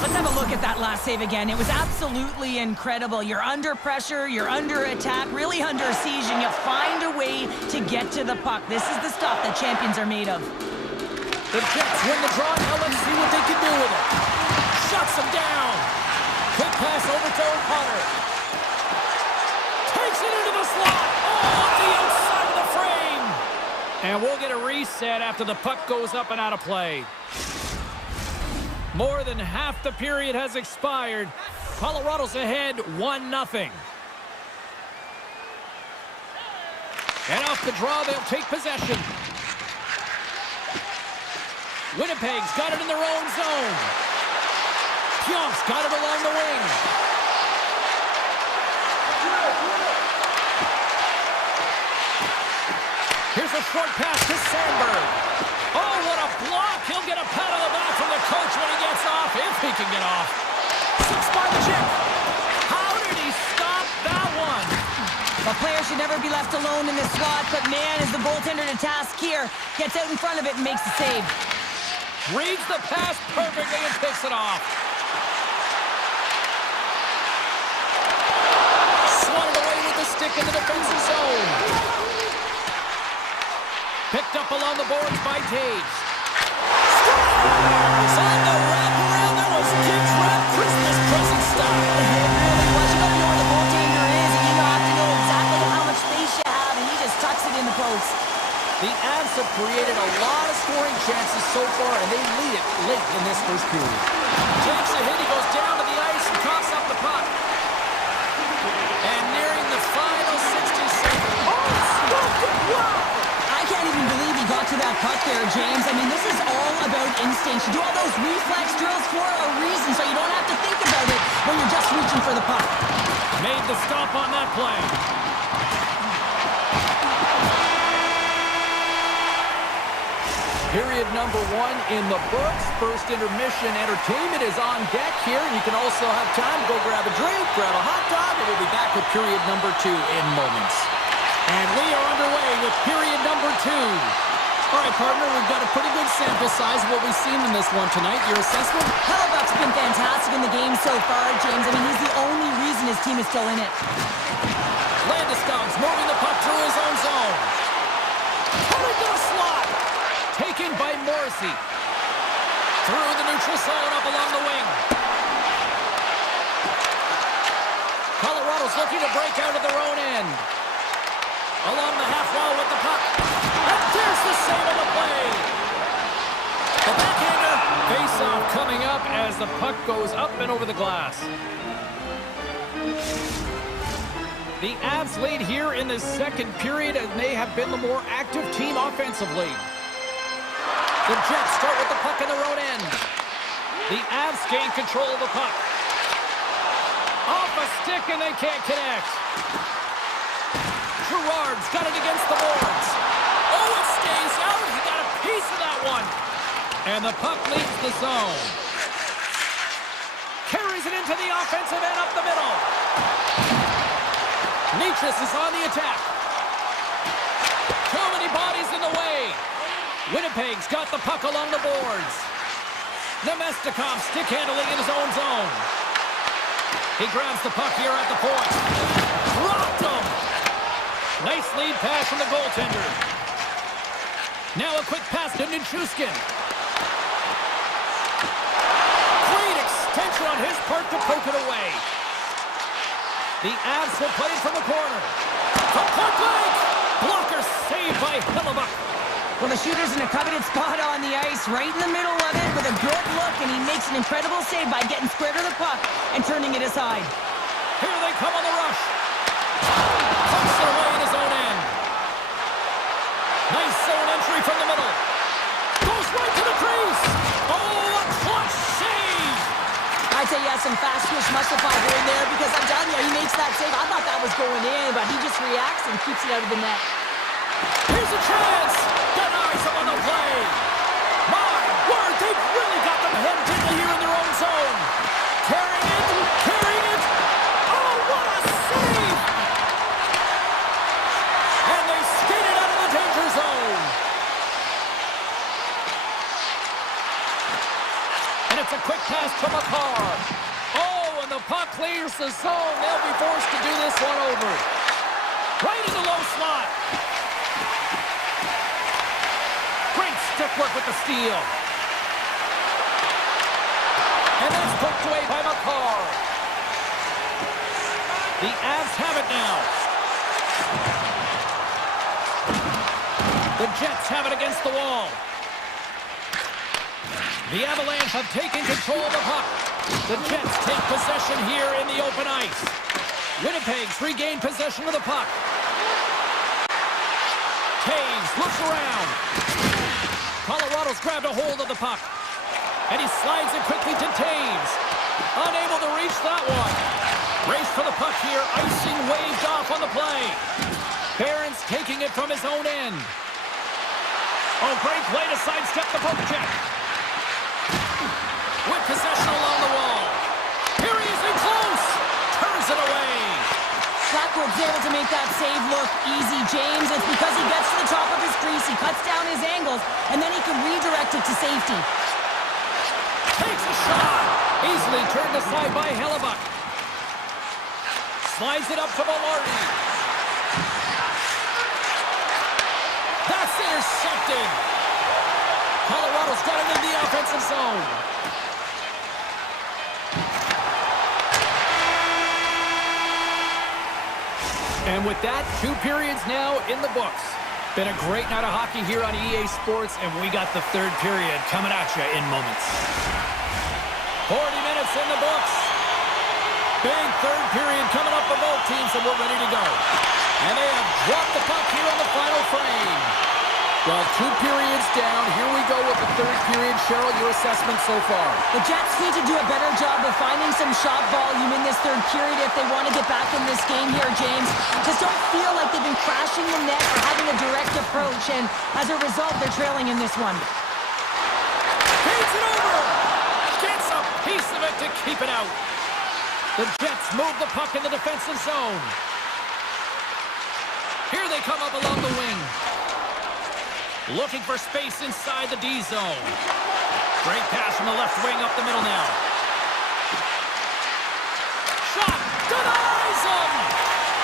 Let's have a look at that last save again. It was absolutely incredible. You're under pressure, you're under attack, really under siege, and you find a way to get to the puck. This is the stuff that champions are made of. The Jets win the draw. Now let's see what they can do with it. Shuts them down. Quick pass over to O'Connor. Takes it into the slot. Oh, off the outside of the frame. And we'll get a reset after the puck goes up and out of play. More than half the period has expired. Colorado's ahead 1-0. And off the draw, they'll take possession. Winnipeg's got it in their own zone. Pionk's got it along the wing. Here's a short pass to Sandberg. Oh, what a block. He'll get a pat on the back from the coach when he gets off, if he can get off. Six by the chip. How did he stop that one? A player should never be left alone in this slot, but man, is the goaltender to task here. Gets out in front of it and makes the save. Reads the pass perfectly and picks it off. Swatted away with the stick in the defensive zone. Picked up along the boards by Taves. Scores! On the wraparound, that was Dick's wrap Christmas present stuff. It really was. You gotta know where the goaltender is, and you have to know exactly how much space you have, and he just tucks Avs have created a lot of scoring chances so far, and they lead it late in this first period. Takes a hit, he goes down to the ice and coughs up the puck. And nearing the final 60 seconds. Oh, stopped it! Wow! I can't even believe he got to that puck there, James. I mean, this is all about instinct. You do all those reflex drills for a reason, so you don't have to think about it when you're just reaching for the puck. Made the stop on that play. Period number 1 in the books. First intermission entertainment is on deck here. You can also have time to go grab a drink, grab a hot dog, and we'll be back with period number 2 in moments. And we are underway with period number 2. All right, partner, we've got a pretty good sample size of what we've seen in this one tonight. Your assessment? Hellebuyck's been fantastic in the game so far, James. I mean, he's the only reason his team is still in it. Landeskog's moving the puck through his own zone. Coming to the slot. Taken by Morrissey. Through the neutral zone up along the wing. Colorado's looking to break out of their own end. Along the half wall with the puck. And there's the save on the play. The backhander. Face-off coming up as the puck goes up and over the glass. The Avs lead here in the second period, and they have been the more active team offensively. The Jets start with the puck in their own end. The Avs gain control of the puck. Off a stick, and they can't connect. Gerard's got it against the boards. Oh, it stays out. He got a piece of that one. And the puck leaves the zone. Carries it into the offensive end up the middle. Nichas is on the attack. Too many bodies in the way. Winnipeg's got the puck along the boards. Nemestikov stick handling in his own zone. He grabs the puck here at the point. Dropped him. Nice lead pass from the goaltender. Now a quick pass to Nichushkin. Great extension on his part to poke it away. The Avs will play it from the corner. From point blank. Blocker saved by Hellebuyck. Well, the shooter's in a coveted spot on the ice, right in the middle of it, with a good look, and he makes an incredible save by getting square to the puck and turning it aside. Here they come on the rush. Pucks it away in his own end. Nice zone entry from the middle. Goes right to the crease. Oh, a clutch save. I'd say he has some fast twitch muscle fiber in there, because I'm telling you, he makes that save. I thought that was going in, but he just reacts and keeps it out of the net. Here's a chance. Denies him on the play. My word, they've really got them hemmed in here in their own zone. Carrying it. Oh, what a save. And they skated out of the danger zone. And it's a quick pass to McCarr. Oh, and the puck clears the zone. They'll be forced to do this one over. Right in the low slot. Great stick work with the steal. And that's poked away by McCarr. The Avs have it now. The Jets have it against the wall. The Avalanche have taken control of the puck. The Jets take possession here in the open ice. Winnipeg's regained possession of the puck. Taves looks around. Colorado's grabbed a hold of the puck. And he slides it quickly to Taves. Unable to reach that one. Race for the puck here. Icing waved off on the play. Barron's taking it from his own end. Oh, great play to sidestep the poke check. With possession along the wall. Here he is in close. Turns it away. Blackwood's able to make that save look easy, James. It's because he gets to the top of his crease, he cuts down his angles, and then he can redirect it to safety. Takes a shot. Easily turned aside by Hellebuyck. Slides it up to Velarde. That's intercepted. Colorado's got it in the offensive zone. And with that, 2 periods now in the books. Been a great night of hockey here on EA Sports, and we got the third period coming at you in moments. 40 minutes in the books. Big third period coming up for both teams, and we're ready to go. And they have dropped the puck here on the final frame. Well, 2 periods down. Here we go with the third period. Cheryl, your assessment so far? The Jets need to do a better job of finding some shot volume in this third period if they want to get back in this game here, James. Just don't feel like they've been crashing the net or having a direct approach, and as a result, they're trailing in this one. Feeds it over! Gets a piece of it to keep it out. The Jets move the puck in the defensive zone. Here they come up along the wing. Looking for space inside the D zone. Great pass from the left wing up the middle now. Shot! Denies him!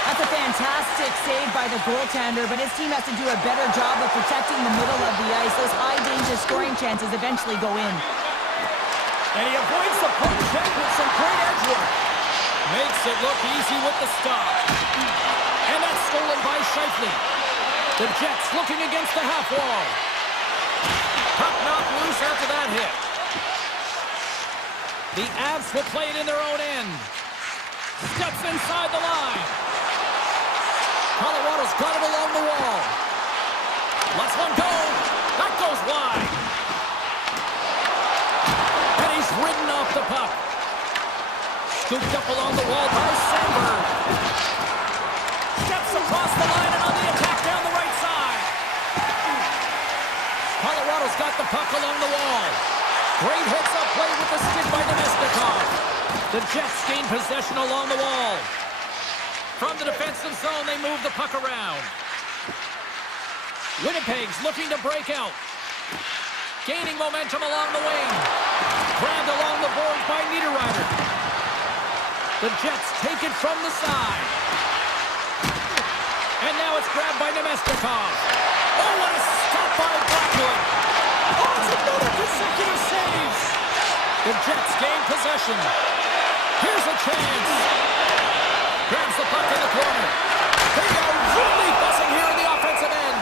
That's a fantastic save by the goaltender, but his team has to do a better job of protecting the middle of the ice. Those high-danger scoring chances eventually go in. And he avoids the poke check with some great edge work. Makes it look easy with the stop. And that's stolen by Shifley. The Jets looking against the half wall. Puck knocked loose after that hit. The Avs will play it in their own end. Steps inside the line. Colorado's got it along the wall. Lets one go. That goes wide. And he's ridden off the puck. Scooped up along the wall by Sandberg. Steps across the line and on the attack down the right side. Colorado's got the puck along the wall. Great heads-up play with the stick by Nemestikov. The Jets gain possession along the wall. From the defensive zone, they move the puck around. Winnipeg's looking to break out. Gaining momentum along the wing. Grabbed along the boards by Niederreiter. The Jets take it from the side. And now it's grabbed by Nemestikov. Oh, what a stop by Blackwood. Oh, it's another consecutive saves. The Jets gain possession. Here's a chance. Grabs the puck in the corner. They are really buzzing here in the offensive end.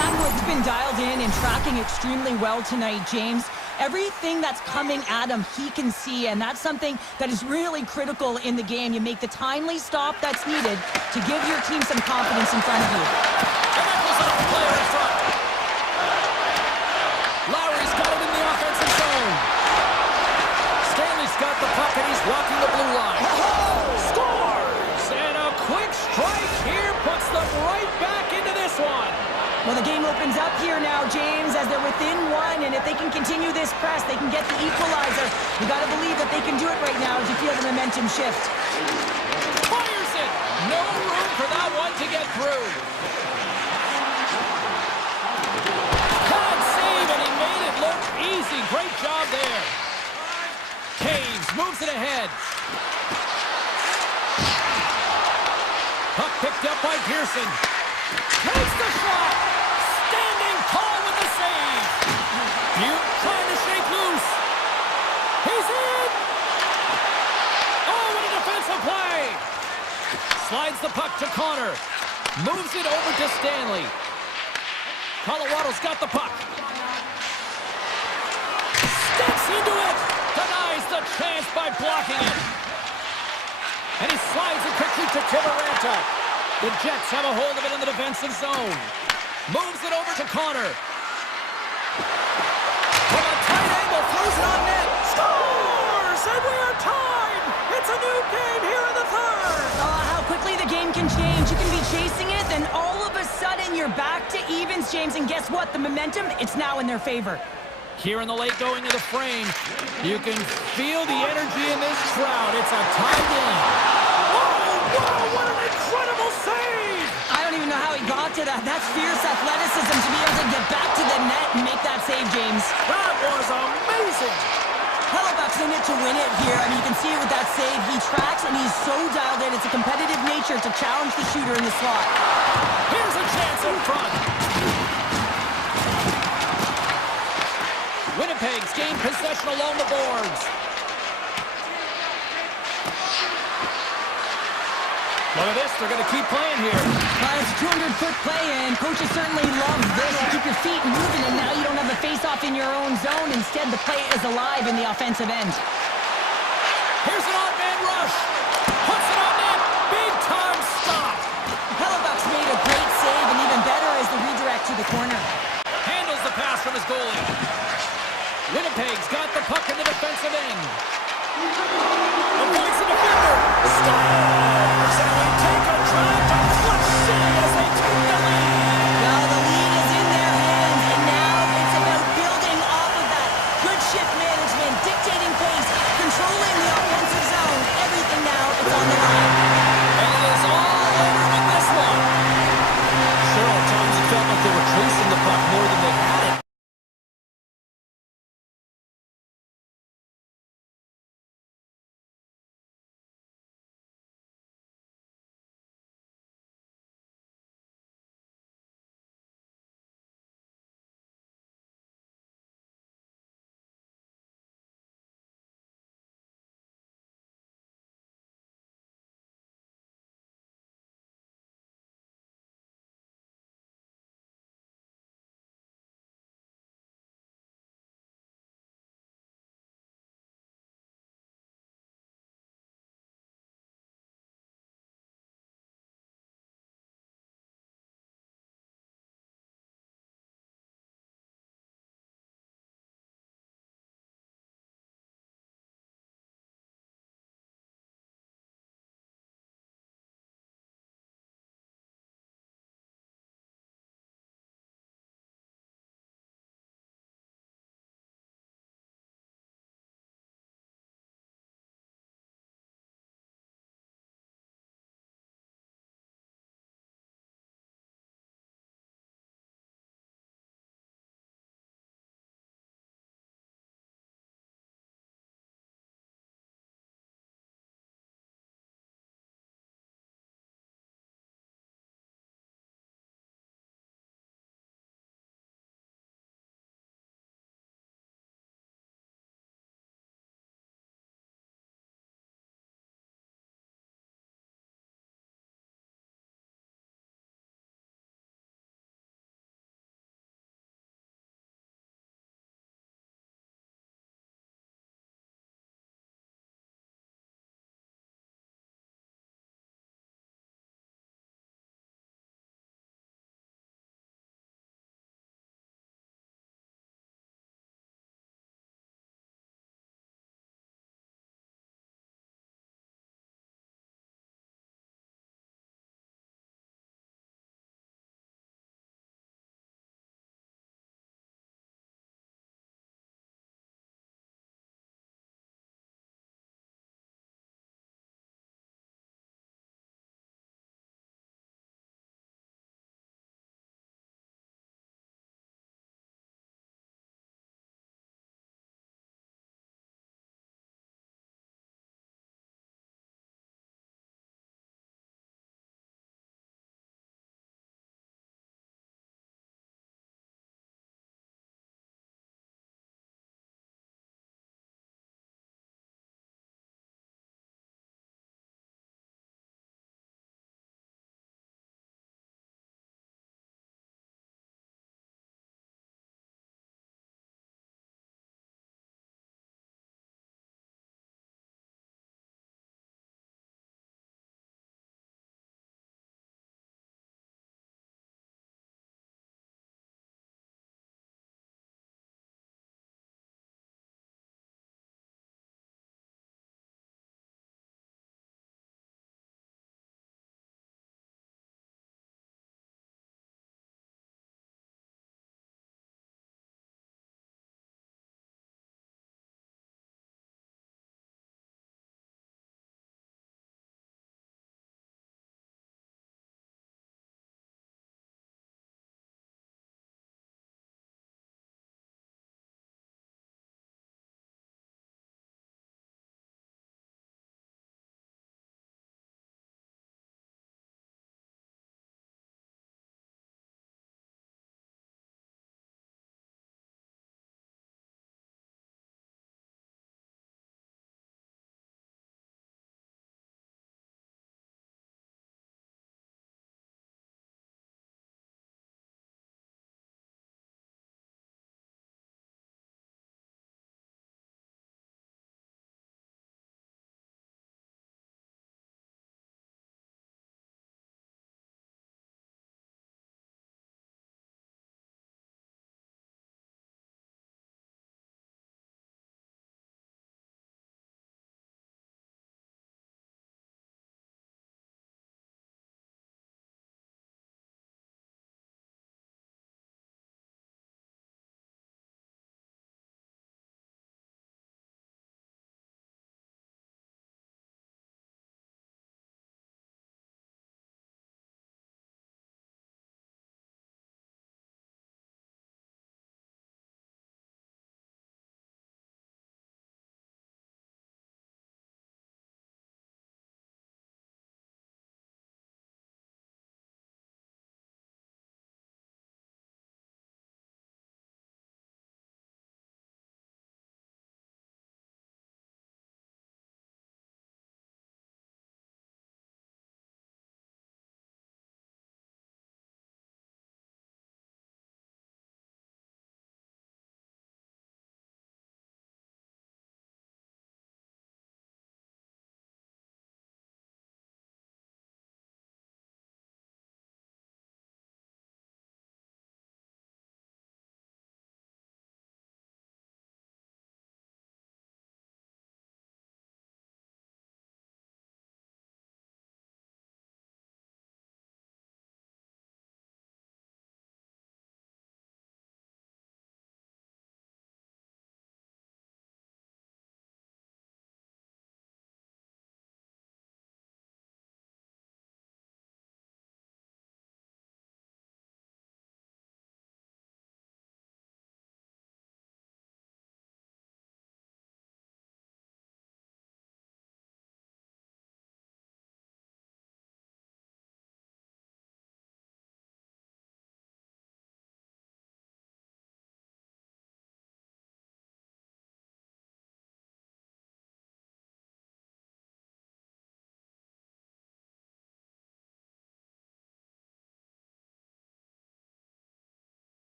Blackwood's been dialed in and tracking extremely well tonight, James. Everything that's coming at him, he can see, and that's something that is really critical in the game. You make the timely stop that's needed to give your team some confidence in front of you. And that goes off the player in front. Lowry's got it in the offensive zone. Stanley's got the puck, and he's walking the blue line. Scores! And a quick strike here puts them right back into this one. Well, the game opens up here now, James, as they're within one, and if they can continue this press, they can get the equalizer. You got to believe that they can do it right now as you feel the momentum shift. Fires it! No room for that one to get through. Good save, and he made it look easy. Great job there. Caves moves it ahead. Puck picked up by Pearson. Takes the shot! Standing tall with the save! Butte trying to shake loose. He's in! Oh, what a defensive play! Slides the puck to Connor. Moves it over to Stanley. Colorado's got the puck. Steps into it! Denies the chance by blocking it. And he slides it quickly to Kivaranta. The Jets have a hold of it in the defensive zone. Moves it over to Connor. From a tight angle, throws it on net. Scores! And we are tied! It's a new game here in the third! Oh, how quickly the game can change. You can be chasing it, then all of a sudden you're back to evens, James. And guess what? The momentum, it's now in their favor. Here in the late going of the frame, you can feel the energy in this crowd. It's a tight game. Whoa, what an incredible save! I don't even know how he got to that. That's fierce athleticism to be able to get back to the net and make that save, James. That was amazing! Hellebuyck's in it to win it here. I mean, you can see it with that save. He tracks, and he's so dialed in. It's a competitive nature to challenge the shooter in the slot. Here's a chance in front. Winnipeg's gained possession along the boards. Look at this. They're going to keep playing here. It's a 200-foot play, and coaches certainly love this. You keep your feet moving, and now you don't have a face-off in your own zone. Instead, the play is alive in the offensive end. Here's an odd-man rush. Puts it on net. Big-time stop. Hellebuck's made a great save, and even better is the redirect to the corner. Handles the pass from his goalie. Winnipeg's got the puck in the defensive end. Avoids the defender. Stars! And they take a drive to Clutch City as they take the lead. Well, the lead is in their hands, and now it's about building off of that. Good shift management, dictating pace, controlling the offensive zone. Everything now, it's on the line. And it is all over with this one. Sure, at times it felt like they were chasing the puck more than they had it.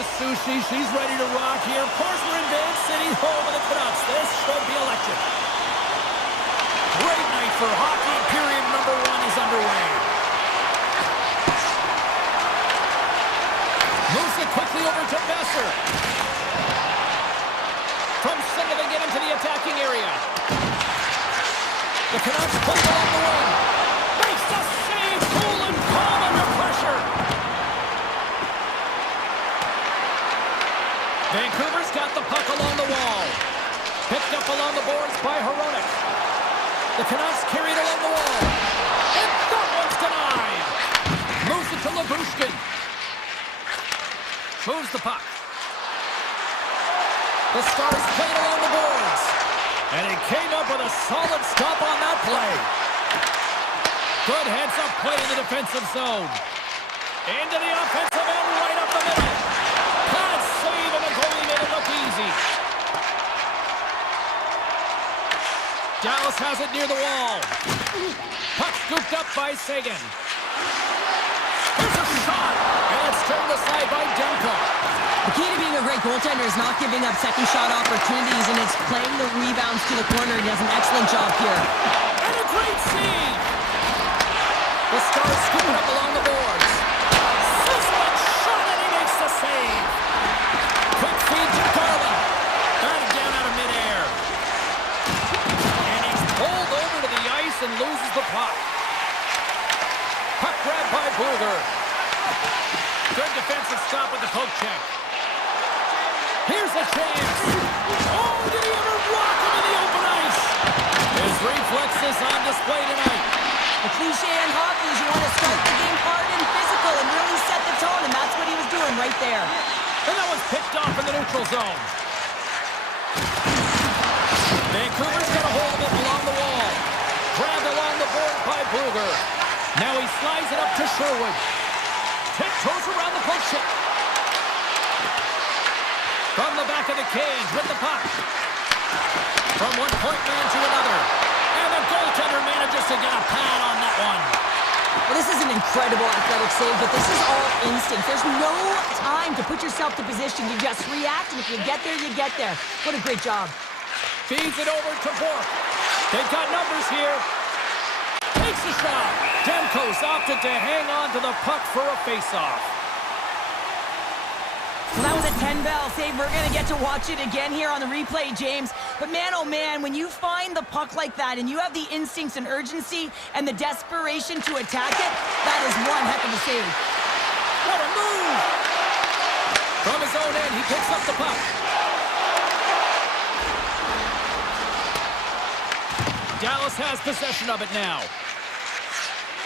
to sushi. She's ready to rock here. Of course, we're in Van City, home of the Canucks. This should be electric. Great night for hockey. Period number 1 is underway. Moves it quickly over to Besser. From center, they get into the attacking area. The Canucks play along the wing. Makes the save. Cool and calm under pressure. Vancouver's got the puck along the wall. Picked up along the boards by Hronek. The Canucks carried along the wall. And that one's denied. Moves it to Labushkin. Moves the puck. The Stars played along the boards. And he came up with a solid stop on that play. Good heads-up play in the defensive zone. Into the offensive end, right up the middle. Bad save, and the goalie made it look easy. Dallas has it near the wall. Puck scooped up by Sagan. Here's a shot, and it's turned aside by Demko. The key to being a great goaltender is not giving up second shot opportunities, and it's playing the rebounds to the corner. He does an excellent job here. And a great save. The Stars scoop it up along the boards. Sizzling shot, and he makes the save. Quick feed to Garland. Batted down out of midair. And he's pulled over to the ice and loses the puck. Puck grabbed by Bluger. Good defensive stop with the poke check. Here's a chance. Oh, did he ever rock him in the open ice? His reflexes on display tonight. The cliche in hockey is you want to start the game hard and physical and really set the tone, and that's what he was doing right there. And that was picked off in the neutral zone. Vancouver's got a hold of it along the wall. Grabbed along the board by Bluger. Now he slides it up to Sherwood. Tiptoes around the poke check. From the back of the cage with the puck. From one point man to another. And the goaltender manages to get a pad on that one. Well, this is an incredible athletic save, but this is all instinct. There's no time to put yourself to position. You just react, and if you get there, you get there. What a great job. Feeds it over to Bork. They've got numbers here. Takes a shot. Demko's opted to hang on to the puck for a face-off. Well, that was a 10-bell save. We're going to get to watch it again here on the replay, James. But man, oh man, when you find the puck like that and you have the instincts and urgency and the desperation to attack it, that is one heck of a save. What a move! From his own end, he picks up the puck. Dallas has possession of it now.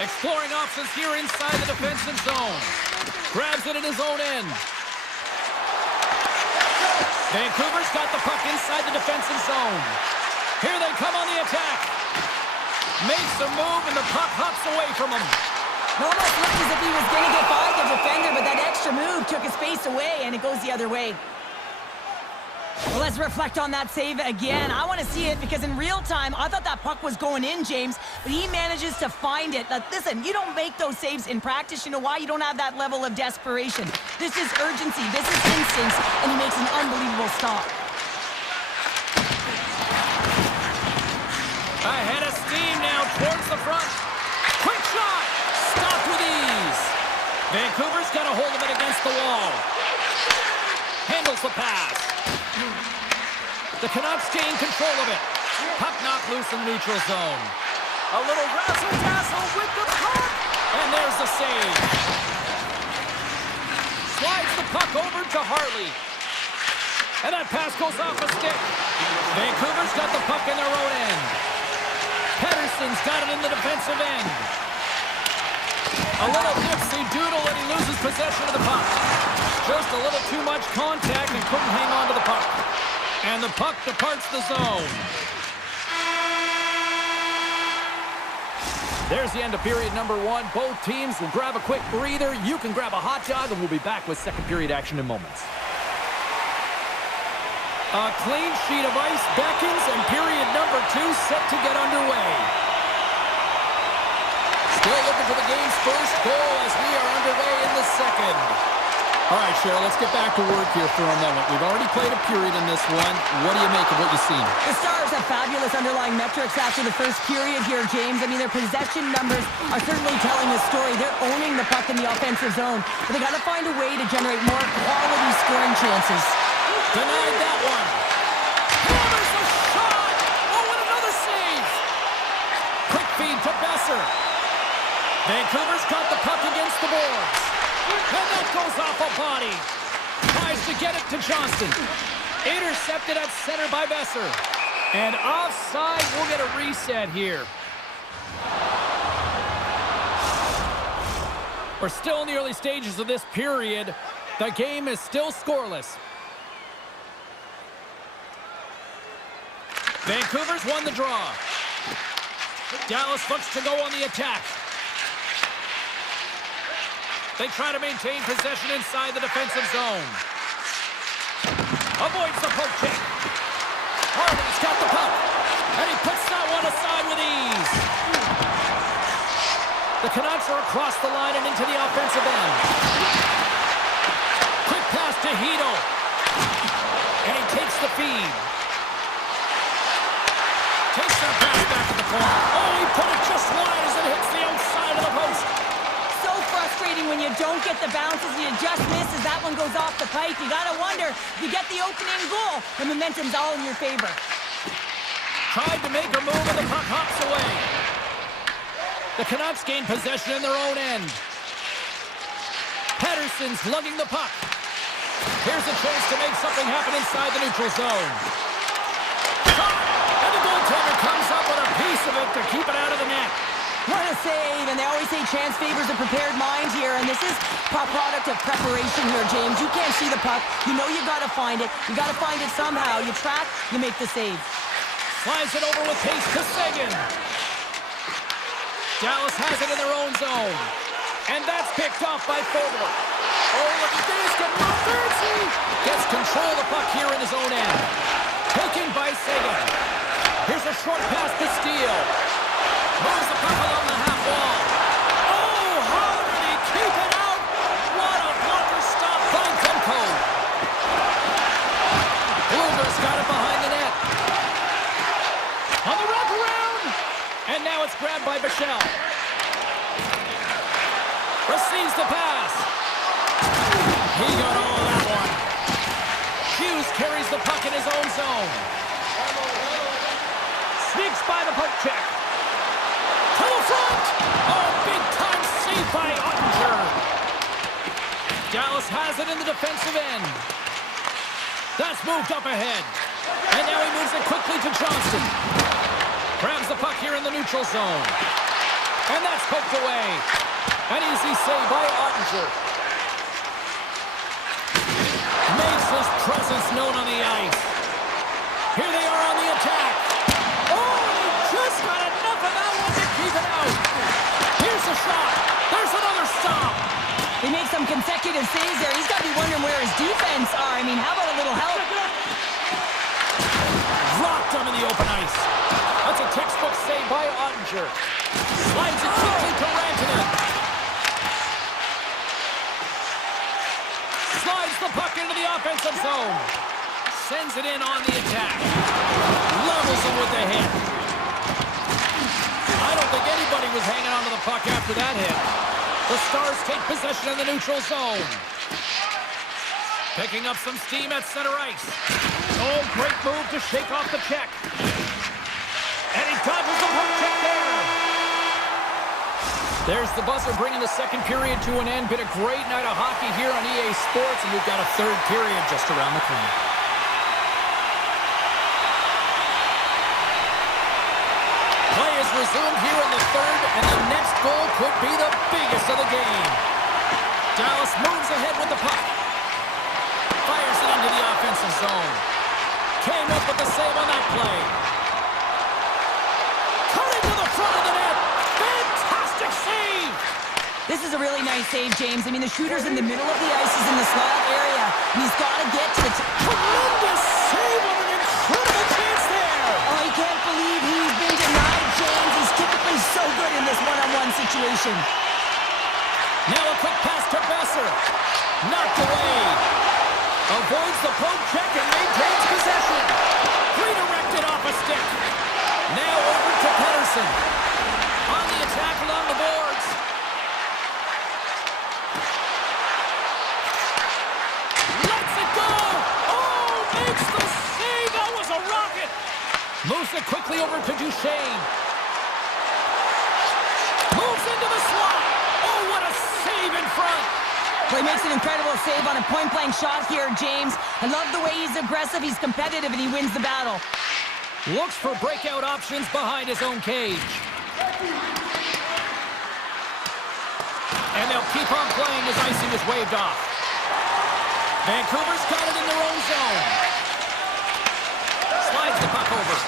Exploring options here inside the defensive zone. Grabs it in his own end. Vancouver's got the puck inside the defensive zone. Here they come on the attack. Makes a move, and the puck hops away from him. It almost looked as if he was going to get by the defender, but that extra move took his face away, and it goes the other way. Well, let's reflect on that save again. I want to see it because in real time, I thought that puck was going in, James, but he manages to find it. Now, listen, you don't make those saves in practice. You know why? You don't have that level of desperation. This is urgency. This is instincts, and he makes an unbelievable stop. Ahead of steam now towards the front. Quick shot! Stopped with ease. Vancouver's got a hold of it against the wall. Handles the pass. The Canucks gain control of it. Puck knocked loose in the neutral zone. A little razzle-dazzle with the puck. And there's the save. Slides the puck over to Hartley. And that pass goes off a stick. Vancouver's got the puck in their own end. Pettersson's got it in the defensive end. A little dipsy-doodle and he loses possession of the puck. Just a little too much contact and couldn't hang on to the puck. And the puck departs the zone. There's the end of period number 1. Both teams will grab a quick breather. You can grab a hot dog, and we'll be back with second period action in moments. A clean sheet of ice beckons, and period number 2 set to get underway. Still looking for the game's first goal as we are underway in the second. All right, Cheryl, let's get back to work here for a moment. We've already played a period in this one. What do you make of what you've seen? The Stars have fabulous underlying metrics after the first period here, James. I mean, their possession numbers are certainly telling the story. They're owning the puck in the offensive zone. But they got to find a way to generate more quality scoring chances. Denied that one. Hammers a shot! Oh, and another save! Quick feed to Besser. Vancouver's got the puck against the boards. And that goes off a body. Tries to get it to Johnston. Intercepted at center by Besser. And offside, we'll get a reset here. We're still in the early stages of this period. The game is still scoreless. Vancouver's won the draw. Dallas looks to go on the attack. They try to maintain possession inside the defensive zone. Avoids the poke check. Harvey's got the puck. And he puts that one aside with ease. The Canucks are across the line and into the offensive end. Quick pass to Hito. And he takes the feed. Takes that pass back to the point. Oh, he put it just wide as it hits the outside of the post. So frustrating when you don't get the bounces, you just miss as that one goes off the pipe. You gotta wonder, if you get the opening goal, the momentum's all in your favor. Tried to make a move and the puck hops away. The Canucks gain possession in their own end. Pettersson's lugging the puck. Here's a chance to make something happen inside the neutral zone. Shot! And the goaltender comes up with a piece of it to keep it out of the net. What a save, and they always say chance favors a prepared mind here, and this is a product of preparation here, James. You can't see the puck. You know you gotta find it. You gotta find it somehow. You track, you make the save. Slides it over with pace to Seguin. Dallas has it in their own zone. And that's picked off by Fogle. Oh, look at this, getting more fancy. Gets control of the puck here in his own end. Taken by Seguin. Here's a short pass to Steele. Moves the puck along the half wall. Oh, how did he keep it out? What a blocker stop by Demko. Blueger's got it behind the net. On the wraparound. And now it's grabbed by Bichelle. Receives the pass. He got all of that one. Hughes carries the puck in his own zone. Sneaks by the puck check. To the front! Oh, big-time save by Ottinger. Dallas has it in the defensive end. That's moved up ahead. And now he moves it quickly to Johnston. Grabs the puck here in the neutral zone. And that's poked away. An easy save by Ottinger. Makes his presence known on the ice. Here they are on the attack. Oh, he just got enough of that one to keep it out. Here's a shot. There's another stop. He makes some consecutive saves there. He's got to be wondering where his defense are. I mean, how about a little help? Rocked him in the open ice. That's a textbook save by Ottinger. Slides it quickly to Rantanen. Slides the puck into the offensive zone. Sends it in on the attack. Levels him with the hit. I don't think anybody was hanging on to the puck after that hit. The Stars take possession in the neutral zone. Picking up some steam at center ice. Oh, great move to shake off the check. And he dodges the puck check there. There's the buzzer bringing the second period to an end. Been a great night of hockey here on EA Sports, and we've got a third period just around the corner. Play is resumed here in the third, and the next goal could be the biggest of the game. Dallas moves ahead with the puck. Fires it into the offensive zone. Came up with the save on that play. Cutting to the front of the net. Fantastic save! This is a really nice save, James. I mean, the shooter's in the middle of the ice. He's in the slot area. And he's got to get to the... Tremendous save on an incredible chance there! Oh, I can't believe he's been denied, James. He's typically so good in this one-on-one situation. Now a quick pass to Besser. Knocked away. Avoids the poke check and maintains possession. Redirected off a stick. Now over to Pedersen. On the attack along the boards. Lets it go. Oh, makes the save. That was a rocket. Moves it quickly over to Duchesne. Moves into the slot. Oh, what a save in front. Well, he makes an incredible save on a point-blank shot here, James. I love the way he's aggressive, he's competitive, and he wins the battle. Looks for breakout options behind his own cage. And they'll keep on playing as icing is waved off. Vancouver's got it in their own zone. Slides the puck over.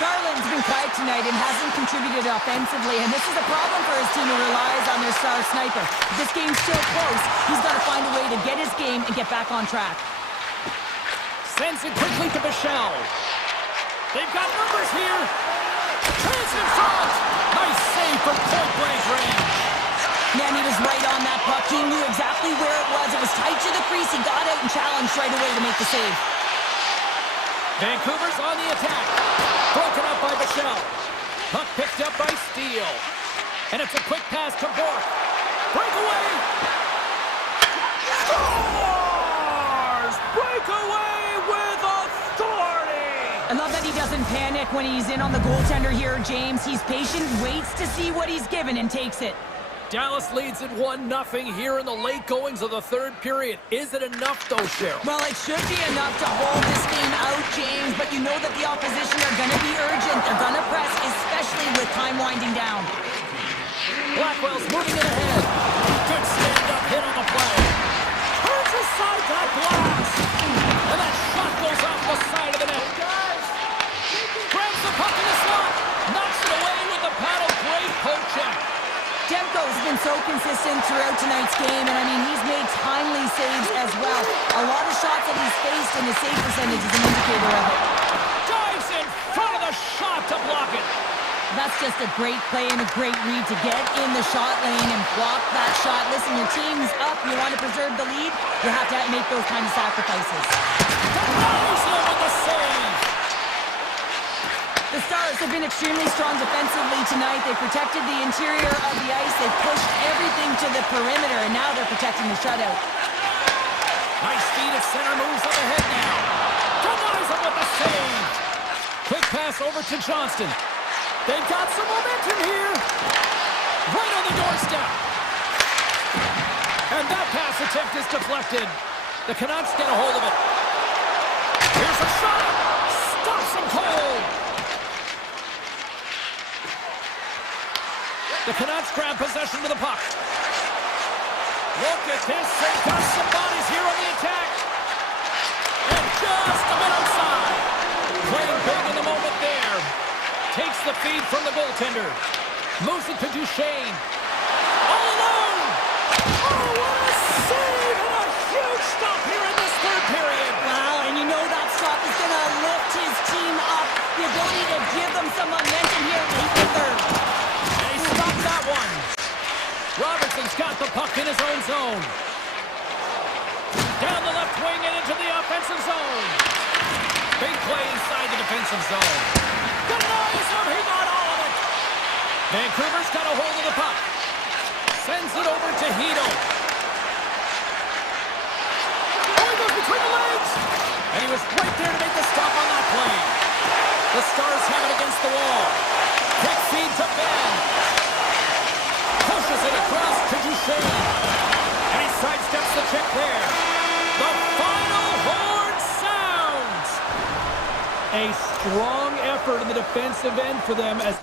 Garland's been quiet tonight and hasn't contributed offensively, and this is a problem for his team who relies on their star sniper. If this game's still close, he's got to find a way to get his game and get back on track. Sends it quickly to Bichelle. They've got numbers here. Chance in front. Nice save from point-blank range. Man, he was right on that puck. He knew exactly where it was. It was tight to the crease. He got out and challenged right away to make the save. Vancouver's on the attack. Broken up by Bichelle. Puck picked up by Steele. And it's a quick pass to Bork. Breakaway. Scores! Breakaway with authority! I love that he doesn't panic when he's in on the goaltender here, James. He's patient, waits to see what he's given, and takes it. Dallas leads it 1-0 here in the late goings of the third period. Is it enough, though, Cheryl? Well, it should be enough to hold this game out, James, but you know that the opposition are going to be urgent. They're going to press, especially with time winding down. Blackwell's moving it ahead. Good stand-up hit on the play. Turns aside that blast. And that shot goes off the side of the net. Grabs the puck in the slot. Knocks it away with the paddle. Great poke check. Demko's been so consistent throughout tonight's game, and I mean, he's made timely saves as well. A lot of shots that he's faced, and his save percentage is an indicator of it. Dives in front of the shot to block it. That's just a great play and a great read to get in the shot lane and block that shot. Listen, your team's up. You want to preserve the lead, you have to make those kind of sacrifices. Denies him with the save. The Stars have been extremely strong defensively tonight. They protected the interior of the ice. They pushed everything to the perimeter, and now they're protecting the shutout. Nice feed at center, moves up ahead now. Denies him with the save. Quick pass over to Johnston. They've got some momentum here. Right on the doorstep. And that pass attempt is deflected. The Canucks get a hold of it. Here's a shot. Stops him cold. The Canucks grab possession with the puck. Look at this. They've got some bodies here on the attack. And just a bit outside. Playing big in the moment there. Takes the feed from the goaltender. Moves it to Duchesne. All alone. Oh, what a save and a huge stop here in this third period. Wow, and you know that stop is going to lift his team up. The ability to give them some momentum here late in the third. And he stopped that one. Robertson's got the puck in his own zone. Down the left wing and into the offensive zone. Big play inside the defensive zone. Denies him, he got all of it. Vancouver's got a hold of the puck. Sends it over to Hito. Oh, he goes between the legs. And he was right there to make the stop on that play. The Stars have it against the wall. Quick feed to Ben. Pushes it across to Duchesne. And he sidesteps the check there. The final horn sounds. A strong effort in the defensive end for them as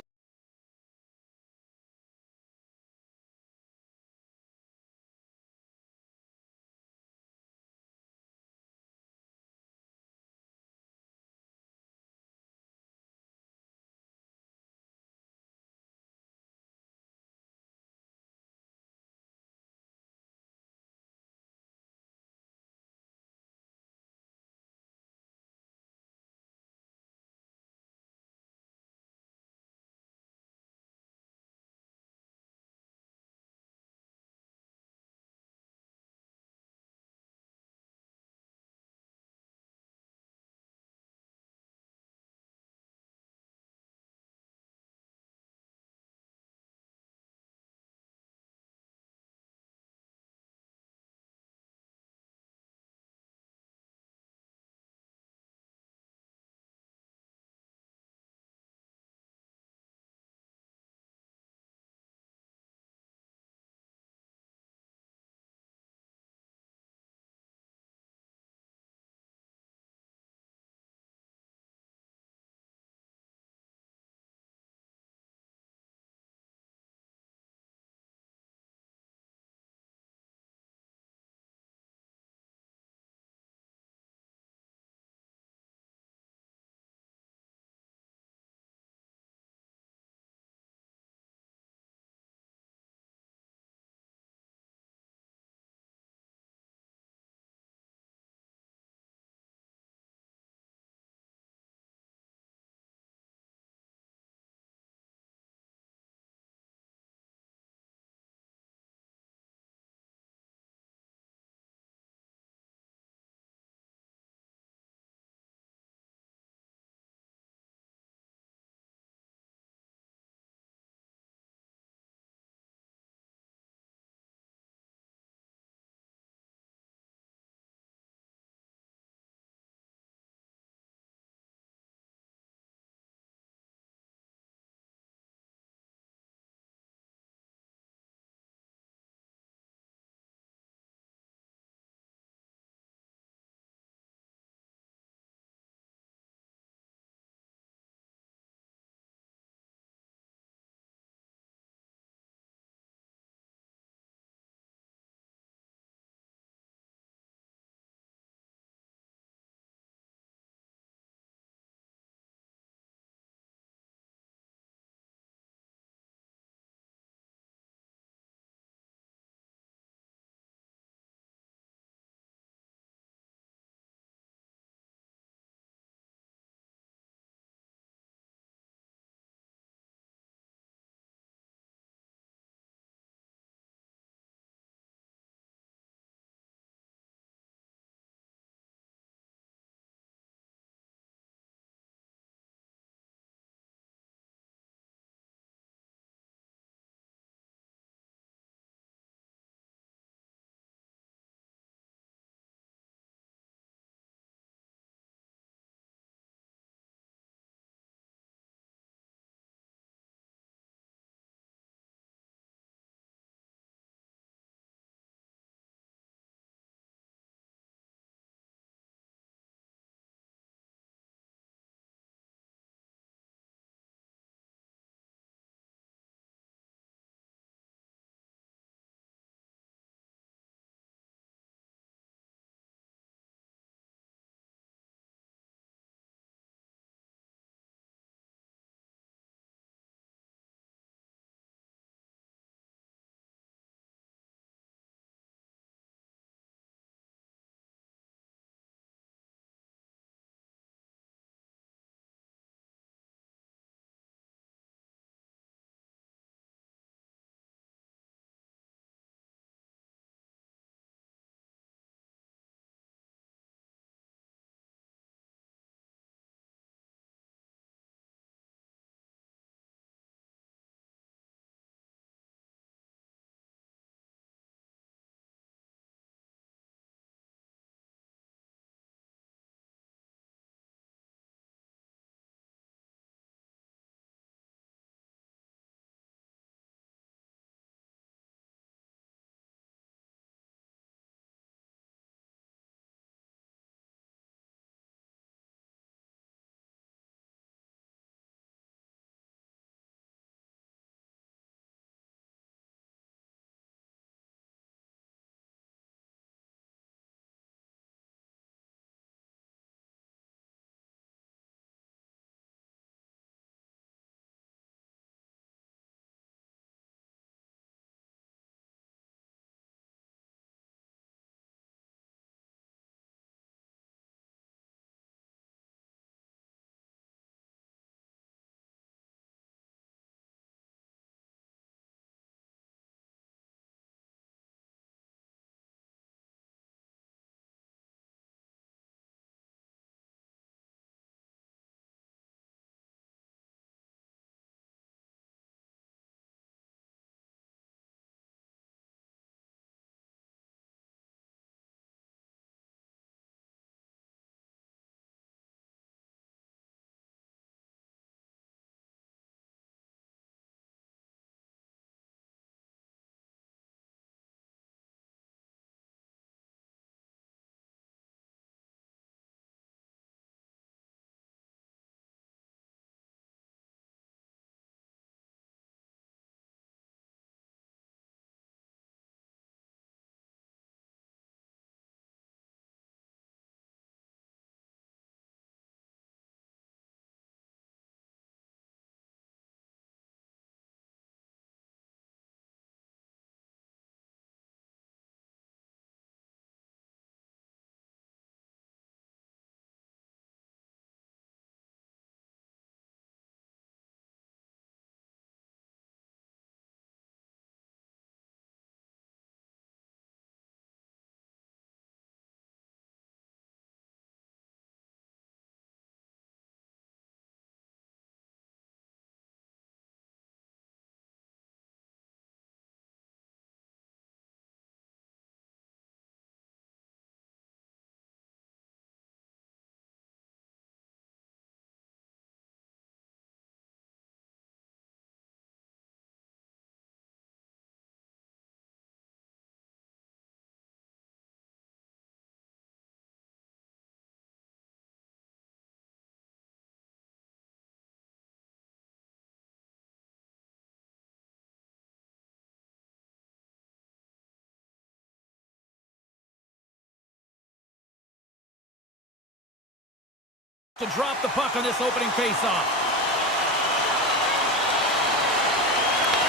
to drop the puck on this opening faceoff.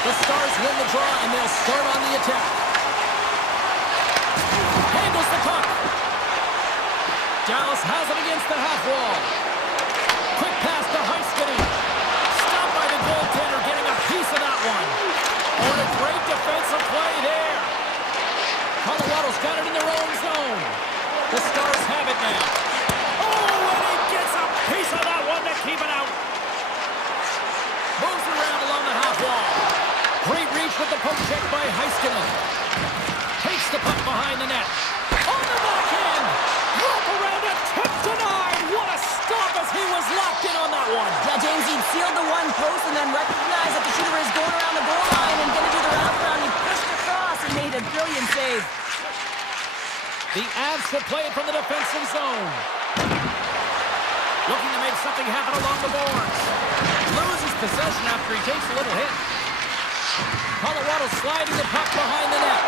The Stars win the draw, and they'll start on the attack. Handles the puck. Dallas has it against the half wall. Quick pass to Heiskanen. Stopped by the goaltender, getting a piece of that one. Oh, and a great defensive play there. Colorado's got it in their own zone. The Stars have it now. Oh, and he gets a piece of that one to keep it out. Moves around along the half wall. Great reach with the poke check by Heiskanen. Takes the puck behind the net. On the backhand. Wrap around a tip denied. What a stop as he was locked in on that one. Yeah, James, he sealed the one post and then recognized that the shooter is going around the goal line and going to do the wraparound. He pushed across and made a brilliant save. The Avs will play it from the defensive zone. Looking to make something happen along the boards. Loses possession after he takes a little hit. Colorado sliding the puck behind the net.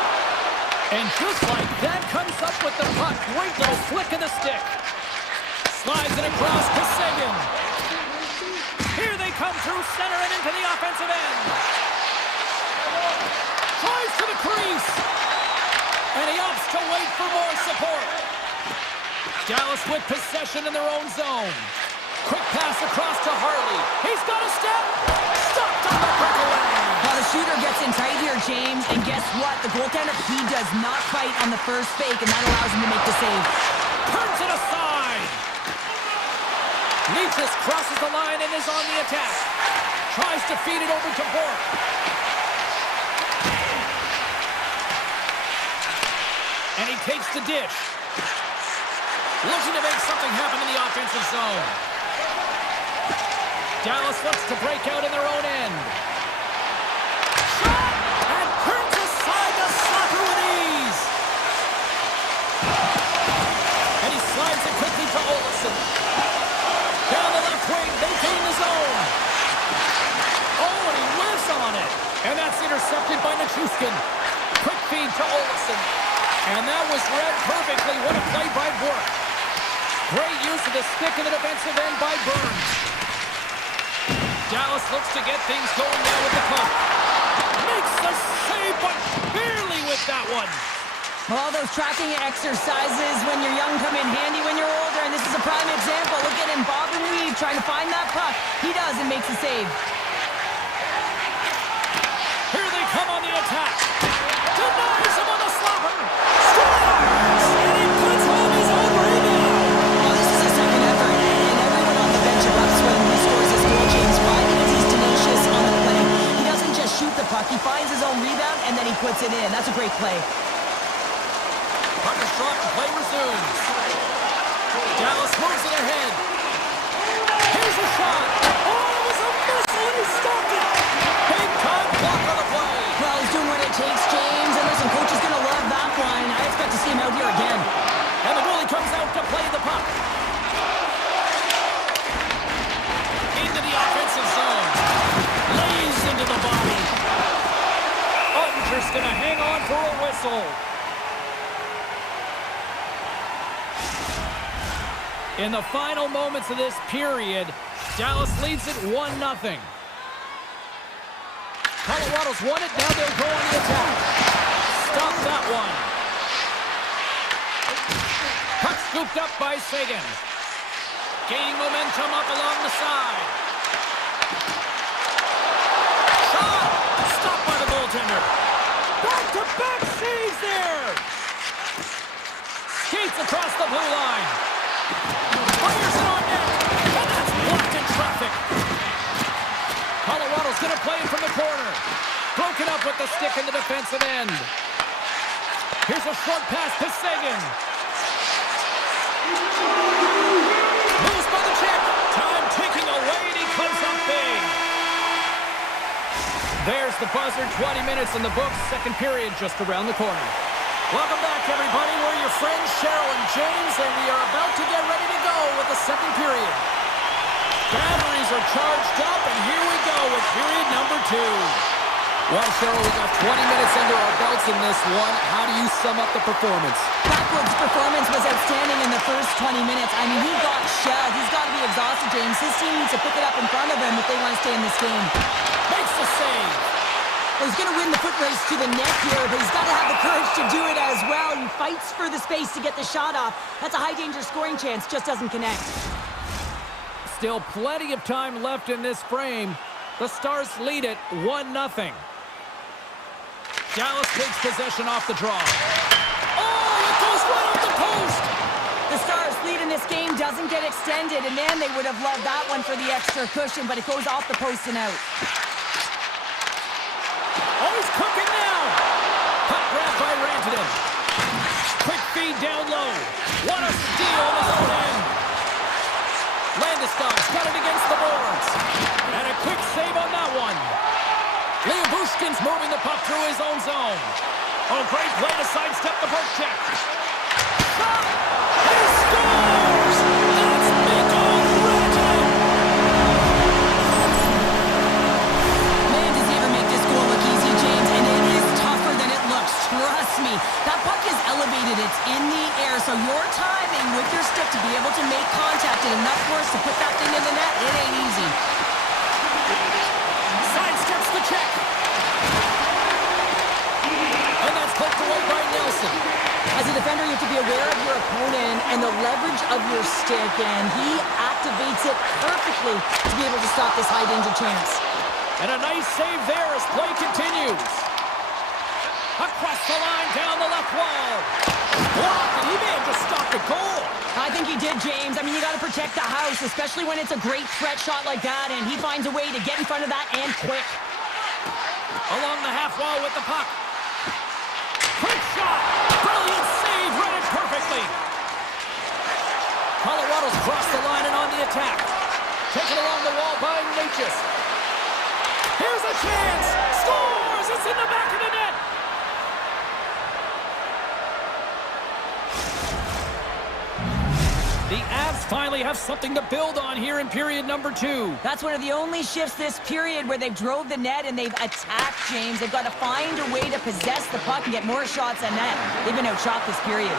And just like that, comes up with the puck. Great little flick of the stick. Slides it across to Seguin. Here they come through center and into the offensive end. Tries to the crease. And he opts to wait for more support. Dallas with possession in their own zone. Quick pass across to Harley. He's got a step. Stopped on the breakaway. Well, the shooter gets in tight here, James. And guess what? The goaltender, he does not fight on the first fake, and that allows him to make the save. Turns it aside. Leachus crosses the line and is on the attack. Tries to feed it over to Bork. And he takes the dish. Looking to make something happen in the offensive zone. Dallas looks to break out in their own end. Shot! And turns aside the slapper with ease. And he slides it quickly to Olsen. Down the left wing, they gain the zone. Oh, and he whiffs on it. And that's intercepted by Nichushkin. Quick feed to Olsen. And that was read perfectly. What a play by Bork. Great use of the stick in the defensive end by Burns. Dallas looks to get things going now with the puck. Makes the save, but barely with that one. Well, those tracking exercises when you're young come in handy when you're older, and this is a prime example. Look at him, bob and weave, trying to find that puck. He does and makes a save. Here they come on the attack. Denies him on the slapper. Scores! And he puts home his own rebound. Well, this is a second effort, and everyone on the bench erupts when he scores his goal, James. Why? Because he's tenacious on the play. He doesn't just shoot the puck. He finds his own rebound, and then he puts it in. That's a great play. Puck is dropped and play resumes. Dallas moves it ahead. Here's a shot. Oh, it was a missile and he stopped it. Big time block on the play. Well, he's doing what it takes, James. And listen, coach is going to love that line. I expect to see him out here again. And the goalie comes out to play the puck. Into the offensive zone. Lays into the body. Ottinger's going to hang on for a whistle. In the final moments of this period, Dallas leads it 1-0. Colorado's won it, now they'll go on the attack. Stop that one. Puck scooped up by Seguin. Gaining momentum up along the side. Shot! Stopped by the goaltender. Back-to-back saves there! Skates across the blue line. Fires it on net, and that's blocked in traffic. Colorado's going to play it from the corner. Broken up with the stick in the defensive end. Here's a short pass to Seguin. Moves by the check. Time ticking away, and he comes up big. There's the buzzer. 20 minutes in the books. Second period just around the corner. Welcome back, everybody. We're your friends, Cheryl and James, and we are about to get ready to go with the second period. Batteries are charged up, and here we go with period number 2. Well, Cheryl, we got 20 minutes under our belts in this one. How do you sum up the performance? Blackwood's performance was outstanding in the first 20 minutes. I mean, he got shelled. He's got to be exhausted, James. His team needs to pick it up in front of him if they want to stay in this game. Makes the save. Well, he's going to win the foot race to the net here, but he's got to have the courage to do it as well. He fights for the space to get the shot off. That's a high-danger scoring chance, just doesn't connect. Still plenty of time left in this frame. The Stars lead it 1-0. Dallas takes possession off the draw. Oh, it goes right off the post! The Stars' lead in this game doesn't get extended, and man, they would have loved that one for the extra cushion, but it goes off the post and out. Oh, he's cooking now! Puck grab by Rantanen. Quick feed down low. What a steal in his own end. Landeskog's got it against the boards. And a quick save on that one. Leo Bushkin's moving the puck through his own zone. Oh, great play to sidestep the poke check. Shot! He scores! That's Mikko Rantanen! Man, does he ever make this goal look easy, James, and it is tougher than it looks. Trust me. That puck is elevated. It's in the air, so your timing with your stick to be able to make contact and enough force to put that thing in the net, it ain't easy. Sidesteps the check. And that's poked away by Nelson. As a defender, you have to be aware of your opponent and the leverage of your stick, and he activates it perfectly to be able to stop this high-danger chance. And a nice save there as play continues. Across the line, down the left wall. Blocked, and he may have just stopped the goal. I think he did, James. I mean, you got to protect the house, especially when it's a great threat shot like that, and he finds a way to get in front of that and quick. Along the half wall with the puck. Quick shot! Brilliant save, read it perfectly. Colorado's crossed the line and on the attack. Taken along the wall by Natchez. Here's a chance! Scores! It's in the back of the net! The Avs finally have something to build on here in period number 2. That's one of the only shifts this period where they've drove the net and they've attacked, James. They've got to find a way to possess the puck and get more shots on net. They've been outshot this period.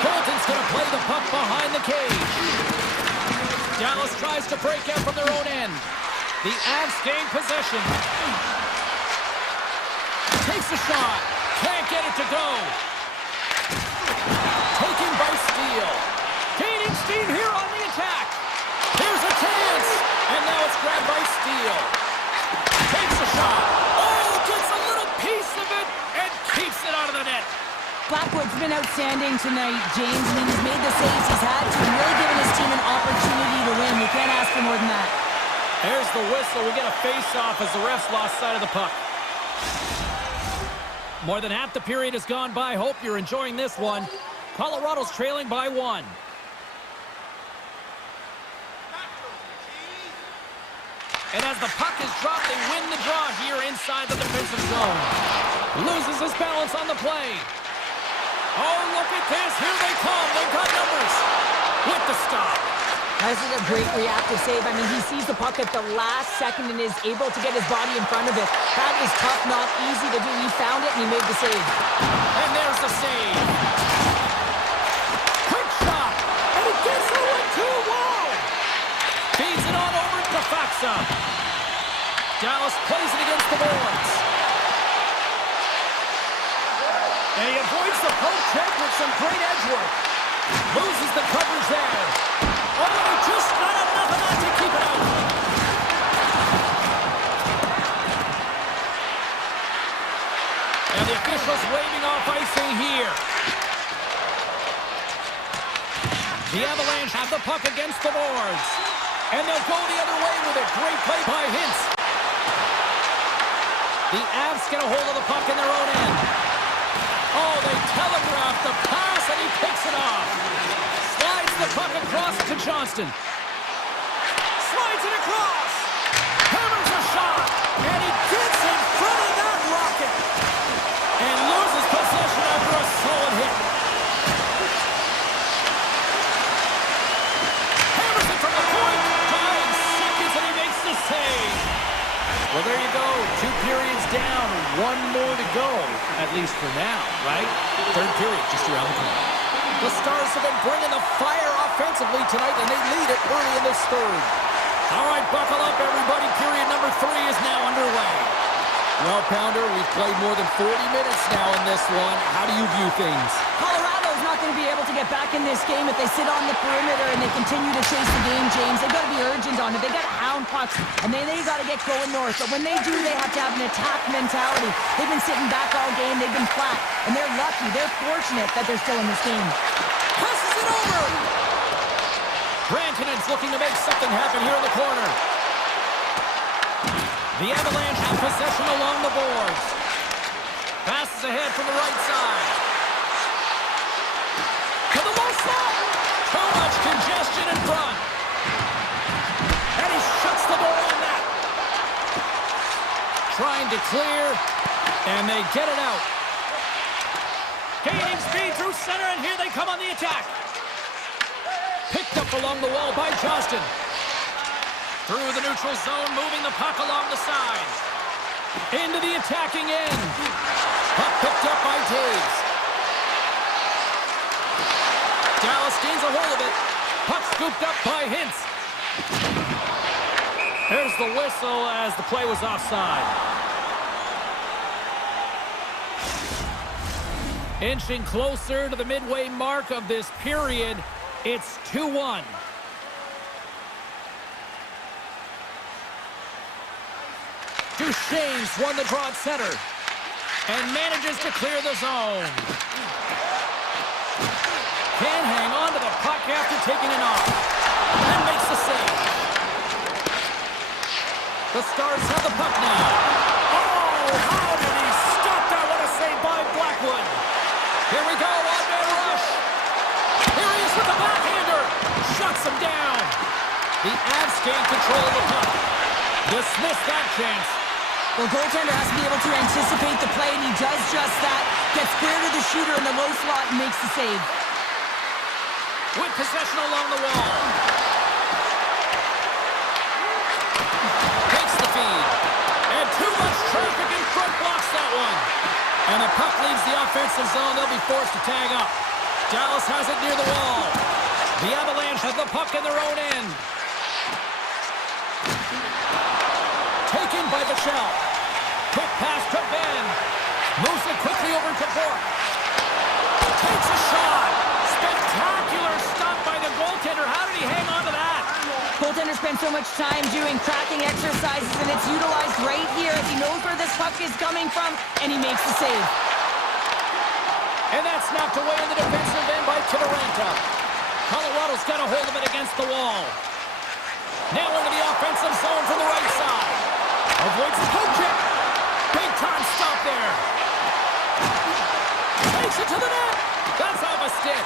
Colton's going to play the puck behind the cage. Dallas tries to break out from their own end. The Avs gain possession. Takes a shot. Can't get it to go. Taken by Steele. Gaining steam here on the attack. Here's a chance. And now it's grabbed by Steele. Takes a shot. Oh, gets a little piece of it and keeps it out of the net. Blackwood's been outstanding tonight, James. I mean, he's made the saves he's had to and really given his team an opportunity to win. You can't ask for more than that. There's the whistle. We get a face-off as the refs lost sight of the puck. More than half the period has gone by. Hope you're enjoying this one. Colorado's trailing by 1. And as the puck is dropped, they win the draw here inside the defensive zone. Loses his balance on the play. Oh, look at this. Here they come. They've got numbers. With the stop. This is a great reactive save. I mean, he sees the puck at the last second and is able to get his body in front of it. That is tough, not easy to do. He found it and he made the save. And there's the save. Quick shot. And it gets through it too. Whoa. Feeds it on over to Faxa. Dallas plays it against the boards. And he avoids the poke check with some great edge work. Loses the coverage there. Oh, and he just not enough of that to keep it out. And the officials waving off icing here. The Avalanche have the puck against the boards. And they'll go the other way with it. Great play by Hintz. The Avs get a hold of the puck in their own end. Oh, they telegraph the pass, and he picks it off. Slides the puck across to Johnston. Slides it across. Hammers a shot. And he gets in front of that rocket. And loses possession after a solid hit. Hammers it from the point. 5 seconds, and he makes the save. Well, there you go. 2 periods down. one more to go, at least for now, right? Third period just around the corner. The Stars have been bringing the fire offensively tonight, and they lead it early in this third. All right, buckle up, everybody. Period number 3 is now underway. Well, Pounder, we've played more than 40 minutes now in this one. How do you view things? Colorado's not going to be able to get back in this game if they sit on the perimeter and they continue to chase the game, James. They've got to be urgent on it. They've got to hound pucks, and they got to get going north. But when they do, they have to have an attack mentality. They've been sitting back all game. They've been flat, and they're lucky. They're fortunate that they're still in this game. Passes it over! Brantonen's looking to make something happen here in the corner. The Avalanche have possession along the boards. Passes ahead from the right side. To the low slot. Too much congestion in front. And he shuts the door on that. Trying to clear, and they get it out. Gaining speed through center, and here they come on the attack. Picked up along the wall by Johnston. Through the neutral zone, moving the puck along the side. Into the attacking end. Puck picked up by Taves. Dallas gains a hold of it. Puck scooped up by Hintz. There's the whistle as the play was offside. Inching closer to the midway mark of this period, it's 2-1. Duchesne's won the draw at center and manages to clear the zone. Can hang on to the puck after taking it off and makes the save. The Stars have the puck now. Oh, how did he stop that? What a save by Blackwood. Here we go, one-man rush. Here he is with the backhander. Shuts him down. The Avs gain control of the puck. Dismiss that chance. Well, goaltender has to be able to anticipate the play, and he does just that. Gets clear to the shooter in the low slot and makes the save. With possession along the wall. Takes the feed. And too much traffic in front blocks that one. And the puck leaves the offensive zone. They'll be forced to tag up. Dallas has it near the wall. The Avalanche have the puck in their own end. Taken by the shell. Quick pass to Ben. Moves it quickly over to Bork. Takes a shot. Spectacular stop by the goaltender. How did he hang on to that? Goaltender spent so much time doing cracking exercises, and it's utilized right here as he knows where this puck is coming from, and he makes the save. And that's knocked away in the defensive end by Tidoranta. Colorado's got a hold of it against the wall. Now into the offensive zone from the right side. Avoids the poke check. Big time stop there. Takes it to the net. That's off a stick.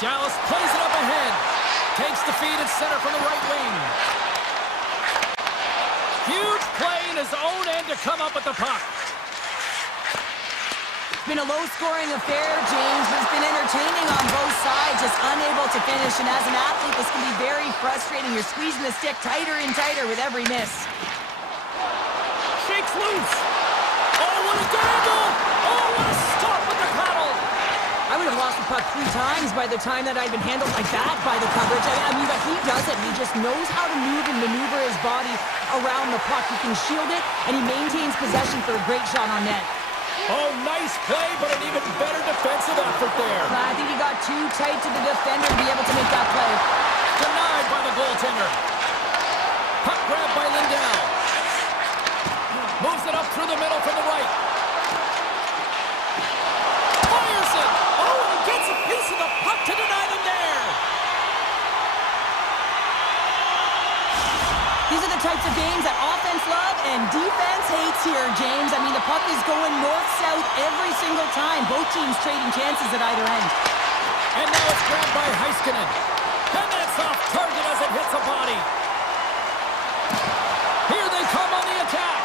Dallas plays it up ahead. Takes the feed at center from the right wing. Huge play in his own end to come up with the puck. It's been a low-scoring affair, James, but it's been entertaining on both sides, just unable to finish. And as an athlete, this can be very frustrating. You're squeezing the stick tighter and tighter with every miss. Shakes loose. Oh, what a dangle! Oh, what a stop with the paddle! I would have lost the puck 3 times by the time that I'd been handled like that by the coverage. I mean, but he does it. He just knows how to move and maneuver his body around the puck. He can shield it, and he maintains possession for a great shot on net. Oh, nice play, but an even better defensive effort there. I think he got too tight to the defender to be able to make that play. Denied by the goaltender. Puck grabbed by Lindell. Moves it up through the middle from the right. Fires it. Oh, and he gets a piece of the puck to deny them there. These are the types of games that offense love and defense hates here, James. I mean, the puck is going north-south every single time. Both teams trading chances at either end. And now it's grabbed by Heiskanen. And that's off target as it hits a body. Here they come on the attack.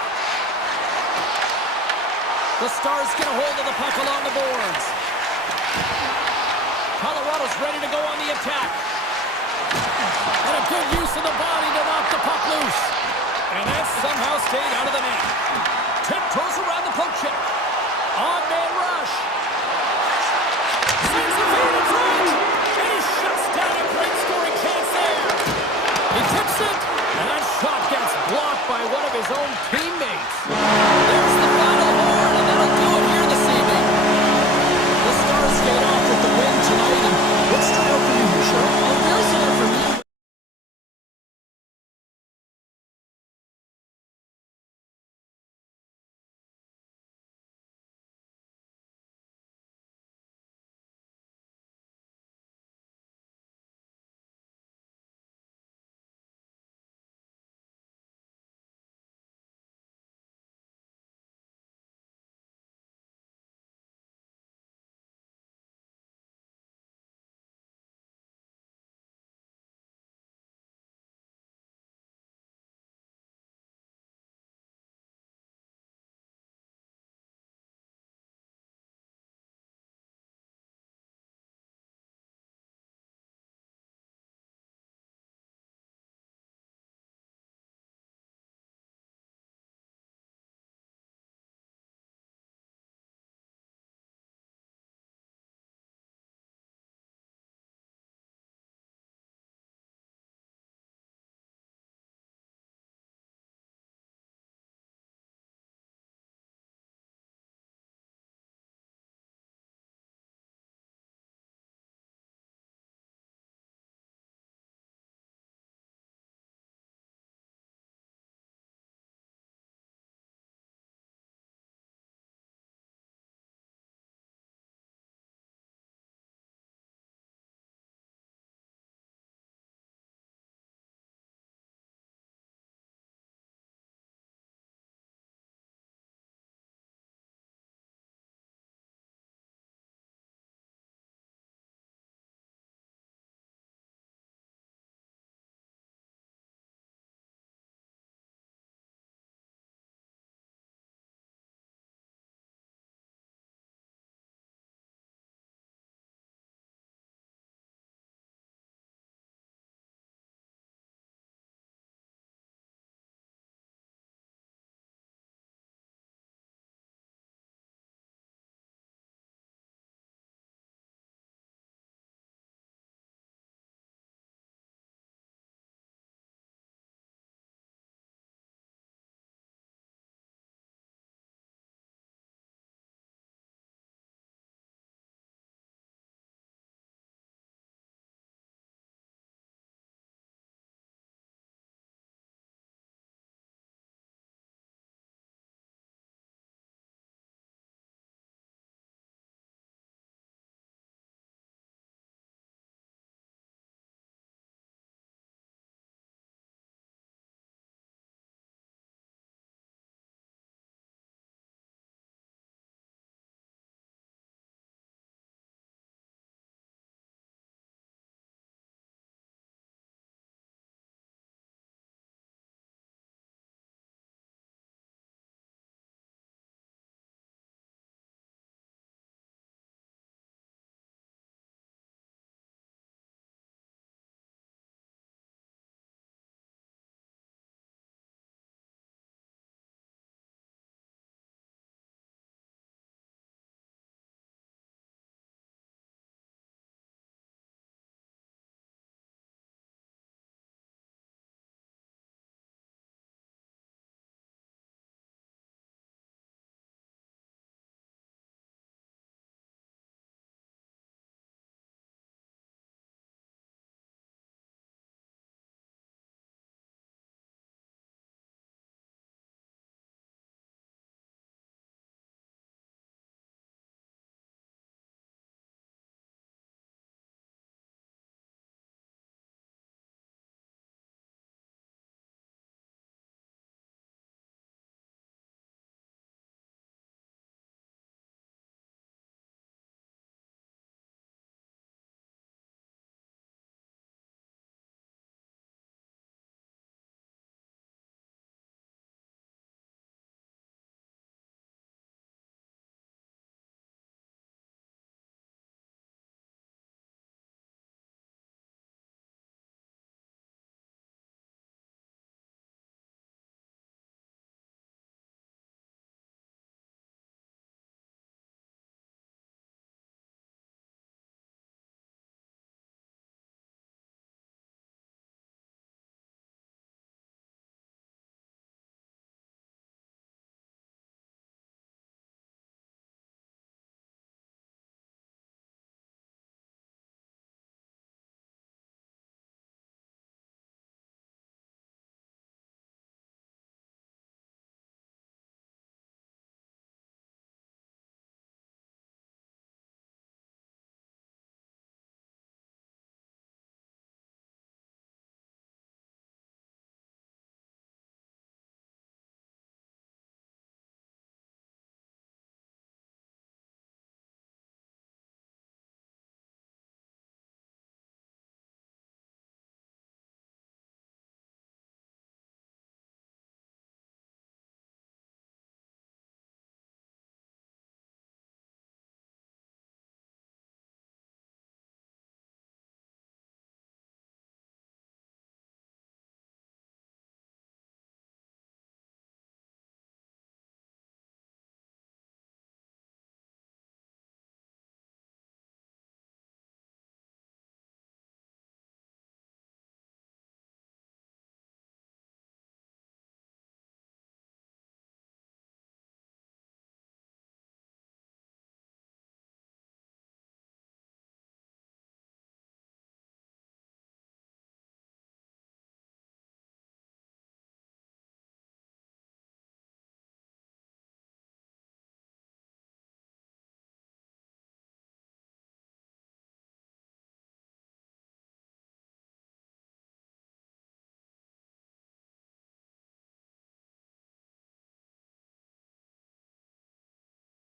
The Stars get a hold of the puck along the boards. Colorado's ready to go on the attack. And a good use of the body to knock the puck loose. And that somehow stayed out of the net.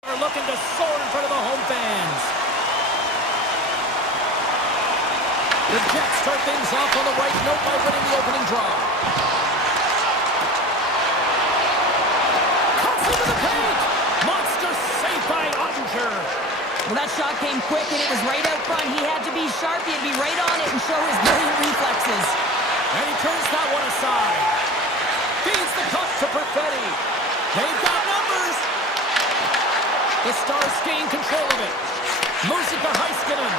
Are looking to soar in front of the home fans. The Jets start things off on the right note by winning the opening draw. Cuts into the paint. Monster save by Ottinger. Well, that shot came quick, and it was right out front. He had to be sharp. He had to be right on it and show his brilliant reflexes. And he turns that one aside. Feeds the puck to Perfetti. They've got numbers. The Stars gain control of it. Moves it to Heiskanen.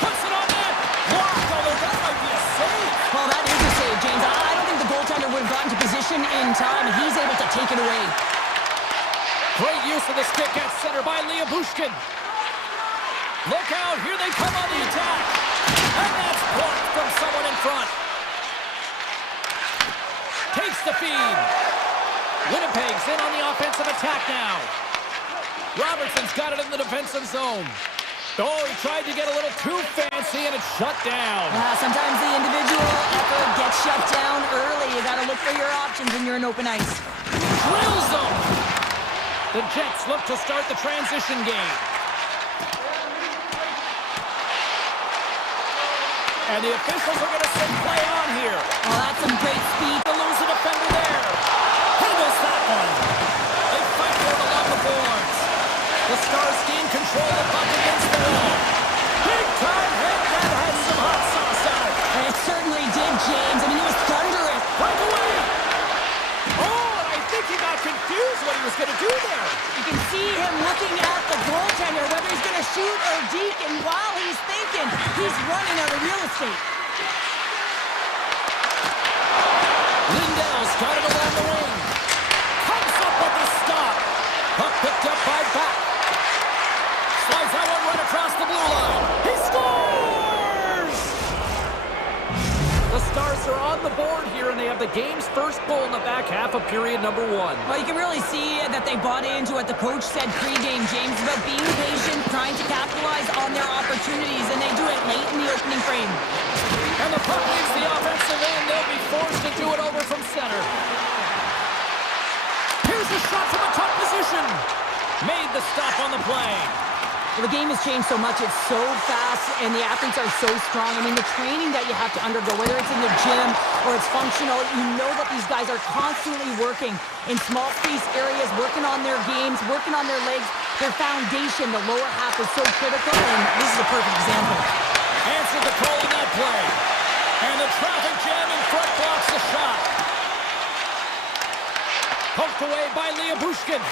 Puts it on net. Blocked, although that might be a save. Well, that is a save, James. I don't think the goaltender would have gotten to position in time, and he's able to take it away. Great use of the stick at center by Bushkin. Look out, here they come on the attack. And that's blocked from someone in front. Takes the feed. Winnipeg's in on the offensive attack now. Robertson's got it in the defensive zone. Oh, he tried to get a little too fancy, and it's shut down. Sometimes the individual effort gets shut down early. You got to look for your options when you're in open ice. Drills them. The Jets look to start the transition game. And the officials are going to say play on here. Oh, that's some great speed. To lose a defender there. Handles that one. They fight for it along the boards. The Stars gain control of the puck against the wall. Big time hit that had some hot sauce on it. And it certainly did, James. I mean, it was thunderous. Break away. Oh, and I think he got confused what he was going to do there. You can see him looking at the goaltender, whether he's going to shoot or deke, and while he's thinking, he's running out of real estate. Lindell's got it along the wing. Comes up with the stop. Puck picked up by Back. Slides that one right across the blue line. He scores! The Stars are on the board here, and they have the game's first goal in the back half of period number 1. Well, you can really see that they bought into what the coach said pregame, James, about being patient, trying to capitalize on their opportunities, and they do it late in the opening frame. And the puck leaves the offensive end. They'll be forced to do it over from center. Here's a shot from a top position. Made the stop on the play. Well, the game has changed so much. It's so fast, and the athletes are so strong. I mean, the training that you have to undergo, whether it's in the gym or it's functional, you know that these guys are constantly working in small space areas, working on their games, working on their legs. Their foundation, the lower half, is so critical, and this is a perfect example. Answered the call in that play. And the traffic jam in front blocks the shot. Poked away by Bushkin.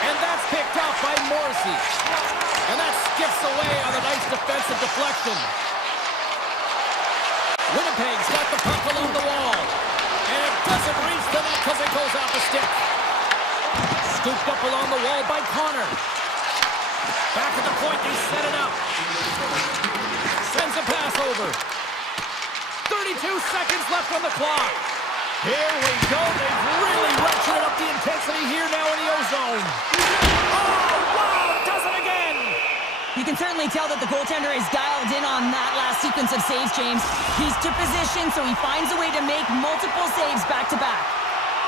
And that's picked up by Morrissey. And that skips away on a nice defensive deflection. Winnipeg's got the puck along the wall. And it doesn't reach the net because it goes off a stick. Scooped up along the wall by Connor. Back at the point, they set it up. Sends a pass over. 32 seconds left on the clock. Here we go. They've really ratcheted up the intensity here now in the O-zone. Oh, wow! Does it again! You can certainly tell that the goaltender is dialed in on that last sequence of saves, James. He's to position, so he finds a way to make multiple saves back-to-back.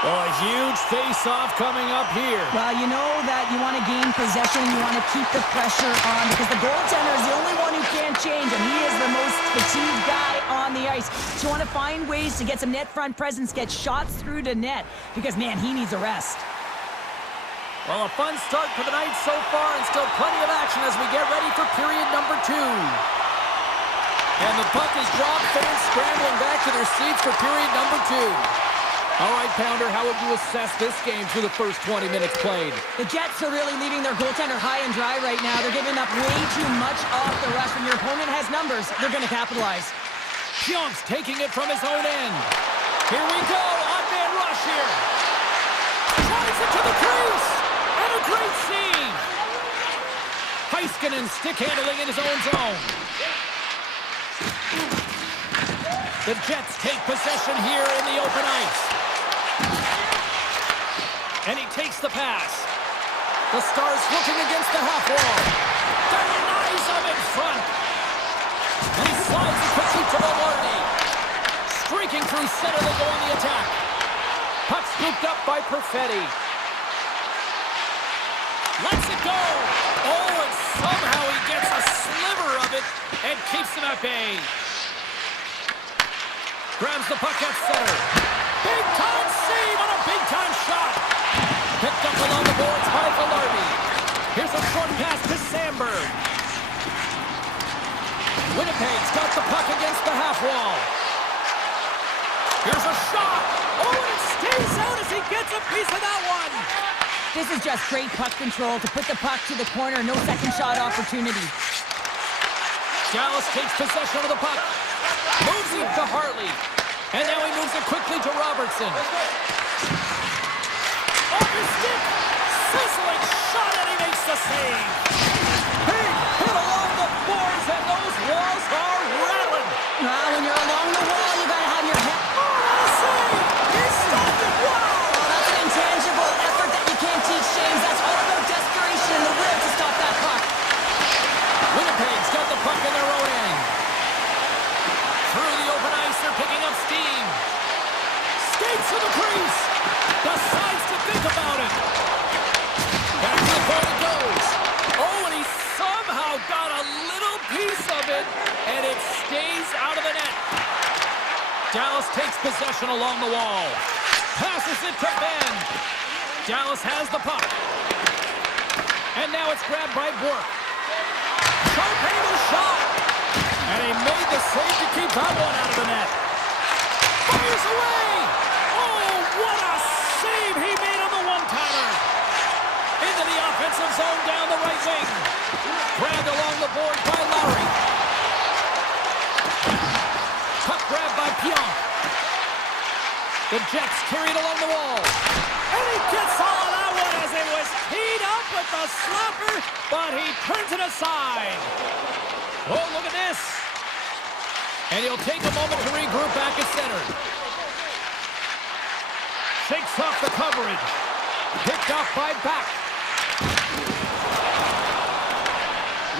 Well, a huge face-off coming up here. Well, you know that you want to gain possession, you want to keep the pressure on, because the goaltender is the only one who can't change, and he is the most fatigued guy on the ice. So you want to find ways to get some net front presence, get shots through to net, because, man, he needs a rest. Well, a fun start for the night so far, and still plenty of action as we get ready for period number 2. And the puck is dropped, fans scrambling back to their seats for period number 2. All right, Pounder, how would you assess this game through the first 20 minutes played? The Jets are really leaving their goaltender high and dry right now. They're giving up way too much off the rush. When your opponent has numbers, they're going to capitalize. Pionk's taking it from his own end. Here we go, odd-man rush here. Drives it to the crease, and a great save. Heiskanen stick handling in his own zone. The Jets take possession here in the open ice. And he takes the pass. The Stars looking against the half wall. Denies him in front. And he slides it quickly to Maloney. Streaking through center, they go on the attack. Puck scooped up by Perfetti. it and keeps them at bay. Grabs the puck at center. Big time save on a big time shot. Picked up along the boards by Velarde. Here's a short pass to Sandberg. Winnipeg's got the puck against the half wall. Here's a shot. Oh, and it stays out as he gets a piece of that one. This is just great puck control to put the puck to the corner. No second shot opportunity. Dallas takes possession of the puck. Moves it to Hartley. And now he moves it quickly to Robertson. Off his stick. Sizzling shot, and he makes the save. Big hit along the boards, and those walls are rattling. Well, when you're along the wall, you gotta have your head. Oh, what a save! He stopped it. Wow! Oh, that's an intangible effort that you can't teach, James. That's all about desperation and the will to stop that puck. Winnipeg's got the puck in their own end. Through the open ice, they're picking up steam. Skates to the crease. Decides to think about it. Back to the point it goes. Oh, and he somehow got a little piece of it, and it stays out of the net. Dallas takes possession along the wall. Passes it to Ben. Dallas has the puck. And now it's grabbed by Bork. Sharp angle shot. And he made the save to keep that one out of the net. Fires away. Oh, what a save he made on the one-timer. Into the offensive zone down the right wing. Grabbed along the board by Lowry. Puck grabbed by Pionk. The Jets carried along the wall. And he gets all of that one as it was teed up with the slapper, but he turns it aside. Oh, look at this. And he'll take a moment to regroup back at center. Shakes off the coverage. Picked off by Back.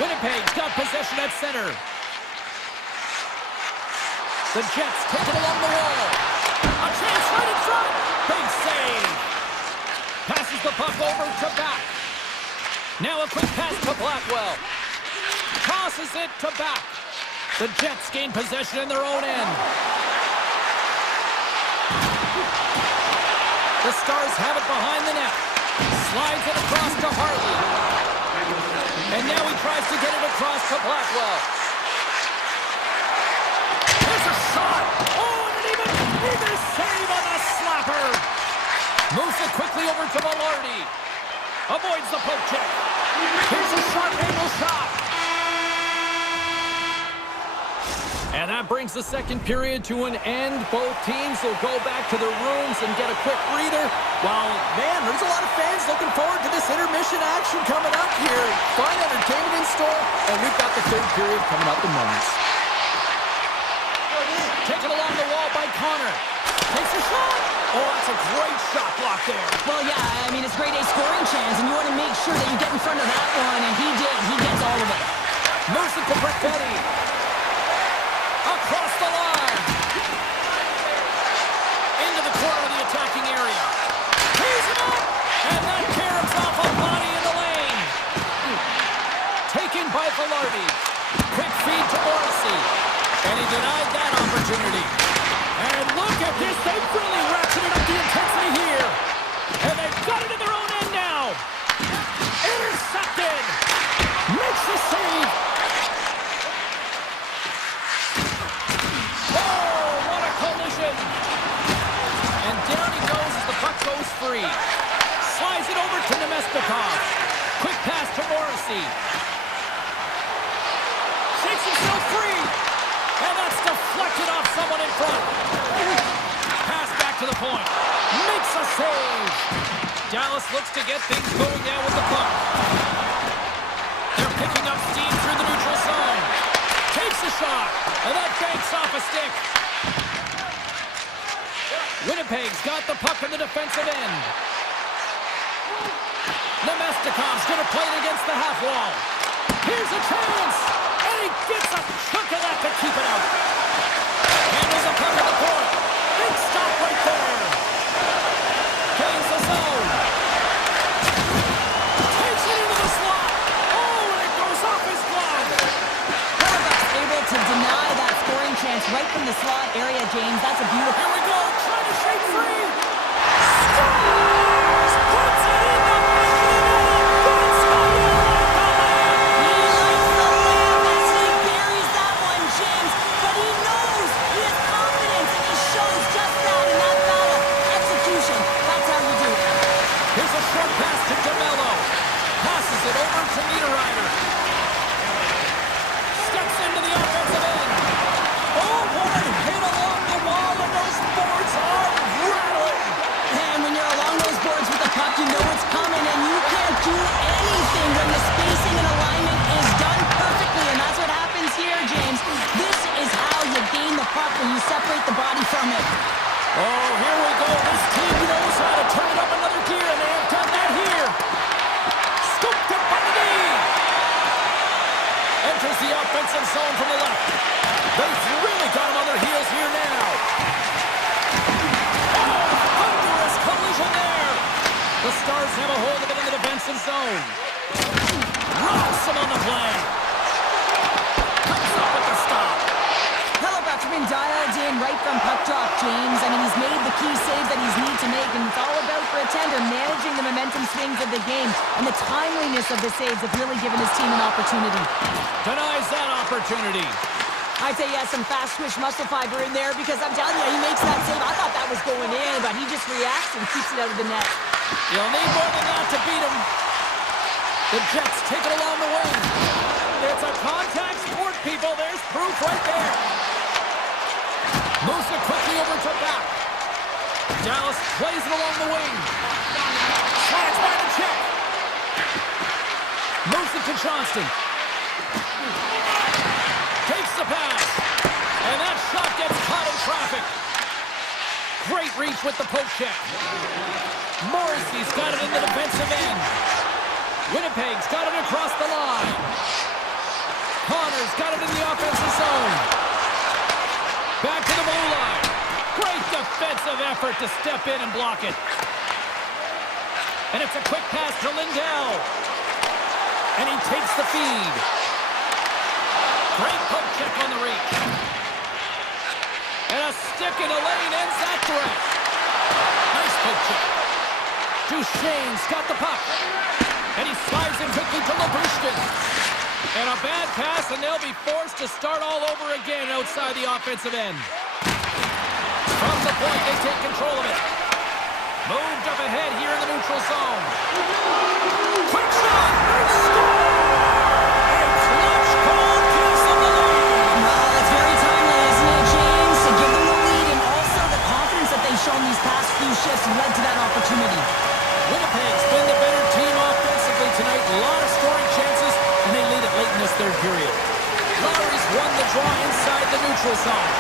Winnipeg's got possession at center. The Jets take it along the wall. A chance right in front. Big save. Passes the puck over to Back. Now a quick pass to Blackwell. Tosses it to Back. The Jets gain possession in their own end. The Stars have it behind the net. Slides it across to Hartley. And now he tries to get it across to Blackwell. There's a shot. Oh, and an even bigger save on the slapper. Moves it quickly over to Velarde. Avoids the poke check. Here's a sharp angle shot. And that brings the second period to an end. Both teams will go back to their rooms and get a quick breather. While, man, there's a lot of fans looking forward to this intermission action coming up here. Fun entertainment in store, and we've got the third period coming up in moments. Taken along the wall by Connor. Takes a shot. Oh, that's a great shot block there. Well, yeah, I mean, it's grade A scoring chance, and you want to make sure that you get in front of that one, and he did. He gets all of it. Moves it to Brichetti. Across the line. Into the corner of the attacking area. Tees him up. And that caroms off a body in the lane. Taken by Velarde. Quick feed to Morrissey. And he denied that opportunity. And look at this. They've really ratcheted up the intensity here. And they've got it in their own end now. Intercepted. Makes the save. And down he goes as the puck goes free. Slides it over to Nemestikov. Quick pass to Morrissey. Shakes himself free. And that's deflected off someone in front. Pass back to the point. Makes a save. Dallas looks to get things going now with the puck. They're picking up steam through the neutral zone. Takes a shot. And that banks off a stick. Winnipeg's got the puck in the defensive end. Nemestikov's going to play it against the half wall. Here's a chance. And he gets a chunk of that to keep it out. Handles the puck at the point. Big stop right there. Gains the zone. Takes it into the slot. Oh, and it goes off his glove. What a Oh, here we go. This team knows how to turn it up another gear, and they have done that here. Scooped up by the knee. Enters the offensive zone from the left. They've really got him on their heels here now. Oh, thunderous collision there. The Stars have a hold of it in the defensive zone. Rocks him on the play. Comes up with the stop. Halifax been dialed in right from puck drop, James. I mean, he's made the key saves that he's need to make, and it's all about for a tender managing the momentum swings of the game, and the timeliness of the saves have really given his team an opportunity. Denies that opportunity. I'd say he has some fast twitch muscle fiber in there, because I'm telling you, he makes that save. I thought that was going in, but he just reacts and keeps it out of the net. You'll need more than that to beat him. The Jets take it along the wing. It's a contact sport, people. There's proof right there. Moves it quickly over to back. Dallas plays it along the wing. Slides by the check. Moves it to Johnston. Takes the pass. And that shot gets caught in traffic. Great reach with the poke check. Morrissey's got it in the defensive end. Winnipeg's got it across the line. Connor's got it in the offensive zone. Back to the blue line. Great defensive effort to step in and block it. And it's a quick pass to Lindell. And he takes the feed. Great poke check on the reach. And a stick in the lane ends that threat. Nice poke check. Duchesne's got the puck. And he slides in quickly to Labushkin. And a bad pass, and they'll be forced to start all over again outside the offensive end. From the point, they take control of it. Moved up ahead here in the neutral zone. Quick shot! Score! A clutch goal gives them the lead. Well, it's very timely, isn't it, James? To give them the lead, and also the confidence that they've shown these past few shifts led to that opportunity. Winnipeg's been the better team offensively tonight. A lot of scoring chances, and they lead it late in this third period. Lowry's won the draw inside the neutral zone.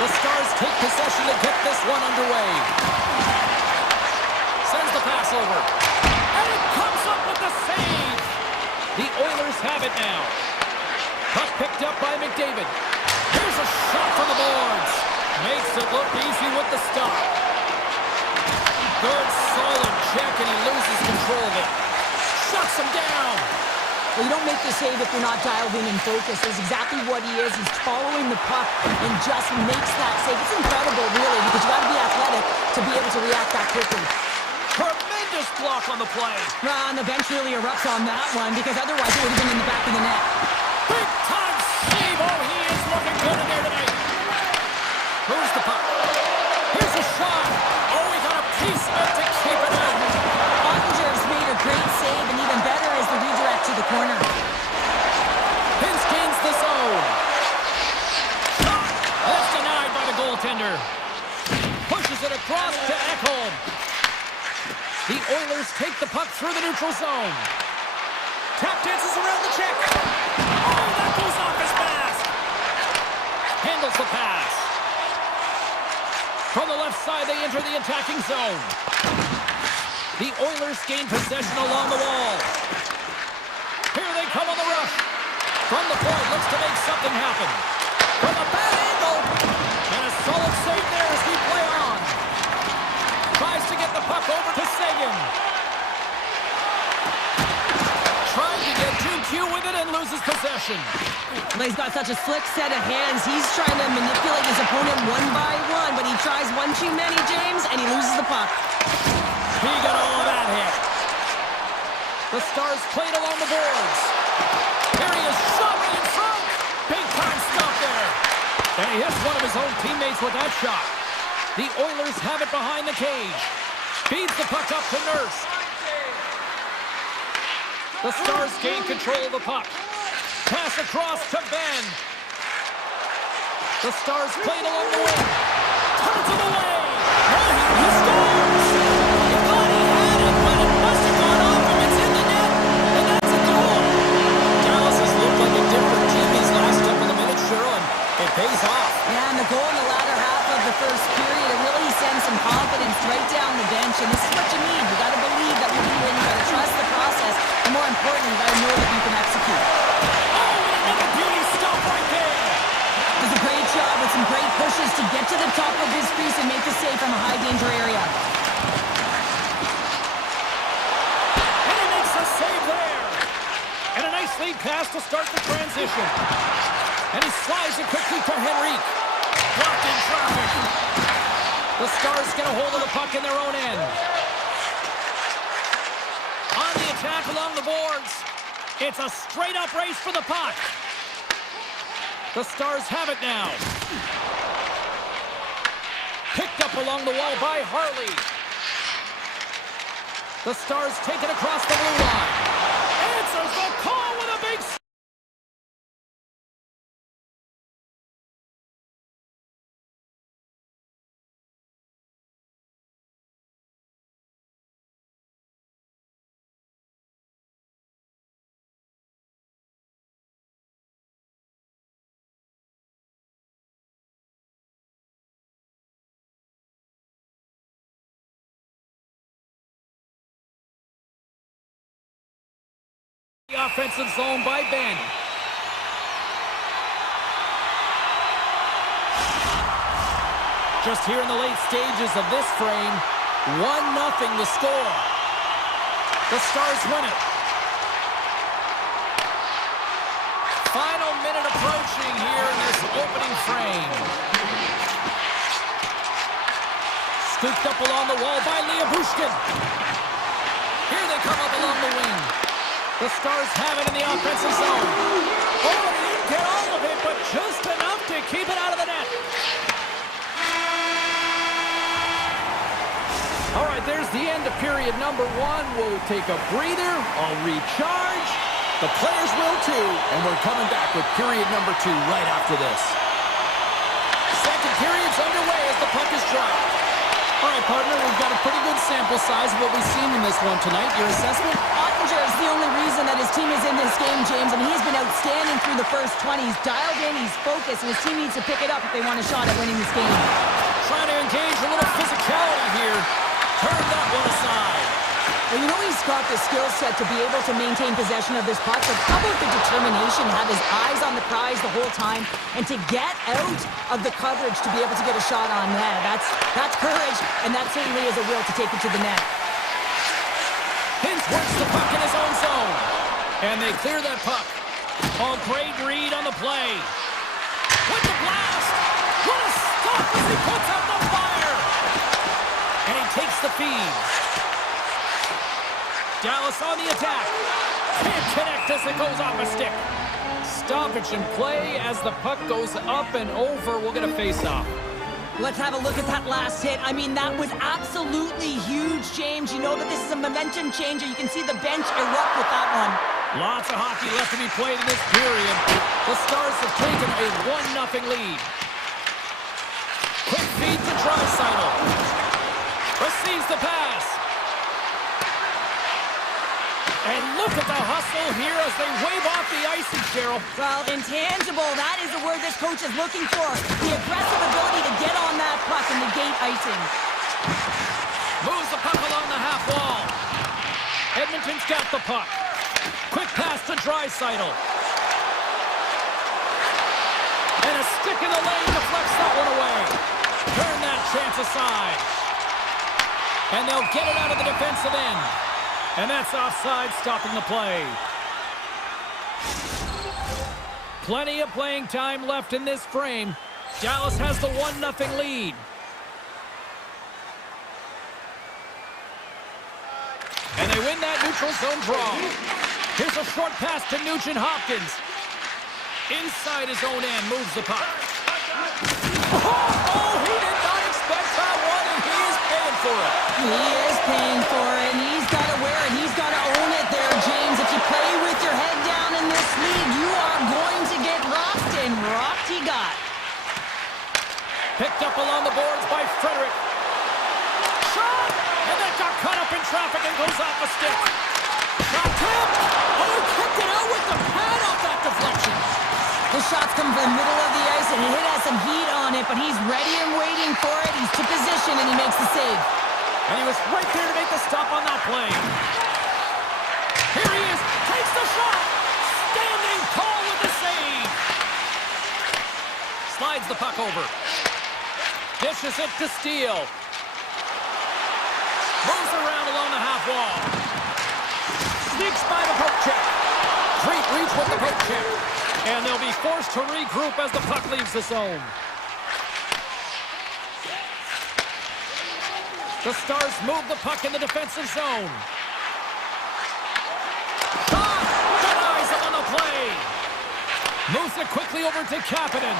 The Stars take possession to get this one underway. Sends the pass over. And it comes up with the save. The Oilers have it now. Puck picked up by McDavid. Here's a shot from the boards. Makes it look easy with the stop. Good, solid check, and he loses control of it. Shuts him down. Well, you don't make the save if you're not dialed in and focused. That's exactly what he is. He's following the puck and just makes that save. It's incredible, really, because you got to be athletic to be able to react that quickly. Tremendous block on the play. And the bench really erupts on that one, because otherwise it would have been in the back of the net. Big time save. Oh, he is looking good in there tonight. Moves the puck. Here's a shot. Oh, he got a piece of it to keep it out. Ottinger's made a great save, and even better is the redirect to the corner. Pins gains the zone. Shot. That's denied by the goaltender. Pushes it across to Ekholm. The Oilers take the puck through the neutral zone. Tap dances around the check. Oh, that goes off his mask. Handles the pass. From the left side, they enter the attacking zone. The Oilers gain possession along the wall. Here they come on the rush. From the point, looks to make something happen. From a bad angle. And a solid save there as we play on. Tries to get the puck over to Sagan. Trying to get 2Q with it and loses possession. Well, he's got such a slick set of hands. He's trying to manipulate his opponent one by one, but he tries one too many, James, and he loses the puck. He got all of that hit. The Stars played along the boards. Here he is, shot right in front. Big time stop there. And he hits one of his own teammates with that shot. The Oilers have it behind the cage. Feeds the puck up to Nurse. The Stars gain control of the puck. Pass across to Ben. The Stars played along the wing. Turns it away. Oh, he scores! He thought he had it, but it must have gone off him. It's in the net, and that's a goal. Dallas has looked like a different team these last couple of minutes, Cheryl, and it pays off. Yeah, and the goal in the latter half of the first period, it really sends some confidence right down the bench, and this is what you need. You got to believe that we can win. You got to trust the process, and more importantly, you got to know that you can execute. Oh, another beauty stop right there. Does a great job with some great pushes to get to the top of his crease and make the save from a high danger area. And he makes a save there. And a nice lead pass to start the transition. And he slides it quickly to Henrique. Blocked in traffic. The Stars get a hold of the puck in their own end. On the attack along the boards. It's a straight-up race for the puck. The Stars have it now. Picked up along the wall by Harley. The Stars take it across the blue line. Answers the call with a big... The offensive zone by Ben. Just here in the late stages of this frame, 1-0 the score. The Stars win it. Final minute approaching here in this opening frame. Scooped up along the wall by Liabushkin. Here they come up along the wing. The Stars have it in the offensive zone. Oh, he didn't get all of it, but just enough to keep it out of the net. All right, there's the end of period number one. We'll take a breather. I'll recharge. The players will too. And we're coming back with period number two right after this. Second period's underway as the puck is dropped. All right, partner. We've got a pretty good sample size of what we've seen in this one tonight. Your assessment? Ottinger is the only reason that his team is in this game, James, and he's been outstanding through the first 20. He's dialed in, he's focused, and his team needs to pick it up if they want a shot at winning this game. Trying to engage a little physicality here. Turn that one aside. Well, you know he's got the skill set to be able to maintain possession of this puck, but how about the determination, have his eyes on the prize the whole time, and to get out of the coverage to be able to get a shot on net. That's courage, and that certainly is a will to take it to the net. Hintz works the puck in his own zone. And they clear that puck. Oh, great read on the play. With the blast! What a stop as he puts out the fire! And he takes the feed. Dallas on the attack. Can't connect as it goes off a stick. Stoppage in play as the puck goes up and over. We'll get a face-off. Let's have a look at that last hit. I mean, that was absolutely huge, James. You know that this is a momentum changer. You can see the bench erupt with that one. Lots of hockey left to be played in this period. The Stars have taken a 1-0 lead. Quick feed to Draisaitl. Receives the pass. And look at the hustle here as they wave off the icing, Cheryl. Well, intangible, that is the word this coach is looking for. The aggressive ability to get on that puck and negate icing. Moves the puck along the half wall. Edmonton's got the puck. Quick pass to Draisaitl. And a stick in the lane deflects that one away. Turn that chance aside. And they'll get it out of the defensive end. And that's offside, stopping the play. Plenty of playing time left in this frame. Dallas has the 1-0 lead. And they win that neutral zone draw. Here's a short pass to Nugent-Hopkins. Inside his own end, moves the puck. Oh, he did not expect that one, and he is paying for it. He is paying for it, and he's got to wear it. He's got to own it there, James. If you play with your head down in this league, you are going to get rocked, and rocked he got. Picked up along the boards by Frederick. Shot! And that got caught up in traffic and goes off a stick. Shot tip! Oh, he kicked it out with the pad off that deflection. The shots come from the middle of the ice, and it has some heat on it, but he's ready and waiting for it. He's to position, and he makes the save. And he was right there to make the stop on that play. Here he is, takes the shot. Standing tall with the save. Slides the puck over. Dishes it to Steele. Moves around along the half wall. Sneaks by the poke check. Great reach with the poke check. And they'll be forced to regroup as the puck leaves the zone. The Stars move the puck in the defensive zone. Shot! Denies him on the play. Moves it quickly over to Kapanen.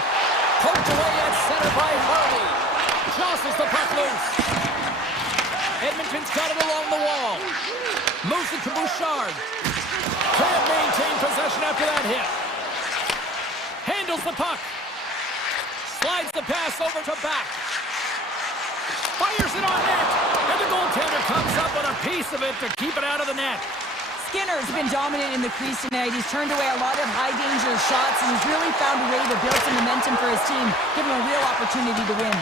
Poked away at center by Harley. Jostles the puck loose. Edmonton's got it along the wall. Moves it to Bouchard. Can't maintain possession after that hit. Handles the puck. Slides the pass over to back. Fires it on net. And the goaltender comes up with a piece of it to keep it out of the net. Skinner's been dominant in the crease tonight. He's turned away a lot of high-danger shots, and he's really found a way to build some momentum for his team, give him a real opportunity to win.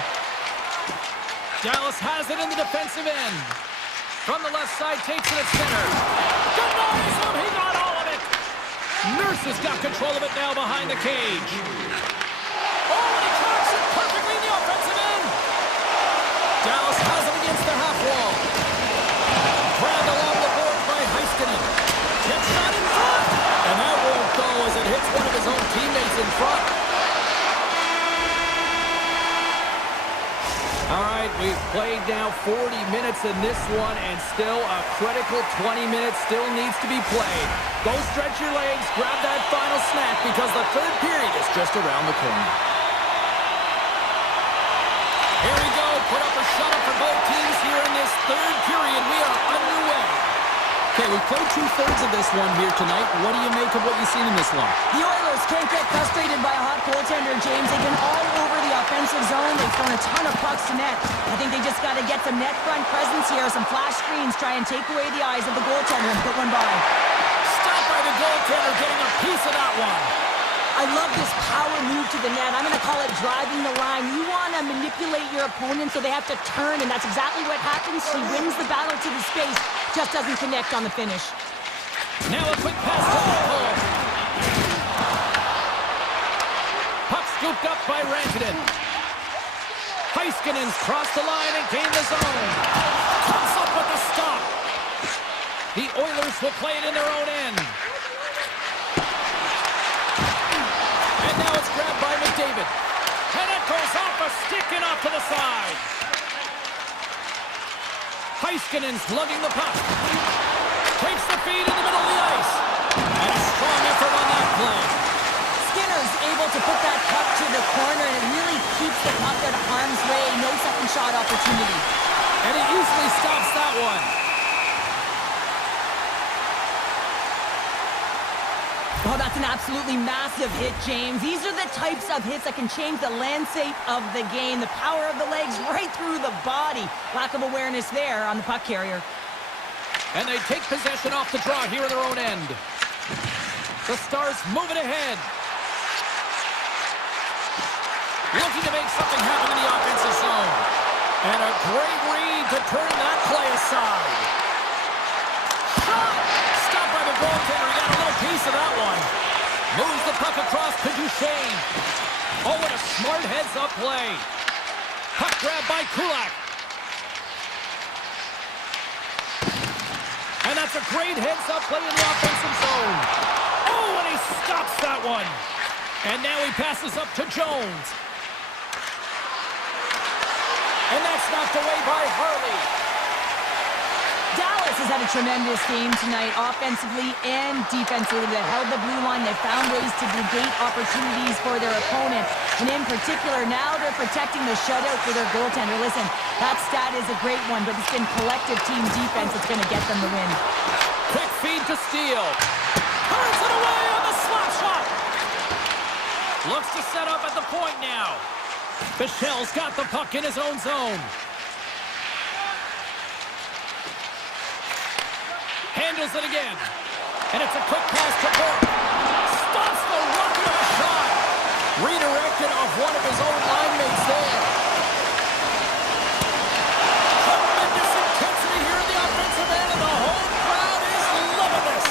Dallas has it in the defensive end. From the left side, takes it at center. Denies him, he got all of it. Nurse has got control of it now behind the cage. Oh, and he tracks it perfectly in the offensive end. Dallas has it against the half wall. Grabbed along the board by Heiskanen. Tip shot in front. And that won't go as it hits one of his own teammates in front. All right, we've played now 40 minutes in this one, and still a critical 20 minutes still needs to be played. Go stretch your legs, grab that final snack, because the third period is just around the corner. Here we go, put up a shot up for both teams here in this third period. We are underway. Okay, we've played two-thirds of this one here tonight. What do you make of what you've seen in this one? The Oilers can't get frustrated by a hot goaltender, James. They've been all over the offensive zone. They've thrown a ton of pucks to net. I think they just got to get some net front presence here, some flash screens, try and take away the eyes of the goaltender and put one by. Stopped by the goaltender, getting a piece of that one. I love this power move to the net. I'm going to call it driving the line. You want to manipulate your opponent so they have to turn, and that's exactly what happens. He wins the battle to the space, just doesn't connect on the finish. Now a quick pass to Lindholm. Puck scooped up by Rantanen. Heiskanen's crossed the line and gained the zone. Comes up with a stop. The Oilers will play it in their own end. And now it's grabbed by McDavid. And it goes off a stick and off to the side. Heiskanen's lugging the puck. Takes the feed in the middle of the ice. And a strong effort on that play. Skinner's able to put that puck to the corner, and it really keeps the puck out of harm's way. No second shot opportunity. And he easily stops that one. Oh, that's an absolutely massive hit, James. These are the types of hits that can change the landscape of the game. The power of the legs right through the body. Lack of awareness there on the puck carrier. And they take possession off the draw here in their own end. The Stars moving ahead. Looking to make something happen in the offensive zone. And a great read to turn that play aside. Shot! Stopped by the goaltender. He got a little piece of that one. Moves the puck across to Duchesne. Oh, what a smart heads-up play. Puck grab by Kulak. And that's a great heads-up play in the offensive zone. Oh, and he stops that one. And now he passes up to Jones. And that's knocked away by Harley. Dallas has had a tremendous game tonight, offensively and defensively. They held the blue line. They found ways to negate opportunities for their opponents. And in particular, now they're protecting the shutout for their goaltender. Listen, that stat is a great one, but it's been collective team defense that's going to get them the win. Quick feed to Steele. Turns it away on the slap shot. Looks to set up at the point now. Michelle's got the puck in his own zone. Handles it again. And it's a quick pass to Burke. Stops the rocket of a shot. Redirected off one of his own line mates there. Tremendous intensity here in the offensive end, and the whole crowd is loving this.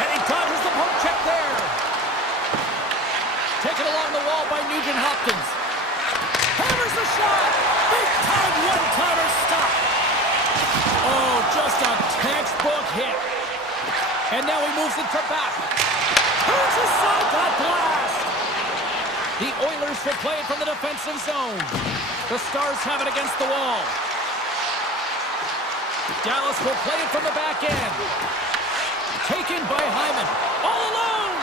And he dodges the poke check there. Taken along the wall by Nugent Hopkins. Hammers the shot. Big time one-timer stop. Oh, just a textbook hit. And now he moves it to back. Turns aside that blast. The Oilers will play it from the defensive zone. The Stars have it against the wall. Dallas will play it from the back end. Taken by Hyman. All alone.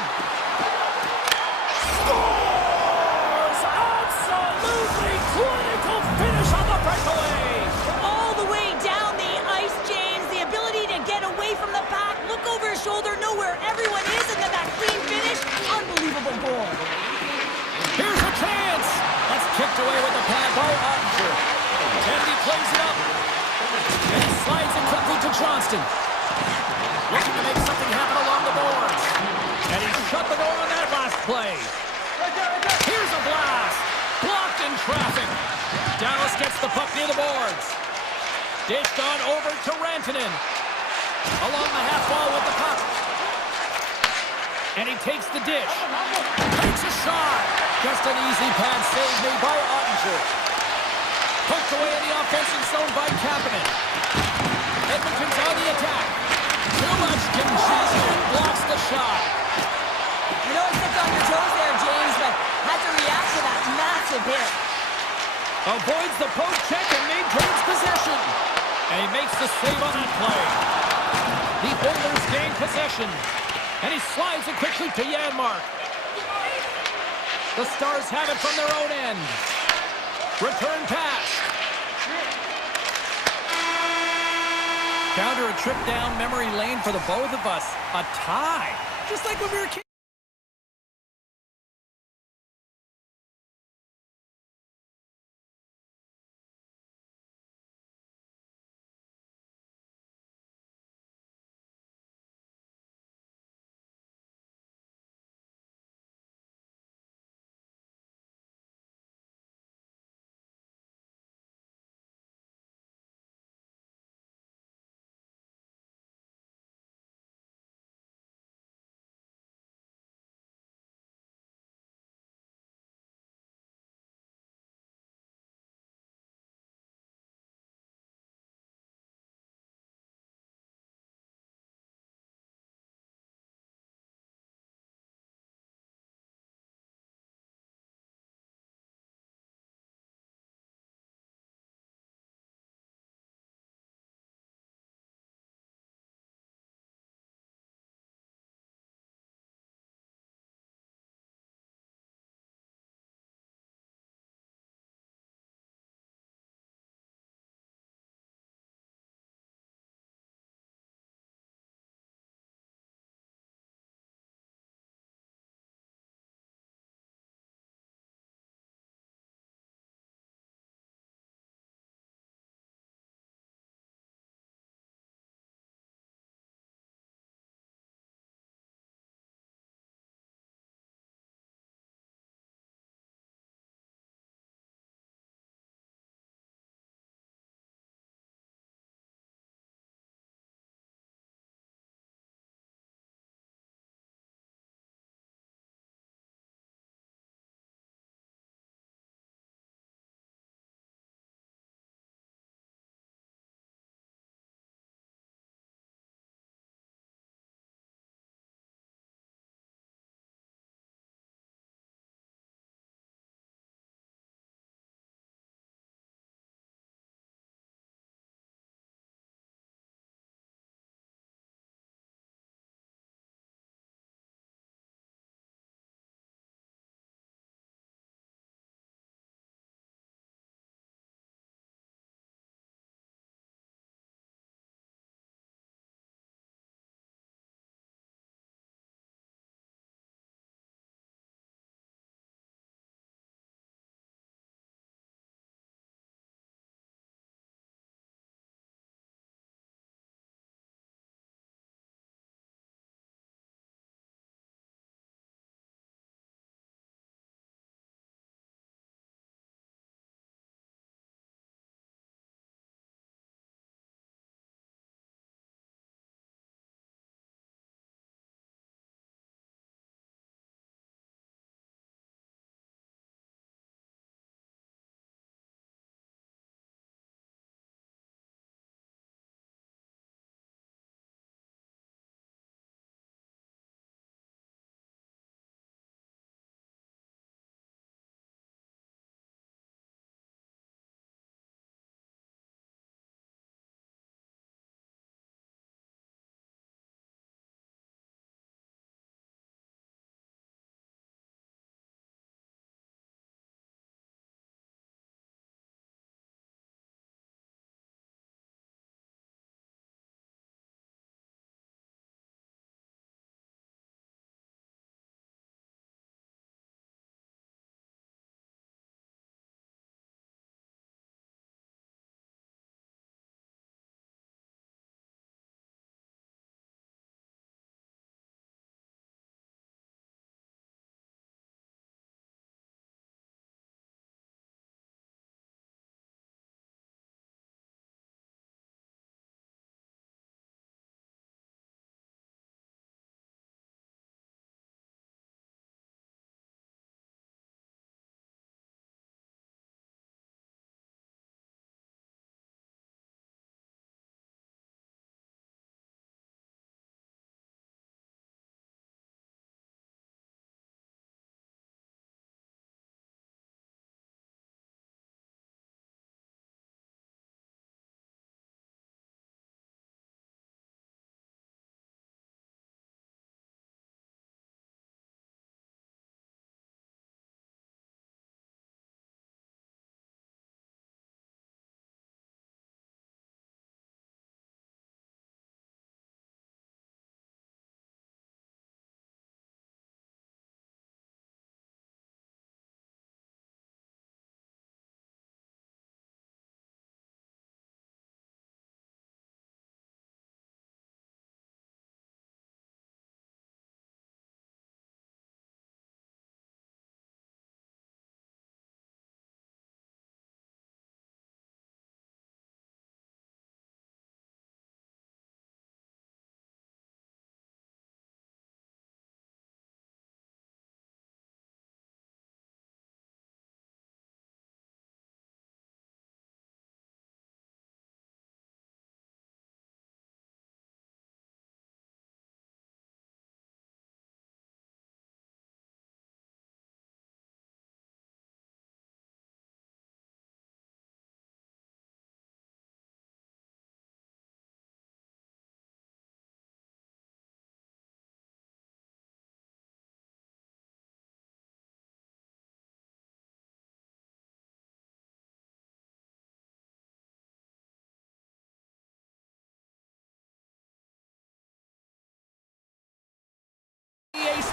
Scores! Absolutely clinical finish on the breakaway. All the way down the ice, James. The ability to get away from the pack, look over his shoulder, know where everyone is, and then that clean finish. Unbelievable goal. Here's a chance. That's kicked away with the pad by Ottinger. Kennedy plays it up. And he slides it quickly to Johnston. Looking to make something happen along the boards. And he shut the door on that last play. Here's a blast. Blocked in traffic. Dallas gets the puck near the boards. Dished on over to Rantanen. Along the half wall with the puck. And he takes the dish. Takes a shot. Just an easy pad save made by Ottinger. Poked away in the offensive zone by Kapanen. Edmonton's on the attack. Too much congestion. Blocks the shot. I know it stepped on your toes there, James, but had to react to that massive hit. Avoids the poke check and maintains possession. And he makes the save on that play. The Oilers gain possession. And he slides it quickly to Janmark. The Stars have it from their own end. Return pass. Found her a trip down memory lane for the both of us. A tie, just like when we were kids.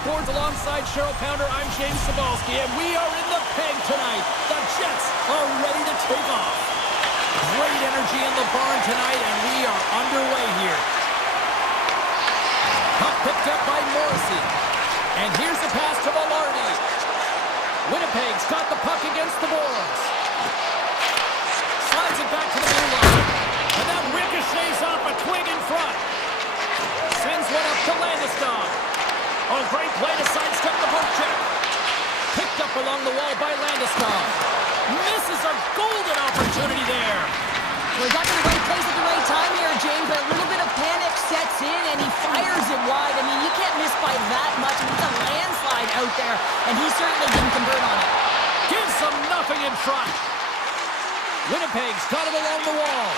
Sports alongside Cheryl Pounder. I'm James Cybulski, and we are in the peg tonight. The Jets are ready to take off. Great energy in the barn tonight, and we are underway here. Puck picked up by Morrissey. And here's the pass to Velarde. Winnipeg's got the puck against the boards. Slides it back to the blue line. And that ricochets off a twig in front. Sends one up to Landeskog. Oh, great play to sidestep the poke check. Picked up along the wall by Landeskog. Misses a golden opportunity there. Well, he got to the right place at the right time here, James, but a little bit of panic sets in, and he fires it wide. I mean, you can't miss by that much. It's a landslide out there, and he certainly didn't convert on it. Gives them nothing in front. Winnipeg's got it along the wall.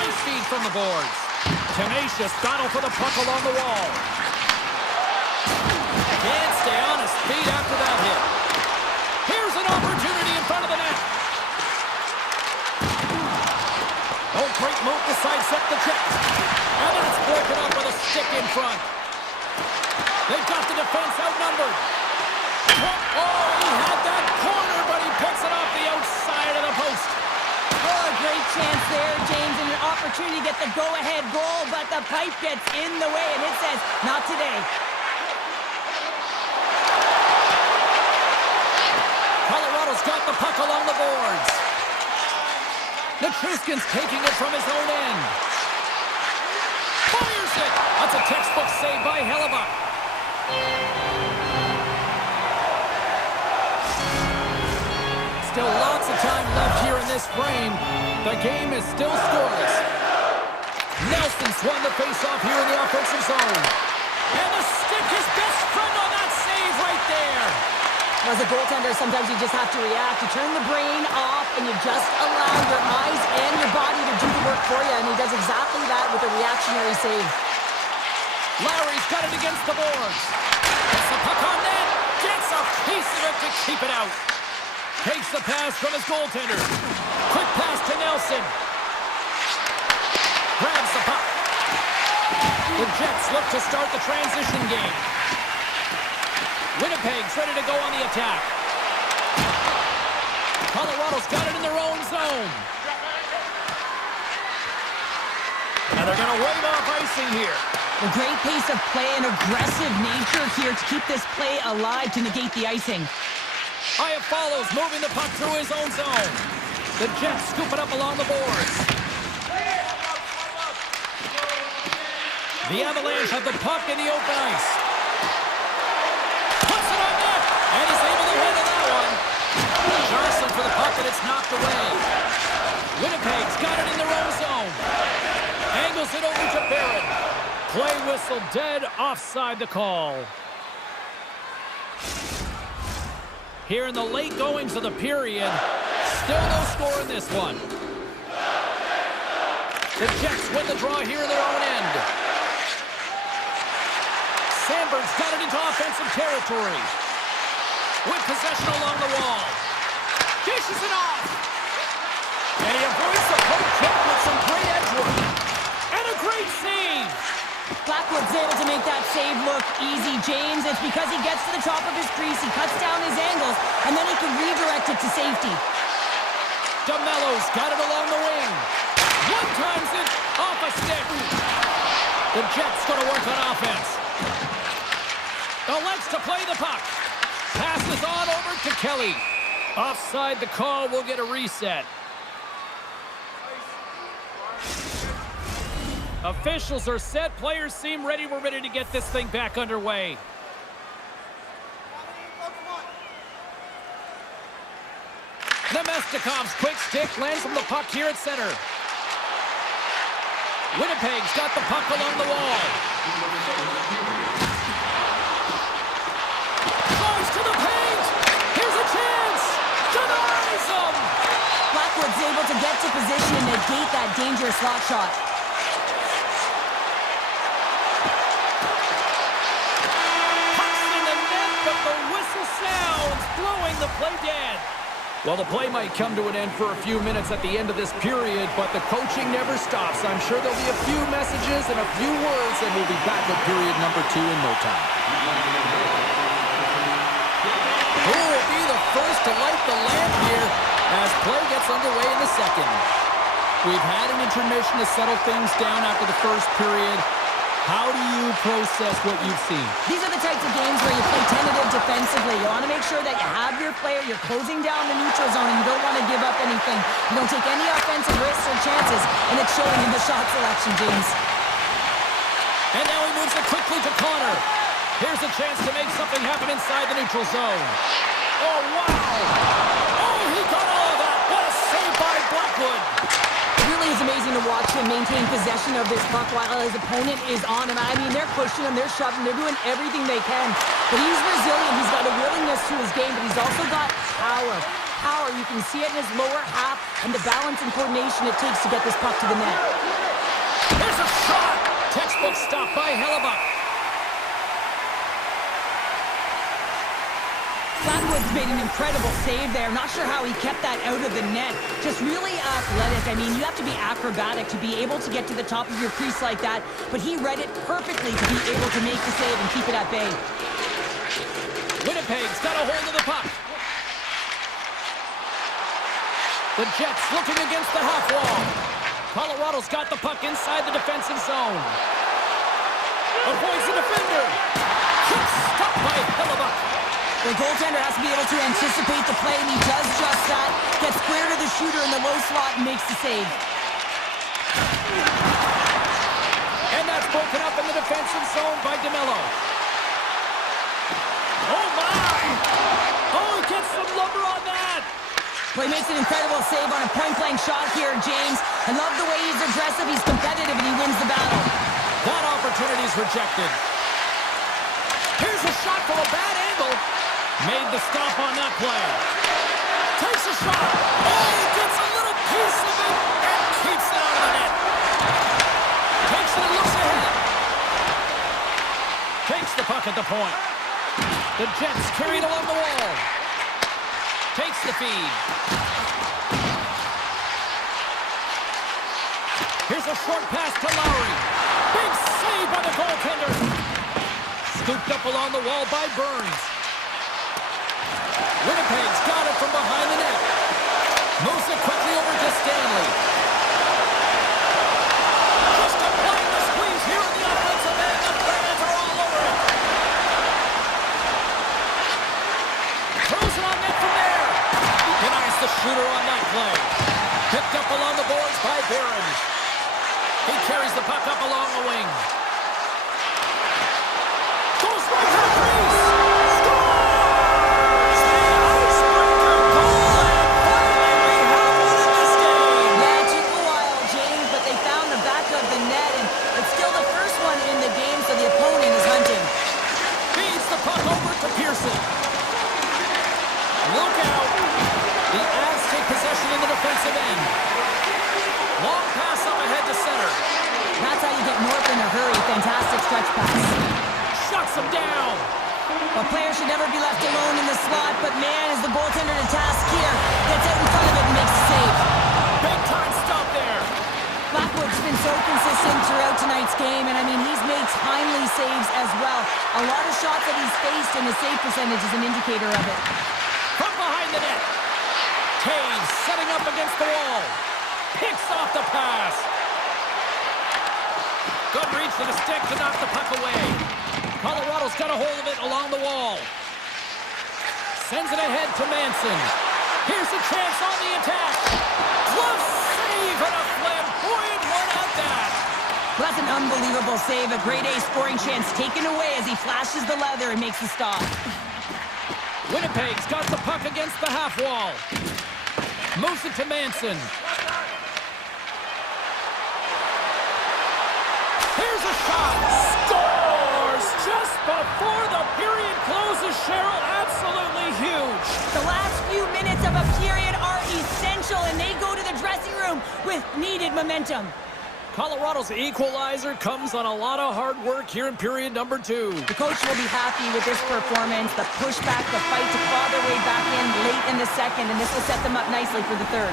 Nice feed from the boards. Tenacious battle for the puck along the wall. Can't stay on his feet after that hit. Here's an opportunity in front of the net. Oh, great move to sidestep the check. And that's broken up with a stick in front. They've got the defense outnumbered. Oh, he had that corner, but he picks it off the outside of the post. Oh, a great chance there, James, and an opportunity to get the go-ahead goal, but the pipe gets in the way, and it says, not today. Colorado's got the puck along the boards. Nichushkin's taking it from his own end. Fires it! That's a textbook save by Hellebuck. Still lots of time left here in this frame. The game is still scoreless. Nelson's won the face-off here in the offensive zone. And the stick is best friend on that save right there. As a goaltender, sometimes you just have to react. You turn the brain off, and you just allow your eyes and your body to do the work for you, and he does exactly that with a reactionary save. Lowry's got it against the boards. Gets the puck on net. Gets a piece of it to keep it out. Takes the pass from his goaltender. Quick pass to Nelson. Grabs the puck. The Jets look to start the transition game. Winnipeg's ready to go on the attack. Colorado's got it in their own zone. And they're going to wave off icing here. A great pace of play and aggressive nature here to keep this play alive to negate the icing. Aya follows, moving the puck through his own zone. The Jets scoop it up along the boards. The Avalanche have the puck in the open ice. Puts it on net, and is able to handle that one. Johnson for the puck, and it's knocked away. Winnipeg's got it in their own zone. Angles it over to Barron. Play whistle dead, offside the call. Here in the late goings of the period, still no score in this one. The Jets win the draw here in their own end. Sandberg's got it into offensive territory. With possession along the wall. Dishes it off. And he avoids the poke check with some great edge work. And a great save. Blackwood's able to make that save look easy, James. It's because he gets to the top of his crease, he cuts down his angles, and then he can redirect it to safety. DeMello's got it along the wing. One times it off a stick. The Jets going to work on offense. Elects to play the puck. Passes on over to Kelly. Offside the call, will get a reset. Officials are set. Players seem ready. We're ready to get this thing back underway. Nemestikov's quick stick lands from the puck here at center. Winnipeg's got the puck along the wall. Goes to the paint. Here's a chance. Denies him. Blackwood's able to get to position and negate that dangerous slot shot. Puck's in the net, but the whistle sounds, blowing the play dead. Well, the play might come to an end for a few minutes at the end of this period, but the coaching never stops. I'm sure there'll be a few messages and a few words, and we'll be back at period number 2 in no time. Who will be the first to light the lamp here as play gets underway in the second? We've had an intermission to settle things down after the first period. How do you process what you've seen? These are the types of games where you play tentative defensively. You want to make sure that you have your player, you're closing down the neutral zone, and you don't want to give up anything. You don't take any offensive risks or chances, and it's showing in the shot selection, James. And now he moves it quickly to Connor. Here's a chance to make something happen inside the neutral zone. Oh, wow! Oh, he got all of that! What a save by Blackwood! It really is amazing to watch him maintain possession of this puck while his opponent is on him. I mean, they're pushing him, they're shoving, they're doing everything they can. But he's resilient, he's got a willingness to his game, but he's also got power. Power, you can see it in his lower half and the balance and coordination it takes to get this puck to the net. There's a shot! Textbook stop by Hellebuck. Blackwood's made an incredible save there. Not sure how he kept that out of the net. Just really athletic. I mean, you have to be acrobatic to be able to get to the top of your crease like that, but he read it perfectly to be able to make the save and keep it at bay. Winnipeg's got a hold of the puck. The Jets looking against the half wall. Colorado's got the puck inside the defensive zone. Avoids the defender. Stopped by Hellebuck. The goaltender has to be able to anticipate the play, and he does just that. Gets square to the shooter in the low slot and makes the save. And that's broken up in the defensive zone by DeMello. Oh, my! Oh, he gets some lumber on that! Well, he makes an incredible save on a point-blank shot here, James. I love the way he's aggressive, he's competitive, and he wins the battle. That opportunity's rejected. Here's a shot from a bad angle. Made the stop on that play. Takes a shot. Oh, he gets a little piece of it and keeps it out of the net. Takes it and looks ahead. Takes the puck at the point. The Jets carried along the wall. Takes the feed. Here's a short pass to Lowry. Big save by the goaltender. Scooped up along the wall by Burns. Winnipeg's got it from behind the net. Moves it quickly over to Stanley. Just applying the squeeze here in the offensive end. The fans are all over it. Throws it on net from there. Denies the shooter on that play. Picked up along the boards by Barron. He carries the puck up along the wing. Goes right to the crease. Look out! The Avs take possession in the defensive end. Long pass up ahead to center. That's how you get north in a hurry. Fantastic stretch pass. Shuts him down. A player should never be left alone in the slot, but man, is the goaltender to task here. Gets out in front of it and makes the save. Big time stop there. Blackwood's been so consistent throughout tonight's game, and I mean, he's made timely saves as well. A lot of shots that he's faced, and the save percentage is an indicator of it. From behind the net. Taves setting up against the wall. Picks off the pass. Good reach to the stick to knock the puck away. Colorado's got a hold of it along the wall. Sends it ahead to Manson. Here's a chance on the attack. Glove save and a flamboyant one at that. Well, that's an unbelievable save. A grade A scoring chance taken away as he flashes the leather and makes the stop. Winnipeg's got the puck against the half wall. Moves it to Manson. Here's a shot. Scores just before the period closes, Cheryl. Absolutely huge. The last few minutes of a period are essential, and they go to the dressing room with needed momentum. Colorado's equalizer comes on a lot of hard work here in period number 2. The coach will be happy with this performance, the pushback, the fight to claw their way back in late in the second, and this will set them up nicely for the third.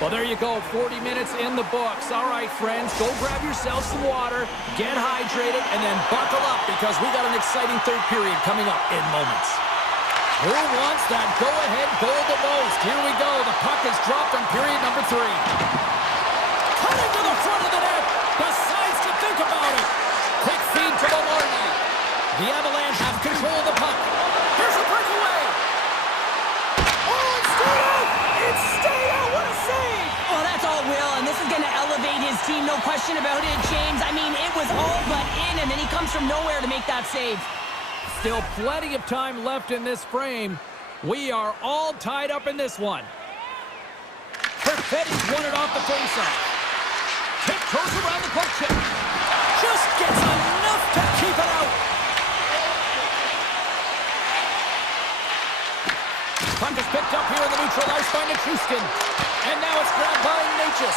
Well, there you go, 40 minutes in the books. All right, friends, go grab yourself some water, get hydrated, and then buckle up because we got an exciting third period coming up in moments. Who wants that go-ahead goal the most? Here we go. The puck is dropped on period number 3. Cutting to the front of the net. Decides to think about it. Quick feed to Velarde. The Avalanche have control of the puck. Here's a breakaway. Oh, it's stayed out. It's stayed out. What a save. Oh, that's all Will, and this is going to elevate his team, no question about it, James. I mean, it was all but in, and then he comes from nowhere to make that save. Still plenty of time left in this frame. We are all tied up in this one. Perfetti's won it off the faceoff. Tip goes around the poke check. Just gets enough to keep it out. Puck is picked up here in the neutral ice by Nichushkin. And now it's grabbed by Natchez.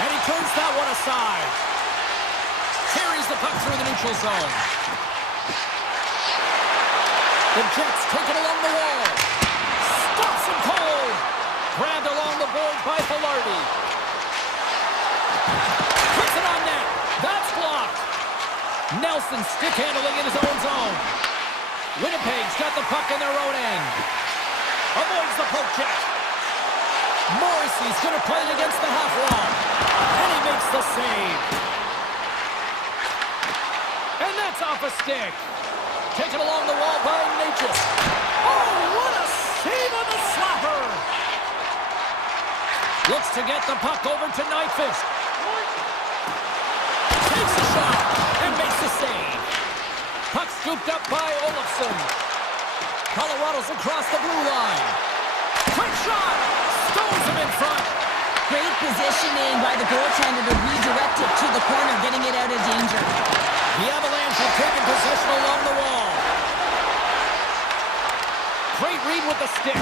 And he turns that one aside. Carries the puck through the neutral zone. The Jets take it along the wall. Stops him cold. Grabbed along the board by Velarde. Puts it on net. That's blocked. Nelson stick handling in his own zone. Winnipeg's got the puck in their own end. Avoids the poke check. Morrissey's going to play it against the half wall. And he makes the save. And that's off a stick. Taken along the wall by Natchez. Oh, what a save on the slapper! Looks to get the puck over to Nyquist. Takes a shot and makes the save. Puck scooped up by Olofsson. Colorado's across the blue line. Quick shot! Stones him in front. Great positioning by the goaltender to redirect it to the corner, getting it out of danger. The Avalanche have taken possession along the wall. Great read with the stick.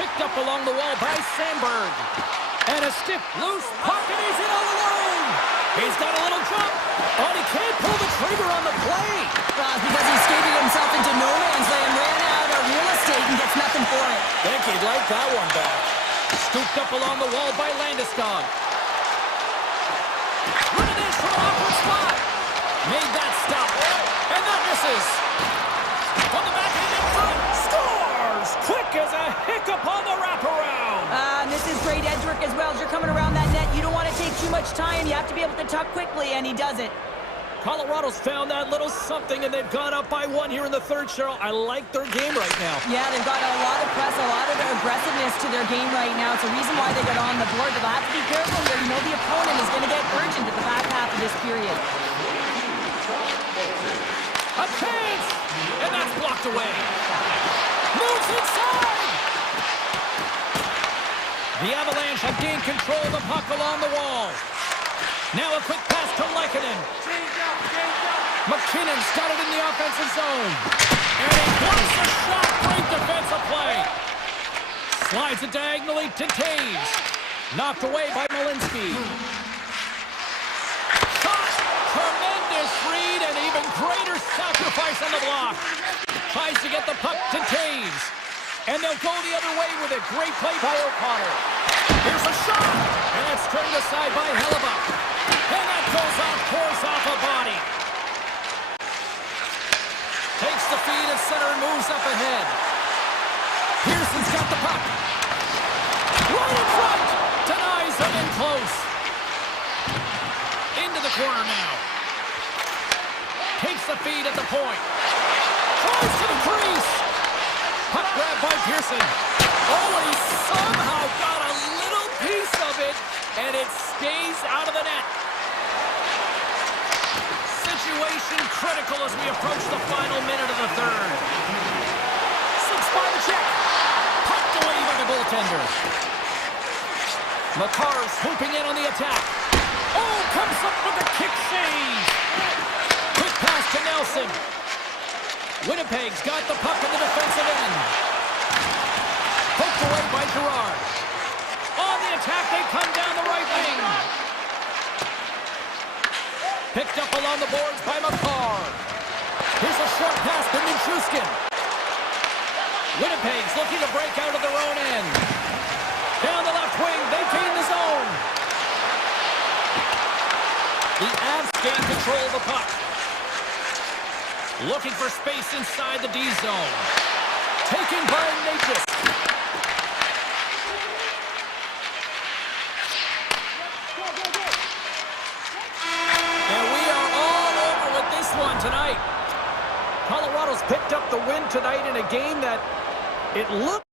Picked up along the wall by Sandberg. And a stiff, loose puck, and he's in all alone. He's got a little jump. Oh, he can't pull the trigger on the play. Because he skated himself into no man's land, ran out of real estate, and gets nothing for it. Think he'd like that one back. Scooped up along the wall by Landeskog. Running in from an awkward spot. Made that stop. And that misses. On the backhand in front. Scores! Quick as a hiccup on the wraparound. And this is great edge work as well. As you're coming around that net, you don't want to take too much time. You have to be able to tuck quickly, and he does it. Colorado's found that little something, and they've gone up by 1 here in the third, Cheryl. I like their game right now. Yeah, they've got a lot of press, a lot of aggressiveness to their game right now. It's a reason why they got on the board. They'll have to be careful here. You know the opponent is going to get urgent at the back half of this period. A chance! And that's blocked away. Moves inside! The Avalanche have gained control of the puck along the wall. Now a quick pass to Lehkonen. McKinnon's got it in the offensive zone. And he blocks a shot. Great defensive play. Slides it diagonally to Taves. Knocked away by Malinsky. Shot. Tremendous read and even greater sacrifice on the block. Tries to get the puck to Taves. And they'll go the other way with it. Great play by O'Connor. Here's a shot. And it's turned aside by Hellebuck. And that goes off course off a body. Takes the feed at center and moves up ahead. Pearson's got the puck. Right in front. Denies him in close. Into the corner now. Takes the feed at the point. Tries to the crease. Puck grab by Pearson. Oh, and he somehow got a little piece of it, and it stays out of the net. Situation critical as we approach the final minute of the third. Slips by the check. Pucked away by the goaltender. Makar's swooping in on the attack. Oh, comes up with a kick save. Quick pass to Nelson. Winnipeg's got the puck in the defensive end. Poked away by Girard. On the attack, they come down the right wing. Picked up along the boards by McCarr. Here's a short pass to Minchuskin. Winnipeg's looking to break out of their own end. Down the left wing, they gain the zone. The Avs gain control of the puck. Looking for space inside the D zone. Taken by Natchez. And we are all over with this one tonight. Colorado's picked up the win tonight in a game that it looked